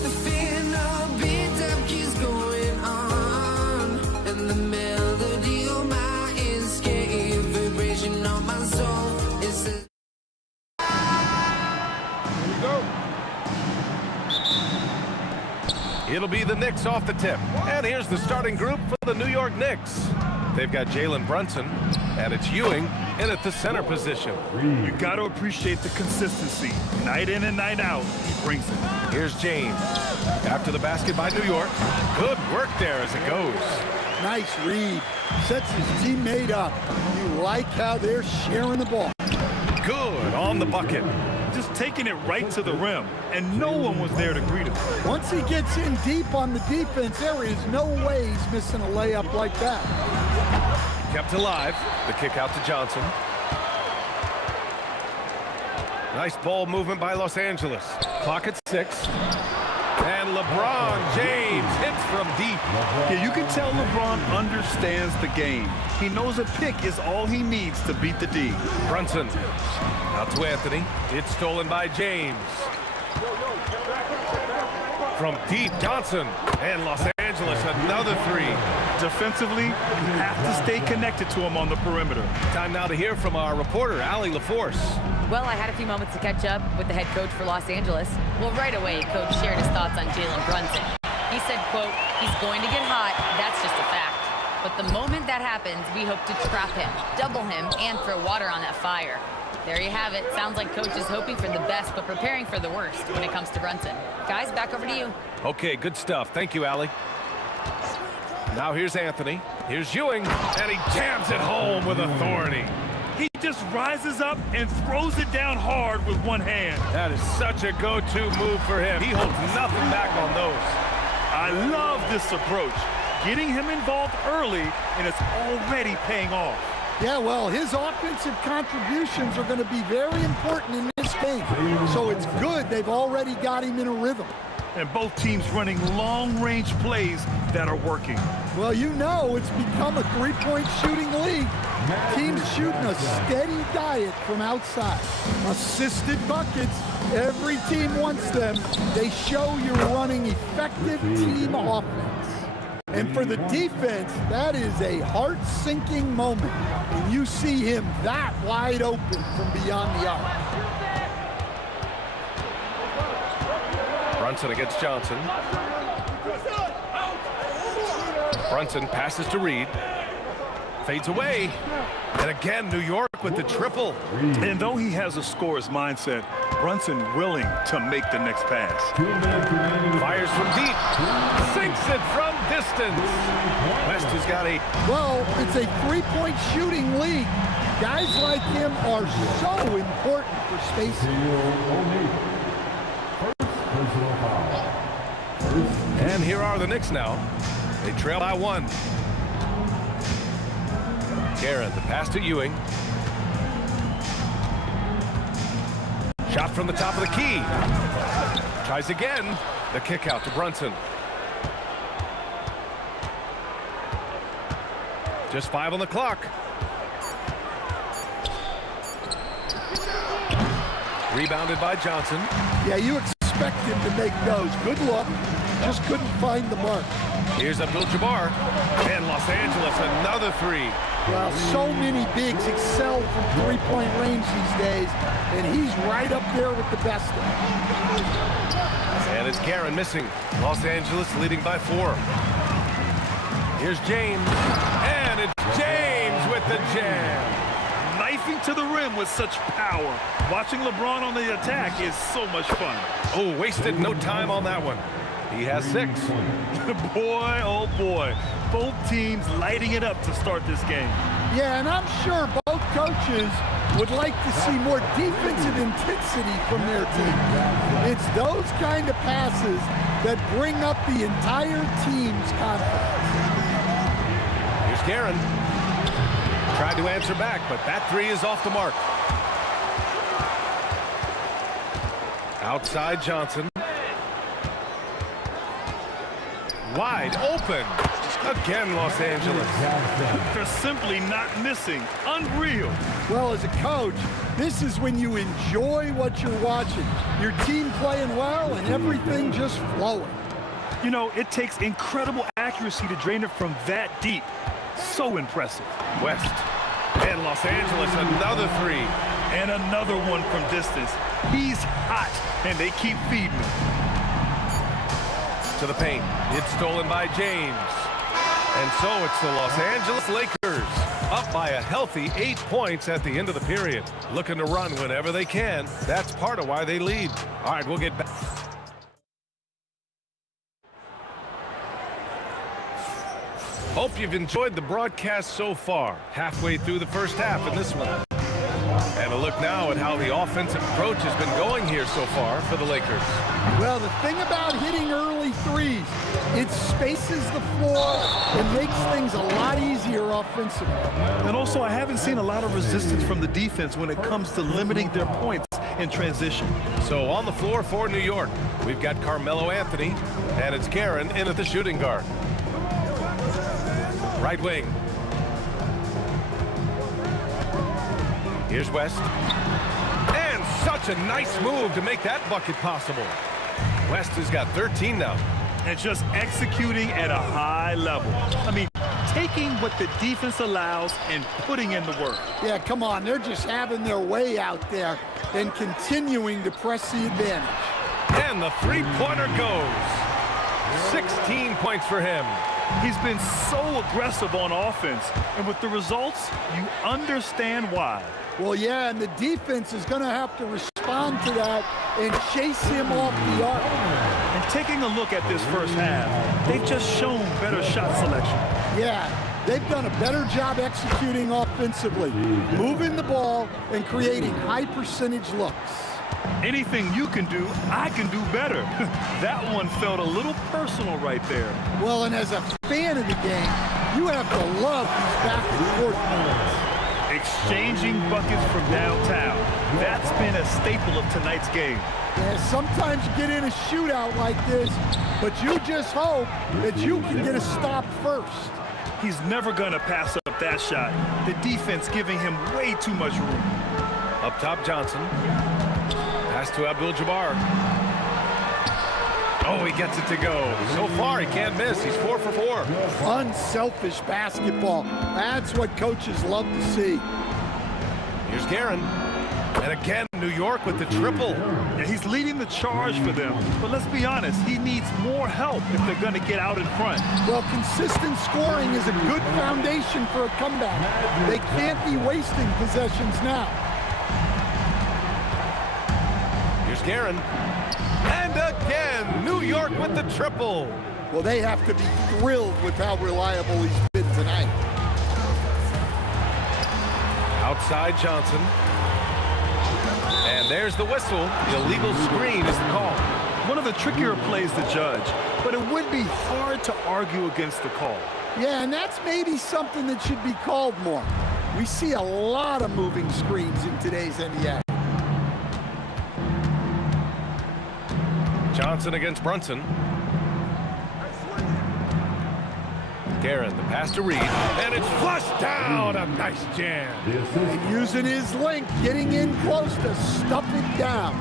The fear no beat up keeps going on, and the melody on my ears get your vibration on my soul. It says It'll be the Knicks off the tip. And here's the starting group for the New York Knicks. They've got Jalen Brunson, and it's Ewing in at the center position. You got to appreciate the consistency. Night in and night out, he brings it. Here's James. After the basket by New York. Good work there as it goes. Nice read. Sets his teammate up. You like how they're sharing the ball. Good on the bucket. Just taking it right to the rim, and no one was there to greet him. Once he gets in deep on the defense, there is no way he's missing a layup like that. Kept alive. The kick out to Johnson. Nice ball movement by Los Angeles. Clock at 6. And LeBron James hits from deep. Yeah, you can tell LeBron understands the game. He knows a pick is all he needs to beat the D. Brunson. Out to Anthony. It's stolen by James. From deep, Johnson. And Los Angeles, another three. Defensively, you have to stay connected to him on the perimeter. Time now to hear from our reporter, Allie LaForce. Well, I had a few moments to catch up with the head coach for Los Angeles. Well, right away, Coach shared his thoughts on Jalen Brunson. He said, quote, he's going to get hot. That's just a fact. But the moment that happens, we hope to trap him, double him, and throw water on that fire. There you have it. Sounds like Coach is hoping for the best, but preparing for the worst when it comes to Brunson. Guys, back over to you. Okay, good stuff. Thank you, Allie. Now here's Anthony. Here's Ewing, and he jams it home with authority. He just rises up and throws it down hard with one hand. That is such a go-to move for him. He holds nothing back on those. I love this approach. Getting him involved early, and it's already paying off. Yeah, well, his offensive contributions are going to be very important in this game. So it's good they've already got him in a rhythm. And both teams running long-range plays that are working. Well, you know it's become a three-point shooting league. Teams shooting a steady diet from outside. Assisted buckets. Every team wants them. They show you're running effective team offense. And for the defense, that is a heart-sinking moment when you see him that wide open from beyond the arc. Brunson against Johnson. Brunson passes to Reed. Fades away. And again, New York with the triple. And though he has a scorer's mindset, Brunson willing to make the next pass. Fires from deep. Sinks it from distance. West has got a... Well, it's a three-point shooting league. Guys like him are so important for spacing. And here are the Knicks now. They trail by 1. Guerin, the pass to Ewing. Shot from the top of the key. Tries again. The kick out to Brunson. Just 5 on the clock. Rebounded by Johnson. Yeah, you expect him to make those. Good look. Just couldn't find the mark. Here's Abdul-Jabbar. And Los Angeles, another three. Well, so many bigs excel from three-point range these days, and he's right up there with the best of them. And it's Guerin missing. Los Angeles leading by 4. Here's James. And it's James with the jam. Knifing to the rim with such power. Watching LeBron on the attack is so much fun. Oh, wasted no time on that one. He has 6. Boy, oh boy. Both teams lighting it up to start this game. Yeah, and I'm sure both coaches would like to see more defensive intensity from their team. It's those kind of passes that bring up the entire team's confidence. Here's Guerin. Tried to answer back, but that 3 is off the mark. Outside Johnson. Wide open. Again, Los Angeles. They're simply not missing. Unreal. Well, as a coach, this is when you enjoy what you're watching. Your team playing well and everything just flowing. You know, it takes incredible accuracy to drain it from that deep. So impressive. West. And Los Angeles, another 3. And another one from distance. He's hot, and they keep feeding him. To the paint. It's stolen by James. And so it's the Los Angeles Lakers up by a healthy 8 points at the end of the period. Looking to run whenever they can. That's part of why they lead. All right, we'll get back. Hope you've enjoyed the broadcast so far. Halfway through the first half in this one. And a look now at how the offensive approach has been going here so far for the Lakers. Well, the thing about hitting early threes, it spaces the floor and makes things a lot easier offensively. And also, I haven't seen a lot of resistance from the defense when it comes to limiting their points in transition. So on the floor for New York, we've got Carmelo Anthony, and it's Guerin in at the shooting guard. Right wing. Here's West. And such a nice move to make that bucket possible. West has got 13 now. And just executing at a high level. I mean, taking what the defense allows and putting in the work. Yeah, come on. They're just having their way out there and continuing to press the advantage. And the three-pointer goes. 16 points for him. He's been so aggressive on offense. And with the results, you understand why. Well, yeah, and the defense is going to have to respond to that and chase him off the arc. And taking a look at this first half, they've just shown better shot selection. Yeah, they've done a better job executing offensively, moving the ball and creating high-percentage looks. Anything you can do, I can do better. That one felt a little personal right there. Well, and as a fan of the game, you have to love these back-and-forth moments. Exchanging buckets from downtown. That's been a staple of tonight's game. Yeah, sometimes you get in a shootout like this, but you just hope that you can get a stop first. He's never going to pass up that shot. The defense giving him way too much room. Up top, Johnson. Pass to Abdul-Jabbar. Oh, he gets it to go. So far, he can't miss. He's 4 for 4. Unselfish basketball. That's what coaches love to see. Here's Guerin. And again, New York with the triple. Yeah, he's leading the charge for them. But let's be honest, he needs more help if they're going to get out in front. Well, consistent scoring is a good foundation for a comeback. They can't be wasting possessions now. Here's Guerin. And again, New York with the triple. Well, they have to be thrilled with how reliable he's been tonight. Outside Johnson. And there's the whistle. The illegal screen is the call. One of the trickier plays to judge, but it would be hard to argue against the call. Yeah, and that's maybe something that should be called more. We see a lot of moving screens in today's NBA. Johnson against Brunson. Guerin, the pass to Reed, and it's flushed down. A nice jam. And using his length, getting in close to stuff it down.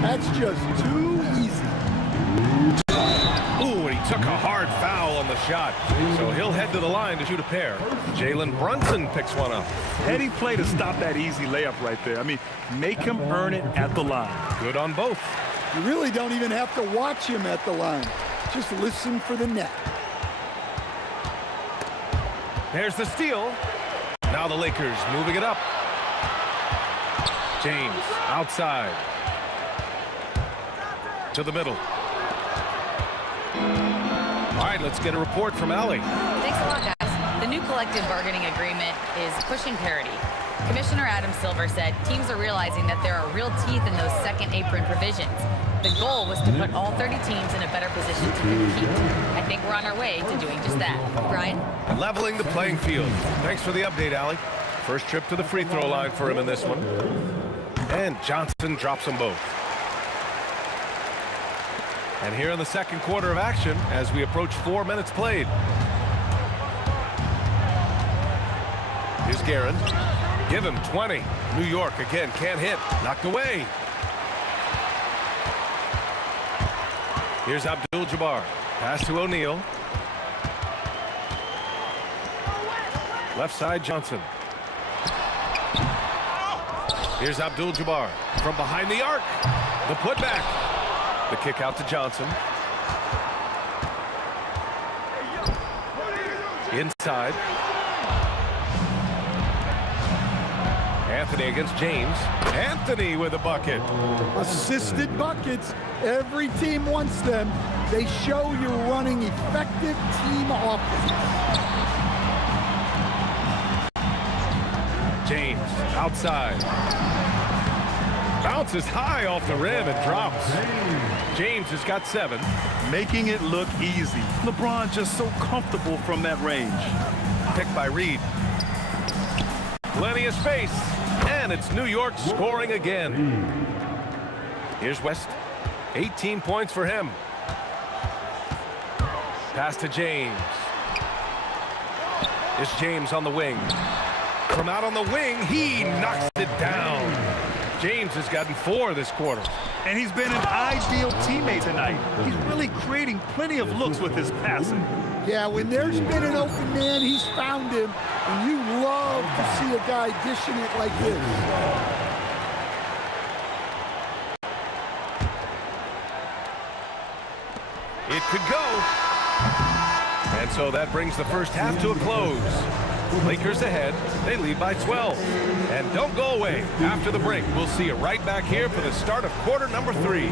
That's just too easy. Ooh, and he took a hard foul on the shot. So he'll head to the line to shoot a pair. Jalen Brunson picks one up. Heady play to stop that easy layup right there. I mean, make him earn it at the line. Good on both. You really don't even have to watch him at the line. Just listen for the net. There's the steal. Now the Lakers moving it up. James outside. To the middle. All right, let's get a report from Allie. Thanks a lot, guys. The new collective bargaining agreement is pushing parity. Commissioner Adam Silver said teams are realizing that there are real teeth in those second apron provisions. The goal was to put all 30 teams in a better position to compete. I think we're on our way to doing just that. Brian? Leveling the playing field. Thanks for the update, Allie. First trip to the free throw line for him in this one. And Johnson drops them both. And here in the second quarter of action as we approach 4 minutes played. Here's Guerin. Give him 20. New York again can't hit. Knocked away. Here's Abdul-Jabbar. Pass to O'Neal. Left side Johnson. Here's Abdul-Jabbar from behind the arc. The putback. The kick out to Johnson. Inside. Anthony against James. Anthony with a bucket. Assisted buckets. Every team wants them. They show you're running effective team offense. James outside. Bounces high off the rim and drops. James has got 7. Making it look easy. LeBron just so comfortable from that range. Picked by Reed. Plenty of space. And it's New York scoring again. Here's West. 18 points for him. Pass to James. It's James on the wing. From out on the wing, he knocks it down. James has gotten 4 this quarter. And he's been an ideal teammate tonight. He's really creating plenty of looks with his passing. Yeah, when there's been an open man, he's found him. And you love to see a guy dishing it like this. It could go. And so that brings the first half to a close. Lakers ahead. They lead by 12. And don't go away. After the break, we'll see you right back here for the start of quarter number 3.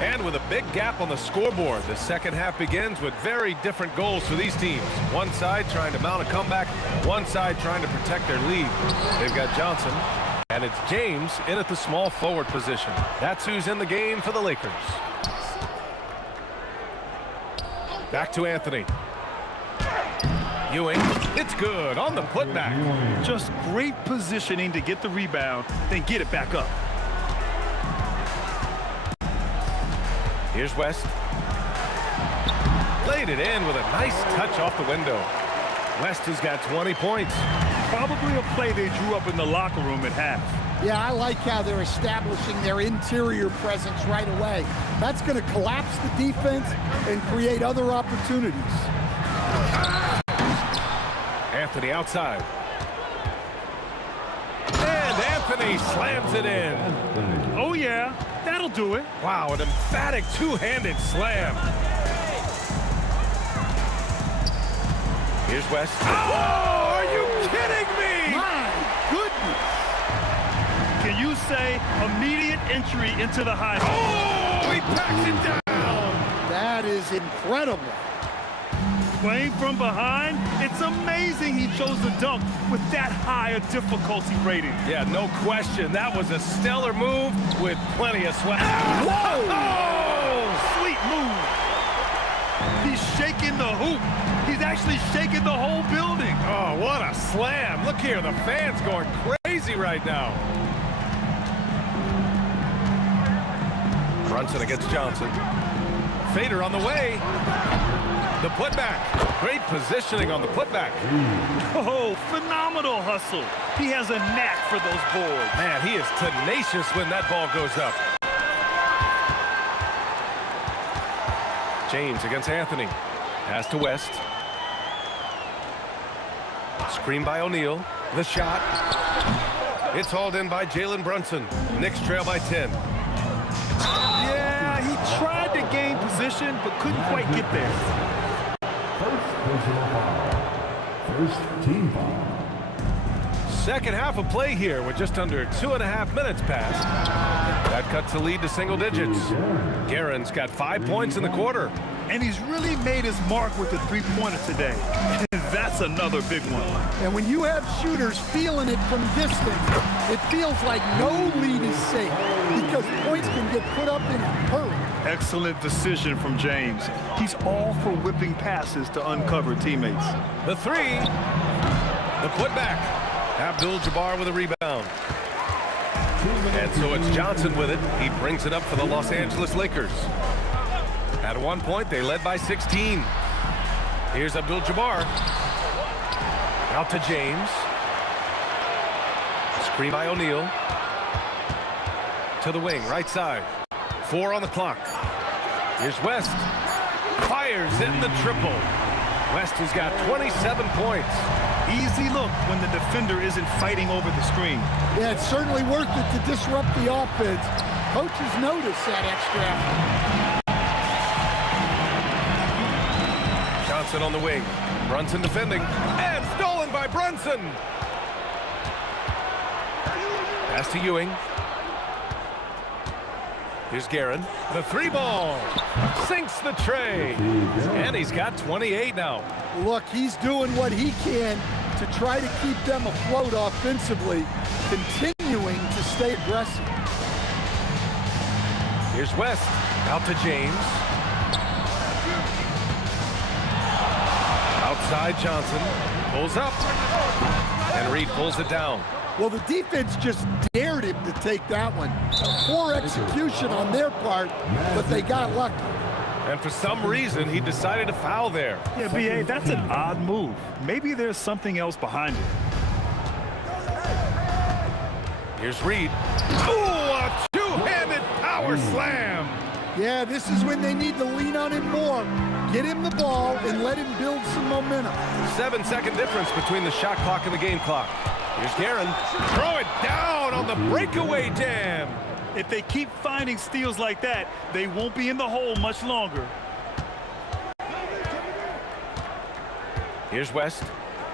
And with a big gap on the scoreboard, the second half begins with very different goals for these teams. One side trying to mount a comeback, one side trying to protect their lead. They've got Johnson, and it's James in at the small forward position. That's who's in the game for the Lakers. Back to Anthony. Ewing, it's good on the putback. Just great positioning to get the rebound, then get it back up. Here's West. Laid it in with a nice touch off the window. West has got 20 points. Probably a play they drew up in the locker room at half. Yeah, I like how they're establishing their interior presence right away. That's going to collapse the defense and create other opportunities. Anthony outside. And Anthony slams it in. Oh, yeah. That'll do it. Wow, an emphatic two-handed slam. Here's West. Oh, are you kidding me? My goodness. Can you say immediate entry into the high? Oh, he packs it down. That is incredible. Playing from behind, it's amazing he chose to dunk with that high a difficulty rating. Yeah, no question. That was a stellar move with plenty of sweat. Whoa! Oh, sweet move. He's shaking the hoop. He's actually shaking the whole building. Oh, what a slam. Look here, the fans going crazy right now. Brunson against Johnson. Fader on the way. The putback. Great positioning on the putback. Oh, phenomenal hustle. He has a knack for those boards. Man, he is tenacious when that ball goes up. James against Anthony. Pass to West. Screen by O'Neal. The shot. It's hauled in by Jalen Brunson. Knicks trail by 10. Yeah, he tried to gain position, but couldn't quite get there. First personal foul. First team foul. Second half of play here with just under 2.5 minutes passed. That cuts the lead to single digits. Guerin's got 5 points in the quarter. And he's really made his mark with the three-pointer today. That's another big one. And when you have shooters feeling it from distance, it feels like no lead is safe because points can get put up in a hurry. Excellent decision from James. He's all for whipping passes to uncover teammates. The three. The putback. Abdul-Jabbar with a rebound. And so it's Johnson with it. He brings it up for the Los Angeles Lakers. At one point, they led by 16. Here's Abdul-Jabbar. Out to James. Screen by O'Neal. To the wing, right side. 4 on the clock. Here's West. Fires in the triple. West has got 27 points. Easy look when the defender isn't fighting over the screen. Yeah, it's certainly worth it to disrupt the offense. Coaches notice that extra effort. Johnson on the wing. Brunson defending. And stolen by Brunson. Pass to Ewing. Here's Guerin. The three ball. Sinks the tray. And he's got 28 now. Look, he's doing what he can to try to keep them afloat offensively, continuing to stay aggressive. Here's West. Out to James. Outside Johnson. Pulls up. And Reed pulls it down. Well, the defense just dared him to take that one. Poor execution on their part, but they got lucky. And for some reason, he decided to foul there. Yeah, B.A., that's an odd move. Maybe there's something else behind it. Here's Reed. Ooh, a two-handed power slam. Yeah, this is when they need to lean on him more. Get him the ball and let him build some momentum. 7-second difference between the shot clock and the game clock. Here's Guerin. Throw it down on the breakaway jam. If they keep finding steals like that, they won't be in the hole much longer. Here's West.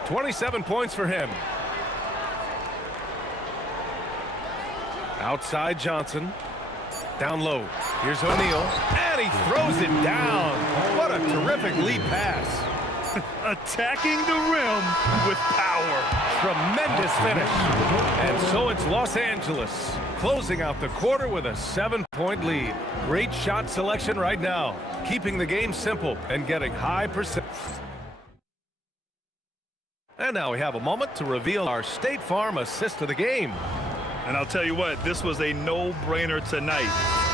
27 points for him. Outside Johnson. Down low. Here's O'Neal. And he throws it down. What a terrific lead pass. Attacking the rim with power. Tremendous finish. And so it's Los Angeles closing out the quarter with a 7-point lead. Great shot selection right now, keeping the game simple and getting high percent. And now we have a moment to reveal our State Farm assist of the game. And I'll tell you what, this was a no-brainer tonight.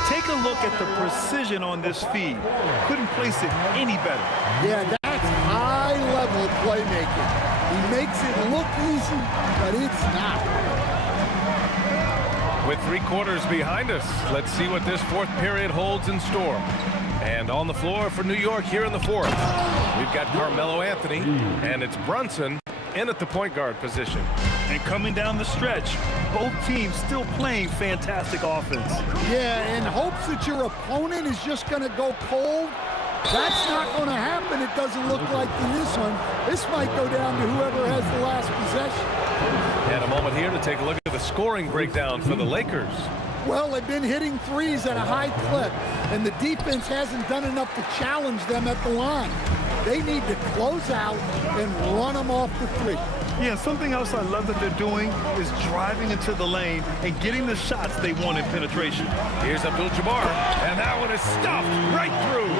Take a look at the precision on this feed. Couldn't place it any better. Yeah, that's high-level playmaking. He makes it look easy, but it's not. With 3 quarters behind us, let's see what this fourth period holds in store. And on the floor for New York here in the fourth, we've got Carmelo Anthony, and it's Brunson in at the point guard position. And coming down the stretch, Both teams still playing fantastic offense. Yeah, in hopes that your opponent is just going to go cold. That's not going to happen, it doesn't look like in this one. This might go down to whoever has the last possession. And a moment here to take a look at the scoring breakdown for the Lakers. Well, they've been hitting threes at a high clip, and the defense hasn't done enough to challenge them at the line. They need to close out and run them off the three. Yeah, something else I love that they're doing is driving into the lane and getting the shots they want in penetration. Here's Abdul-Jabbar, and that one is stuffed right through.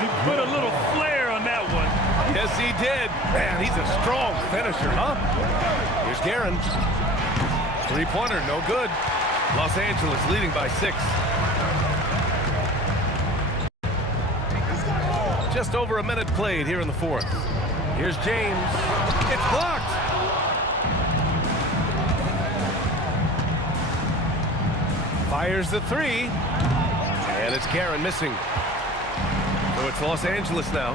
He put a little flair on that one. Yes, he did. Man, he's a strong finisher, huh? Here's Guerin. Three-pointer, no good. Los Angeles leading by 6. Just over a minute played here in the fourth. Here's James. It's blocked. Fires the three. And it's Guerin missing. So it's Los Angeles now.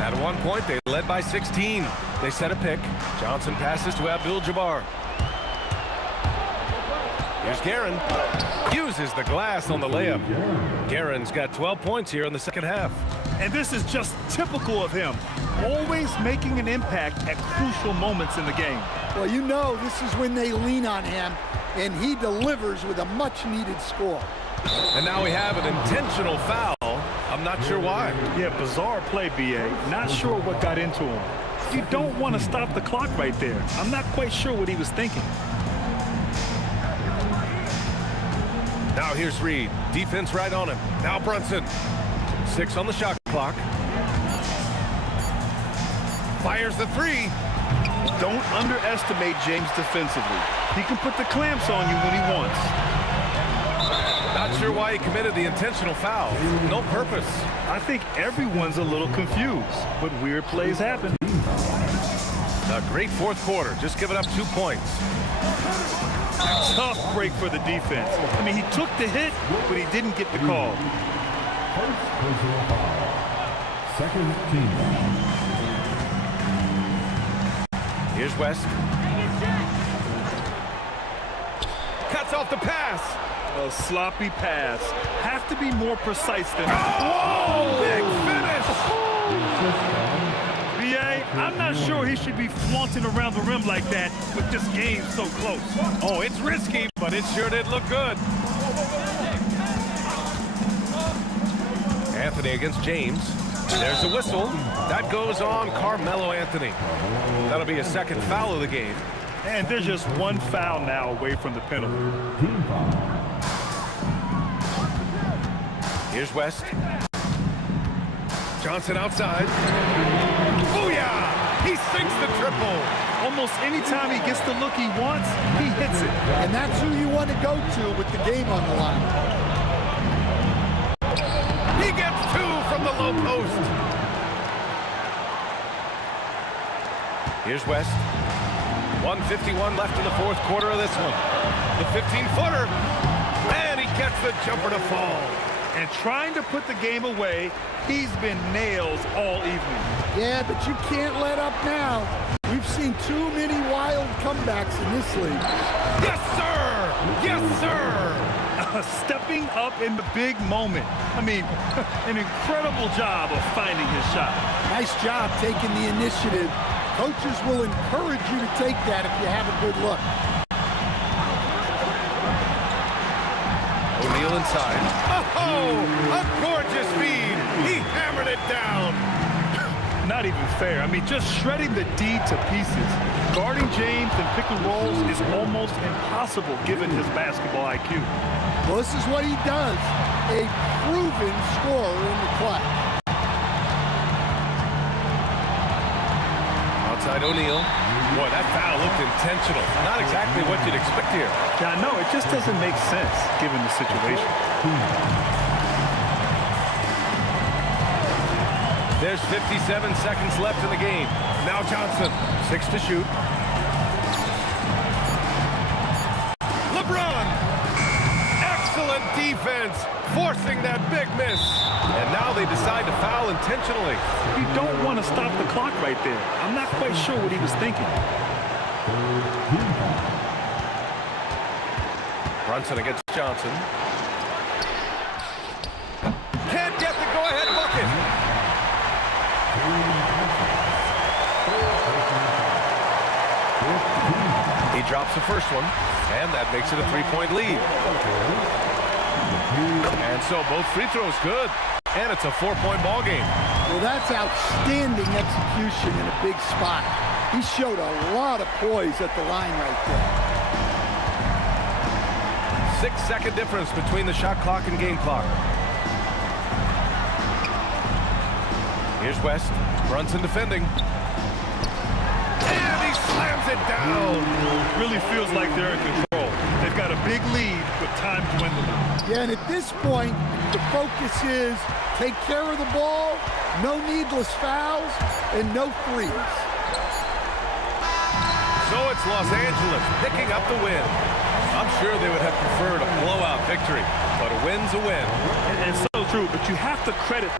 At one point, they led by 16. They set a pick. Johnson passes to Abdul-Jabbar. Here's Guerin. Uses the glass on the layup. Guerin's got 12 points here in the second half. And this is just typical of him. Always making an impact at crucial moments in the game. Well, you know this is when they lean on him, and he delivers with a much-needed score. And now we have an intentional foul. I'm not sure why. Yeah, bizarre play, B.A. Not sure what got into him. You don't want to stop the clock right there. I'm not quite sure what he was thinking. Now here's Reed. Defense right on him. Now Brunson. 6 on the shot clock. Fires the three. Don't underestimate James defensively. He can put the clamps on you when he wants. Not sure why he committed the intentional foul. No purpose. I think everyone's a little confused, but weird plays happen. A great fourth quarter. Just giving up 2 points. Tough break for the defense. I mean, he took the hit, but he didn't get the call. Second team. Here's West. Cuts off the pass. A sloppy pass. Have to be more precise than that. Whoa! Big finish! B.A., I'm not sure he should be flaunting around the rim like that with this game so close. Oh, it's risky, but it sure did look good. Anthony against James. There's a whistle. That goes on Carmelo Anthony. That'll be a second foul of the game. And there's just one foul now away from the penalty. Here's West. Johnson outside. Booyah! He sinks the triple. Almost any time he gets the look he wants, he hits it. And that's who you want to go to with the game on the line. He gets 2 from the low post. Here's West. 1:51 left in the fourth quarter of this one. The 15-footer. And he gets the jumper to fall. And trying to put the game away, he's been nails all evening. Yeah, but you can't let up now. We've seen too many wild comebacks in this league. Yes, sir! Yes, sir! Stepping up in the big moment. I mean, an incredible job of finding his shot. Nice job taking the initiative. Coaches will encourage you to take that if you have a good look. O'Neal inside. Oh, a gorgeous feed. He hammered it down. Not even fair. I mean, just shredding the D to pieces. Guarding James and pick and rolls is almost impossible given his basketball IQ. Well, this is what he does. A proven scorer in the clutch. Outside O'Neal. Boy, that foul looked intentional. Not exactly what you'd expect here. Yeah, no, it just doesn't make sense given the situation. There's 57 seconds left in the game. Now Johnson, 6 to shoot. LeBron! Excellent defense, forcing that big miss. And now they decide to foul intentionally. You don't want to stop the clock right there. I'm not quite sure what he was thinking. Brunson against Johnson. Can't get the go-ahead bucket. He drops the first one, and that makes it a 3-point lead. And so both free throws good, and it's a 4-point ball game. Well, that's outstanding execution in a big spot. He showed a lot of poise at the line right there. 6-second difference between the shot clock and game clock. Here's West. Brunson defending. And he slams it down. Really feels like they're in control. They've got a big lead with time dwindling. Yeah, and at this point, the focus is take care of the ball, no needless fouls, and no threes. So it's Los Angeles picking up the win. I'm sure they would have preferred a blowout victory, but a win's a win. And so true, but you have to credit